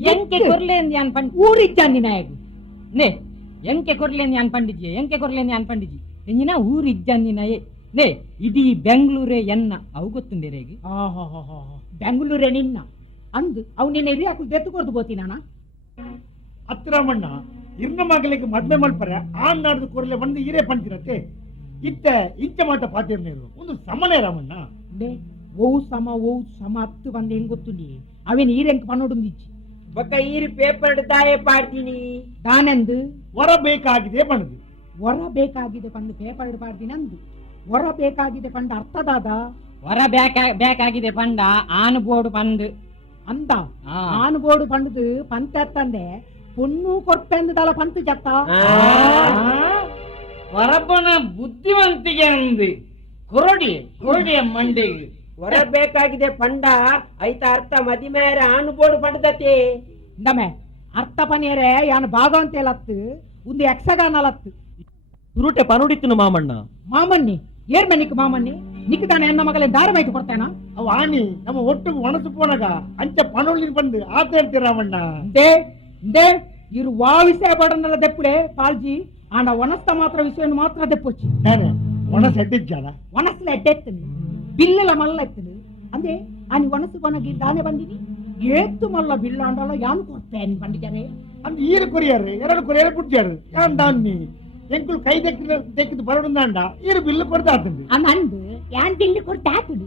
ಎಂಕೆ ಕೊರ್ಲೆ ಎಂದು ಯಾನ್ ಪಂಡ್ ಊರಿಜ್ಜಂದಿ ನಾಯಕ್ ನೇ ಎಂಕೆ ಕೊರ್ಲೆ ಎಂದು ಯಾನ್ ಪಂಡಿಜಿ ಎಂಕೆ ಕೊರ್ಲೆ ಎಂದು ಯಾನ್ ಪಂಡಿಜಿ ಎಂಜಿನ ಊರು ಇಜ್ಜಂದಿನಾಯೆ ನೇ ಇಡೀ ಬೆಂಗಳೂರೇ ಎನ್ನ ಅವು ಗೊತ್ತುಂಡೆ ರೇಗಿ ಬೆಂಗಳೂರೇ ನಿನ್ನ ಅಂದು ಅವ್ ನಿನ್ನ ಎರಿಯಾಕು ಬೆತ್ತು ಕೊರ್ದು ಬೋತಿನಾನ ಅತ್ರಮಣ್ಣ ಇರ್ನ ಮಗಳಿಗೆ ಮದ್ವೆ ಮಲ್ಪರೆ ಆನ್ ನಾಡ್ದು ಕೊರಲೆ ಒಂದು ಹಿರೇ ಪಂಚಿರತ್ತೆ ಇತ್ತೆ ಇಂಚ ಮಾಟ ಪಾತಿರ್ನೇರು ಒಂದು ಸಮನೆ ರಾಮಣ್ಣ ದೇ ಓವು ಸಮ ಹತ್ತು ಬಂದು ಹೆಂಗ್ ಗೊತ್ತು ನೀ ಅವೇನ್ ಈರೆಂಕ್ ಪನ್ನೋಡುಂದಿಚ್ಚಿ ಬೊಕ್ಕ ಈರು ಪೇಪರ್ ದಾಯ ಪಾಡ್ತೀನಿ ತಾನೆಂದು ಹೊರ ಬೇಕಾಗಿದೆ ಪಣದು ಹೊರ ಬೇಕಾಗಿದೆ ಪಂದು ಪೇಪರ್ ಪಾಡ್ತೀನಿ ಅಂದು ಹೊರ ಬೇಕಾಗಿದೆ ಪಂಡ ಅರ್ಥದಾದ ಹೊರ ಬೇಕಾಗಿದೆ ಪಂಡ ಆನು ಬೋರ್ಡು ಪಂಡು ಅಂತ ಆ. ನಾನು ಬೋರ್ಡು ಪಂಡದು ಪಂತ ಎತ್ತಂದೆ ಪೊಣ್ಣು ಕೊರ್ಪೆಂದಲ್ಲ ಪಂತು ಜತ್ತ ಪರಪ್ಪನ ಬುದ್ಧಿವಂತಿಗೆ ಅಂದು ಕೊರಡಿಯ ಮಂಡೆಗೆ ಹೊರ ಬೇಕಾಗಿದೆ ಪಂಡ ಐತ ಅರ್ಥ ಮದಿಮೇರ ಆನುಬೋಡು ಪಂಡದತೆ ಇಂದಮೆ ಅರ್ಥ ಪನಿಯರೆ ಯಾನು ಭಾಗವಂತೇಲತ್ತು ಒಂದು ಯಕ್ಷಗಾನಲತ್ತು ಸುರುಟೆ ಪನುಡಿತ್ತು ಮಾಮಣ್ಣ ಮಾಮಣ್ಣಿ ಏರ್ ನಿಕ್ ಮಾಮಣ್ಣಿ ನಿಕ್ತಾನೆ ಎನ್ನ ಮಗಳೇ ದಾರಮೈತು ಕೊಡ್ತೇನ ಅವ ಆನಿ ನಮ್ಮ ಒಟ್ಟಿಗೆ ಒಣಸು ಪೋನಾಗ ಅಂಚ ಪನೊಳ್ಳಿ ಬಂದು ಆತ ಹೇಳ್ತೀರ ರಾಮಣ್ಣ ದೇ ದೇ ಇರು ವಾ ವಿಷಯ ಪಡನೆಲ್ಲ ದೆಪ್ಪುಡೆ ಪಾಲ್ಜಿ ಆಂಡ ಒಣಸ್ತ ಮಾತ್ರ ವಿಷಯ ಮಾತ್ರ ದೆಪ್ಪೊಚ್ಚಿ ನಾನು ಒಣಸು ಎಡ್ಡಿಜ್ಜಾನ ಒಣಸ್ಲ ಎಡ್ಡೆತ್ತನು ಬಿಲ್ಲೆಲ್ಲ ಮಲ್ಲ ಎತ್ತನು ಅಂದೆ ಆನಿ ಒಣಸು ಕೊನಗಿ ದಾನೆ ಬಂದಿನಿ ಏತ್ತು ಮಲ್ಲ ಬಿಲ್ಲ ಅಂಡಲ್ಲ ಯಾನು ಕೊಡ್ತೇನೆ ಪಂಡಿತರೆ ಅಂದ್ ಈರು ಕೊರಿಯಾರು ಎರಡು ಕೊರಿಯಾರು ಬಿಡ್ಜಾರು ಯಾನ್ ದಾನ್ನಿ ಎಂಕುಲು ಕೈ ತೆಕ್ಕಿದ್ದು ಬರೋದಂಡ ಈರು ಬಿಲ್ಲು ಕೊಡ್ತಾ ಆತಂದು ಅಂದು ಯಾನ್ ಬಿಲ್ಲು ಕೊಡ್ತಾ ಆತುಡು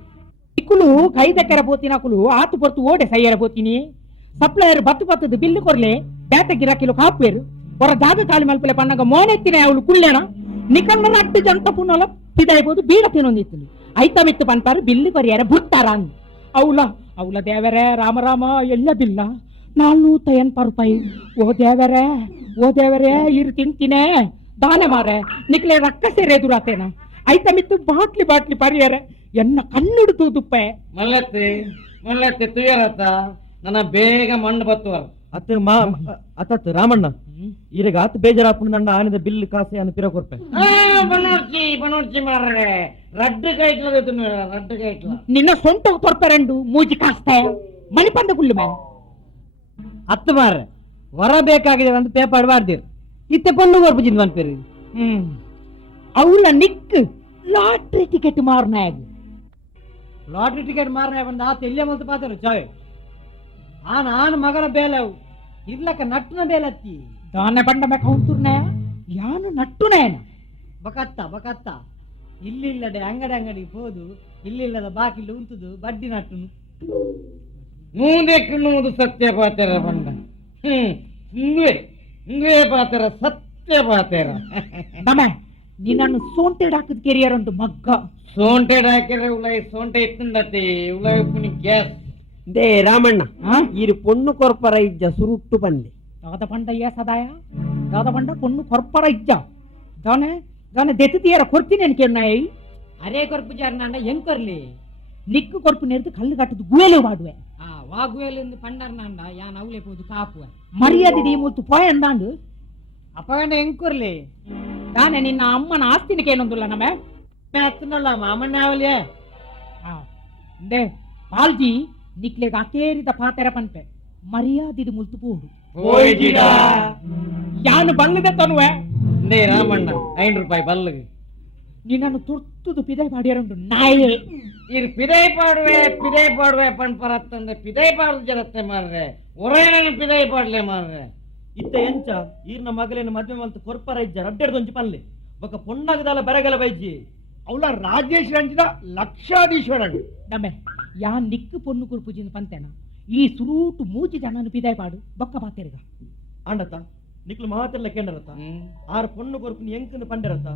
ಇಕ್ಕುಲು ಕೈ ದಕ್ಕರ ಬೋತಿನ ಕುಲು ಆತು ಪೊರ್ತು ಓಡೆ ಸೈಯರ ಬೋತಿನಿ ಸಪ್ಲೈಯರ್ ಬತ್ತದ ಬಿಲ್ಲು ಕೊರ್ಲೆ ಬ್ಯಾತ ಗಿರಾಕಿಲು ಕಾಪೇರು ಹೊರ ಜಾಗ ಖಾಲಿ ಮಲ್ಪಲೆ ಪಣ್ಣಗ ಮೋನೆತ್ತಿನ ಅವಳು ಕುಳ್ಳೇನ ನಿಕಂಡ ಅಟ್ಟು ಜಂಟ ಪುನಲ ಪಿದಾಯ್ಬೋದು ಬೀಡ ತಿನ್ನೊಂದಿತ್ತು ಐತ ಮಿತ್ತು ಪಂತಾರು ಬಿಲ್ಲು ಪರಿಯಾರ ಬಿಡ್ತಾರ ಅಂದ್ ಅವಳ ದೇವರೇ ರಾಮ ಎಲ್ಲ ಬಿಲ್ಲ 450 ರೂಪಾಯಿ ಓ ದೇವರೇ ಇರು ತಿಂತಿನೇ ದಾನೆ ಮಾರೆ ನಿಕ್ಲೆ ರಕ್ಕ ಸೇರೆ ಎದುರಾತೇನ ಐತ ಮಿತ್ತು ಬಾಟ್ಲಿ ಪರಿಯಾರ ಎನ್ನ ಕಣ್ಣುಡ್ತು ತುಪ್ಪೆ ಮಲ್ಲತ್ತೆ ತುಯರತ್ತ ನನ್ನ ಬೇಗ ಮಣ್ಣು ಬತ್ತುವರ ಅತ್ತೆ ಅತ್ತ ರಾಮಣ್ಣ ಈಗ ಆತ ಬೇಜಾರಾಪುಣ ನಂಡ ಆನಿದ ಬಿಲ್ ಕಾಸೆ ಅನ್ನು ಪಿರ ಕೊರ್ಪೆ ಬನೋಡ್ಚಿ ಮಾರ್ರೆ ರಡ್ಡು ಕೈಟ್ಲ ನಿನ್ನ ಸೊಂಟ ತೊರ್ಪೆರಂಡು ಮೂಜಿ ಕಾಸ್ತಾಯ ಮಣಿಪಂದ ಕುಳ್ಳು ಮ್ಯಾನ್ ಅತ್ತ ಮಾರ್ರೆ ಹೊರ ಬೇಕಾಗಿದೆ ಒಂದು ಪೇಪರ್ ಬಾರ್ದಿರ್ ಇತ್ತೆ ಪೊಂಡು ಕೊರ್ಪುಜಿಂದ ಮನ್ಪೇರಿ ಅವಳ ನಿಕ್ ಲಾಟ್ರಿ ಟಿಕೆಟ್ ಮಾರ್ನಾಗ ಲಾಟ್ರಿ ಟಿಕೆಟ್ ಮಾರನೆ ಬಂದ ಆತ ಎಲ್ಲೇ ಮಲ್ತು ಪಾತಾರ ಚಾಯ್ ಆನ ಮಗನ ಬೇಲವು ಇರ್ಲಕ್ಕ ನಟ್ಟನ ಬೇಲತ್ತಿ ದಾನೆ ಬಂಡ ಮ್ಯಾಕ ಹೊಂತುರ್ನಾಯ ಯಾನು ನಟ್ಟುನೇನ ಬಕತ್ತ ಇಲ್ಲಿಲ್ಲದೆ ಅಂಗಡಿ ಹೋದು ಇಲ್ಲಿಲ್ಲದ ಬಾಕಿಲು ಉಂಟುದು ಬಡ್ಡಿ ನಟ್ಟುನು ಮೂದೆ ಕಿಣ್ಣುವುದು ಸತ್ಯ ಪಾತೆರ ಬಂಡ ಹಿಂಗೇ ಪಾತೆರ ಸತ್ಯ ಪಾತೆರ ದಮ ನಿನ್ನನ್ನು ಸೋಂಟೆಡ್ ಹಾಕಿದ ಕೆರಿಯರ್ ಉಂಟು ಮಗ್ಗ ಸೋಂಟೆ ಹಾಕಿದ್ರೆ ಉಳೈ ಸೋಂಟೆ ಇತ್ತಂದತಿ ಉಳೈ ಉಪ್ಪುನಿ ಗ್ಯಾಸ್ ದೇ ರಾಮಣ್ಣ ಈರು ಪೊಣ್ಣು ಕೊರ್ಪರ ಇಜ್ಜ ಸುರುಟ್ಟು ಬಂದೆ ದಾದ ಪಂಡ ಸದಾಯ ದಾದ ಪಂಡ ಪೊಣ್ಣು ಕೊರ್ಪರ ಇಜ್ಜ ದಾನೆ ದೆತ್ತಿಯರ ಕೊರ್ತೀನಿ ಅನ್ಕೆನ್ನಾಯಿ ಅರೇ ಕೊರ್ಪು ಜಾರ್ನಾಂಡ ಹೆಂಗ್ ಕೊರ್ಲಿ ನಿಕ್ಕು ಕೊರ್ಪು ನೆರೆದು ಕಲ್ಲು ಕಟ್ಟದು ಗುಯಲು ಮಾಡುವೆ ವಾಗುವೆಲಿಂದು ಪಂಡರ್ನಾಂಡ ಯಾನ್ ಅವಳೆ ಪೋದು ಕಾಪುವೆ ಮರ್ಯಾದೆ ಡಿ ಮುತ್ತು ಪೋಯ ಅಂದಾಂಡು ಅಪ್ಪಗಂಡ ಹೆಂಗ್ ಕೊರ್ಲಿ ದಾನೆ ನಿನ್ನ ಅಮ್ಮನ ಆಸ್ತಿನ ಕೇಳೊಂದಿಲ್ಲ ನಮ್ಮೆ ಹತ್ತನಲ್ಲ ಮಾಮಣ್ಣ ಅವಲಿಯೇ ದೇ ಪಾಲ್ಜಿ ನಿಕ್ಲೆಗ ಅಕೇರಿದ ಪಾತೆರ ಪಂಪೆ ಮರ್ಯಾದಿದು ಮುಲ್ತು ಪೋಡು ಯಾನು ಬಲ್ಲದೆ ತನುವೆ ನೇ ರಾಮಣ್ಣ 5 ರೂಪಾಯಿ ಬಲ್ಲಗೆ ನಿನ್ನನ್ನು ತುರ್ತುದು ಪಿದೆ ಮಾಡಿಯರುಂಟು ನಾಯೇ ಇರ್ ಪಿದೈ ಪಾಡುವೆ ಪಂಪರತ್ತಂದೆ ಪಿದೈ ಪಾಡು ಜರತ್ತೆ ಮಾರ್ರೆ ಒರೇನನ್ನು ಪಿದೈ ಪಾಡ್ಲೆ ಮಾರ್ರೆ ಇತ್ತ ಎಂಚ ಈರ್ನ ಮಗಲೇನು ಮದ್ವೆ ಮಲ್ತು ಕೊರ್ಪರ ಇಜ್ಜ ರಡ್ಡೆಡ್ದೊಂಚಿ ಪಲ್ಲೆ ಬೊಕ ಪೊಣ್ಣಾಗದಲ್ಲ ಬರಗಲ ಬೈಜಿ ಅವಳ ರಾಜೇಶ್ವರ ಅಂಚಿದ ಲಕ್ಷಾಧೀಶ್ವರ ನಮ್ಮೆ ಯಾ ನಿಕ್ಕು ಪೊಣ್ಣು ಕುರ್ಪುಜಿನ ಪಂತೆನ ಈ ಸುರೂಟು ಮೂಜಿ ಜನನು ಪಿದಾಯ್ ಪಾಡು ಬೊಕ್ಕ ಪಾತೆರ್ಗ ಅಂಡತ ನಿಕ್ಲು ಮಹಾತೆಲ್ಲ ಕೇಂದ್ರತ ಆರು ಪೊಣ್ಣು ಕೊರ್ಪುನಿ ಎಂಕನ್ನು ಪಂಡರತ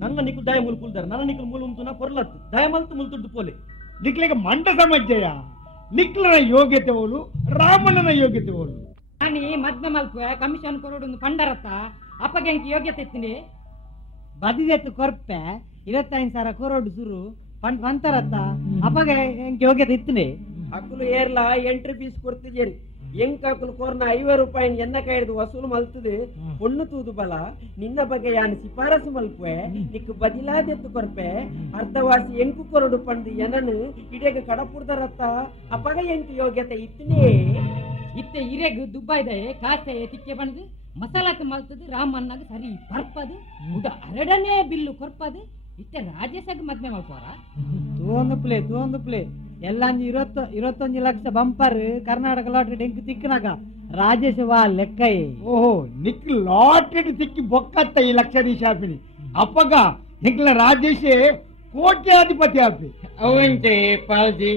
ನನ್ನ ನಿಕ್ಲು ದಯ ಮೂಲ ಕುಲ್ದಾರ ನನ್ನ ನಿಕ್ಲು ಮೂಲ ಉಂಟುನ ಕೊರ್ಲತ್ತು ದಯ ಮಲ್ತು ಮುಲ್ತುಡ್ದು ಪೋಲೆ ನಿಕ್ಲಿಗೆ ಮಂಡ ಸಮಜ್ಜಯ ನಿಕ್ಲನ ಯೋಗ್ಯತೆ ಹೋಲು ರಾಮಣ್ಣನ ಯೋಗ್ಯತೆ ಹೋಲು ನಾನಿ ಮದ್ನ ಮಲ್ಪುವೆ ಕಮಿಷನ್ ಕೊರೋಡು ಪಂಡರತ್ತ ಅಪ್ಪಗೆ ಎಂಕಿ ಯೋಗ್ಯತೆ ಎತ್ತಿನಿ ಬದಿದೆತ್ತು ಕೊರ್ಪೆ 25,000 ಕೊರೋಡು ಸುರು ಪಂತರತ್ತ ಅಪ್ಪಗೆ ಎಂಕಿ ಯೋಗ್ಯತೆ ಇತ್ತನೆ ಅಕ್ಕಲು ಏರ್ಲ ಎಂಟ್ರಿ ಫೀಸ್ ಕೊಡ್ತಿದ್ದೀರಿ ಎಂಕಾಕುಲು ಕೋರ್ನ 50 ರೂಪಾಯಿ ಎನ್ನ ಕೈಡ್ದು ವಸೂಲು ಮಲ್ತದೆ பொண்ணு ತೂದು ಬಲ ನಿನ್ನ ಬಗ್ಗೆ ಯಾನು ಶಿಫಾರಸು ಮಲ್ಪೆ ನಿಕ್ಕು ಬದಿಲಾದೆತ್ತು ಕೊರ್ಪೆ ಅರ್ಧವಾಸಿ ಎಂಕು ಕೊರಡು ಪಂಡು ಎನನು ಇಡೇಗ ಕಡಪುರ್ದರತ್ತ ಅಪಗ ಎಂಕು ಯೋಗ್ಯತೆ ಇತ್ತನೇ ಇತ್ತೆ ಇರೆಗ್ ದುಬೈದ ಕಾಸೆ ತಿಕ್ಕೆ ಬಂದು ಮಸಾಲಾಕ್ಕೆ ಮಲ್ತದು ರಾಮಣ್ಣಗ ಸರಿ ಬರ್ಪದು ಉಡ ಅರಡನೇ ಬಿಲ್ಲು ಕೊರ್ಪದು ಇತ್ತೆ ರಾಜೇಶಗ್ ಮದ್ಮೆ ಮಾಡ್ಕೋರ ತೂಂದು ಪ್ಲೇ ಎಲ್ಲಂಜಿ 21 ಲಕ್ಷ ಬಂಪರ್ ಕರ್ನಾಟಕ ಲಾಟ್ರಿ ಡೆಂಕ್ ತಿಕ್ಕನಾಗ ರಾಜೇಶ ವಾ ಲೆಕ್ಕ ಓಹೋ ನಿಕ್ ಲಾಟರಿ ತಿಕ್ಕಿ ಬೊಕ್ಕತ್ತ ಈ ಲಕ್ಷಾಧೀಶ ಆಪಿನಿ ಅಪ್ಪಗ ನಿಕ್ಲ ರಾಜೇಶೇ ಕೋಟ್ಯಾಧಿಪತಿ ಆಪಿ ಅವಂತೆ ಪಾಲ್ಜಿ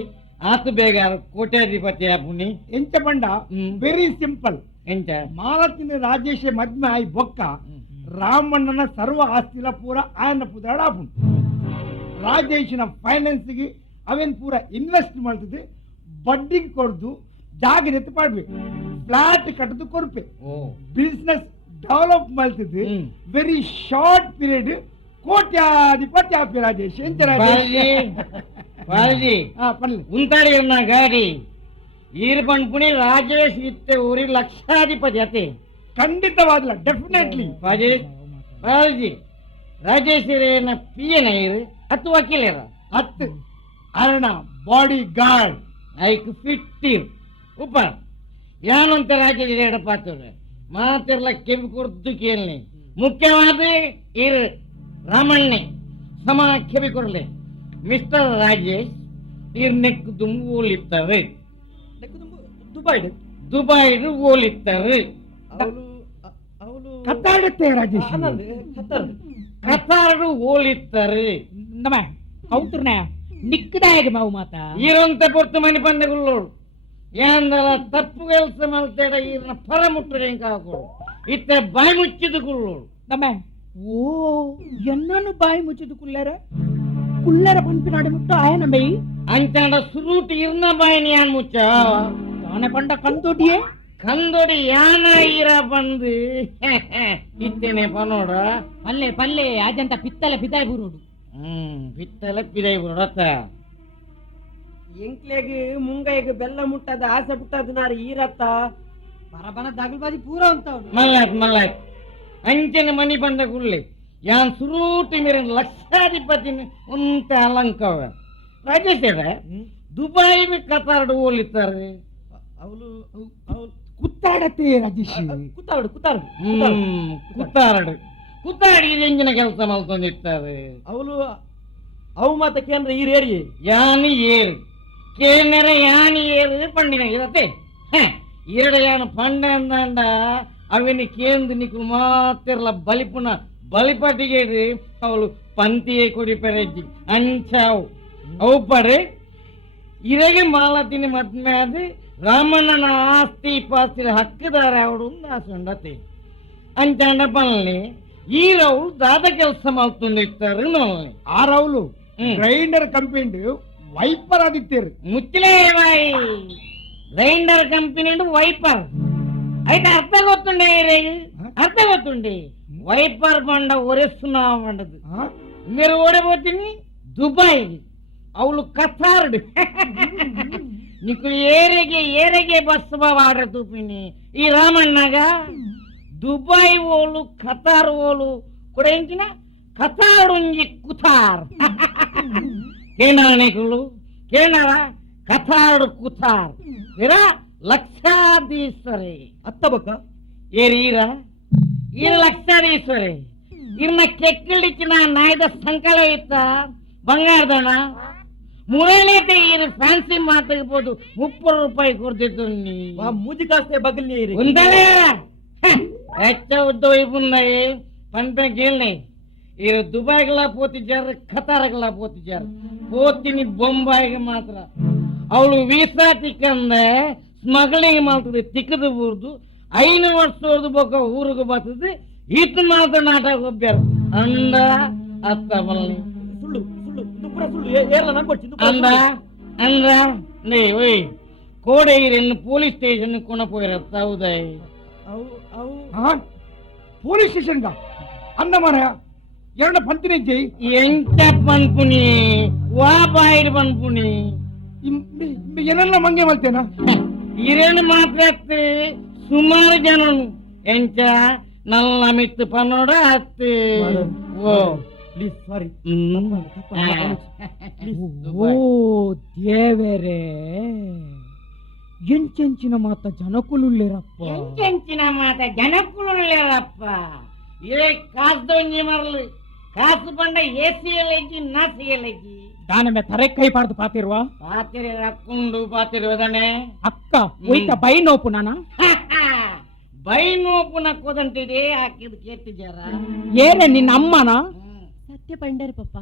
ಆತು ಬೇಗ ಕೋಟ್ಯಾಧಿಪತಿ ಆಪುನಿ ಎಂಚ ಬಂಡ ವೆರಿ ಸಿಂಪಲ್ ಎಂಚ ಮಾಲತಿನ ರಾಜೇಶೇ ಮದ್ಮೆ ಆಯ್ ಬೊಕ್ಕ ರಾಮಣ್ಣನ ಸರ್ವ ಆಸ್ತಿಲ ಪೂರ ಆಯನ ಪುದಾಡ ಆಪುನ್ ರಾಜೇಶನ ಫೈನಾನ್ಸ್ಗೆ ಅವೇನ್ ಪೂರ ಇನ್ವೆಸ್ಟ್ ಮಾಡ್ತದೆ ಬಡ್ಡಿಗೆ ಕೊಡ್ದು ಜಾಗ ಎತ್ತು ಪಾಡ್ಬೇಕು ಫ್ಲಾಟ್ ಕಟ್ಟದು ಕೊರ್ಪೆ ಬಿಸ್ನೆಸ್ ಡೆವಲಪ್ ಮಾಡ್ತದೆ ವೆರಿ ಶಾರ್ಟ್ ಪೀರಿಯಡ್ ಕೋಟ್ಯಾಧಿಪತಿ ಆಪಿ ರಾಜೇಶ್ ಎಂತ ಪಾಲ್ಜಿ ಉಂಟಾಡಿ ಅನ್ನ ಗಾಡಿ ಈರ್ ಪಂಪುಣಿ ರಾಜೇಶ್ ಇತ್ತೆ ಊರಿ ಲಕ್ಷಾಧಿಪತಿ ಅತೆ ಖಂಡಿತವಾಗಲ್ಲ ಡೆಫಿನೆಟ್ಲಿ ಪಾಲ್ಜಿ ರಾಜೇಶ್ ಪಿಯನ ಇರು ಹತ್ತು ವಕೀಲರ ಹತ್ತು ಅರ್ಣ ಬಾಡಿ ಗಾರ್ಡ್ ಐಕ್ 50 ಉಪ ಯಾನಂತ ರಾಜೇಶ್ ಎಡಪಾತವ್ರೆ ಮಾತಿರ್ಲ ಕೆಂಪು ಕೊಡ್ದು ಕೇಳಿ ಮುಖ್ಯವಾದ ಇರು ರಾಮಣ್ಣೆ ಸಮ ಕೆಬಿ ಕೊಡ್ಲೆ ಮಿಸ್ಟರ್ ರಾಜೇಶ್ ಇರ್ ನೆಕ್ ದುಂಬು ಓಲಿತ್ತವೆ ದುಬೈಡು ಓಲಿತ್ತವೆ ಕತ್ತಾಡುತ್ತೆ ರಾಜೇಶ್ ಕತಾರು ಓಲಿತ್ತರು ನಮ್ಮ ಕೌಂಟರ್ನ ನಿಕ್ಕದಾಯಗ ಮಾವು ಮಾತಾ ಈರಂತ ಪೊರ್ತು ಮನೆ ಪಂದಗುಳ್ಳೋಳು ಏನಂದಲ್ಲ ತಪ್ಪು ಕೆಲಸ ಮಾಡ್ತೇಡ ಈರನ್ನ ಫಲ ಮುಟ್ಟರೆ ಕಾಕೋಳು ಇತ್ತ ಬಾಯಿ ಮುಚ್ಚಿದ ಗುಳ್ಳೋಳು ನಮ್ಮ ಓ ಎನ್ನನು ಬಾಯಿ ಮುಚ್ಚಿದು ಕುಲ್ಲರ ಪಂಪಿನಾಡಿ ಮುಟ್ಟ ಆಯನ ಬೈ ಅಂಚಂಡ ಸುರೂಟ್ ಇರ್ನ ಬಾಯಿನಿ ಯಾನ್ ಮುಚ್ಚ ತಾನೆ ಪಂಡ ಕಂತೋಟಿಯೇ ಕಂದೊಡಿ ಯಾನ ಈರ ಬಂದು ಇತ್ತೇನೆ ಪನೋಡ ಪಲ್ಲೆ ಪಲ್ಲೆ ಅಜಂತ ಪಿತ್ತಲೆ ಪಿದಾಯ್ ಬುರುಡು ಬಿತ್ತಲ ಪಿದೈ ಬುಡತ್ತ ಎಂಕ್ಲೆಗ್ ಮುಂಗೈಗ್ ಬೆಲ್ಲ ಮುಟ್ಟದ ಆಸೆ ಬಿಟ್ಟದ ನಾರು ಈರತ್ತ ಬರಬನ ದಗಲ್ಬಾಜಿ ಪೂರ ಅಂತ ಮಲ್ಲಾಯ್ತು ಅಂಚನೆ ಮನಿ ಬಂದ ಗುಳ್ಳಿ ಯಾನ್ ಸುರೂಟಿ ಮೇರೆ ಲಕ್ಷಾಧಿಪತಿನ ಉಂಟ ಅಲಂಕವ ರಾಜೇಶ್ ದುಬೈ ಕತಾರ್ಡು ಓಲಿತಾರೆ ಅವಳು ಕುತ್ತಾಡತ್ತೆ ರಾಜೇಶ್ ಕುತ್ತಾಡು ಕುತ್ತಾಡಿ ಎಂಜಿನ ಕೆಲಸ ಮಲ್ಕೊಂಡಿರ್ತಾರೆ ಅವಳು ಅವು ಮಾತ ಕೇಂದ್ರ ಈ ರೇರಿ ಯಾನಿ ಏರು ಕೇಂದ್ರ ಯಾನಿ ಏರು ಪಂಡಿನ ಇರತ್ತೆ ಎರಡು ಯಾನು ಪಂಡ ಅಂದ ಅವಿನ ಕೇಂದ್ರ ನಿಕ್ಕು ಮಾತಿರ್ಲ ಬಲಿಪುನ ಬಲಿಪಟ್ಟಿಗೆ ಅವಳು ಪಂತಿಯೇ ಕೊಡಿ ಪೆರಜ್ಜಿ ಅಂಚಾವು ಅವು ಪಡೆ ಇರಗೆ ಮಾಲತಿನ ಮದ್ಮೆ ಆದ ರಾಮಣ್ಣನ ಆಸ್ತಿ ಪಾಸ್ತಿ ಹಕ್ಕದಾರ ಅವಡು ಆಸಂಡತೆ ಅಂಚಾಂಡ ಪಲ್ಲೆ ಈ ರೌಳು ದಾದ ಕೆಲಸ ಮಾಡ್ಕೊಂಡಿರ್ತಾರೆ ನೋಡಿ ಆ ರೌಲು ಗ್ರೈಂಡರ್ ಕಂಪನಿ ವೈಪರ್ ಆದಿತ್ತೇರು ಮುಚ್ಚಲೇ ಬಾಯಿ ಗ್ರೈಂಡರ್ ಕಂಪನಿ ವೈಪರ್ అయితే అర్థం కొత్తుండే అర్థం కొత్తుండే వైపర్ బండ ఒరేస్తున్నా ఉండదు మీరు ఓడిపోతుంది దుబాయ్ ಅವಳು ಕತಾರ್ಡ್ నీకు ఏరేగే బస్సు వాడరు తూపిని ఈ రామಣ್ಣగా దుబాయ్ ఓళ్ళు ఖతార్ ఓళ్ళు కూడా ఇంచిన ఖతారుంజి కుతార్ కేనానికులు కేనారా ఖతారు కుతార్ ఇరా ಲಕ್ಷಾಧೀಶ್ವರಿ ಅತ್ತ ಬಕ್ಕ ಏರೀರ ಈ ಲಕ್ಷಾಧೀಶ್ವರಿ ಇನ್ನ ಕೆಕ್ಕಳಿಚ್ಚಿನ ನಾಯ್ದ ಸಂಕಲ ಇತ್ತ ಬಂಗಾರದಣ ಮುರಳಿತೆ ಇರು ಫ್ಯಾನ್ಸಿ ಮಾತಾಗಬಹುದು 30 ರೂಪಾಯಿ ಕೊಡ್ತಿತ್ತು ನೀ ಮೂಜಿ ಕಾಸ್ತೆ ಬಗಲಿ ఉందలే ಹೆಚ್ಚ ಉದ್ದ ಇಬ್ಬುన్నాయి పంపే గేల్ని ఇరు దుబాయ్ గలా పోతిచ్చారు ఖతార్ గలా పోతిచ్చారు పోతిని బొంబాయిಗೆ ಮಾತ್ರ ಅವಳು ವೀಸಾ ತಿಕ್ಕಂದೆ ಸ್ಮಗ್ಲಿಂಗ್ ಮಾಡ್ತದೆ ತಿಕ್ಕದು ಬೂರ್ದು 5 ವರ್ಷದ ಬೊಕ್ಕ ಊರಿಗೆ ಬರ್ತದೆ ಇತ್ತು ಮಾತ್ರ ನಾಟಕ ಒಬ್ಬ್ಯಾರ ಅಂದ ಅತ್ತ ಬಲ್ಲಿ ಸುಳ್ಳು ಸುಳ್ಳು ಇದು ಪೂರ ಸುಳ್ಳು ಏರ್ಲ ನಂಗೊಚ್ಚಿ ಅಂದ ಅಂದ ನೇ ಓಯ್ ಕೋಡೆಗಿರಿಯನ್ನು ಪೊಲೀಸ್ ಸ್ಟೇಷನ್ ಕೊನ போயிரத்த ಹೌದಾಯ್ ಪೊಲೀಸ್ ಸ್ಟೇಷನ್ ಅನ್ನ ಮರ ಎರಡು ಪಂತಿನ ಎಂತ ಪನ್ಪುನಿ ವಾ ಬಾಯಿರ್ ಪನ್ಪುನಿ ಏನೆಲ್ಲ ಮಂಗೆ ಮಲ್ತೇನ ಇರೇನು ಮಾತಾಡ್ತಿ ಸುಮಾರು ಜನನು ಎಂಚ ನಲ್ಲ ಮಿತ್ತು ಪನ್ನೋಡ ಹತ್ತು ಓ ಪ್ಲೀಸ್ ಸಾರಿ ಓ ದೇವರೇ ಎಂచెಂಚಿನ ಮಾತ ಜನಕುಲುಳ್ಳೇರಪ್ಪ ಎಂಚೆಂಚಿನ ಮಾತ ಜನಕ್ಕುಳ್ಳಪ್ಪ ಇರೇ ಕಾಸ್ದೊಂಜಿ ಮರಲು ಕಾಸು ಬಂಡ ಏಸಿಯಲೆಜ್ಜಿ ನಾಸಿಯಲೆಜ್ಜಿ ದಾನಮೆ ತರೆ ಕೈ ಪಾಡ್ದು ಪಾತಿರುವ ಪಾತಿರಿ ರಕ್ಕೊಂಡು ಪಾತಿರುವುದನೆ ಅಕ್ಕ ಒಯ್ತ ಬೈ ನೋಪು ನಾನ ಬೈನೋಪುನ ಕೋದಂಟಿದೆ ಹಾಕಿದ್ ಕೇತಿ ಜರ ಏನೇ ನಿನ್ನ ಅಮ್ಮನ ಸತ್ಯ ಪಂಡರ್ ಪಪ್ಪ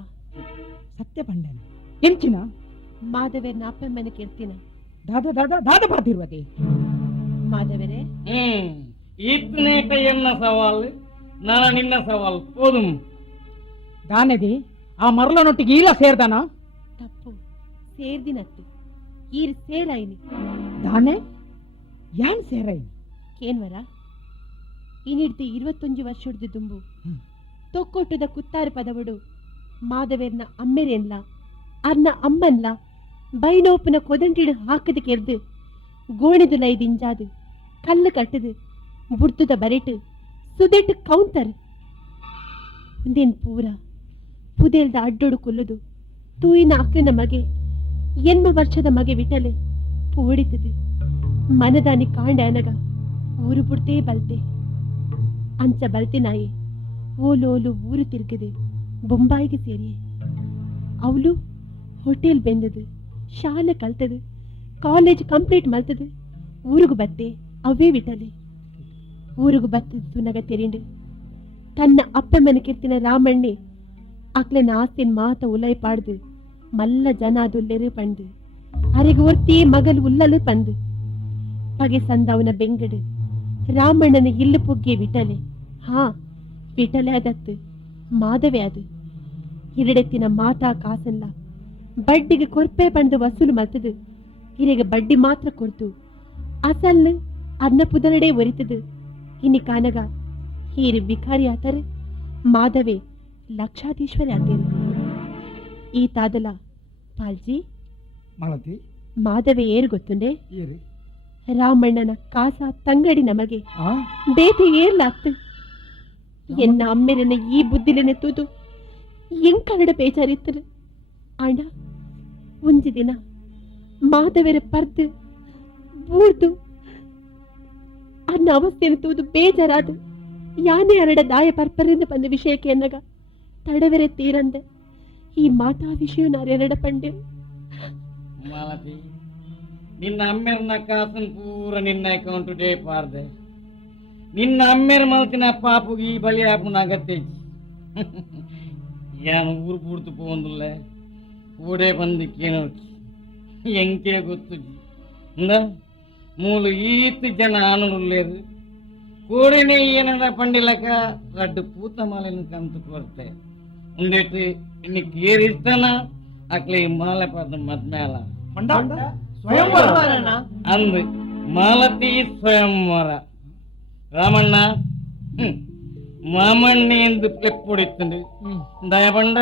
ಸತ್ಯ ಪಂಡನ ಎಂಚಿನ ಮಾಧವೇರ್ನ ಅಪ್ಪಮ್ಮನ ಕೇಳ್ತೀನ ದಾದ ದಾದ ದಾದ ಪಾತಿರುವದೆ ಮಾಧವರೇ ಇತ್ನೇಟ ಎನ್ನ ಸವಾಲು ನಾನು ನಿನ್ನ ಸವಾಲು ಹೋದು ದಾನದಿ ಆ ಮರಳನೊಟ್ಟಿಗೆ ಈಲ ಸೇರ್ದಾನ ತಪ್ಪು ಸೇರ್ದಿನತ್ತು ಈರ್ ಸೇರಾಯಿನಿ ದಾನೆ ಯಾನ್ ಸೇರೈ ಕೇನ್ವರ ಇನಿಡ್ದು 21 ವರ್ಷದ ದುಂಬು ತೊಕ್ಕೊಟ್ಟದ ಕುತ್ತಾರ ಪದವಡು ಮಾಧವೇರ್ನ ಅಮ್ಮೆರೆನ್ಲ ಅರ್ನ ಅಮ್ಮನ್ಲ ಬೈನೋಪನ ಕೊದಂಟಿಡು ಹಾಕದ ಕೆರ್ದು ಗೋಣಿದು ಲೈದಿಂಜಾದು ಕಲ್ಲು ಕಟ್ಟದು ಬುಡ್ತದ ಬರೆಟ್ ಸುದೆಟ್ಟು ಕೌಂತರ್ ಒಂದೇನ್ ಪೂರ ಪುದೇಲ್ದ ಅಡ್ಡೊಡು ಕೊಲ್ಲುದು ತೂಯಿನ ಅಕ್ಕನ ಮಗೆ ಎನ್ಮ ವರ್ಷದ ಮಗೆ ವಿಟಲೆ ಪೋಡಿತದು ಮನದಾನಿ ಕಾಂಡ ಅನಗ ಊರು ಬುಡ್ತೇ ಬಲ್ತೆ ಅಂಚ ಬಲ್ತೆ ನಾಯಿ ಓಲೋಲು ಊರು ತಿರ್ಗದೆ ಬೊಂಬಾಯಿಗೆ ಸೇರಿಯೆ ಅವಳು ಹೋಟೆಲ್ ಬೆಂದದು ಶಾಲೆ ಕಲ್ತದು ಕಾಲೇಜ್ ಕಂಪ್ಲೀಟ್ ಮಲ್ತದು ಊರುಗು ಬತ್ತೆ ಅವೇ ವಿಟಲೆ ಊರುಗು ಬತ್ತದು ನಗ ತೆರಿಂಡು ತನ್ನ ಅಪ್ಪಮ್ಮನ ಕಿರ್ತಿನ ರಾಮಣ್ಣೆ ಅಕ್ಲೆನ ಆಸ್ತಿನ ಮಾತ ಉಲೈ ಪಾಡ್ದು ಮಲ್ಲ ಜನ ದುಲ್ಲೆರು ಪಂಡು ಅರೆಗೆ ಒರ್ತಿ ಮಗಲ್ ಉಲ್ಲಲು ಪಂದು ಪಗೆ ಸಂದವನ ಬೆಂಗಡು ರಾಮಣ್ಣನ ಇಲ್ಲು ಪುಗ್ಗೆ ವಿಟಲೆ ಹಾ ವಿಟಲೆ ಅದತ್ತು ಮಾಧವೆ ಅದು ಇರಡೆತ್ತಿನ ಮಾತಾ ಕಾಸಲ್ಲ ಬಡ್ಡಿಗೆ ಕೊರ್ಪೆ ಪಂಡು ವಸೂಲು ಮಲ್ತದು ಹಿರೆಗೆ ಬಡ್ಡಿ ಮಾತ್ರ ಕೊಡ್ತು ಅಸಲ್ ಅನ್ನ ಪುದರಡೆ ಒರಿತದು ಇನಿ ಕಾನಗ ಹೀರಿ ವಿಕಾರಿ ಆತರ ಮಾಧವೆ ಲಕ್ಷಾಧೀಶ್ವರಿ ಆತೇರು ಈ ತಾದಲ ಪಾಲ್ಜಿ ಮಾಲತಿ ಮಾಧವೆ ಏರು ಗೊತ್ತುಂಡೆ ಏರಿ ರಾಮಣ್ಣನ ಕಾಸ ತಂಗಡಿ ನಮಗೆ ಆ ಬೇತೆ ಏರ್ಲಾಗ್ತು ಎನ್ನ ಅಮ್ಮೆರನ ಈ ಬುದ್ಧಿಲೆನೆ ತೂದು ಎಂಕರಡ ಬೇಜಾರಿತ್ತರು ಆಂಡ ಒಂಜಿ ದಿನ ಮಾಧವರ ಪರ್ದು ಬೂರ್ದು ಅನ್ನ ಅವಸ್ಥೆಯನ್ನು ತೂದು ಬೇಜಾರಾದು ಯಾನೇ ಅರಡ ದಾಯ ಪರ್ಪರಿಂದ ಬಂದ ವಿಷಯಕ್ಕೆ ಎನ್ನಗ ತಡವೆರೆ ತೀರಂದೆ ಈ ಮಾತಾ ವಿಷಯ ನಾರೆರಡ ಪಂಡೆ ಮಾಲತಿ ನಿನ್ನ ಅಮ್ಮೆರ್ನ ಕಾಸನ್ ಪೂರ ನಿನ್ನ ಅಕೌಂಟ್ ಡೇ ಪಾರ್ದೆ ನಿನ್ನ ಅಮ್ಮೆರ್ ಮಲ್ತಿನ ಪಾಪುಗೆ ಈ ಬಲಿ ಆಪುನ ಅಗತ್ಯ ಯಾನು ಊರು ಪೂರ್ತು ಪೋಂದುಲ್ಲ ಓಡೆ ಬಂದಿಕ್ಕೇನೋ ಎಂಕೆ ಗೊತ್ತು ಮೂಲು ಈತ್ ಜನ ಆನರುಳ್ಳೇದು ಕೋಡೆನೆ ಏನಡ ಪಂಡಿಲಕ ರಡ್ಡು ಪೂತ ಮಾಲೆನ ಕಂತು ಕೊರತೆ ಉಂಡೆಟ್ಟು ಇನ್ನಿಕ್ ಏರಿಷ್ಟನ ಅಕ್ಲೆ ಮಾಲೆ ಪದ ಮದ್ಮೇಲ ಅಂದು ಮಾಲತಿ ಸ್ವಯಂವರ ರಾಮಣ್ಣ ಮಾಮಣ್ಣಿ ಎಂದು ಪೆಪ್ಪೊಡಿತ್ತುಂಡು ದಯಪಂಡ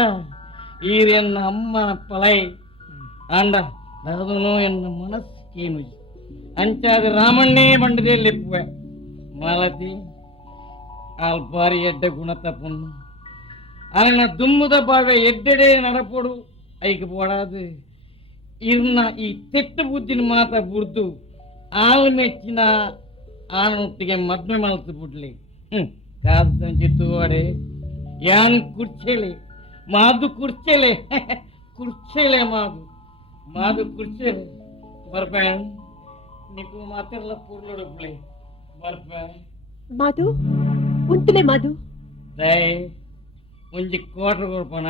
ಈರ್ ಎನ್ನ ಅಮ್ಮನ ಪಲೈ ಆಂಡ ಅದನು ಎನ್ನ ಮನಸ್ಸೇನು ಅಂಚಾದ ರಾಮಣ್ಣೇ ಬಂಡದೆ ಲೆಪ್ಪುವೆ ಮಾಲತಿ ಆಲ್ಪಾರಿ ಎಡ್ಡ ಗುಣ ತಪ್ಪನ್ನು ఆయన దుమ్ముద బాగా ఎద్దడే నడపడు ఐకి పోడాదు ఇన్న ఈ తెట్టు బుద్ధిని మాత బుర్దు ఆమె మెచ్చిన ఆనొట్టిಗೆ ಮದ್ಮೆ ಮನಸ್ಸು ಬಿಡ್ಲಿ ಕಾಸ್ತ ಚಿತ್ತುವಾಡೆ ಯಾನ್ ಕುರ್ಚೆಲೆ ಮಾದು ಕುರ್ಚೆಲೆ ಕುರ್ಚೆಲೆ ಮಾದು ಕುರ್ಚೆಲೆ ಬರ್ಬೇನ್ నీకు మాత్రల పూర్లోడు ప్లే ಬರ್ಬೆ ಮಾಧು ಉಂತಲೆ ಮಾಧು ದೈ ಒಂಜಿ ಕೋಟ್ರು ಕೊಡ್ಪಣ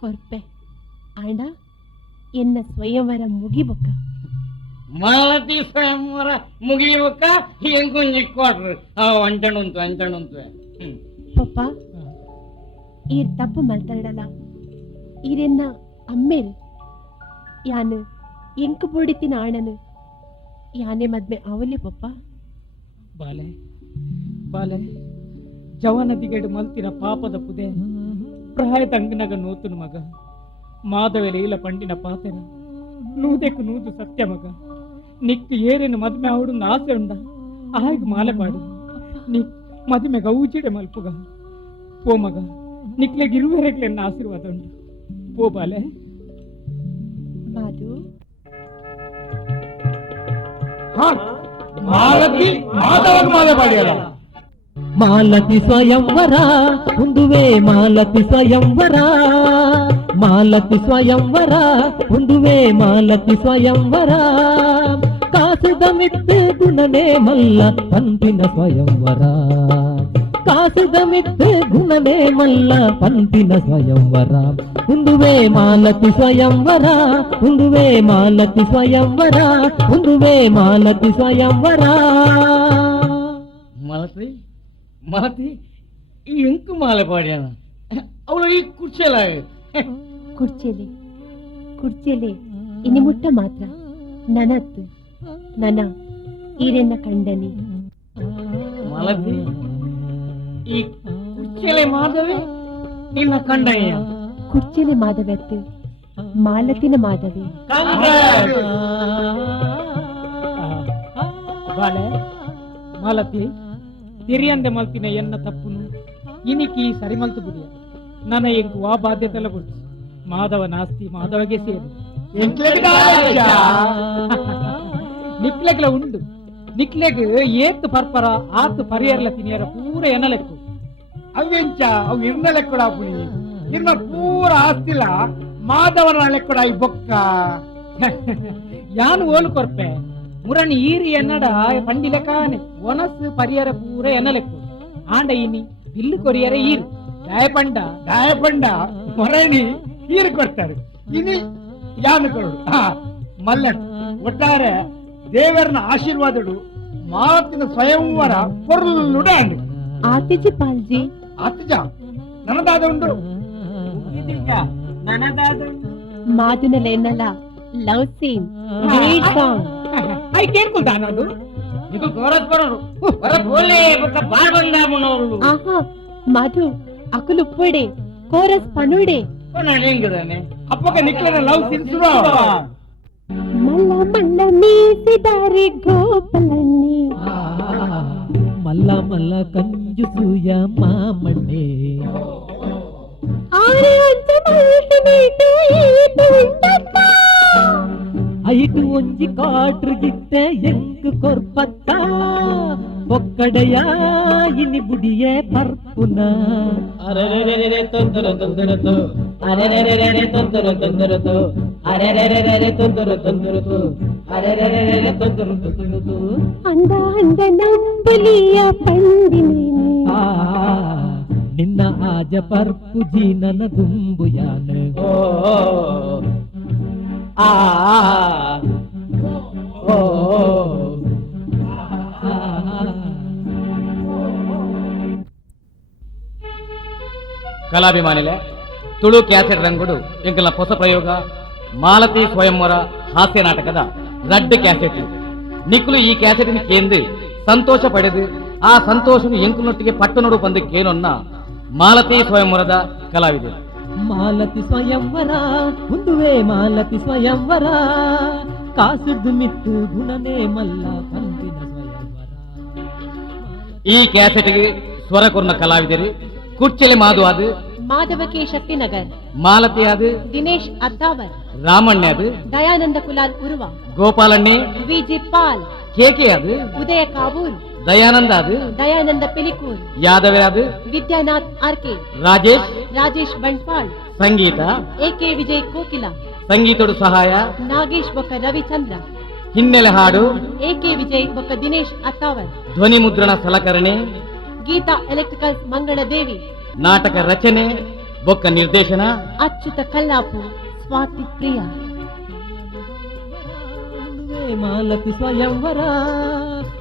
ಕೊರ್ಪೆ ಆಂಡ ಎನ್ನ ಸ್ವಯಂವರ ಮುಗಿಬೊಕ್ಕ ಮಾಲತಿ ಸ್ವಯಂವರ ಮುಗಿಯಬೇಕ ಹೆಂಗೊಂಜಿ ಕೋಟ್ರು ಅಂಚಣುಂತು ಪಪ್ಪ ಈರ್ ತಪ್ಪು ಮಾತಾಡಲ್ಲ ಈರೆನ್ನ ಅಮ್ಮೇರು ಯಾನು ಎಂಕು ಬೊಡಿತಿನ ಆಣನು ಯಾನೆ ಮದ್ಮೆ ಅವಲೆ ಪಪ್ಪ ಬಾಲೆ ಬಾಲೆ ಜವನದಿಗೆಡು ಮಲ್ತಿನ ಪಾಪದ ಪುದೆ ಪ್ರಾಯ ತಂಗನಗ ನೂತುನು ಮಗ ಮಾಧವೆಲೆ ಇಲ್ಲ ಪಂಡಿನ ಪಾತೆನ ನೂದೆಕು ನೂದು ಸತ್ಯ ಮಗ ನಿಕ್ ಏರೇನು ಮದ್ಮೆ ಅವಡು ಆಸೆ ಉಂಡ ಆಯ್ತು ಮಾಲೆ ಪಾಡು ನಿ ಮದುವೆ ಗೌಜಿಡೆ ಮಲ್ಪುಗ ಪೋ ಮಗ ನಿಕ್ಲೆಗೆ ಇರುವರೆಗೆ ನನ್ನ ಆಶೀರ್ವಾದ ಉಂಟು ಪೋ ಬಾಲೆ ಮಾಧು ಮಾಲತಿ ಮಾಧವನ ಮಾಲೆ ಪಾಡಿಯಲ್ಲ ಮಾಲತಿ ಸ್ವಯಂವರ ಉಂದುವೆ ಮಾಲತಿ ಸ್ವಯಂವರ ಮಾಲತಿ ಸ್ವಯಂವರ ಉಂದುವೆ ಮಾಲತಿ ಸ್ವಯಂವರ ಕಾಸದ ಮಿತ್ತೆ ಗುಣನೇ ಮಲ್ಲ ಪಂಪಿನ ಸ್ವಯಂವರ ಕಾಸದ ಮಿತ್ತೆ ಗುಣನೇ ಮಲ್ಲ ಪಂಪಿನ ಸ್ವಯಂವರ ಉಂದುವೆ ಮಾಲತಿ ಸ್ವಯಂವರ ಉಂದುವೆ ಮಾಲತಿ ಸ್ವಯಂವರ ಉಂದುವೆ ಮಾಲತಿ ಸ್ವಯಂವರ ಮಲತಿ ಮಲತಿ ಈ ಎಂಕು ಮಾಲೆ ಪಾಡ್ಯಾನ ಅವಳು ಈ ಕುರ್ಚೆಲ್ಲ ಕುಡ್ಚೆಲೆ ಇನಿ ಮುಟ್ಟ ಮಾತ್ರ ನನತ್ತು ನನ ಈರೆನ್ನ ಕಂಡನಿ ಮಲತಿ ಈ ಕುರ್ಚೆಲೆ ಮಾಧವೇ ನಿನ್ನ ಕಂಡಯ್ಯ ಕುಡ್ಚೆಲೆ ಮಾಧವತ್ತು ಮಾಲತಿನ ಮಾಧವಿ ಬಾಳೆ ಮಾಲತಿ ತಿರಿಯಂದೆ ಮಲ್ತಿನ ಎನ್ನ ತಪ್ಪುನು ಇನಿಕಿ ಸರಿ ಮಲ್ತು ಬಿಡಿಯ ನನ್ನ ಎಂಕು ಆ ಬಾಧ್ಯತೆ ಎಲ್ಲ ಬಿಡ್ತು ಮಾಧವ ನಾಸ್ತಿ ಮಾಧವಗೆ ಸೇರು ನಿಕ್ಲೆಗ್ಲ ಉಂಡು ನಿಕ್ಲೆಗ್ ಏತ್ ಪರ್ಪರ ಆತ್ ಪರಿಯರ್ಲ ತಿನಿಯರ ಪೂರ ಎನ್ನಲೆಕ್ಕು ಅವೆಂಚ ಅವು ಇರ್ನ ಲೆಕ್ಕಡ ಪುಣಿ ಇರ್ನ ಪೂರ ಆಸ್ತಿಲ ಮಾಧವನ ಲೆಕ್ಕಡ ಈ ಬೊಕ್ಕ ಯಾನು ಓಲು ಕೊರ್ಪೆ ಮುರಣಿ ಈರಿ ಎನ್ನಡ ಪಂಡಿಲ ಕಾನೆ ಒನಸ್ ಪರಿಯರ ಪೂರ ಎನ್ನಲೆಕ್ಕು ಆಂಡ ಇನಿ ಬಿಲ್ಲು ಕೊರಿಯರ ಈರು ಗಾಯಪಂಡ ಮೊರಣಿ ಹೀರು ಕೊಡ್ತಾರೆ ಇನಿ ಯಾನು ಕೊಡು ಮಲ್ಲ ಒಟ್ಟಾರೆ ದೇವರನ ಆಶೀರ್ವಾದಡು ಮಾತಿನ ಸ್ವಯಂವರ ಪೊರ್ಲುಡ ಆತಿಜಿ ಪಾಲ್ಜಿ ಆತಜ ನನದಾದ ಉಂಟು ಮಾಧುನಲ್ಲ ಎನ್ನಲ್ಲ ಲವ್ ಸೀನ್ ಗ್ರೇಟ್ ಸಾಂಗ್ ಐ ಕೇಳ್ಕೊಳ್ತಾ ಅನ್ನೋದು ಇದು ಕೋರಸ್ ಬರೋರು ಬರ ಬೋಲೆ ಬೊಕ್ಕ ಬಾರ್ ಬಂದಾಮನವರು ಆಹಾ ಮಧು ಅಕುಲು ಪುಡೆ ಕೋರಸ್ ಪನುಡೆ ನಾನು ಹೆಂಗದಾನೆ ಅಪ್ಪಗೆ ನಿಕ್ಲನ ಲವ್ ಸಿನ್ಸುರ ಮಲ್ಲ ಮಲ್ಲ ಮೀಸಿದಾರೆ ಗೋಪಲನ್ನಿ ಮಲ್ಲ ಮಲ್ಲ ಕಂಜುಸೂಯ ಮಾಮಣ್ಣೆ ಆರೆ ಅಂಚ ಮಲ್ಟಿ ಮೀಟು ಈತು ಉಂಟಪ್ಪ ಐಟು ಒಂಜಿ ಕಾಟ್ರುಗಿತ್ತೆ ಎಂಕು ಕೊರ್ಪತ್ತ ಒಕ್ಕಡೆಯ ಇನಿ ಬುಡಿಯೇ ಪರ್ಪುನ ಅರೆರೆರೆರೆ ತೊಂದರೆ ತೊಂದರತು ಅರೆರೆರೆರೆ ತೊಂದರೆ ತೊಂದರತು ಅರೆರೆರೆರೆ ತೊಂದರೆ ತೊಂದರತು ಅರೆರೆರೆರೆ ತೊಂದರೆ ತೊಂದರತು ಅಂದ ಅಂದ ನಂಬಲಿಯ ಪಂಡಿನೇನೆ ನಿನ್ನ ಆಜ ಪರ್ಪು ಜೀನನ ದುಂಬುಯಾನ ಓ ಆ ಓ ಕಲಾಭಿಮಾನಿಲೆ ತುಳು ಕ್ಯಾಸೆಟ್ ರಂಗುಡು ಎಂಕಲ್ನ ಹೊಸ ಪ್ರಯೋಗ ಮಾಲತಿ ಸ್ವಯಂವರ ಹಾಸ್ಯ ನಾಟಕದ ರಡ್ಡು ಕ್ಯಾಸೆಟ್ ನಿಕ್ಲು ಈ ಕ್ಯಾಸೆಟಿನ ಕೇಂದ್ರ ಸಂತೋಷ ಪಡೆದು ಆ ಸಂತೋಷನು ಎಂಕುನೊಟ್ಟಿಗೆ ಪಟ್ಟು ನೋಡು ಬಂದಕ್ಕೇನೊನ್ನ ಮಾಲತಿ ಸ್ವಯಂವರದ ಕಲಾವಿದೆ ಮಾಲತಿ ಸ್ವಯಂವರ ಮುಂದುವೆ ಮಾಲತಿ ಸ್ವಯಂವರ ಕಾಸುದ್ದು ಮಿತ್ತು ಗುಣನೇ ಮಲ್ಲ ಪಂಪಿನ ಸ್ವಯಂವರ ಈ ಕ್ಯಾಸೆಟ್ಗೆ ಸ್ವರ ಕೊರ್ನ ಕಲಾವಿದರು ಕುರ್ಚೆಲೆ ಮಾದು ಅದು ಮಾಧವ ಕೆ ಶಕ್ತಿನಗರ್ ಮಾಲತಿ ಅದು ದಿನೇಶ್ ಅದ್ದಾವರ್ ರಾಮಣ್ಯ ಅದು ದಯಾನಂದ ಕುಲಾಲ್ ಉರುವ ಗೋಪಾಲಣ್ಣೆ ವಿಜಿ ಪಾಲ್ ಕೇಕೆ ಅದು ಉದಯ ಕಾವೂರ್ ದಯಾನಂದ ಅದು ದಯಾನಂದ ಪಿಲಿಕೂರ್ ಯಾದವೆ ಅದು ವಿದ್ಯಾನಾಥ್ ಆರ್ಕೆ ರಾಜೇಶ್ ರಾಜೇಶ್ ಬಂಟ್ವಾಳ್ ಸಂಗೀತ ಎಕೆ ವಿಜಯ್ ಕೋಕಿಲ ಸಂಗೀತೋಡು ಸಹಾಯ ನಾಗೇಶ್ ಬೊಕ್ಕ ರವಿಚಂದ್ರ ಹಿನ್ನೆಲೆ ಹಾಡು ಎಕೆ ವಿಜಯ್ ಬೊಕ್ಕ ದಿನೇಶ್ ಅತ್ತಾವರ್ ಧ್ವನಿ ಮುದ್ರಣ ಸಲಕರಣೆ ಗೀತಾ ಎಲೆಕ್ಟ್ರಿಕಲ್ಸ್ ಮಂಗಳ ದೇವಿ ನಾಟಕ ರಚನೆ ಬೊಕ್ಕ ನಿರ್ದೇಶನ ಅಚ್ಯುತ ಕಲ್ಲಾಪು ಸ್ವಾತಿ ಪ್ರಿಯಾ ಮಾಲತಿ ಸ್ವಯಂವರ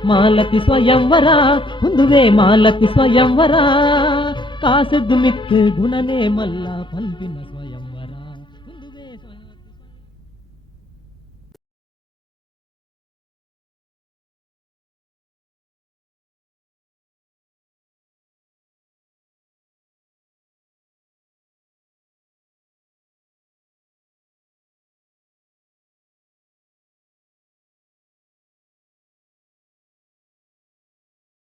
ಮಾಲತಿ ಸ್ವಯಂವರ ಮುಂದುವೆ ಮಾಲತಿ ಸ್ವಯಂವರ ಕಾಸುದ್ದು ಮಿತ್ತು ಗುಣನೇ ಮಲ್ಲ ಪಂಪಿನ